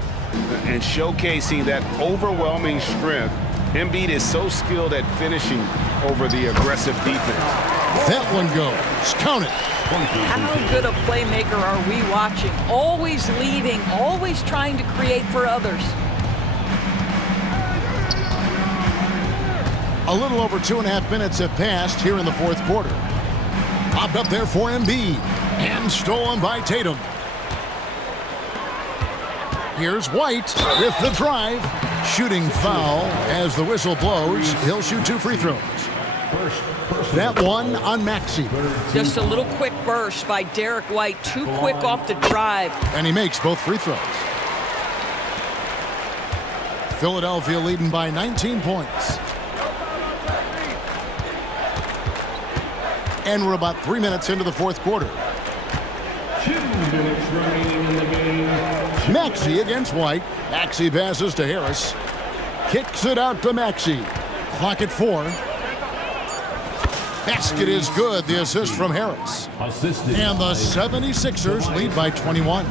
And showcasing that overwhelming strength. Embiid is so skilled at finishing over the aggressive defense. That one goes. Count it. How good a playmaker are we watching? Always leading, always trying to create for others. A little over 2.5 minutes have passed here in the fourth quarter. Popped up there for Embiid. And stolen by Tatum. Here's White with the drive. Shooting foul as the whistle blows. He'll shoot 2 free throws. That one on Maxey. Just a little quick burst by Derek White. Too quick off the drive. And he makes both free throws. Philadelphia leading by 19 points. And we're about 3 minutes into the fourth quarter. 2 minutes remaining in the game. Maxey against White. Maxey passes to Harris. Kicks it out to Maxey. Clock at 4. Basket is good. The assist from Harris. And the 76ers lead by 21.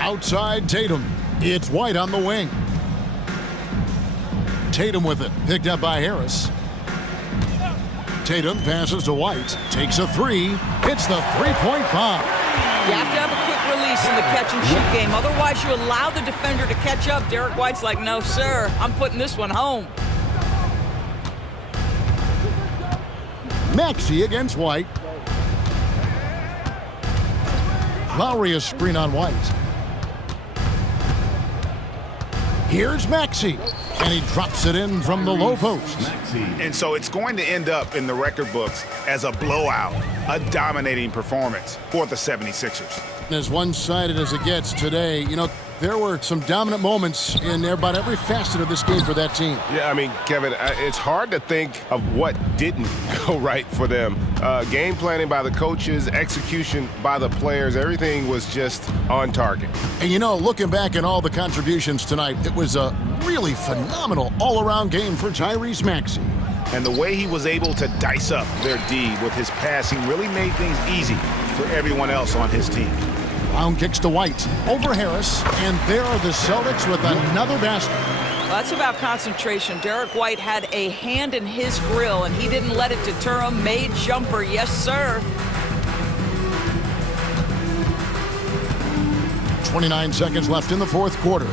Outside Tatum. It's White on the wing. Tatum with it. Picked up by Harris. Tatum passes to White. Takes a 3. Hits the three-point bomb. You have to have a quick release in the catch-and-shoot game. Otherwise, you allow the defender to catch up. Derek White's like, no, sir. I'm putting this one home. Maxey against White. Lowry a screen on White. Here's Maxey. And he drops it in from the low post. And so it's going to end up in the record books as a blowout, a dominating performance for the 76ers. As one-sided as it gets today, you know, there were some dominant moments in about every facet of this game for that team. Yeah, I mean, Kevin, it's hard to think of what didn't go right for them. Game planning by the coaches, execution by the players, everything was just on target. And you know, looking back at all the contributions tonight, it was a really phenomenal all-around game for Tyrese Maxey. And the way he was able to dice up their D with his passing really made things easy for everyone else on his team. Brown kicks to White, over Harris, and there are the Celtics with another basket. Well, that's about concentration. Derek White had a hand in his grill, and he didn't let it deter him. Made jumper, yes, sir. 29 seconds left in the fourth quarter.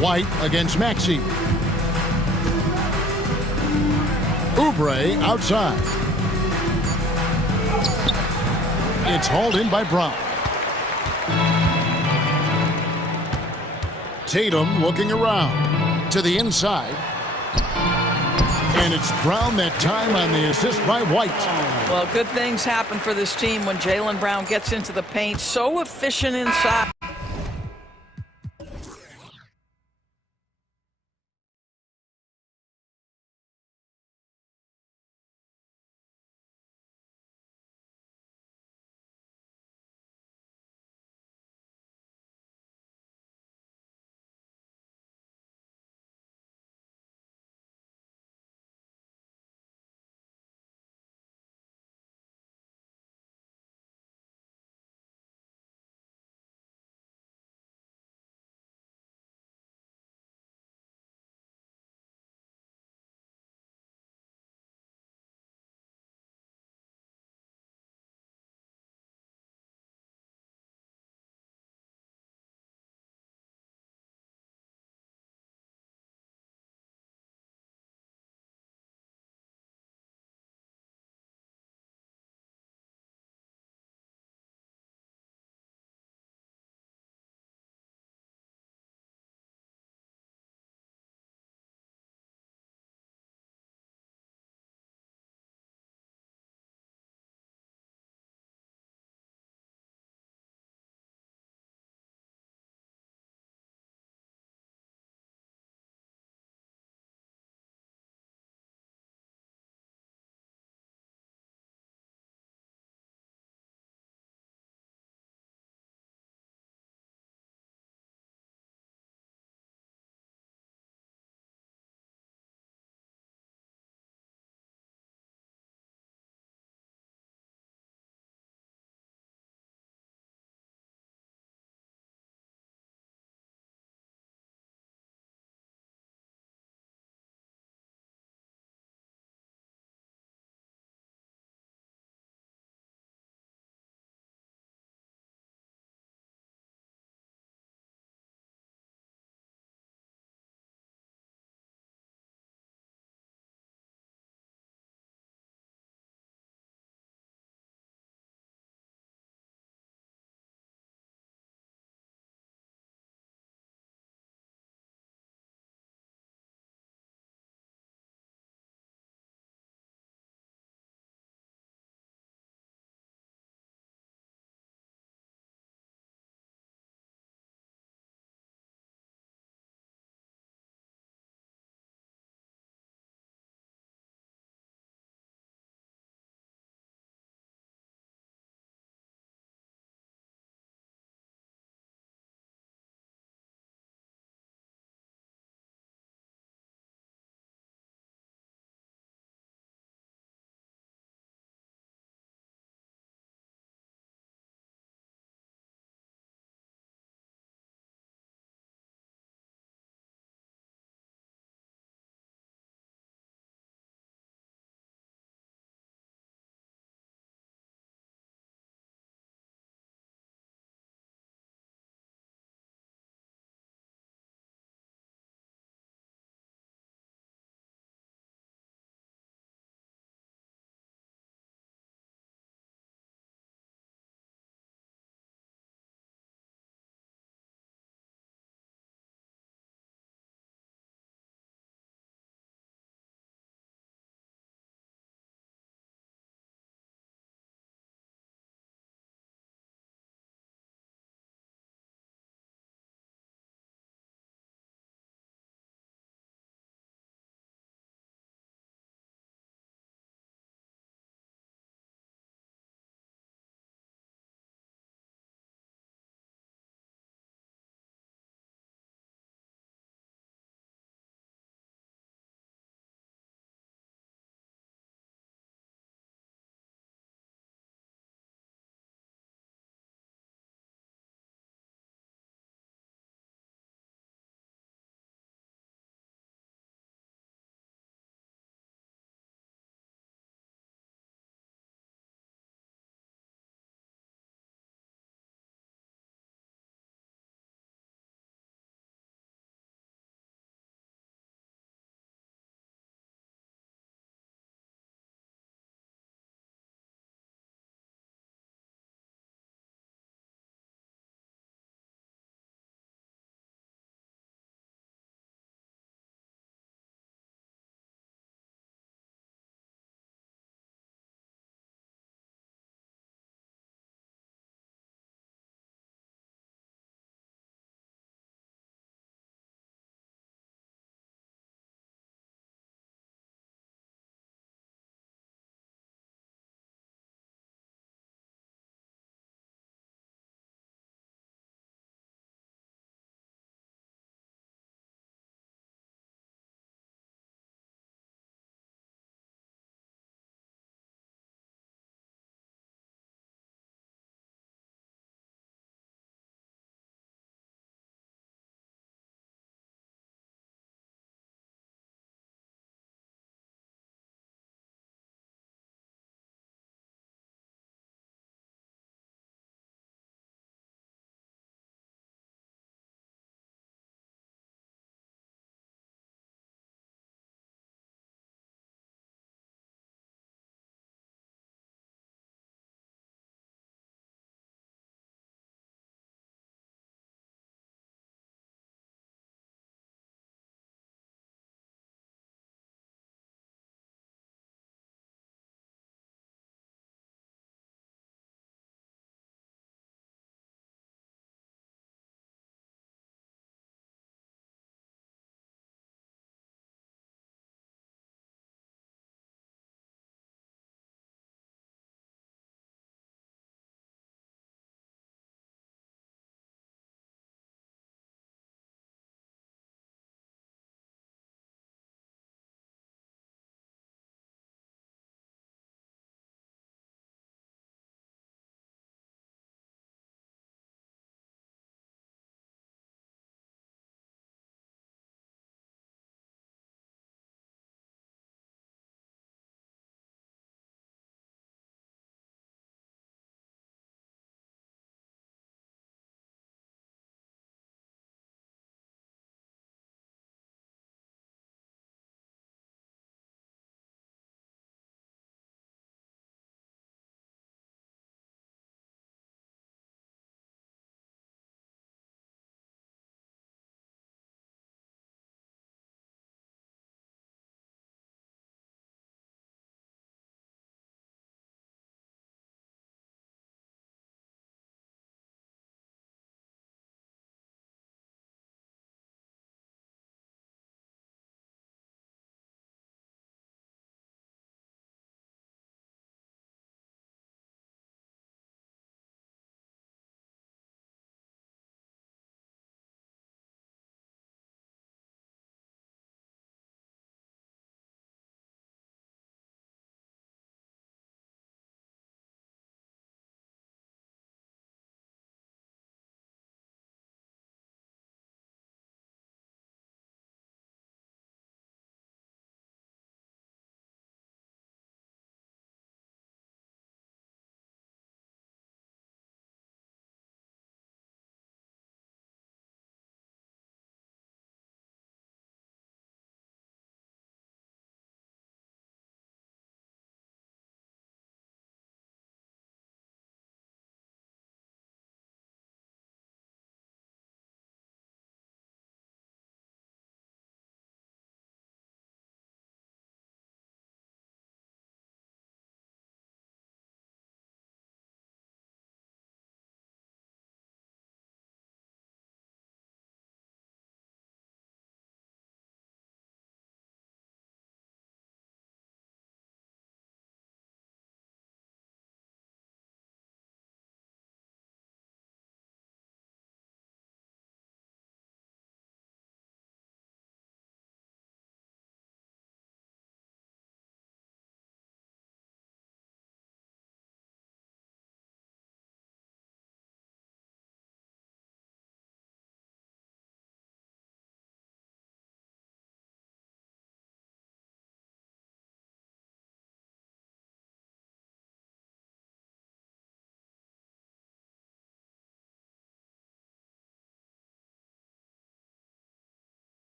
White against Maxey. Oubre outside. It's hauled in by Brown. Tatum looking around to the inside. And it's Brown that time on the assist by White. Well, good things happen for this team when Jaylen Brown gets into the paint. So efficient inside.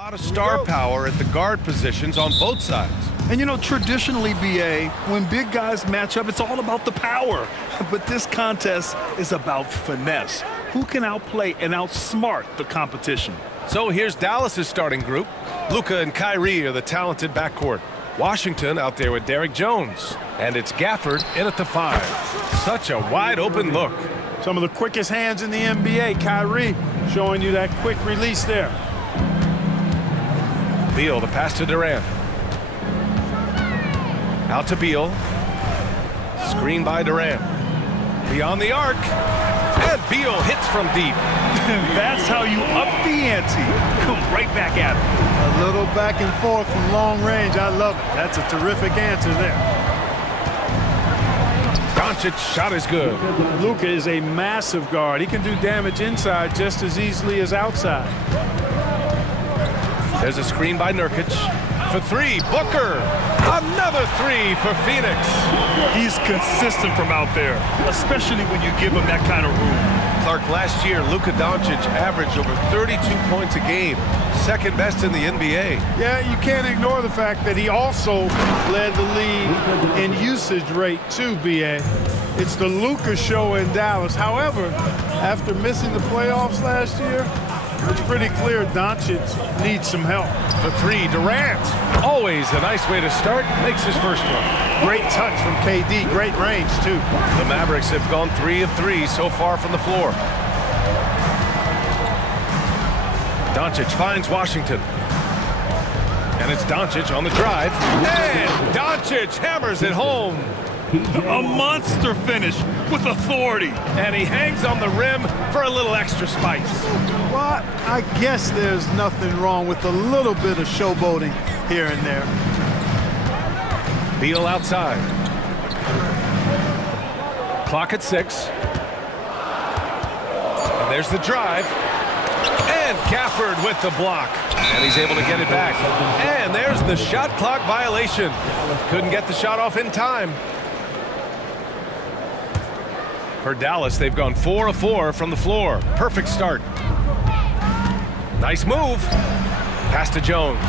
A lot of star power at the guard positions on both sides. And you know, traditionally, BA, when big guys match up, it's all about the power. But this contest is about finesse. Who can outplay and outsmart the competition? So here's Dallas's starting group. Luka and Kyrie are the talented backcourt. Washington out there with Derrick Jones. And it's Gafford in at the 5. Such a wide open look. Some of the quickest hands in the NBA. Kyrie showing you that quick release there. Beal, the pass to Durant. Out to Beal. Screen by Durant. Beyond the arc. And Beal hits from deep. That's how you up the ante. Come right back at him. A little back and forth from long range. I love it. That's a terrific answer there. Doncic's shot is good. Luka is a massive guard. He can do damage inside just as easily as outside. There's a screen by Nurkic. For 3, Booker. Another 3 for Phoenix. He's consistent from out there, especially when you give him that kind of room. Clark, last year, Luka Doncic averaged over 32 points a game, second best in the NBA. Yeah, you can't ignore the fact that he also led the league in usage rate too, BA. It's the Luka show in Dallas. However, after missing the playoffs last year, it's pretty clear Doncic needs some help. For 3, Durant. Always a nice way to start. Makes his first one. Great touch from KD. Great range, too. The Mavericks have gone 3 of 3 so far from the floor. Doncic finds Washington. And it's Doncic on the drive. And Doncic hammers it home. A monster finish with authority. And he hangs on the rim for a little extra spice. Well, I guess there's nothing wrong with a little bit of showboating here and there. Beal outside. Clock at 6. And there's the drive. And Gafford with the block. And he's able to get it back. And there's the shot clock violation. Couldn't get the shot off in time. For Dallas, they've gone 4 of 4 from the floor. Perfect start. Nice move. Pass to Jones.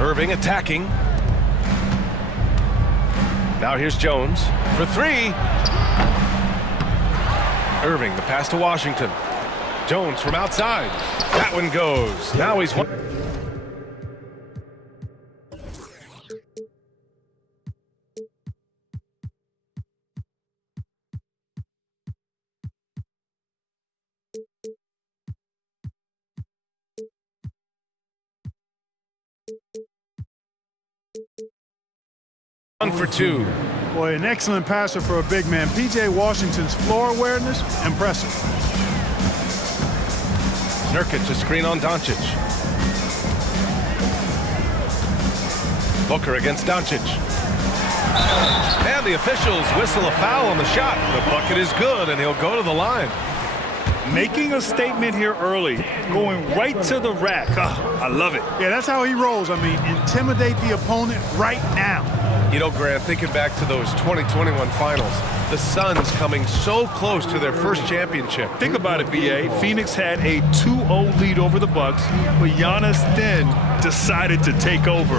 Irving attacking. Now here's Jones for 3. Irving, the pass to Washington. Jones from outside. That one goes. Now he's one. For 2. Boy, an excellent passer for a big man. P.J. Washington's floor awareness, impressive. Nurkic, a screen on Doncic. Booker against Doncic. And the officials whistle a foul on the shot. The bucket is good, and he'll go to the line. Making a statement here early, going right to the rack. Oh, I love it. Yeah, that's how he rolls. I mean, intimidate the opponent right now. You know, Grant, thinking back to those 2021 finals, the Suns coming so close to their first championship. Think about it, BA. Phoenix had a 2-0 lead over the Bucks, but Giannis then decided to take over.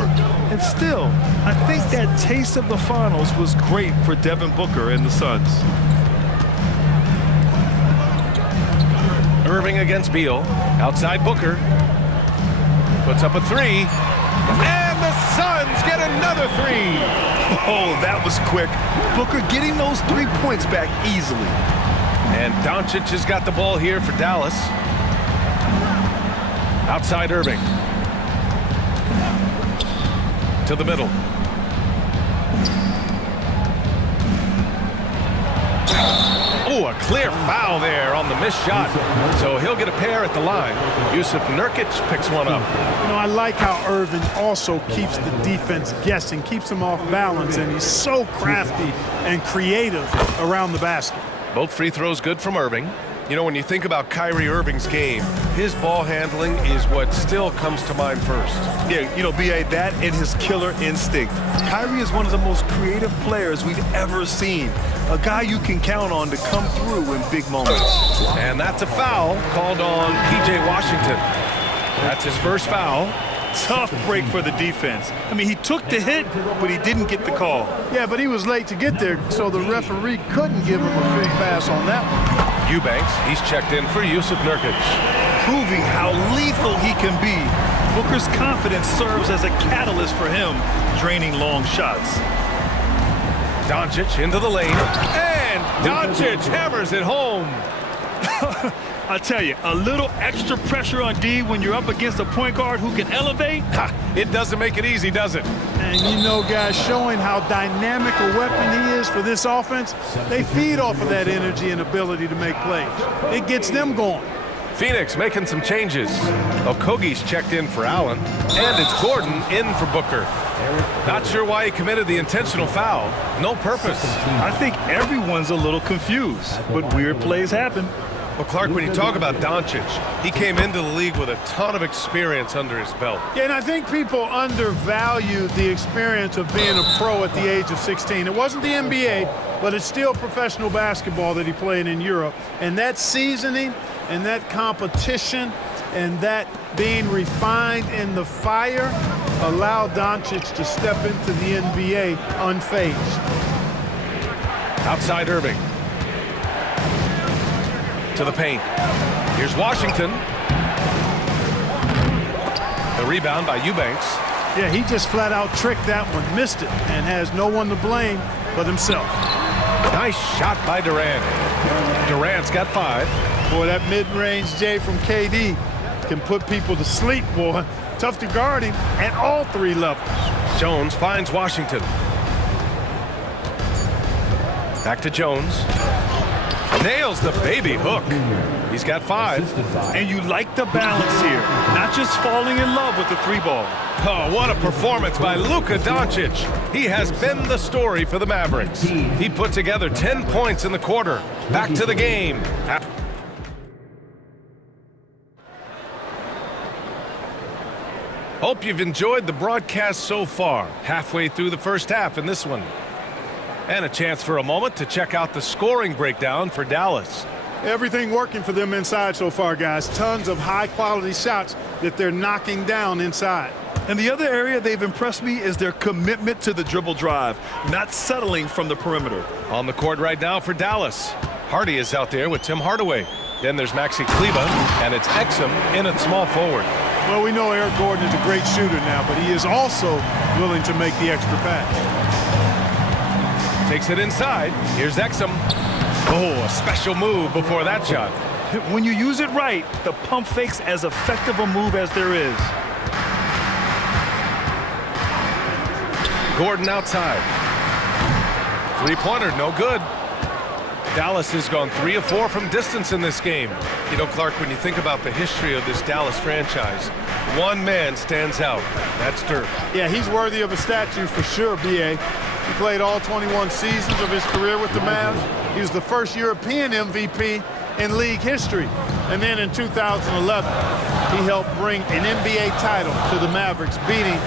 And still, I think that taste of the finals was great for Devin Booker and the Suns. Irving against Beal. Outside Booker. Puts up a 3. And the Suns get another 3. Oh, that was quick. Booker getting those 3 points back easily. And Doncic has got the ball here for Dallas. Outside Irving. To the middle. Oh, a clear foul there on the missed shot. So he'll get a pair at the line. Yusuf Nurkic picks one up. You know, I like how Irving also keeps the defense guessing, keeps them off balance, and he's so crafty and creative around the basket. Both free throws good from Irving. You know, when you think about Kyrie Irving's game, his ball handling is what still comes to mind first. Yeah, you know, B.A., that and his killer instinct. Kyrie is one of the most creative players we've ever seen. A guy you can count on to come through in big moments. And that's a foul called on P.J. Washington. That's his first foul. Tough break for the defense. I mean, he took the hit, but he didn't get the call. Yeah, but he was late to get there, so the referee couldn't give him a free pass on that one. Eubanks, he's checked in for Yusuf Nurkic. Proving how lethal he can be. Booker's confidence serves as a catalyst for him, draining long shots. Doncic into the lane, and Doncic hammers it home. I tell you, a little extra pressure on D when you're up against a point guard who can elevate. It doesn't make it easy, does it? And you know, guys, showing how dynamic a weapon he is for this offense, they feed off of that energy and ability to make plays. It gets them going. Phoenix making some changes. Okogie's checked in for Allen, and it's Gordon in for Booker. Not sure why he committed the intentional foul. No purpose. I think everyone's a little confused, but weird plays happen. Well, Clark, when you talk about Doncic, he came into the league with a ton of experience under his belt. Yeah, and I think people undervalue the experience of being a pro at the age of 16. It wasn't the NBA, but it's still professional basketball that he played in Europe. And that seasoning and that competition and that being refined in the fire allowed Doncic to step into the NBA unfazed. Outside Irving. To the paint. Here's Washington. The rebound by Eubanks. Yeah, he just flat out tricked that one, missed it, and has no one to blame but himself. Nice shot by Durant. Durant's got 5. Boy, that mid-range J from KD can put people to sleep, boy. Tough to guard him at all 3 levels. Jones finds Washington. Back to Jones. Nails the baby hook. He's got 5. And you like the balance here. Not just falling in love with the 3-ball. Oh, what a performance by Luka Doncic. He has been the story for the Mavericks. He put together 10 points in the quarter. Back to the game. Hope you've enjoyed the broadcast so far. Halfway through the first half in this one. And a chance for a moment to check out the scoring breakdown for Dallas. Everything working for them inside so far, guys. Tons of high-quality shots that they're knocking down inside. And the other area they've impressed me is their commitment to the dribble drive, not settling from the perimeter. On the court right now for Dallas. Hardy is out there with Tim Hardaway. Then there's Maxi Kleber, and it's Exum in at small forward. Well, we know Eric Gordon is a great shooter now, but he is also willing to make the extra pass. Takes it inside. Here's Exum. Oh, a special move before that shot. When you use it right, the pump fake's as effective a move as there is. Gordon outside. 3-pointer, no good. Dallas has gone 3 of 4 from distance in this game. You know, Clark, when you think about the history of this Dallas franchise, one man stands out. That's Dirk. Yeah, he's worthy of a statue for sure, B.A. He played all 21 seasons of his career with the Mavs. He was the first European MVP in league history. And then in 2011, he helped bring an NBA title to the Mavericks, beating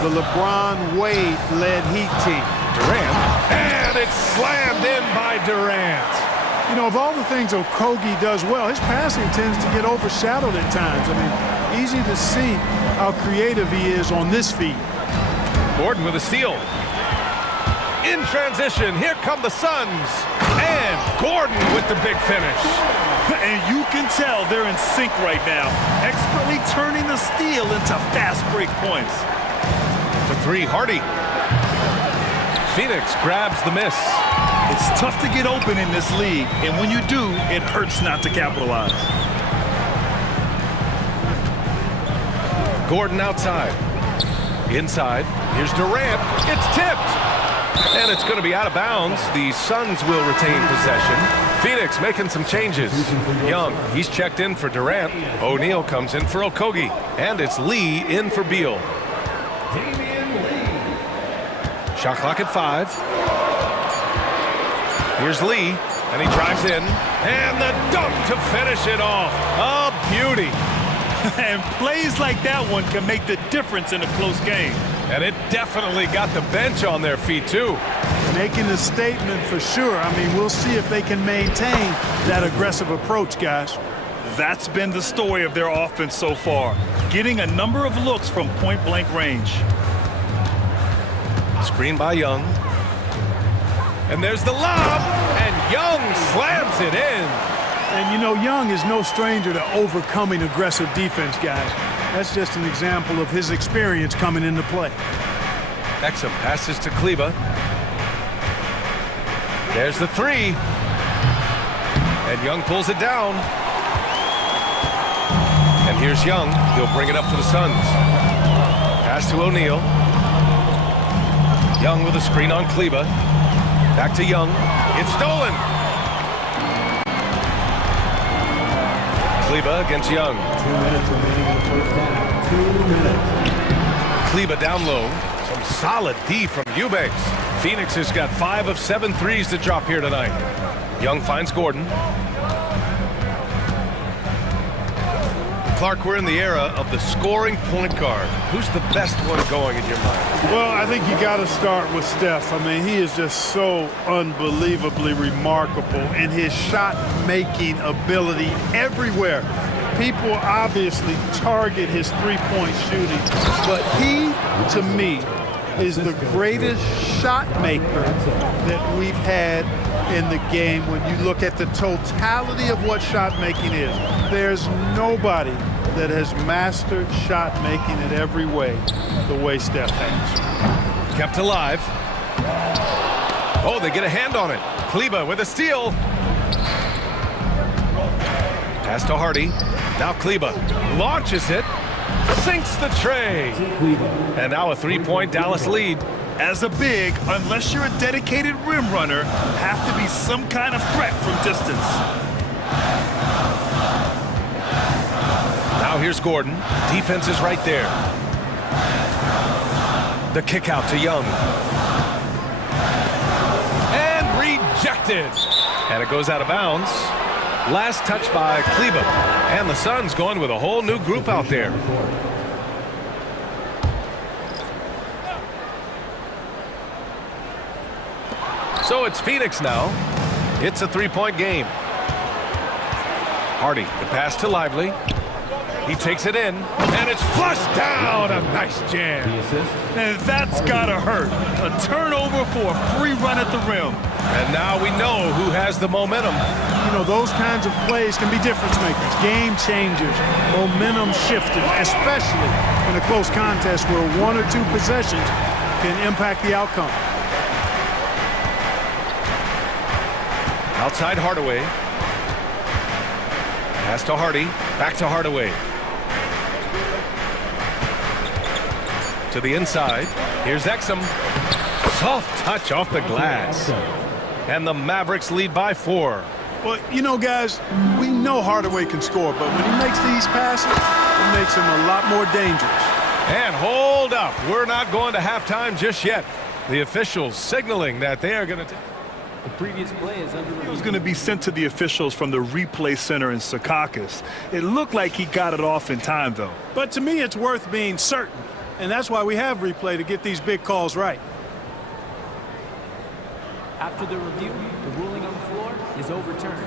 the LeBron Wade-led Heat team. Durant, and it's slammed in by Durant. You know, of all the things Okogie does well, his passing tends to get overshadowed at times. I mean, easy to see how creative he is on this feed. Gordon with a steal. In transition, here come the Suns. And Gordon with the big finish. And you can tell they're in sync right now, expertly turning the steal into fast break points. To 3, Hardy. Phoenix grabs the miss. It's tough to get open in this league, and when you do, it hurts not to capitalize. Gordon outside. Inside, here's Durant. It's tipped. And it's going to be out of bounds. The Suns will retain possession. Phoenix making some changes. Young, he's checked in for Durant. O'Neal comes in for Okogie. And it's Lee in for Beal. Shot clock at 5. Here's Lee. And he drives in. And the dunk to finish it off. A beauty. And plays like that one can make the difference in a close game. And it definitely got the bench on their feet, too. Making a statement for sure. I mean, we'll see if they can maintain that aggressive approach, guys. That's been the story of their offense so far, getting a number of looks from point-blank range. Screen by Young. And there's the lob, and Young slams it in. And you know, Young is no stranger to overcoming aggressive defense, guys. That's just an example of his experience coming into play. Exum passes to Kleba. There's the three. And Young pulls it down. And here's Young. He'll bring it up for the Suns. Pass to O'Neal. Young with a screen on Kleba. Back to Young. It's stolen. Kleba against Young. 2 minutes remaining in the first half. 2 minutes. Kleba down low. Some solid D from Eubanks. Phoenix has got 5 of 7 threes to drop here tonight. Young finds Gordon. Clark, we're in the era of the scoring point guard. Who's the best one going in your mind? Well, I think you got to start with Steph. I mean, he is just so unbelievably remarkable in his shot-making ability everywhere. People obviously target his three-point shooting, but he, to me, is the greatest shot maker that we've had in the game when you look at the totality of what shot making is. There's nobody that has mastered shot making in every way the way Steph has. Kept alive. Oh, they get a hand on it. Kleba with a steal. Pass to Hardy. Now Kleba launches it. Sinks the tray. And now a three-point Dallas lead. As a big, unless you're a dedicated rim runner, have to be some kind of threat from distance. Now here's Gordon. Defense is right there. The kick out to Young. And rejected. And it goes out of bounds. Last touch by Kleba. And the Suns going with a whole new group out there. So it's Phoenix now. It's a three-point game. Hardy, the pass to Lively. He takes it in, and it's flushed down. A nice jam. And that's gotta hurt. A turnover for a free run at the rim. And now we know who has the momentum. You know, those kinds of plays can be difference makers, game changers, momentum shifting, especially in a close contest where 1 or 2 possessions can impact the outcome. Outside Hardaway. Pass to Hardy. Back to Hardaway. To the inside. Here's Exum. Soft touch off the glass. And the Mavericks lead by 4. Well, you know, guys, we know Hardaway can score, but when he makes these passes, it makes him a lot more dangerous. And hold up. We're not going to halftime just yet. The officials signaling that they are going to... The previous play is under review. It was going to be sent to the officials from the replay center in Secaucus. It looked like he got it off in time, though. But to me, it's worth being certain. And that's why we have replay, to get these big calls right. After the review, the ruling on the floor is overturned.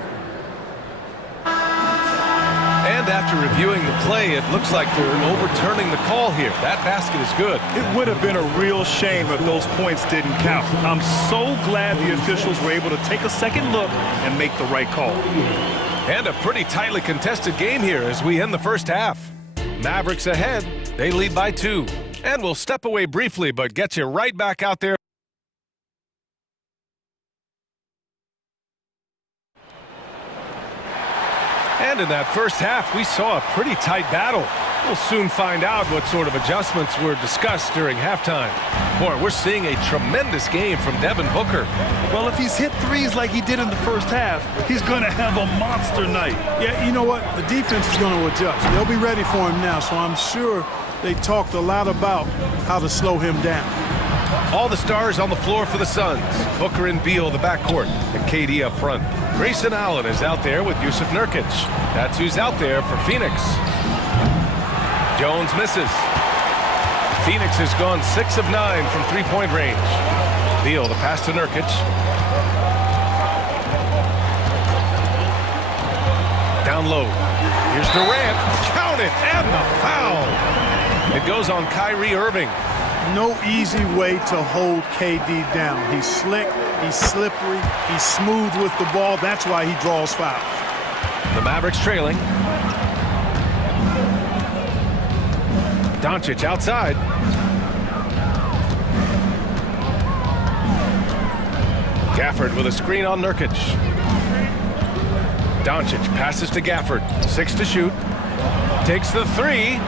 And after reviewing the play, it looks like they're overturning the call here. That basket is good. It would have been a real shame if those points didn't count. I'm so glad the officials were able to take a second look and make the right call. And a pretty tightly contested game here as we end the first half. Mavericks ahead. They lead by 2. And we'll step away briefly, but get you right back out there. And in that first half, we saw a pretty tight battle. We'll soon find out what sort of adjustments were discussed during halftime. Boy, we're seeing a tremendous game from Devin Booker. Well, if he's hit threes like he did in the first half, he's going to have a monster night. Yeah, you know what? The defense is going to adjust. They'll be ready for him now, so I'm sure they talked a lot about how to slow him down. All the stars on the floor for the Suns. Booker and Beal, the backcourt. and KD up front. Grayson Allen is out there with Jusuf Nurkic. That's who's out there for Phoenix. Jones misses. Phoenix has gone 6 of 9 from three-point range. Beal, the pass to Nurkic. Down low. Here's Durant. Count it, and the foul. It goes on Kyrie Irving. No easy way to hold KD down. He's slick, he's slippery, he's smooth with the ball. That's why he draws fouls. The Mavericks trailing. Doncic outside. Gafford with a screen on Nurkic. Doncic passes to Gafford. 6 to shoot. Takes the 3.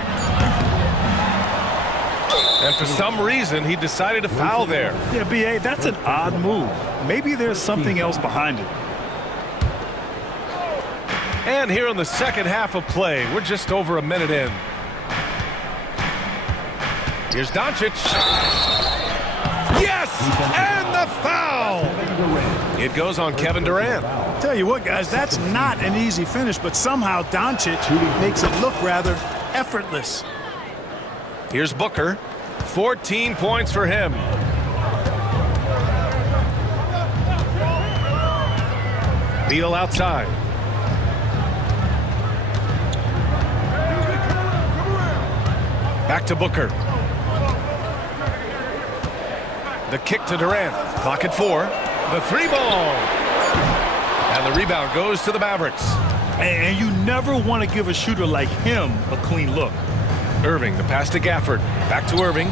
And for some reason, he decided to foul there. Yeah, B.A., that's an odd move. Maybe there's something else behind it. And here in the second half of play, we're just over a minute in. Here's Doncic. Yes! And the foul! It goes on Kevin Durant. Tell you what, guys, that's not an easy finish, but somehow Doncic makes it look rather effortless. Here's Booker. 14 points for him. Beal outside. Back to Booker. The kick to Durant. Clock at 4. The 3-ball. And the rebound goes to the Mavericks. And you never want to give a shooter like him a clean look. Irving, the pass to Gafford. Back to Irving.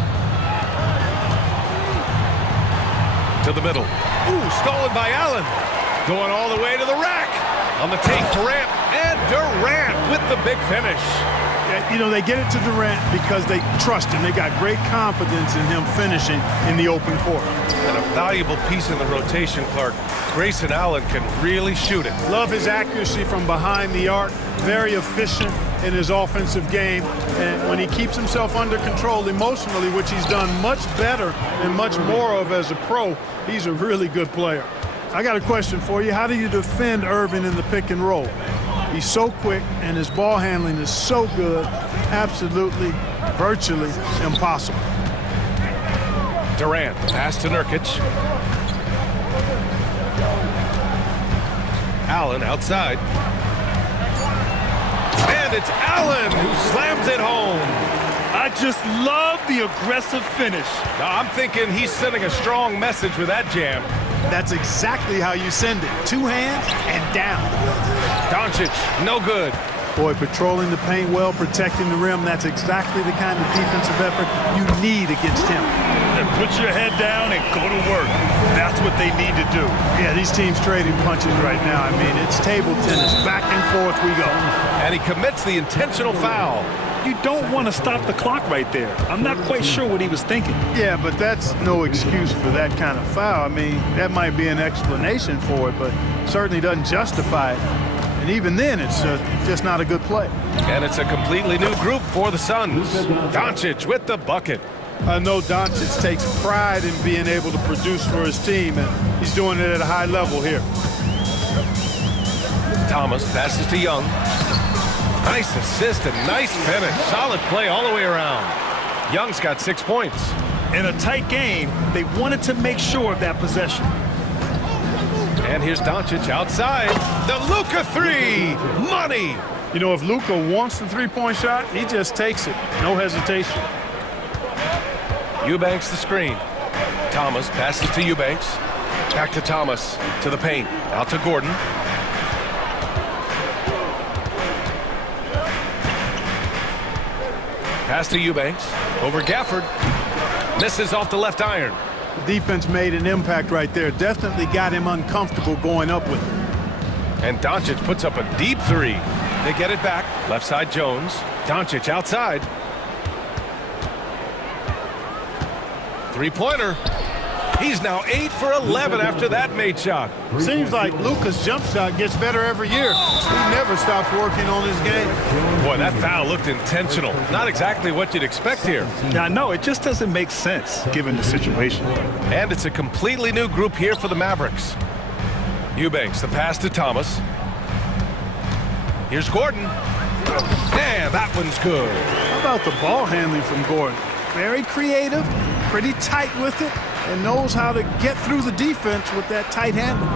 To the middle. Ooh, stolen by Allen. Going all the way to the rack. On the take, Durant. And Durant with the big finish. You know, they get it to Durant because they trust him. They got great confidence in him finishing in the open court. And a valuable piece in the rotation, Clark. Grayson Allen can really shoot it. Love his accuracy from behind the arc. Very efficient in his offensive game. And when he keeps himself under control emotionally, which he's done much better and much more of as a pro, he's a really good player. I got a question for you. How do you defend Irving in the pick and roll? He's so quick, and his ball handling is so good, absolutely, virtually impossible. Durant, pass to Nurkic. Allen outside. And it's Allen who slams it home. I just love the aggressive finish. Now, I'm thinking he's sending a strong message with that jam. That's exactly how you send it. 2 hands and down. Doncic, no good. Boy, patrolling the paint well, protecting the rim, that's exactly the kind of defensive effort you need against him. And put your head down and go to work. That's what they need to do. Yeah, these teams trading punches right now. I mean, it's table tennis. Back and forth we go. And he commits the intentional foul. You don't want to stop the clock right there. I'm not quite sure what he was thinking. Yeah, but that's no excuse for that kind of foul. I mean, that might be an explanation for it, but certainly doesn't justify it. And even then, it's just not a good play. And it's a completely new group for the Suns. Doncic with the bucket. I know Doncic takes pride in being able to produce for his team, and he's doing it at a high level here. Thomas passes to Young. Nice assist and nice finish. Solid play all the way around. Young's got 6 points. In a tight game, they wanted to make sure of that possession. And here's Doncic outside. The Luka 3. Money. You know, if Luka wants the three-point shot, he just takes it. No hesitation. Eubanks the screen. Thomas passes to Eubanks. Back to Thomas. To the paint. Out to Gordon. Pass to Eubanks. Over Gafford. Misses off the left iron. The defense made an impact right there. Definitely got him uncomfortable going up with it. And Doncic puts up a deep 3. They get it back. Left side Jones. Doncic outside. 3-pointer. He's now 8 for 11 after that made shot. Seems like Luka's jump shot gets better every year. He never stops working on his game. Boy, that foul looked intentional. Not exactly what you'd expect here. Yeah, no, it just doesn't make sense given the situation. And it's a completely new group here for the Mavericks. Eubanks, the pass to Thomas. Here's Gordon. And that one's good. How about the ball handling from Gordon? Very creative, pretty tight with it, and knows how to get through the defense with that tight handle.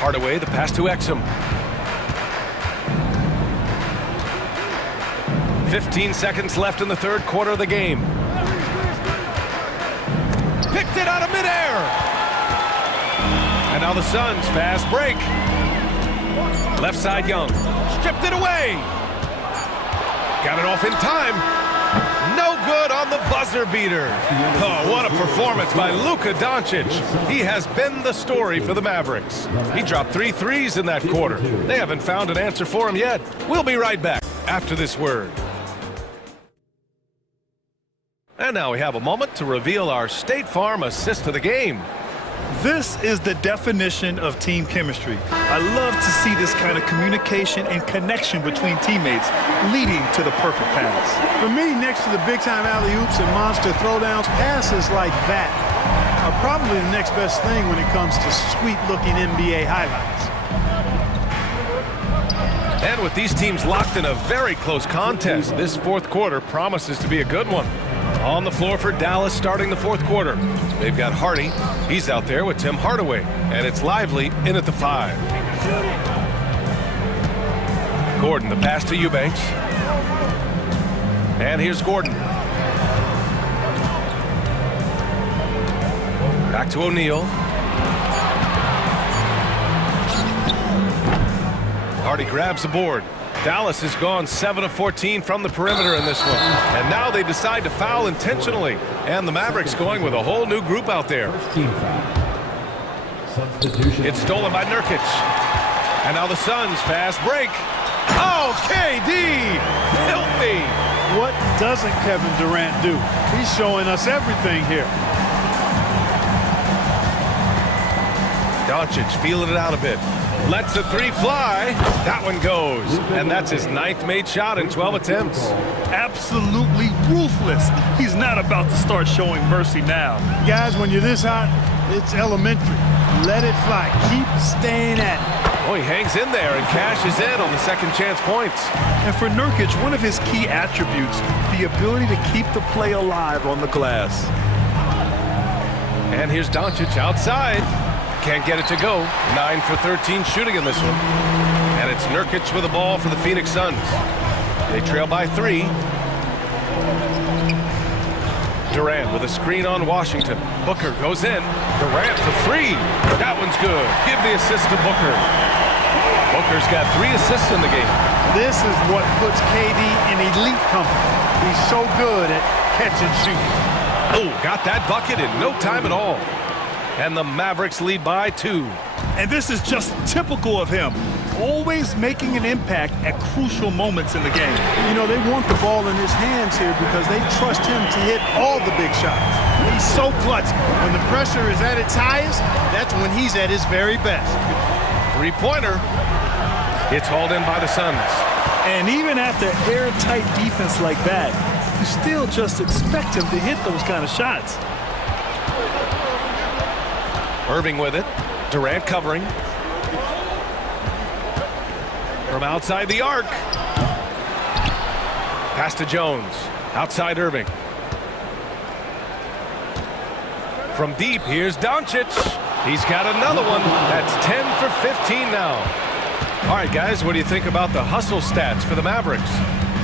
Hardaway, the pass to Exum. 15 seconds left in the third quarter of the game. Picked it out of midair. And now the Suns, fast break. Left side, Young. Stripped it away. Got it off in time. No good on the buzzer beater. Oh, what a performance by Luka Doncic. He has been the story for the Mavericks. He dropped 3 threes in that quarter. They haven't found an answer for him yet. We'll be right back after this word. And now we have a moment to reveal our State Farm assist of the game. This is the definition of team chemistry. I love to see this kind of communication and connection between teammates leading to the perfect pass. For me, next to the big-time alley-oops and monster throwdowns, passes like that are probably the next best thing when it comes to sweet-looking NBA highlights. And with these teams locked in a very close contest, this fourth quarter promises to be a good one. On the floor for Dallas starting the fourth quarter. They've got Hardy. He's out there with Tim Hardaway. And it's Lively in at the 5. Gordon, the pass to Eubanks. And here's Gordon. Back to O'Neal. Hardy grabs the board. Dallas has gone 7 of 14 from the perimeter in this one. And now they decide to foul intentionally. And the Mavericks going with a whole new group out there. It's stolen by Nurkic. And now the Suns fast break. Oh, KD! Filthy! What doesn't Kevin Durant do? He's showing us everything here. Doncic feeling it out a bit. Lets the 3 fly. That one goes. And that's his 9th made shot in 12 attempts. Absolutely ruthless. He's not about to start showing mercy now. Guys, when you're this hot, it's elementary. Let it fly. Keep staying at it. Oh, he hangs in there and cashes in on the second chance points. And for Nurkic, one of his key attributes, the ability to keep the play alive on the glass. And here's Doncic outside. Can't get it to go. 9 for 13 shooting in this one. And it's Nurkic with the ball for the Phoenix Suns. They trail by 3. Durant with a screen on Washington. Booker goes in. Durant for 3. That one's good. Give the assist to Booker. Booker's got 3 assists in the game. This is what puts KD in elite company. He's so good at catch and shoot. Oh, got that bucket in no time at all. And the Mavericks lead by 2. And this is just typical of him. Always making an impact at crucial moments in the game. You know, they want the ball in his hands here because they trust him to hit all the big shots. He's so clutch. When the pressure is at its highest, that's when he's at his very best. 3-pointer. It's hauled in by the Suns. And even after airtight defense like that, you still just expect him to hit those kind of shots. Irving with it. Durant covering. From outside the arc. Pass to Jones. Outside Irving. From deep, here's Doncic. He's got another one. That's 10 for 15 now. All right, guys, what do you think about the hustle stats for the Mavericks?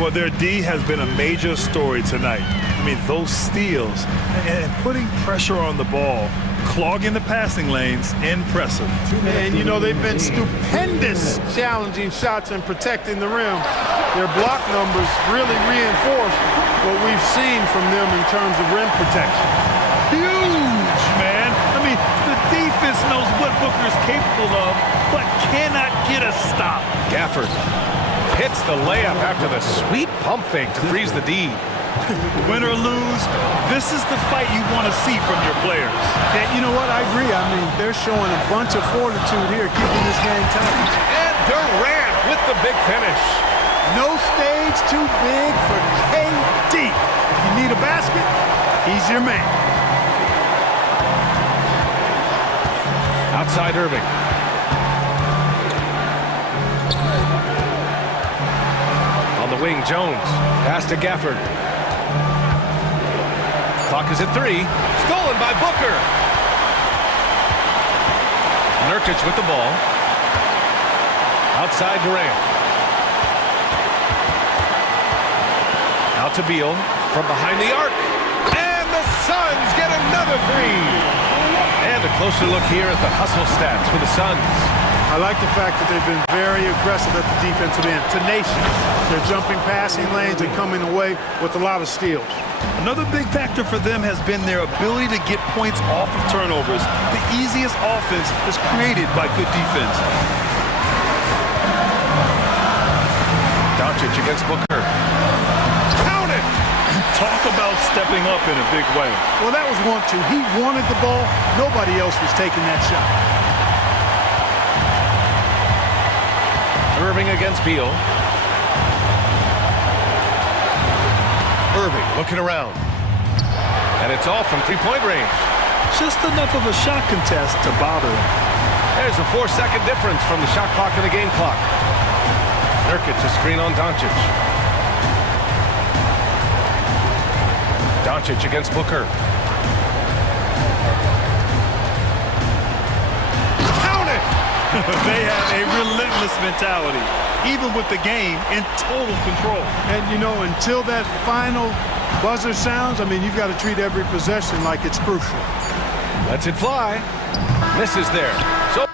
Well, their D has been a major story tonight. I mean, those steals and putting pressure on the ball, clogging the passing lanes, impressive. And, you know, they've been stupendous challenging shots and protecting the rim. Their block numbers really reinforce what we've seen from them in terms of rim protection. Huge, man. I mean, the defense knows what Booker's capable of, but cannot get a stop. Gafford hits the layup after the sweet pump fake to freeze the D. Win or lose, this is the fight you want to see from your players. And you know what? I agree. I mean, they're showing a bunch of fortitude here, keeping this game tight. And Durant with the big finish. No stage too big for KD. If you need a basket, he's your man. Outside Irving. On the wing, Jones. Pass to Gafford. Clock is at 3. Stolen by Booker. Nurkic with the ball. Outside Durant. Out to Beal from behind the arc. And the Suns get another 3. And a closer look here at the hustle stats for the Suns. I like the fact that they've been very aggressive at the defensive end, tenacious. They're jumping passing lanes and coming away with a lot of steals. Another big factor for them has been their ability to get points off of turnovers. The easiest offense is created by good defense. Doncic against Booker. Count it! Talk about stepping up in a big way. Well, that was 1-2. He wanted the ball. Nobody else was taking that shot. Irving against Beal. Irving looking around. And it's all from three-point range. Just enough of a shot contest to bother him. There's a 4-second difference from the shot clock and the game clock. Nurkic a screen on Doncic. Doncic against Booker. Count it! They have a relentless mentality, even with the game in total control. And, you know, until that final buzzer sounds, I mean, you've got to treat every possession like it's crucial. Lets it fly. Misses there. So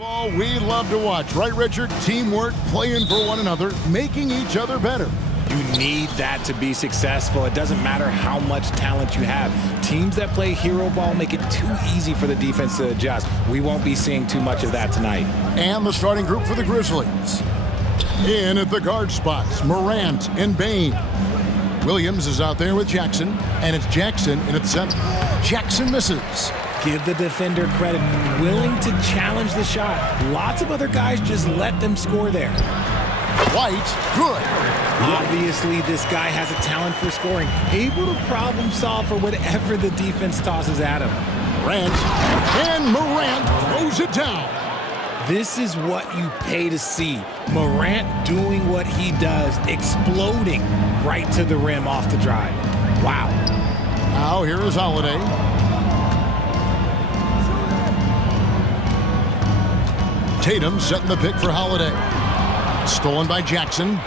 Ball we love to watch, right, Richard? Teamwork, playing for one another, making each other better. You need that to be successful. It doesn't matter how much talent you have. Teams that play hero ball make it too easy for the defense to adjust. We won't be seeing too much of that tonight. And the starting group for the Grizzlies. In at the guard spots, Morant and Bain. Williams is out there with Jackson, and it's Jackson in at center. Jackson misses. Give the defender credit. Willing to challenge the shot. Lots of other guys just let them score there. White, good. Obviously, this guy has a talent for scoring. Able to problem solve for whatever the defense tosses at him. Morant, and Morant throws it down. This is what you pay to see. Morant doing what he does, exploding right to the rim off the drive. Wow. Now here is Holiday. Tatum setting the pick for Holiday. Stolen by Jackson.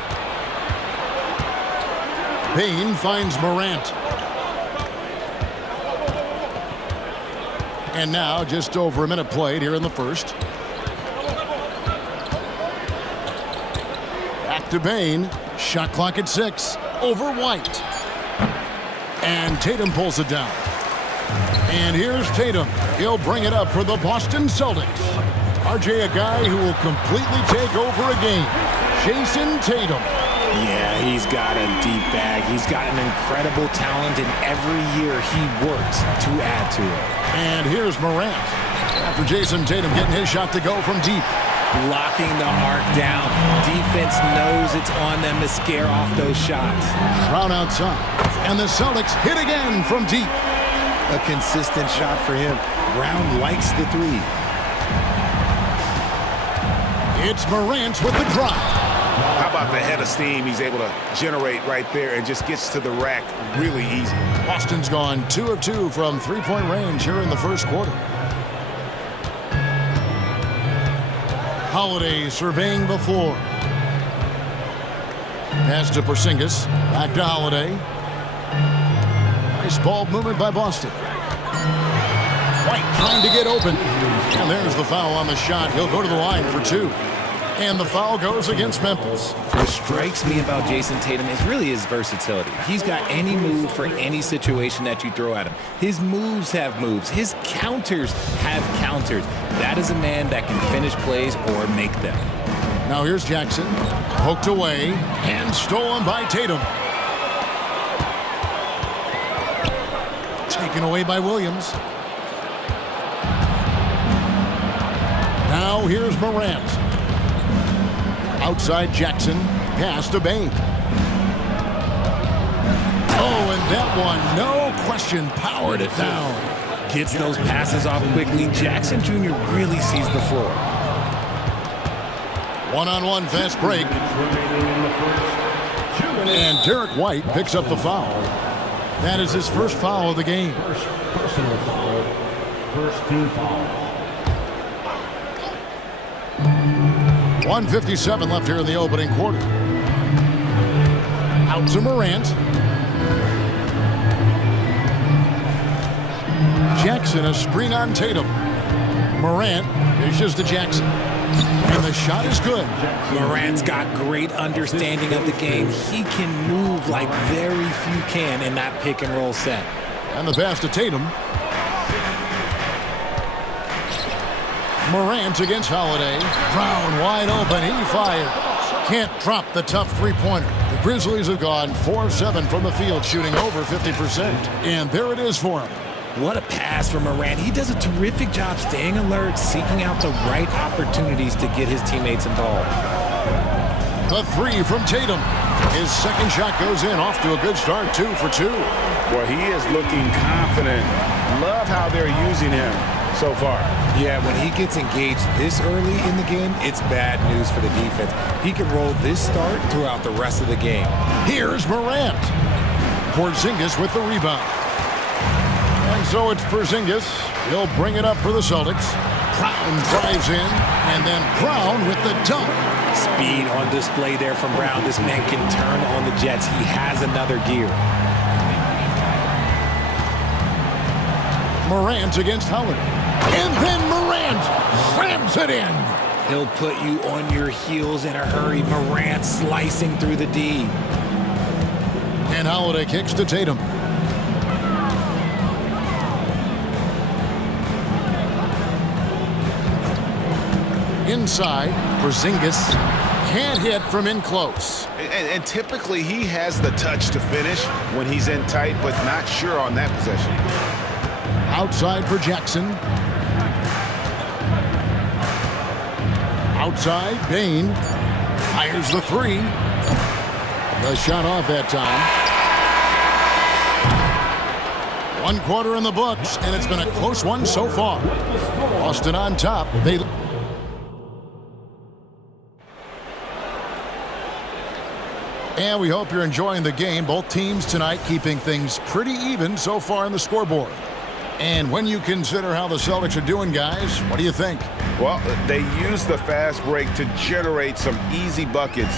Bain finds Morant. And now just over a minute played here in the first. Back to Bain. Shot clock at 6. Over White. And Tatum pulls it down. And here's Tatum. He'll bring it up for the Boston Celtics. RJ, a guy who will completely take over a game. Jason Tatum. Yeah, he's got a deep bag. He's got an incredible talent, and every year he works to add to it. And here's Morant. After Jason Tatum getting his shot to go from deep. Blocking the arc down. Defense knows it's on them to scare off those shots. Brown outside. And the Celtics hit again from deep. A consistent shot for him. Brown likes the three. It's Morant with the drive. How about the head of steam he's able to generate right there and just gets to the rack really easy. Boston's gone 2 of 2 from three-point range here in the first quarter. Holiday surveying the floor. Pass to Porzingis. Back to Holiday. Nice ball movement by Boston. White trying to get open. And there's the foul on the shot. He'll go to the line for 2. And the foul goes against Memphis. What strikes me about Jason Tatum is really his versatility. He's got any move for any situation that you throw at him. His moves have moves. His counters have counters. That is a man that can finish plays or make them. Now here's Jackson. Poked away and stolen by Tatum. Taken away by Williams. Now here's Morant. Outside Jackson. Pass to Bain. Oh, and that one, no question, powered it down. Gets those passes off quickly. Jackson Jr. really sees the floor. One-on-one fast break. And Derek White picks up the foul. That is his first foul of the game. First personal foul. First team foul. 1:57 left here in the opening quarter. Out to Morant. Jackson, a screen on Tatum. Morant dishes to Jackson. And the shot is good. Morant's got great understanding of the game. He can move like very few can in that pick and roll set. And the pass to Tatum. Morant against Holiday. Brown wide open. He fires. Can't drop the tough three-pointer. The Grizzlies have gone 4 of 7 from the field, shooting over 50%. And there it is for him. What a pass from Morant. He does a terrific job staying alert, seeking out the right opportunities to get his teammates involved. The 3 from Tatum. His second shot goes in, off to a good start, 2 for 2. Well, he is looking confident. Love how they're using him so far. Yeah, when he gets engaged this early in the game, it's bad news for the defense. He can roll this start throughout the rest of the game. Here's Morant. Porzingis with the rebound. And so it's Porzingis. He'll bring it up for the Celtics. Brown drives in, and then Brown with the dunk. Speed on display there from Brown. This man can turn on the Jets. He has another gear. Morant against Holiday. And then Morant slams lobs it in. He'll put you on your heels in a hurry. Morant slicing through the D. And Holiday kicks to Tatum. Inside, Porzingis can't hit from in close. And typically he has the touch to finish when he's in tight, but not sure on that possession. Outside for Jackson. Outside, Bain fires the three. The shot off that time. 1 quarter in the books, and it's been a close one so far. Boston on top. And we hope you're enjoying the game. Both teams tonight keeping things pretty even so far in the scoreboard. And when you consider how the Celtics are doing, guys, what do you think? Well, they use the fast break to generate some easy buckets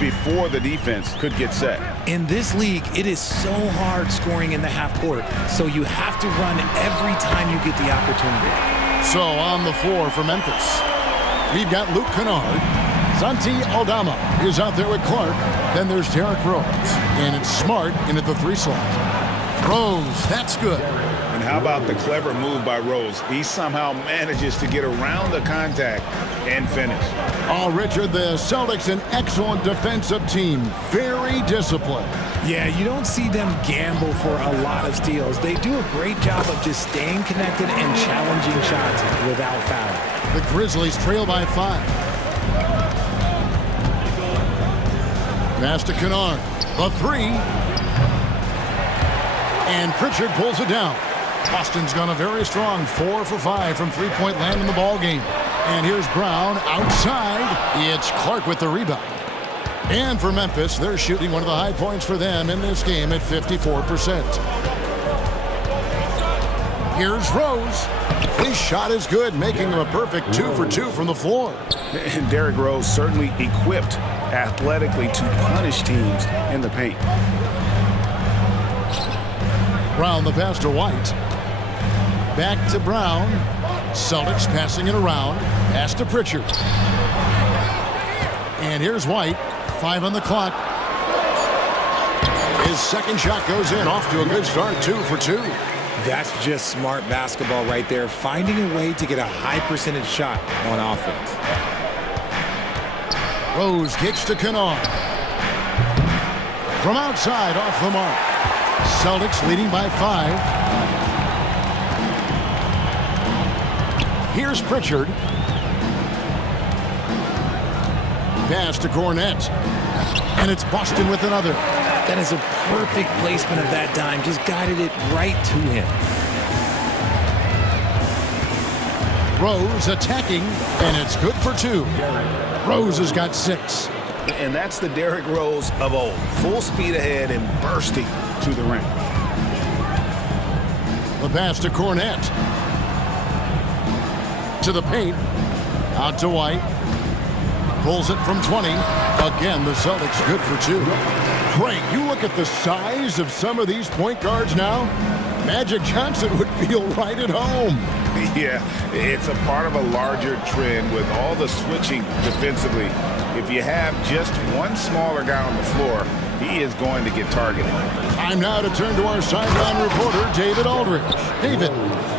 before the defense could get set. In this league, it is so hard scoring in the half court, so you have to run every time you get the opportunity. So on the floor for Memphis, we've got Luke Kennard. Santi Aldama is out there with Clark. Then there's Derrick Rose. And it's Smart in at the 3 slot. Rose, that's good. And how about the clever move by Rose? He somehow manages to get around the contact and finish. Oh, Richard, the Celtics, an excellent defensive team. Very disciplined. Yeah, you don't see them gamble for a lot of steals. They do a great job of just staying connected and challenging shots without foul. The Grizzlies trail by 5. Pass to Kennard. The 3. And Pritchard pulls it down. Boston's gone a very strong 4 for 5 from three-point land in the ball game. And here's Brown outside. It's Clark with the rebound. And for Memphis, they're shooting one of the high points for them in this game at 54%. Here's Rose. His shot is good, making him a perfect 2 for 2 from the floor. And Derrick Rose certainly equipped athletically to punish teams in the paint. Brown the pass to White. Back to Brown. Celtics passing it around. Pass to Pritchard. And here's White. 5 on the clock. His second shot goes in. Off to a good start. 2 for 2. That's just smart basketball right there. Finding a way to get a high percentage shot on offense. Rose kicks to Kennard. From outside, off the mark. Celtics leading by 5. Here's Pritchard. Pass to Cornette. And it's Boston with another. That is a perfect placement of that dime. Just guided it right to him. Rose attacking, and it's good for 2. Rose has got 6. And that's the Derrick Rose of old. Full speed ahead and bursting to the rim. The pass to Cornette. To the paint. Out to White. Pulls it from 20. Again, the Celtics good for 2. Great. You look at the size of some of these point guards now. Magic Johnson would feel right at home. Yeah, it's a part of a larger trend with all the switching defensively. If you have just one smaller guy on the floor, he is going to get targeted. Time now to turn to our sideline reporter, David Aldridge. David.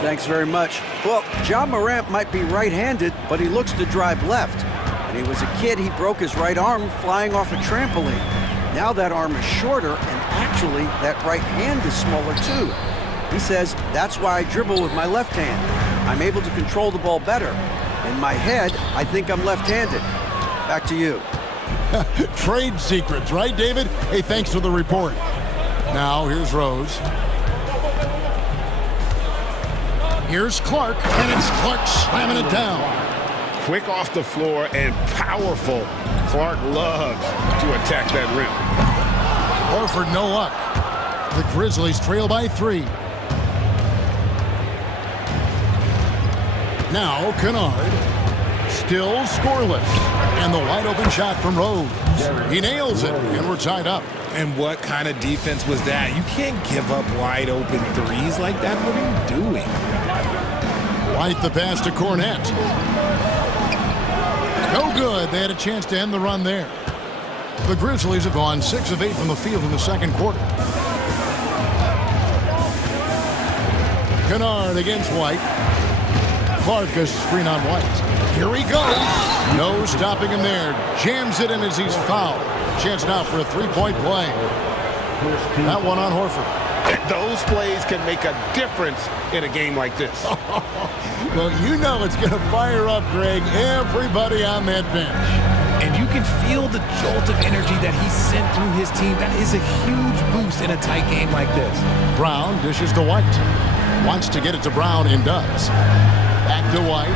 Thanks very much. Well, Ja Morant might be right-handed, but he looks to drive left. When he was a kid, he broke his right arm flying off a trampoline. Now that arm is shorter, and actually, that right hand is smaller too. He says, that's why I dribble with my left hand. I'm able to control the ball better. In my head, I think I'm left-handed. Back to you. Trade secrets, right, David? Hey, thanks for the report. Now, here's Rose. Here's Clark, and it's Clark slamming it down. Quick off the floor and powerful. Clark loves to attack that rim. Horford, no luck. The Grizzlies trail by 3. Now Kennard, still scoreless, and the wide open shot from Rose. He nails it, and we're tied up. And what kind of defense was that? You can't give up wide open threes like that. What are you doing? White the pass to Cornette. No good. They had a chance to end the run there. The Grizzlies have gone 6 of 8 from the field in the second quarter. Kennard against White. Clark a screen on White. Here he goes. No stopping him there. Jams it in as he's fouled. Chance now for a three-point play. That one on Horford. Those plays can make a difference in a game like this. Well, you know it's going to fire up, Greg, everybody on that bench. And you can feel the jolt of energy that he sent through his team. That is a huge boost in a tight game like this. Brown dishes to White. Wants to get it to Brown and does. Back to White.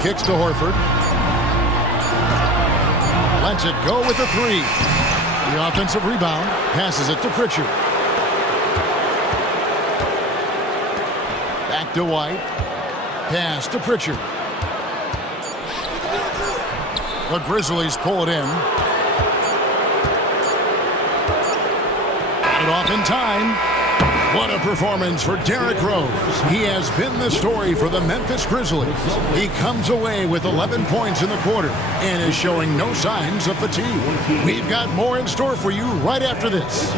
Kicks to Horford. Lets it go with the three. The offensive rebound. Passes it to Pritchard. Back to White. Pass to Pritchard. The Grizzlies pull it in. Got it off in time. What a performance for Derrick Rose. He has been the story for the Memphis Grizzlies. He comes away with 11 points in the quarter and is showing no signs of fatigue. We've got more in store for you right after this.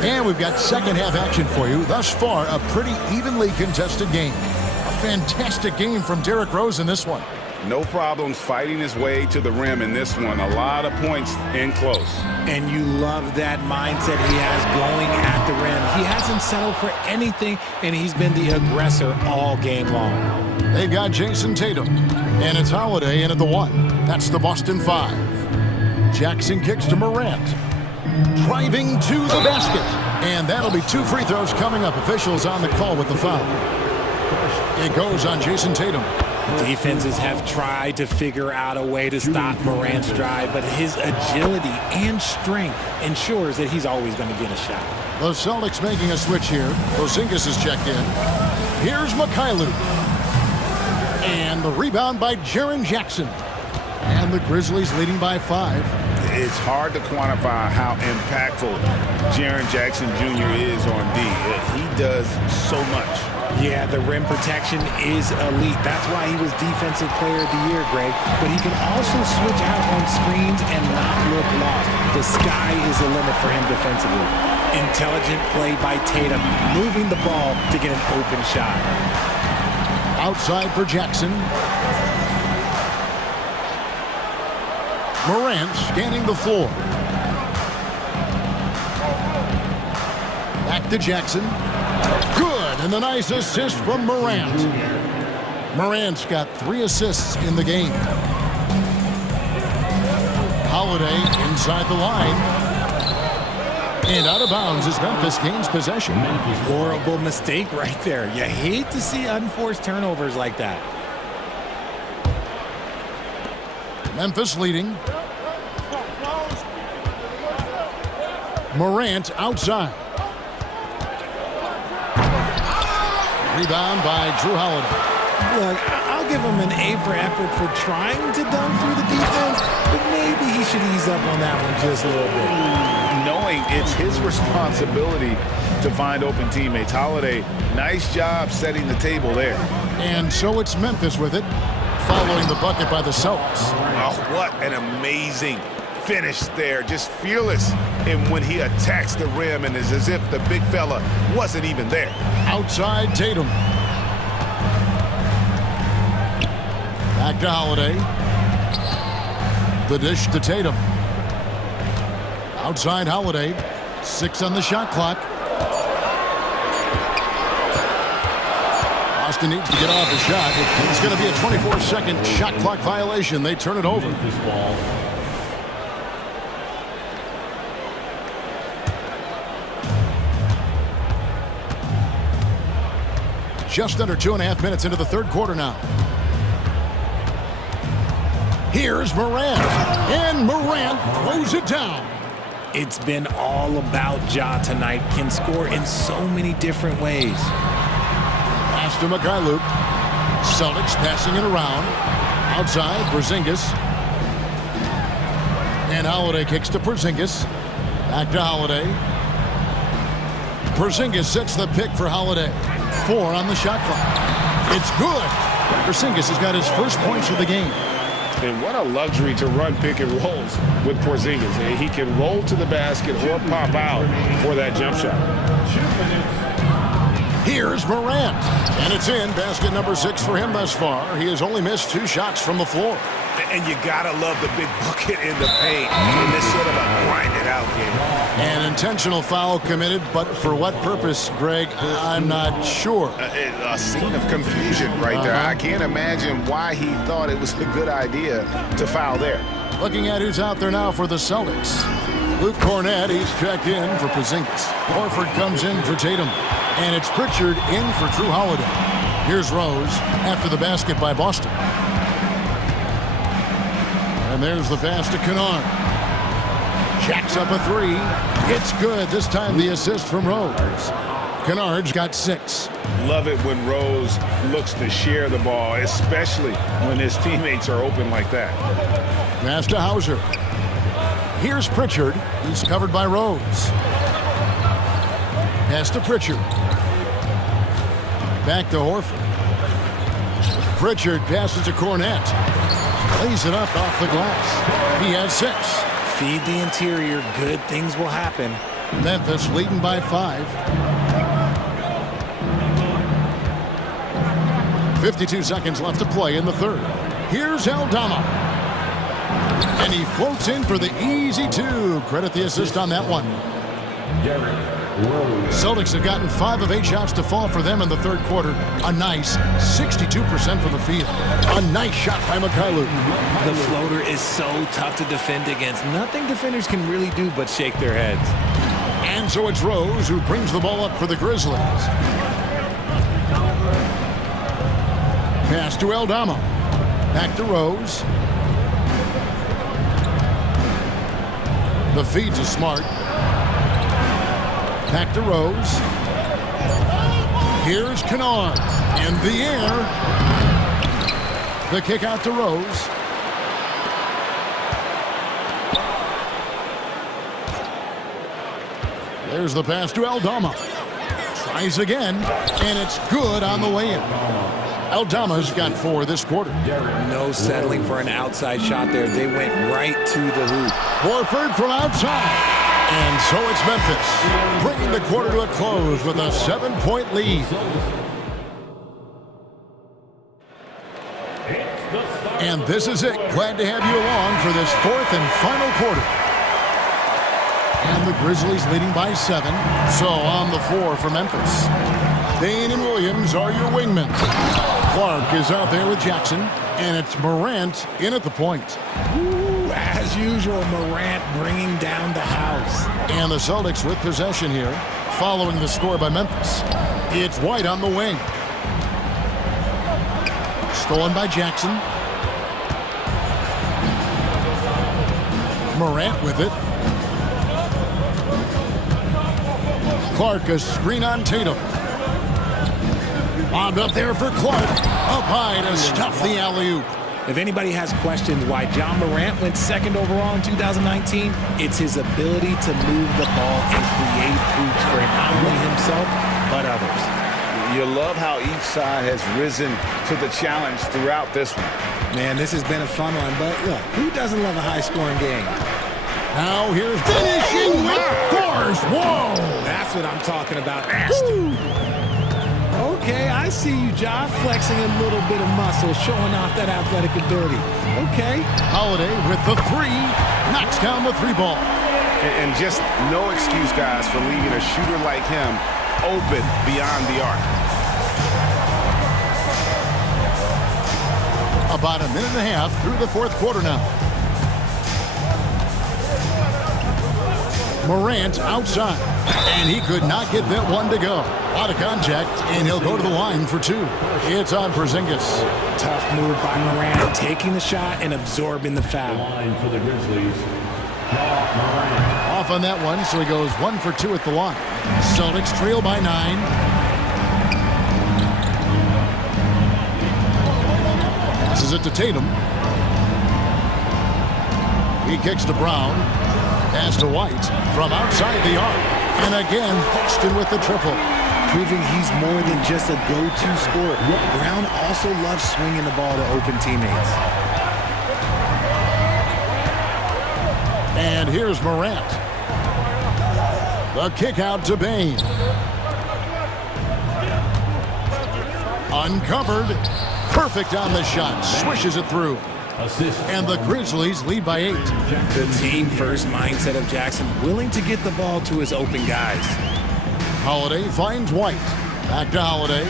And we've got second half action for you. Thus far, a pretty evenly contested game. A fantastic game from Derrick Rose in this one. No problems fighting his way to the rim in this one. A lot of points in close. And you love that mindset he has going at the rim. He hasn't settled for anything, and he's been the aggressor all game long. They've got Jason Tatum, and it's Holiday in at the 1. That's the Boston 5. Jackson kicks to Morant. Driving to the basket. And that'll be 2 free throws coming up. Officials on the call with the foul. It goes on Jason Tatum. Defenses have tried to figure out a way to stop Morant's drive, but his agility and strength ensures that he's always going to get a shot. The Celtics making a switch here. Porzingis is checked in. Here's Mikhailuk. And the rebound by Jaren Jackson. And the Grizzlies leading by 5. It's hard to quantify how impactful Jaren Jackson Jr. is on D. He does so much. Yeah, the rim protection is elite. That's why he was Defensive Player of the Year, Greg. But he can also switch out on screens and not look lost. The sky is the limit for him defensively. Intelligent play by Tatum, moving the ball to get an open shot. Outside for Jackson. Morant scanning the floor. Back to Jackson. Good, and a nice assist from Morant. Morant's got 3 assists in the game. Holiday inside the line. And out of bounds as Memphis gains possession. Horrible mistake right there. You hate to see unforced turnovers like that. Memphis leading. Morant outside. Rebound by Drew Holiday. Look, I'll give him an A for effort for trying to dunk through the defense, but maybe he should ease up on that one just a little bit. Knowing it's his responsibility to find open teammates. Holiday, nice job setting the table there. And so it's Memphis with it, following the bucket by the Celtics. Oh, what an amazing finish there. Just fearless. And when he attacks the rim, and it's as if the big fella wasn't even there. Outside Tatum. Back to Holiday. The dish to Tatum. Outside Holiday. 6 on the shot clock. Austin needs to get off the shot. It's going to be a 24-second shot clock violation. They turn it over. Just under 2.5 minutes into the third quarter now. Here's Morant. And Morant throws it down. It's been all about Ja tonight. Can score in so many different ways. to Mikhailuk. Celtics passing it around. Outside, Porzingis. And Holiday kicks to Porzingis. Back to Holiday. Porzingis sets the pick for Holiday. 4 on the shot clock. It's good. Porzingis has got his first points of the game. And what a luxury to run pick and rolls with Porzingis. He can roll to the basket or pop out for that jump shot. Here's Morant. And it's in. Basket number 6 for him thus far. He has only missed 2 shots from the floor. And you gotta love the big bucket in the paint in this sort of a grinded-out game. An intentional foul committed, but for what purpose, Greg, I'm not sure. A scene of confusion right there. I can't imagine why he thought it was a good idea to foul there. Looking at who's out there now for the Celtics. Luke Cornett, he's checked in for Porzingis. Horford comes in for Tatum. And it's Pritchard in for Drew Holiday. Here's Rose after the basket by Boston. And there's the pass to Kennard. Jacks up a 3. It's good. This time the assist from Rose. Kennard's got 6. Love it when Rose looks to share the ball, especially when his teammates are open like that. Pass to Hauser. Here's Pritchard. He's covered by Rose. Pass to Pritchard. Back to Horford. Pritchard passes to Cornett. Lays it up off the glass. He has 6. Feed the interior. Good things will happen. Memphis leading by 5. 52 seconds left to play in the third. Here's Aldama. And he floats in for the easy 2. Credit the assist on that one. Celtics have gotten 5 of 8 shots to fall for them in the third quarter. A nice 62% from the field. A nice shot by Mikhailuk. The floater is so tough to defend against. Nothing defenders can really do but shake their heads. And so it's Rose who brings the ball up for the Grizzlies. Pass to Aldama. Back to Rose. The feed to Smart. Back to Rose. Here's Kennard. In the air. The kick out to Rose. There's the pass to Aldama. Tries again, and it's good on the way in. Aldama's got 4 this quarter. No settling for an outside shot there. They went right to the hoop. Horford from outside. And so it's Memphis, bringing the quarter to a close with a 7-point lead. And this is it. Glad to have you along for this 4th and final quarter. And the Grizzlies leading by 7. So on the floor for Memphis. Payne and Williams are your wingmen. Clark is out there with Jackson. And it's Morant in at the point. As usual, Morant bringing down the house. And the Celtics with possession here, following the score by Memphis. It's White on the wing. Stolen by Jackson. Morant with it. Clark, a screen on Tatum. Lobbed up there for Clark. Up high to stuff the alley-oop. If anybody has questions why John Morant went 2nd overall in 2019, it's his ability to move the ball and create hoops for not only himself, but others. You love how each side has risen to the challenge throughout this one. Man, this has been a fun one, but look, who doesn't love a high-scoring game? Now here's finishing with force. Whoa! That's what I'm talking about. Okay, I see you, John, flexing a little bit of muscle, showing off that athletic ability. Okay. Holiday with the 3, knocks down the 3 ball. And just no excuse, guys, for leaving a shooter like him open beyond the arc. About a minute and a half through the 4th quarter now. Morant outside, and he could not get that one to go. Out of contact, and he'll go to the line for 2. It's on Porzingis. Tough move by Morant, taking the shot and absorbing the foul. Line for the Grizzlies. Off on that one, so he goes 1 for 2 at the line. Celtics trail by 9. Passes it to Tatum. He kicks to Brown. Pass to White from outside the arc. And again, Boston with the triple. Proving he's more than just a go-to scorer. Brown also loves swinging the ball to open teammates. And here's Morant. The kick out to Bain. Uncovered. Perfect on the shot. Swishes it through. And the Grizzlies lead by 8. The team-first mindset of Jackson, willing to get the ball to his open guys. Holiday finds White. Back to Holiday.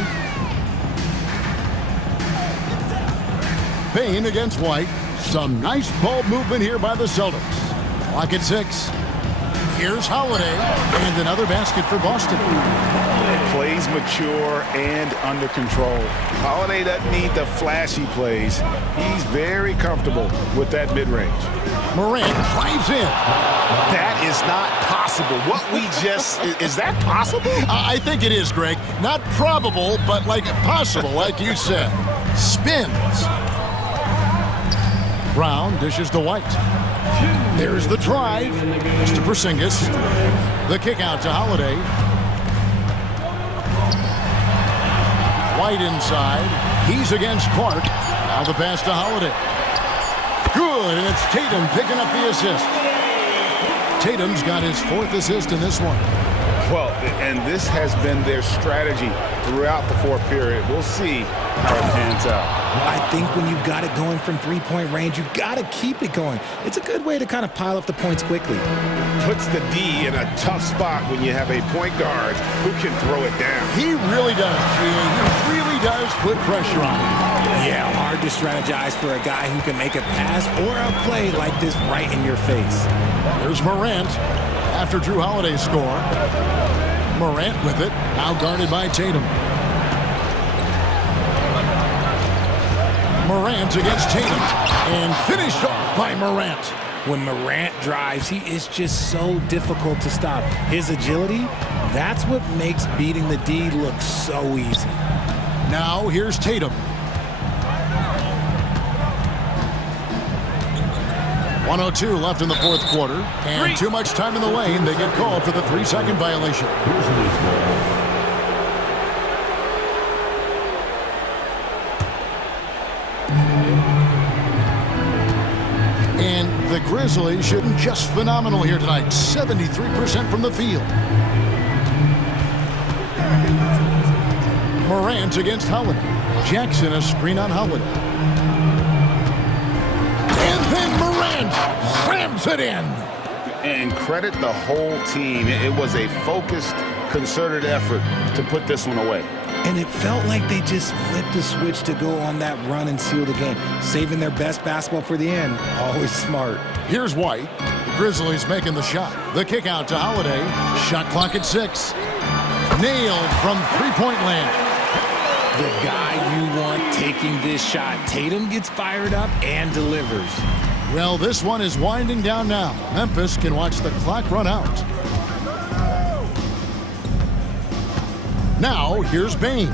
Bain against White. Some nice ball movement here by the Celtics. Clock at 6. Here's Holiday. And another basket for Boston. Plays mature and under control. Holiday doesn't need the flashy plays. He's very comfortable with that mid-range. Morant drives in. That is not possible. What we just... is that possible? I think it is, Greg. Not probable, but like possible, like you said. Spins. Brown dishes to White. There's the drive. Mr. Porzingis. The kick out to Holiday. White inside. He's against Clark. Now the pass to Holiday. Good, and it's Tatum picking up the assist. Tatum's got his 4th assist in this one. Well, and this has been their strategy throughout the 4th period. We'll see how it pans out. I think when you've got it going from three-point range, you've got to keep it going. It's a good way to kind of pile up the points quickly. Puts the D in a tough spot when you have a point guard who can throw it down. He really does, Gene. He really does put pressure on him. Yeah, hard to strategize for a guy who can make a pass or a play like this right in your face. Here's Morant after Drew Holiday's score. Morant with it, now guarded by Tatum. Morant against Tatum, and finished off by Morant. When Morant drives, he is just so difficult to stop. His agility, that's what makes beating the D look so easy. Now here's Tatum. 1:02 left in the 4th quarter, and too much time in the lane. They get called for the 3-second violation. And the Grizzlies shooting just phenomenal here tonight. 73% from the field. Morant against Holiday. Jackson a screen on Holiday. And then Morant slams it in. And credit the whole team. It was a focused, concerted effort to put this one away. And it felt like they just flipped the switch to go on that run and seal the game, saving their best basketball for the end. Always smart. Here's White. The Grizzlies making the shot. The kick out to Holiday. Shot clock at 6. Nailed from three-point land. The guy you want taking this shot. Tatum gets fired up and delivers. Well, this one is winding down now. Memphis can watch the clock run out. Now, here's Bain.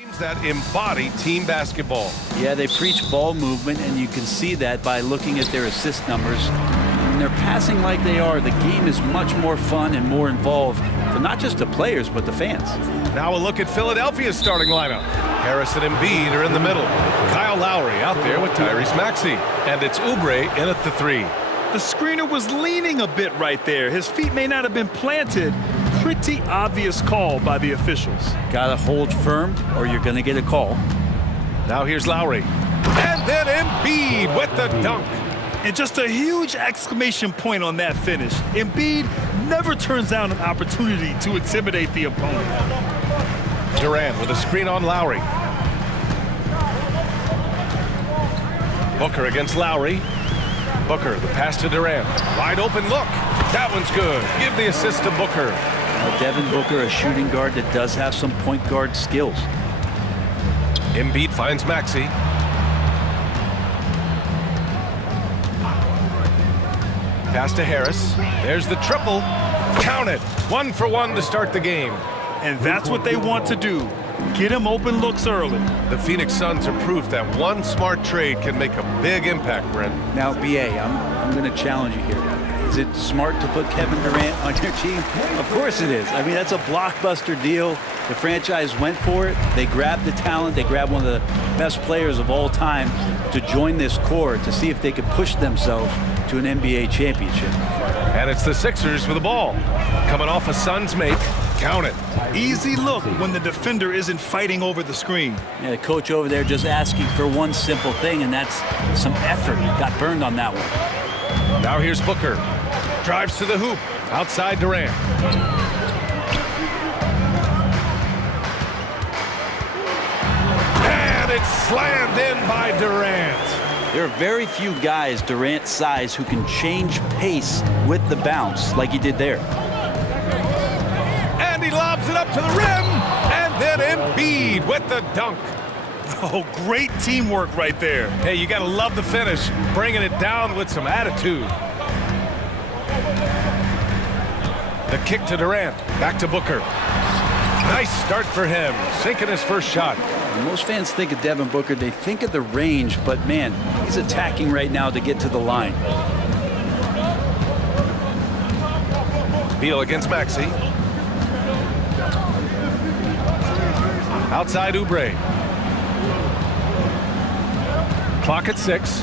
Teams that embody team basketball. Yeah, they preach ball movement, and you can see that by looking at their assist numbers. When they're passing like they are, the game is much more fun and more involved for not just the players, but the fans. Now a look at Philadelphia's starting lineup. Harris and Embiid are in the middle. Kyle Lowry out there with Tyrese Maxey. And it's Oubre in at the 3. The screener was leaning a bit right there. His feet may not have been planted. Pretty obvious call by the officials. Gotta hold firm or you're gonna get a call. Now here's Lowry. And then Embiid with the dunk. And just a huge exclamation point on that finish. Embiid never turns down an opportunity to intimidate the opponent. Durant with a screen on Lowry. Booker against Lowry. Booker, the pass to Durant. Wide open look. That one's good. Give the assist to Booker. Devin Booker, a shooting guard that does have some point guard skills. Embiid finds Maxey. Pass to Harris. There's the triple. Count it. 1 for 1 to start the game. And that's what they want to do. Get him open looks early. The Phoenix Suns are proof that one smart trade can make a big impact, Brent. Now, BA, I'm going to challenge you here. Is it smart to put Kevin Durant on your team? Of course it is. I mean, that's a blockbuster deal. The franchise went for it. They grabbed the talent. They grabbed one of the best players of all time to join this core to see if they could push themselves to an NBA championship. And it's the Sixers with the ball. Coming off a Suns make. Count it. Easy look when the defender isn't fighting over the screen. Yeah, the coach over there just asking for one simple thing, and that's some effort. Got burned on that one. Now here's Booker. Drives to the hoop. Outside Durant. And it's slammed in by Durant. There are very few guys Durant's size who can change pace with the bounce like he did there. And he lobs it up to the rim. And then Embiid with the dunk. Oh, great teamwork right there. Hey, you got to love the finish. Bringing it down with some attitude. The kick to Durant. Back to Booker. Nice start for him. Sinking his first shot. Most fans think of Devin Booker. They think of the range, but man, he's attacking right now to get to the line. Beal against Maxey. Outside Oubre. Clock at 6.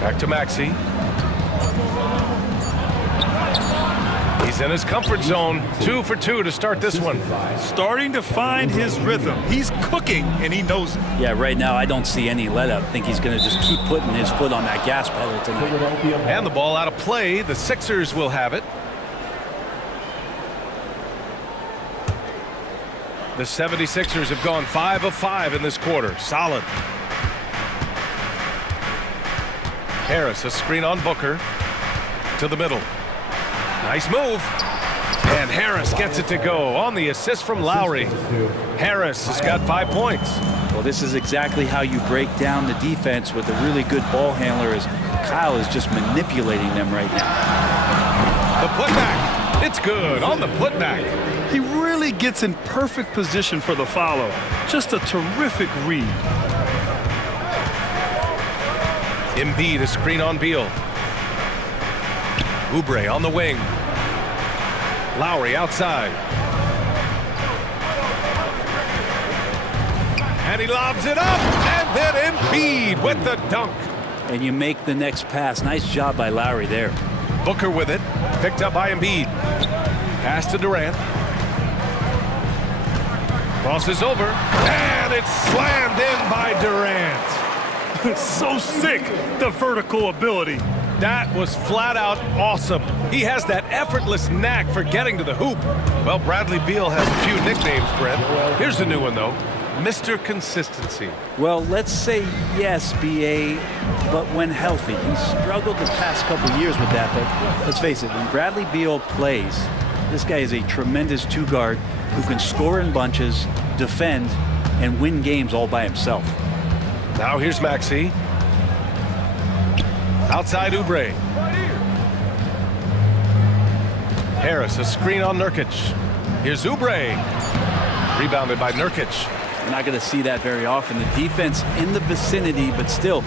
Back to Maxey. He's in his comfort zone. 2 for 2 to start this one. Starting to find his rhythm. He's cooking, and he knows it. Yeah, right now I don't see any let up. I think he's going to just keep putting his foot on that gas pedal tonight. And the ball out of play. The Sixers will have it. The 76ers have gone 5 of 5 in this quarter. Solid. Harris, a screen on Booker. To the middle. Nice move. And Harris gets it to go on the assist from Lowry. Harris has got 5 points. Well, this is exactly how you break down the defense with a really good ball handler, as Kyle is just manipulating them right now. The putback. It's good on the putback. He really gets in perfect position for the follow. Just a terrific read. Embiid, a screen on Beal. Oubre on the wing. Lowry outside. And he lobs it up. And then Embiid with the dunk. And you make the next pass. Nice job by Lowry there. Booker with it. Picked up by Embiid. Pass to Durant. Crosses over. And it's slammed in by Durant. So sick, the vertical ability. That was flat out awesome. He has that effortless knack for getting to the hoop. Well, Bradley Beal has a few nicknames, Brent. Here's the new one, though. Mr. Consistency. Well, let's say yes, BA, but when healthy. He's struggled the past couple years with that, but let's face it, when Bradley Beal plays, this guy is a tremendous two-guard who can score in bunches, defend, and win games all by himself. Now here's Maxey. Outside Oubre. Harris, a screen on Nurkic. Here's Oubre. Rebounded by Nurkic. You're not going to see that very often. The defense in the vicinity, but still,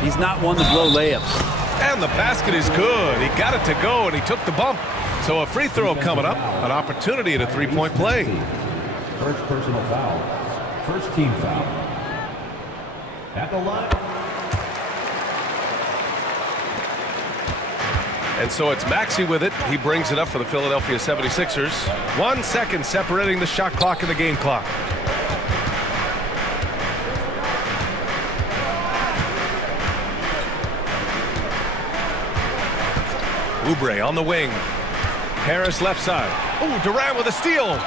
he's not one to blow layups. And the basket is good. He got it to go, and he took the bump. So a free throw coming up, an opportunity at a three-point play. First personal foul. First team foul. At the line. And so it's Maxey with it. He brings it up for the Philadelphia 76ers. 1 second separating the shot clock and the game clock. Oubre on the wing. Harris left side. Oh, Durant with a steal.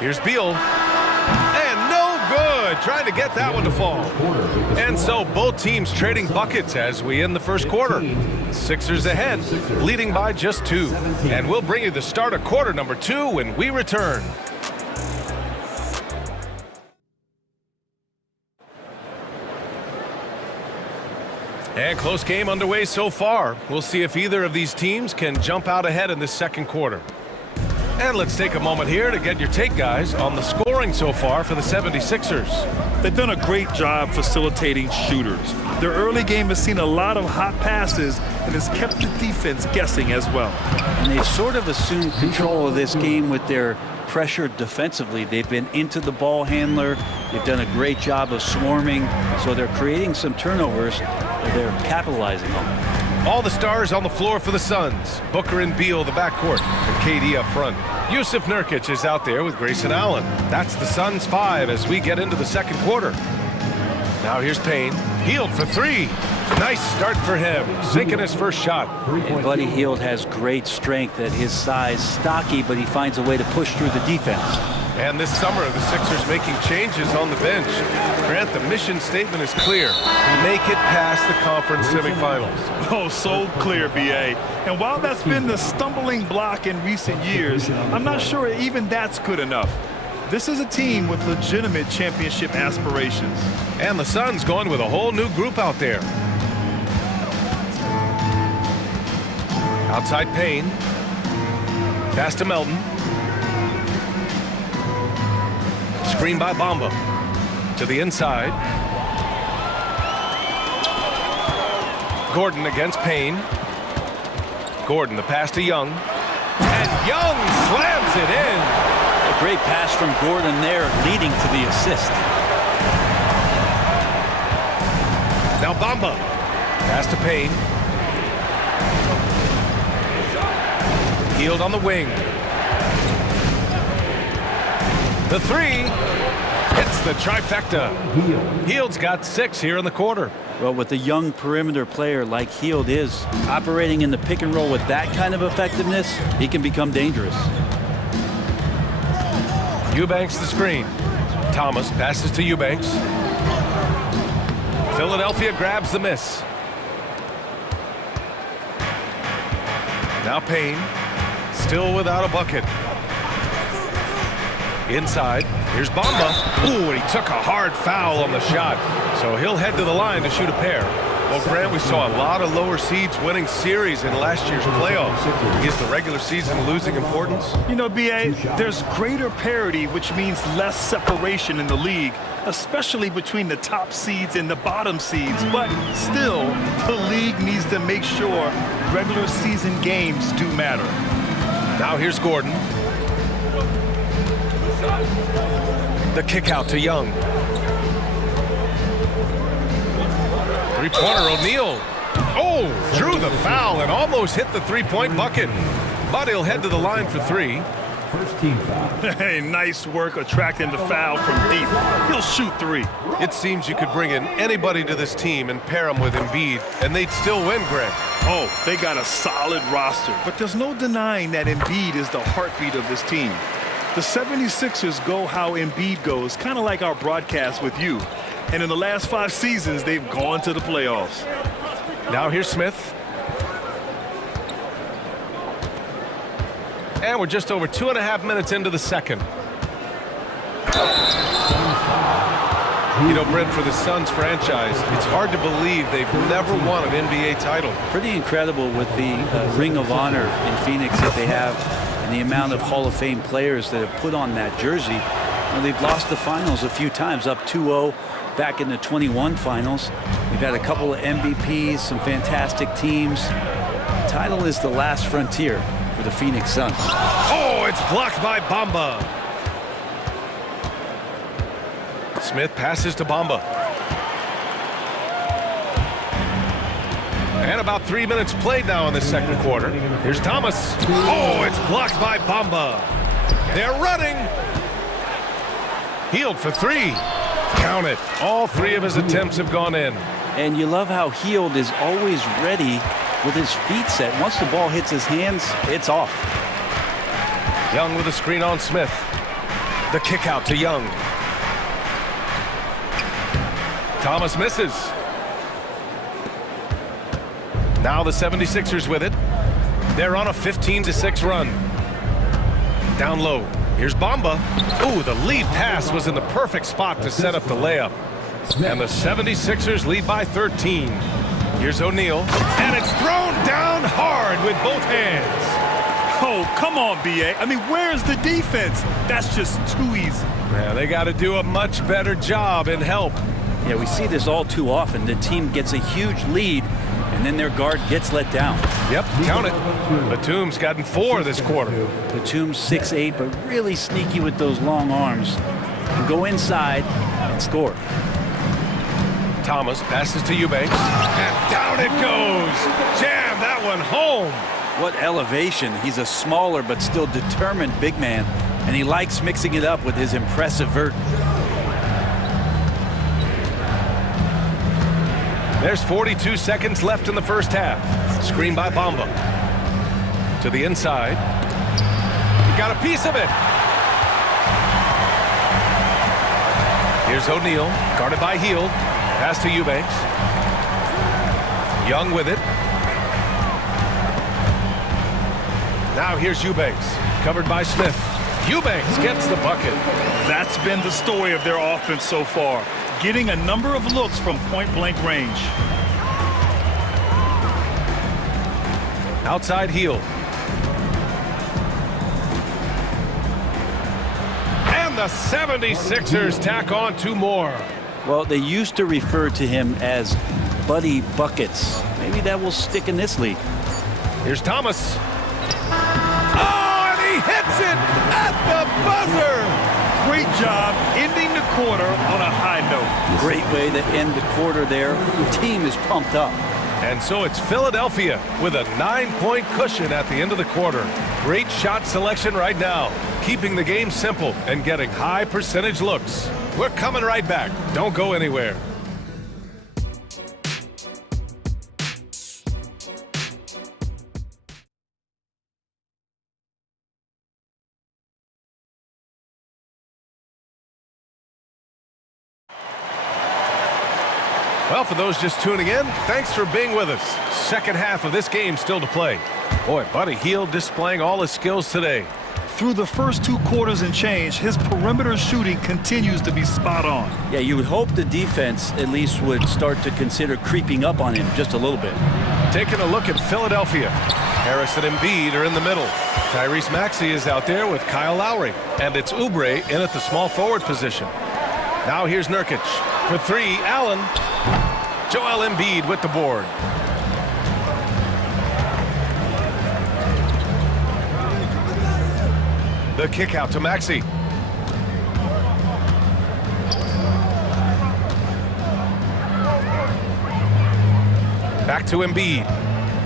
Here's Beal. And no good. Trying to get that one to fall. And so both teams trading buckets as we end the first quarter. Sixers ahead, leading by just 2. And we'll bring you the start of quarter number 2 when we return. And close game underway so far. We'll see if either of these teams can jump out ahead in this second quarter. And let's take a moment here to get your take, guys, on the scoring so far for the 76ers. They've done a great job facilitating shooters. Their early game has seen a lot of hot passes and has kept the defense guessing as well. And they've sort of assumed control of this game with their pressure defensively. They've been into the ball handler. They've done a great job of swarming. So they're creating some turnovers that they're capitalizing on. All the stars on the floor for the Suns. Booker and Beal, the backcourt, and KD up front. Yusuf Nurkic is out there with Grayson Allen. That's the Suns 5 as we get into the second quarter. Now here's Payne. Hield for 3. Nice start for him. Sinking his first shot. And Buddy Hield has great strength at his size. Stocky, but he finds a way to push through the defense. And this summer, the Sixers making changes on the bench. Grant, the mission statement is clear. Make it past the conference semifinals. Oh, so clear, B.A. And while that's been the stumbling block in recent years, I'm not sure even that's good enough. This is a team with legitimate championship aspirations. And the Suns going with a whole new group out there. Outside Payne. Pass to Melton. Screen by Bamba. To the inside. Gordon against Payne. Gordon, the pass to Young. And Young slams it in. A great pass from Gordon there, leading to the assist. Now Bamba. Pass to Payne. Hield on the wing. The 3 hits the trifecta. Hield's got 6 here in the quarter. Well, with a young perimeter player like Hield is, operating in the pick and roll with that kind of effectiveness, he can become dangerous. Eubanks the screen. Thomas passes to Eubanks. Philadelphia grabs the miss. Now Payne, still without a bucket. Inside, here's Bamba. Ooh, and he took a hard foul on the shot. So he'll head to the line to shoot a pair. Well, Grant, we saw a lot of lower seeds winning series in last year's playoffs. Is the regular season losing importance? You know, B.A., there's greater parity, which means less separation in the league, especially between the top seeds and the bottom seeds. But still, the league needs to make sure regular season games do matter. Now here's Gordon. The kick out to Young. Three-pointer O'Neal. Oh, drew the foul and almost hit the three-point bucket. But he'll head to the line for 3. First team foul. Hey, nice work attracting the foul from deep. He'll shoot 3. It seems you could bring in anybody to this team and pair them with Embiid, and they'd still win, Grant. Oh, they got a solid roster, but there's no denying that Embiid is the heartbeat of this team. The 76ers go how Embiid goes, kind of like our broadcast with you. And in the last 5 seasons, they've gone to the playoffs. Now here's Smith. And we're just over 2.5 minutes into the second. You know, Brent, for the Suns franchise, it's hard to believe they've never won an NBA title. Pretty incredible with the Ring of Honor in Phoenix that they have. And the amount of Hall of Fame players that have put on that jersey, they've lost the finals a few times, up 2-0 back in the 21 finals. We've had a couple of MVPs, some fantastic teams. The title is the last frontier for the Phoenix Suns. Oh, it's blocked by Bamba. Smith passes to Bamba. And about 3 minutes played now in the second quarter. Here's Thomas. Oh, it's blocked by Bamba. They're running. Hield for three. Count it. All three of his attempts have gone in. And you love how Hield is always ready with his feet set. Once the ball hits his hands, it's off. Young with a screen on Smith. The kick out to Young. Thomas misses. Now the 76ers with it. They're on a 15-6 run. Down low. Here's Bamba. Ooh, the lead pass was in the perfect spot to set up the layup. And the 76ers lead by 13. Here's O'Neal. And it's thrown down hard with both hands. Oh, come on, B.A. I mean, where's the defense? That's just too easy. Yeah, they got to do a much better job in help. Yeah, we see this all too often. The team gets a huge lead, and then their guard gets let down. Yep, count it. Batum's gotten 4 this quarter. Batum's 6'8", but really sneaky with those long arms. Can go inside and score. Thomas passes to Eubanks, and down it goes. Jam that one home. What elevation. He's a smaller but still determined big man, and he likes mixing it up with his impressive vert. There's 42 seconds left in the first half. Screen by Bamba. To the inside. He got a piece of it. Here's O'Neal, guarded by Hield. Pass to Eubanks. Young with it. Now here's Eubanks, covered by Smith. Eubanks gets the bucket. That's been the story of their offense so far, getting a number of looks from point-blank range. Outside Hield. And the 76ers tack on 2 more. Well, they used to refer to him as Buddy Buckets. Maybe that will stick in this league. Here's Thomas. Oh, and he hits it at the buzzer. Great job ending the quarter on a high note. Great way to end the quarter there. The team is pumped up. And so it's Philadelphia with a 9-point cushion at the end of the quarter. Great shot selection right now, keeping the game simple and getting high percentage looks. We're coming right back. Don't go anywhere. Well, for those just tuning in, thanks for being with us. Second half of this game still to play. Boy, Buddy Hield displaying all his skills today. Through the first 2 quarters and change, his perimeter shooting continues to be spot on. Yeah, you would hope the defense at least would start to consider creeping up on him just a little bit. Taking a look at Philadelphia. Harris and Embiid are in the middle. Tyrese Maxey is out there with Kyle Lowry. And it's Oubre in at the small forward position. Now here's Nurkic. For 3, Allen. Joel Embiid with the board. The kick out to Maxey. Back to Embiid.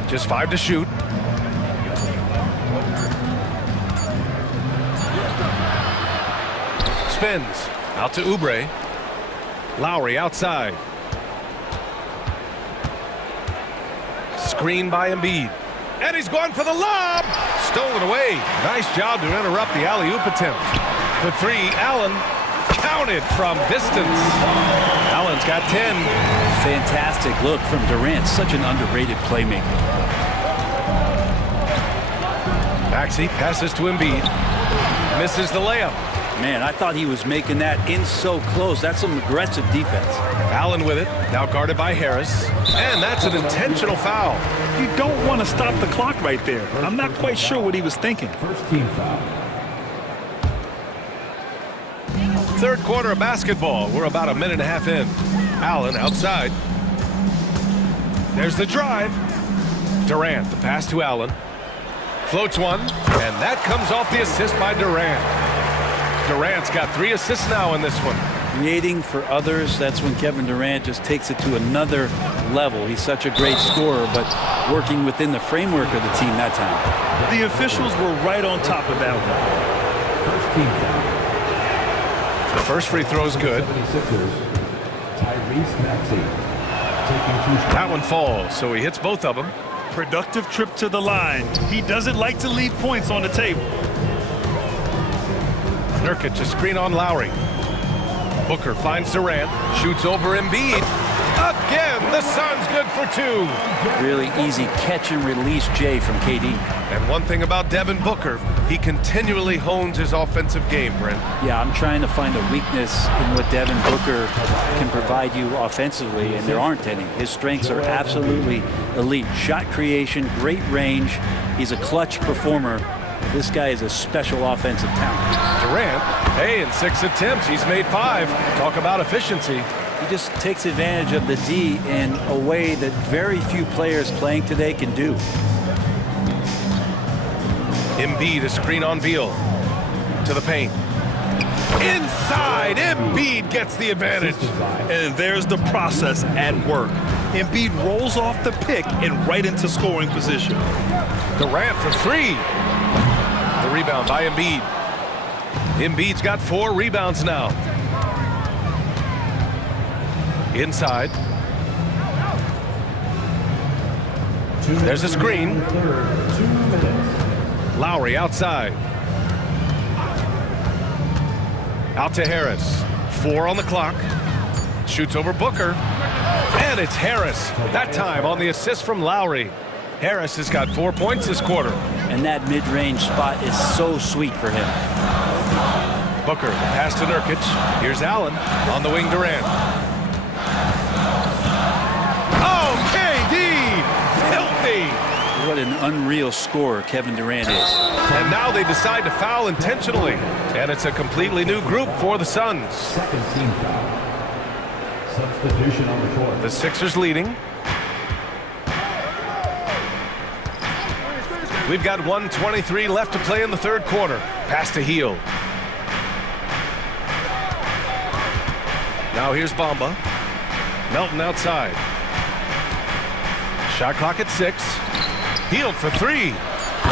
Just 5 to shoot. Spins. Out to Oubre. Lowry outside. Screen by Embiid. And he's going for the lob. Stolen away. Nice job to interrupt the alley-oop attempt. For 3, Allen. Counted from distance. Allen's got 10. Fantastic look from Durant. Such an underrated playmaker. Maxey passes to Embiid. Misses the layup. Man, I thought he was making that in so close. That's some aggressive defense. Allen with it, now guarded by Harris. And that's an intentional foul. You don't want to stop the clock right there. I'm not quite sure what he was thinking. First team foul. Third quarter of basketball. We're about a minute and a half in. Allen outside. There's the drive. Durant, the pass to Allen. Floats one, and that comes off the assist by Durant. Durant's got 3 assists now in this one. Creating for others, that's when Kevin Durant just takes it to another level. He's such a great scorer, but working within the framework of the team that time. The officials were right on top of that one. First team foul. The first free throw is good. 76ers, Tyrese Maxey. Taking 2 shots. That one falls, so he hits both of them. Productive trip to the line. He doesn't like to leave points on the table. Nurkic, a screen on Lowry. Booker finds Durant, shoots over Embiid. Again, the Suns good for 2. Really easy catch and release, Jay, from KD. And one thing about Devin Booker, he continually hones his offensive game, Brent. Yeah, I'm trying to find a weakness in what Devin Booker can provide you offensively, and there aren't any. His strengths are absolutely elite. Shot creation, great range. He's a clutch performer. This guy is a special offensive talent. Durant, hey, in 6 attempts, he's made 5. Talk about efficiency. He just takes advantage of the D in a way that very few players playing today can do. Embiid, a screen on Beal. To the paint. Inside, Embiid gets the advantage. And there's the process at work. Embiid rolls off the pick and right into scoring position. Durant for 3. The rebound by Embiid. Embiid's got 4 rebounds now. Inside. There's a screen. Lowry outside. Out to Harris. 4 on the clock. Shoots over Booker. And it's Harris. That time on the assist from Lowry. Harris has got 4 points this quarter. And that mid-range spot is so sweet for him. Booker, pass to Nurkic. Here's Allen on the wing, Durant. Oh, KD! Filthy! What an unreal scorer Kevin Durant is. And now they decide to foul intentionally. And it's a completely new group for the Suns. Second team foul. Substitution on the court. The Sixers leading. We've got 1:23 left to play in the third quarter. Pass to Heel. Now here's Bamba. Melton outside. Shot clock at 6. Healed for 3.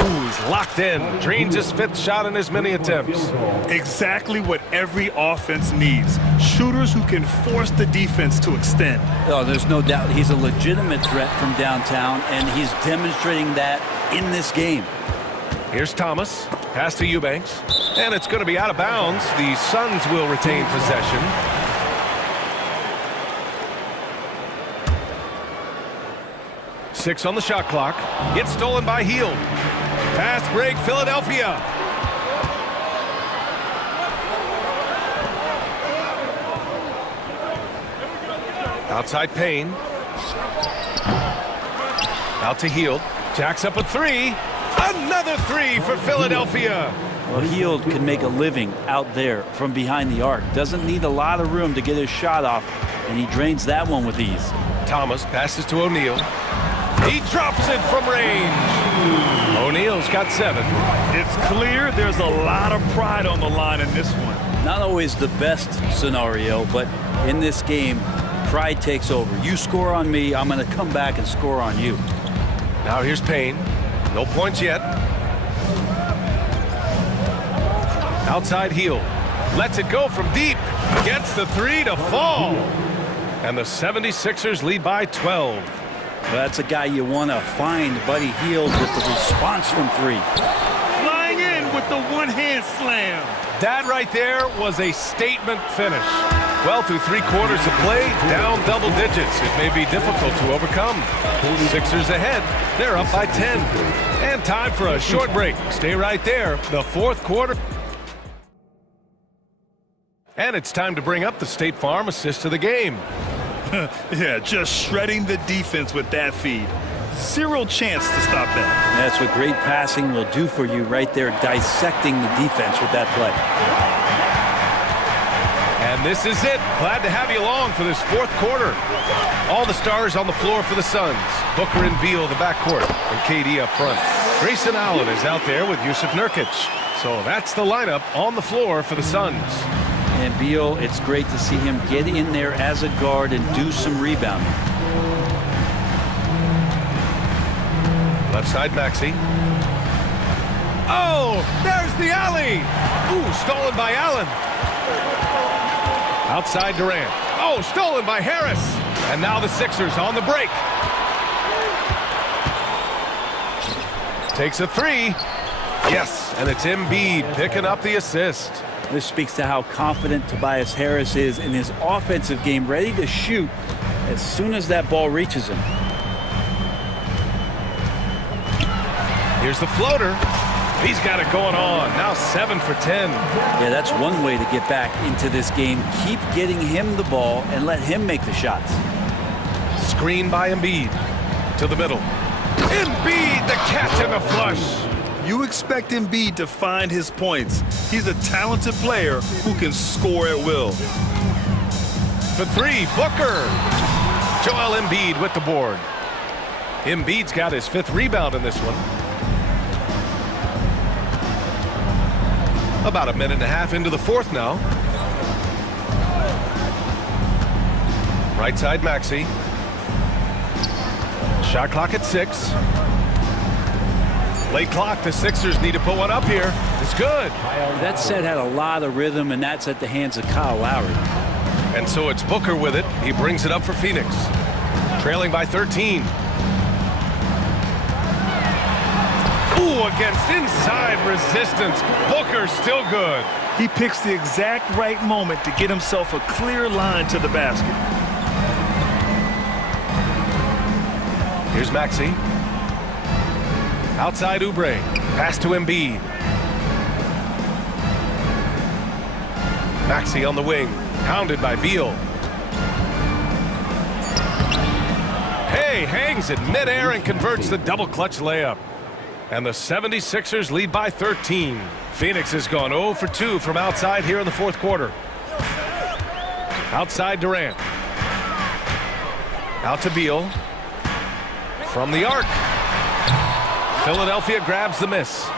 Ooh, he's locked in. Drains his 5th shot in as many attempts. Exactly what every offense needs. Shooters who can force the defense to extend. Oh, there's no doubt he's a legitimate threat from downtown, and he's demonstrating that in this game. Here's Thomas. Pass to Eubanks. And it's going to be out of bounds. The Suns will retain possession. Six on the shot clock. It's stolen by Heel. Fast break, Philadelphia. Outside Payne. Out to Heel. Jacks up a 3. Another 3 for Philadelphia. Well, Hield can make a living out there from behind the arc. Doesn't need a lot of room to get his shot off, and he drains that one with ease. Thomas passes to O'Neal. He drops it from range. O'Neal's got 7. It's clear there's a lot of pride on the line in this one. Not always the best scenario, but in this game, pride takes over. You score on me, I'm going to come back and score on you. Now here's Payne. No points yet. Outside Heel. Lets it go from deep. Gets the 3 to fall. And the 76ers lead by 12. Well, that's a guy you want to find, Buddy Hield, with the response from 3. Flying in with the one-hand slam. That right there was a statement finish. Well, through 3 quarters of play, down double digits. It may be difficult to overcome. Sixers ahead. They're up by 10. And time for a short break. Stay right there. The fourth quarter. And it's time to bring up the State Farm assist of the game. Yeah, just shredding the defense with that feed. Zero chance to stop that. That's what great passing will do for you right there, dissecting the defense with that play. And this is it. Glad to have you along for this fourth quarter. All the stars on the floor for the Suns. Booker and Beal, the backcourt, and KD up front. Grayson Allen is out there with Jusuf Nurkic. So that's the lineup on the floor for the Suns. And Beal, it's great to see him get in there as a guard and do some rebounding. Left side, Maxey. Oh, there's the alley. Ooh, stolen by Allen. Outside Durant. Oh, stolen by Harris. And now the Sixers on the break. Takes a three. Yes, and it's Embiid picking up the assist. This speaks to how confident Tobias Harris is in his offensive game, ready to shoot as soon as that ball reaches him. Here's the floater. He's got it going on. Now 7 for 10. Yeah, that's one way to get back into this game. Keep getting him the ball and let him make the shots. Screen by Embiid. To the middle. Embiid, the catch and the flush. You expect Embiid to find his points. He's a talented player who can score at will. For three, Booker. Joel Embiid with the board. Embiid's got his 5th rebound in this one. About a minute and a half into the fourth now. Right side, Maxey. Shot clock at 6. Late clock, the Sixers need to put one up here. It's good. That set had a lot of rhythm, and that's at the hands of Kyle Lowry. And so it's Booker with it. He brings it up for Phoenix. Trailing by 13. Ooh, against inside resistance. Booker still good. He picks the exact right moment to get himself a clear line to the basket. Here's Maxey. Outside Oubre. Pass to Embiid. Maxey on the wing. Pounded by Beal. Hey, hangs it midair and converts the double clutch layup. And the 76ers lead by 13. Phoenix has gone 0 for 2 from outside here in the fourth quarter. Outside Durant. Out to Beal. From the arc. Philadelphia grabs the miss.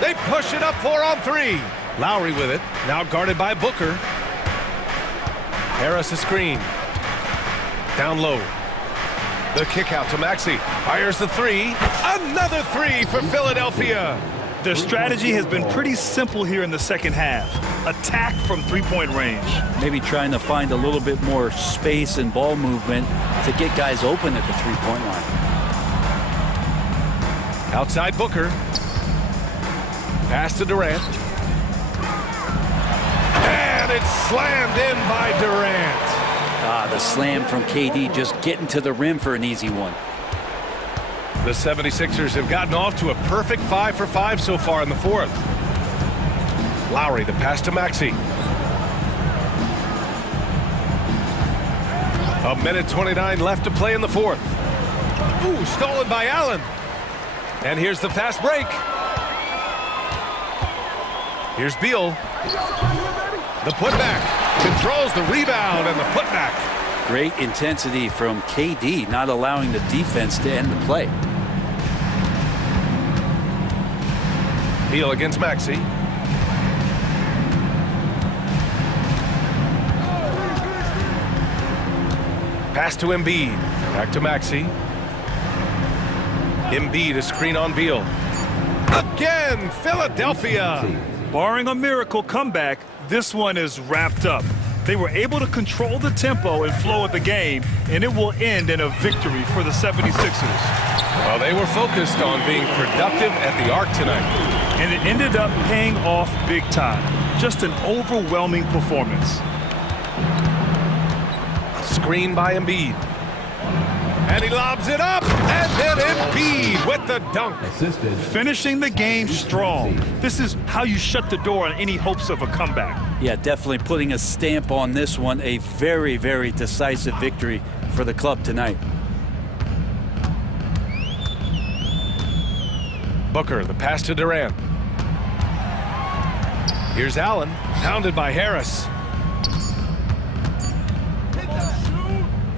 They push it up 4 on 3. Lowry with it. Now guarded by Booker. Harris a screen. Down low. The kick out to Maxey. Fires the 3. Another 3 for Philadelphia. Their strategy has been pretty simple here in the second half. Attack from three-point range. Maybe trying to find a little bit more space and ball movement to get guys open at the three-point line. Outside Booker. Pass to Durant. And it's slammed in by Durant. The slam from KD just getting to the rim for an easy one. The 76ers have gotten off to a perfect 5 for 5 so far in the fourth. Lowry, the pass to Maxey. A minute 29 left to play in the fourth. Ooh, stolen by Allen. And here's the fast break. Here's Beal. The putback. Controls the rebound and the putback. Great intensity from KD, not allowing the defense to end the play. Beal against Maxey. Pass to Embiid. Back to Maxey. Embiid, a screen on Beal. Again, Philadelphia. Barring a miracle comeback, this one is wrapped up. They were able to control the tempo and flow of the game, and it will end in a victory for the 76ers. Well, they were focused on being productive at the arc tonight. And it ended up paying off big time. Just an overwhelming performance. Screen by Embiid. And And he lobs it up, and then Embiid with the dunk. Assisted. Finishing the game strong. This is how you shut the door on any hopes of a comeback. Yeah, definitely putting a stamp on this one. A very, very decisive victory for the club tonight. Booker, the pass to Durant. Here's Allen, pounded by Harris.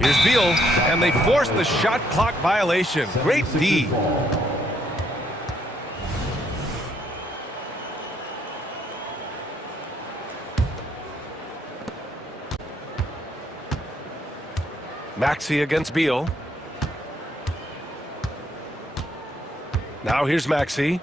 Here's Beal, and they force the shot clock violation. Great D. Maxey against Beal. Now here's Maxey.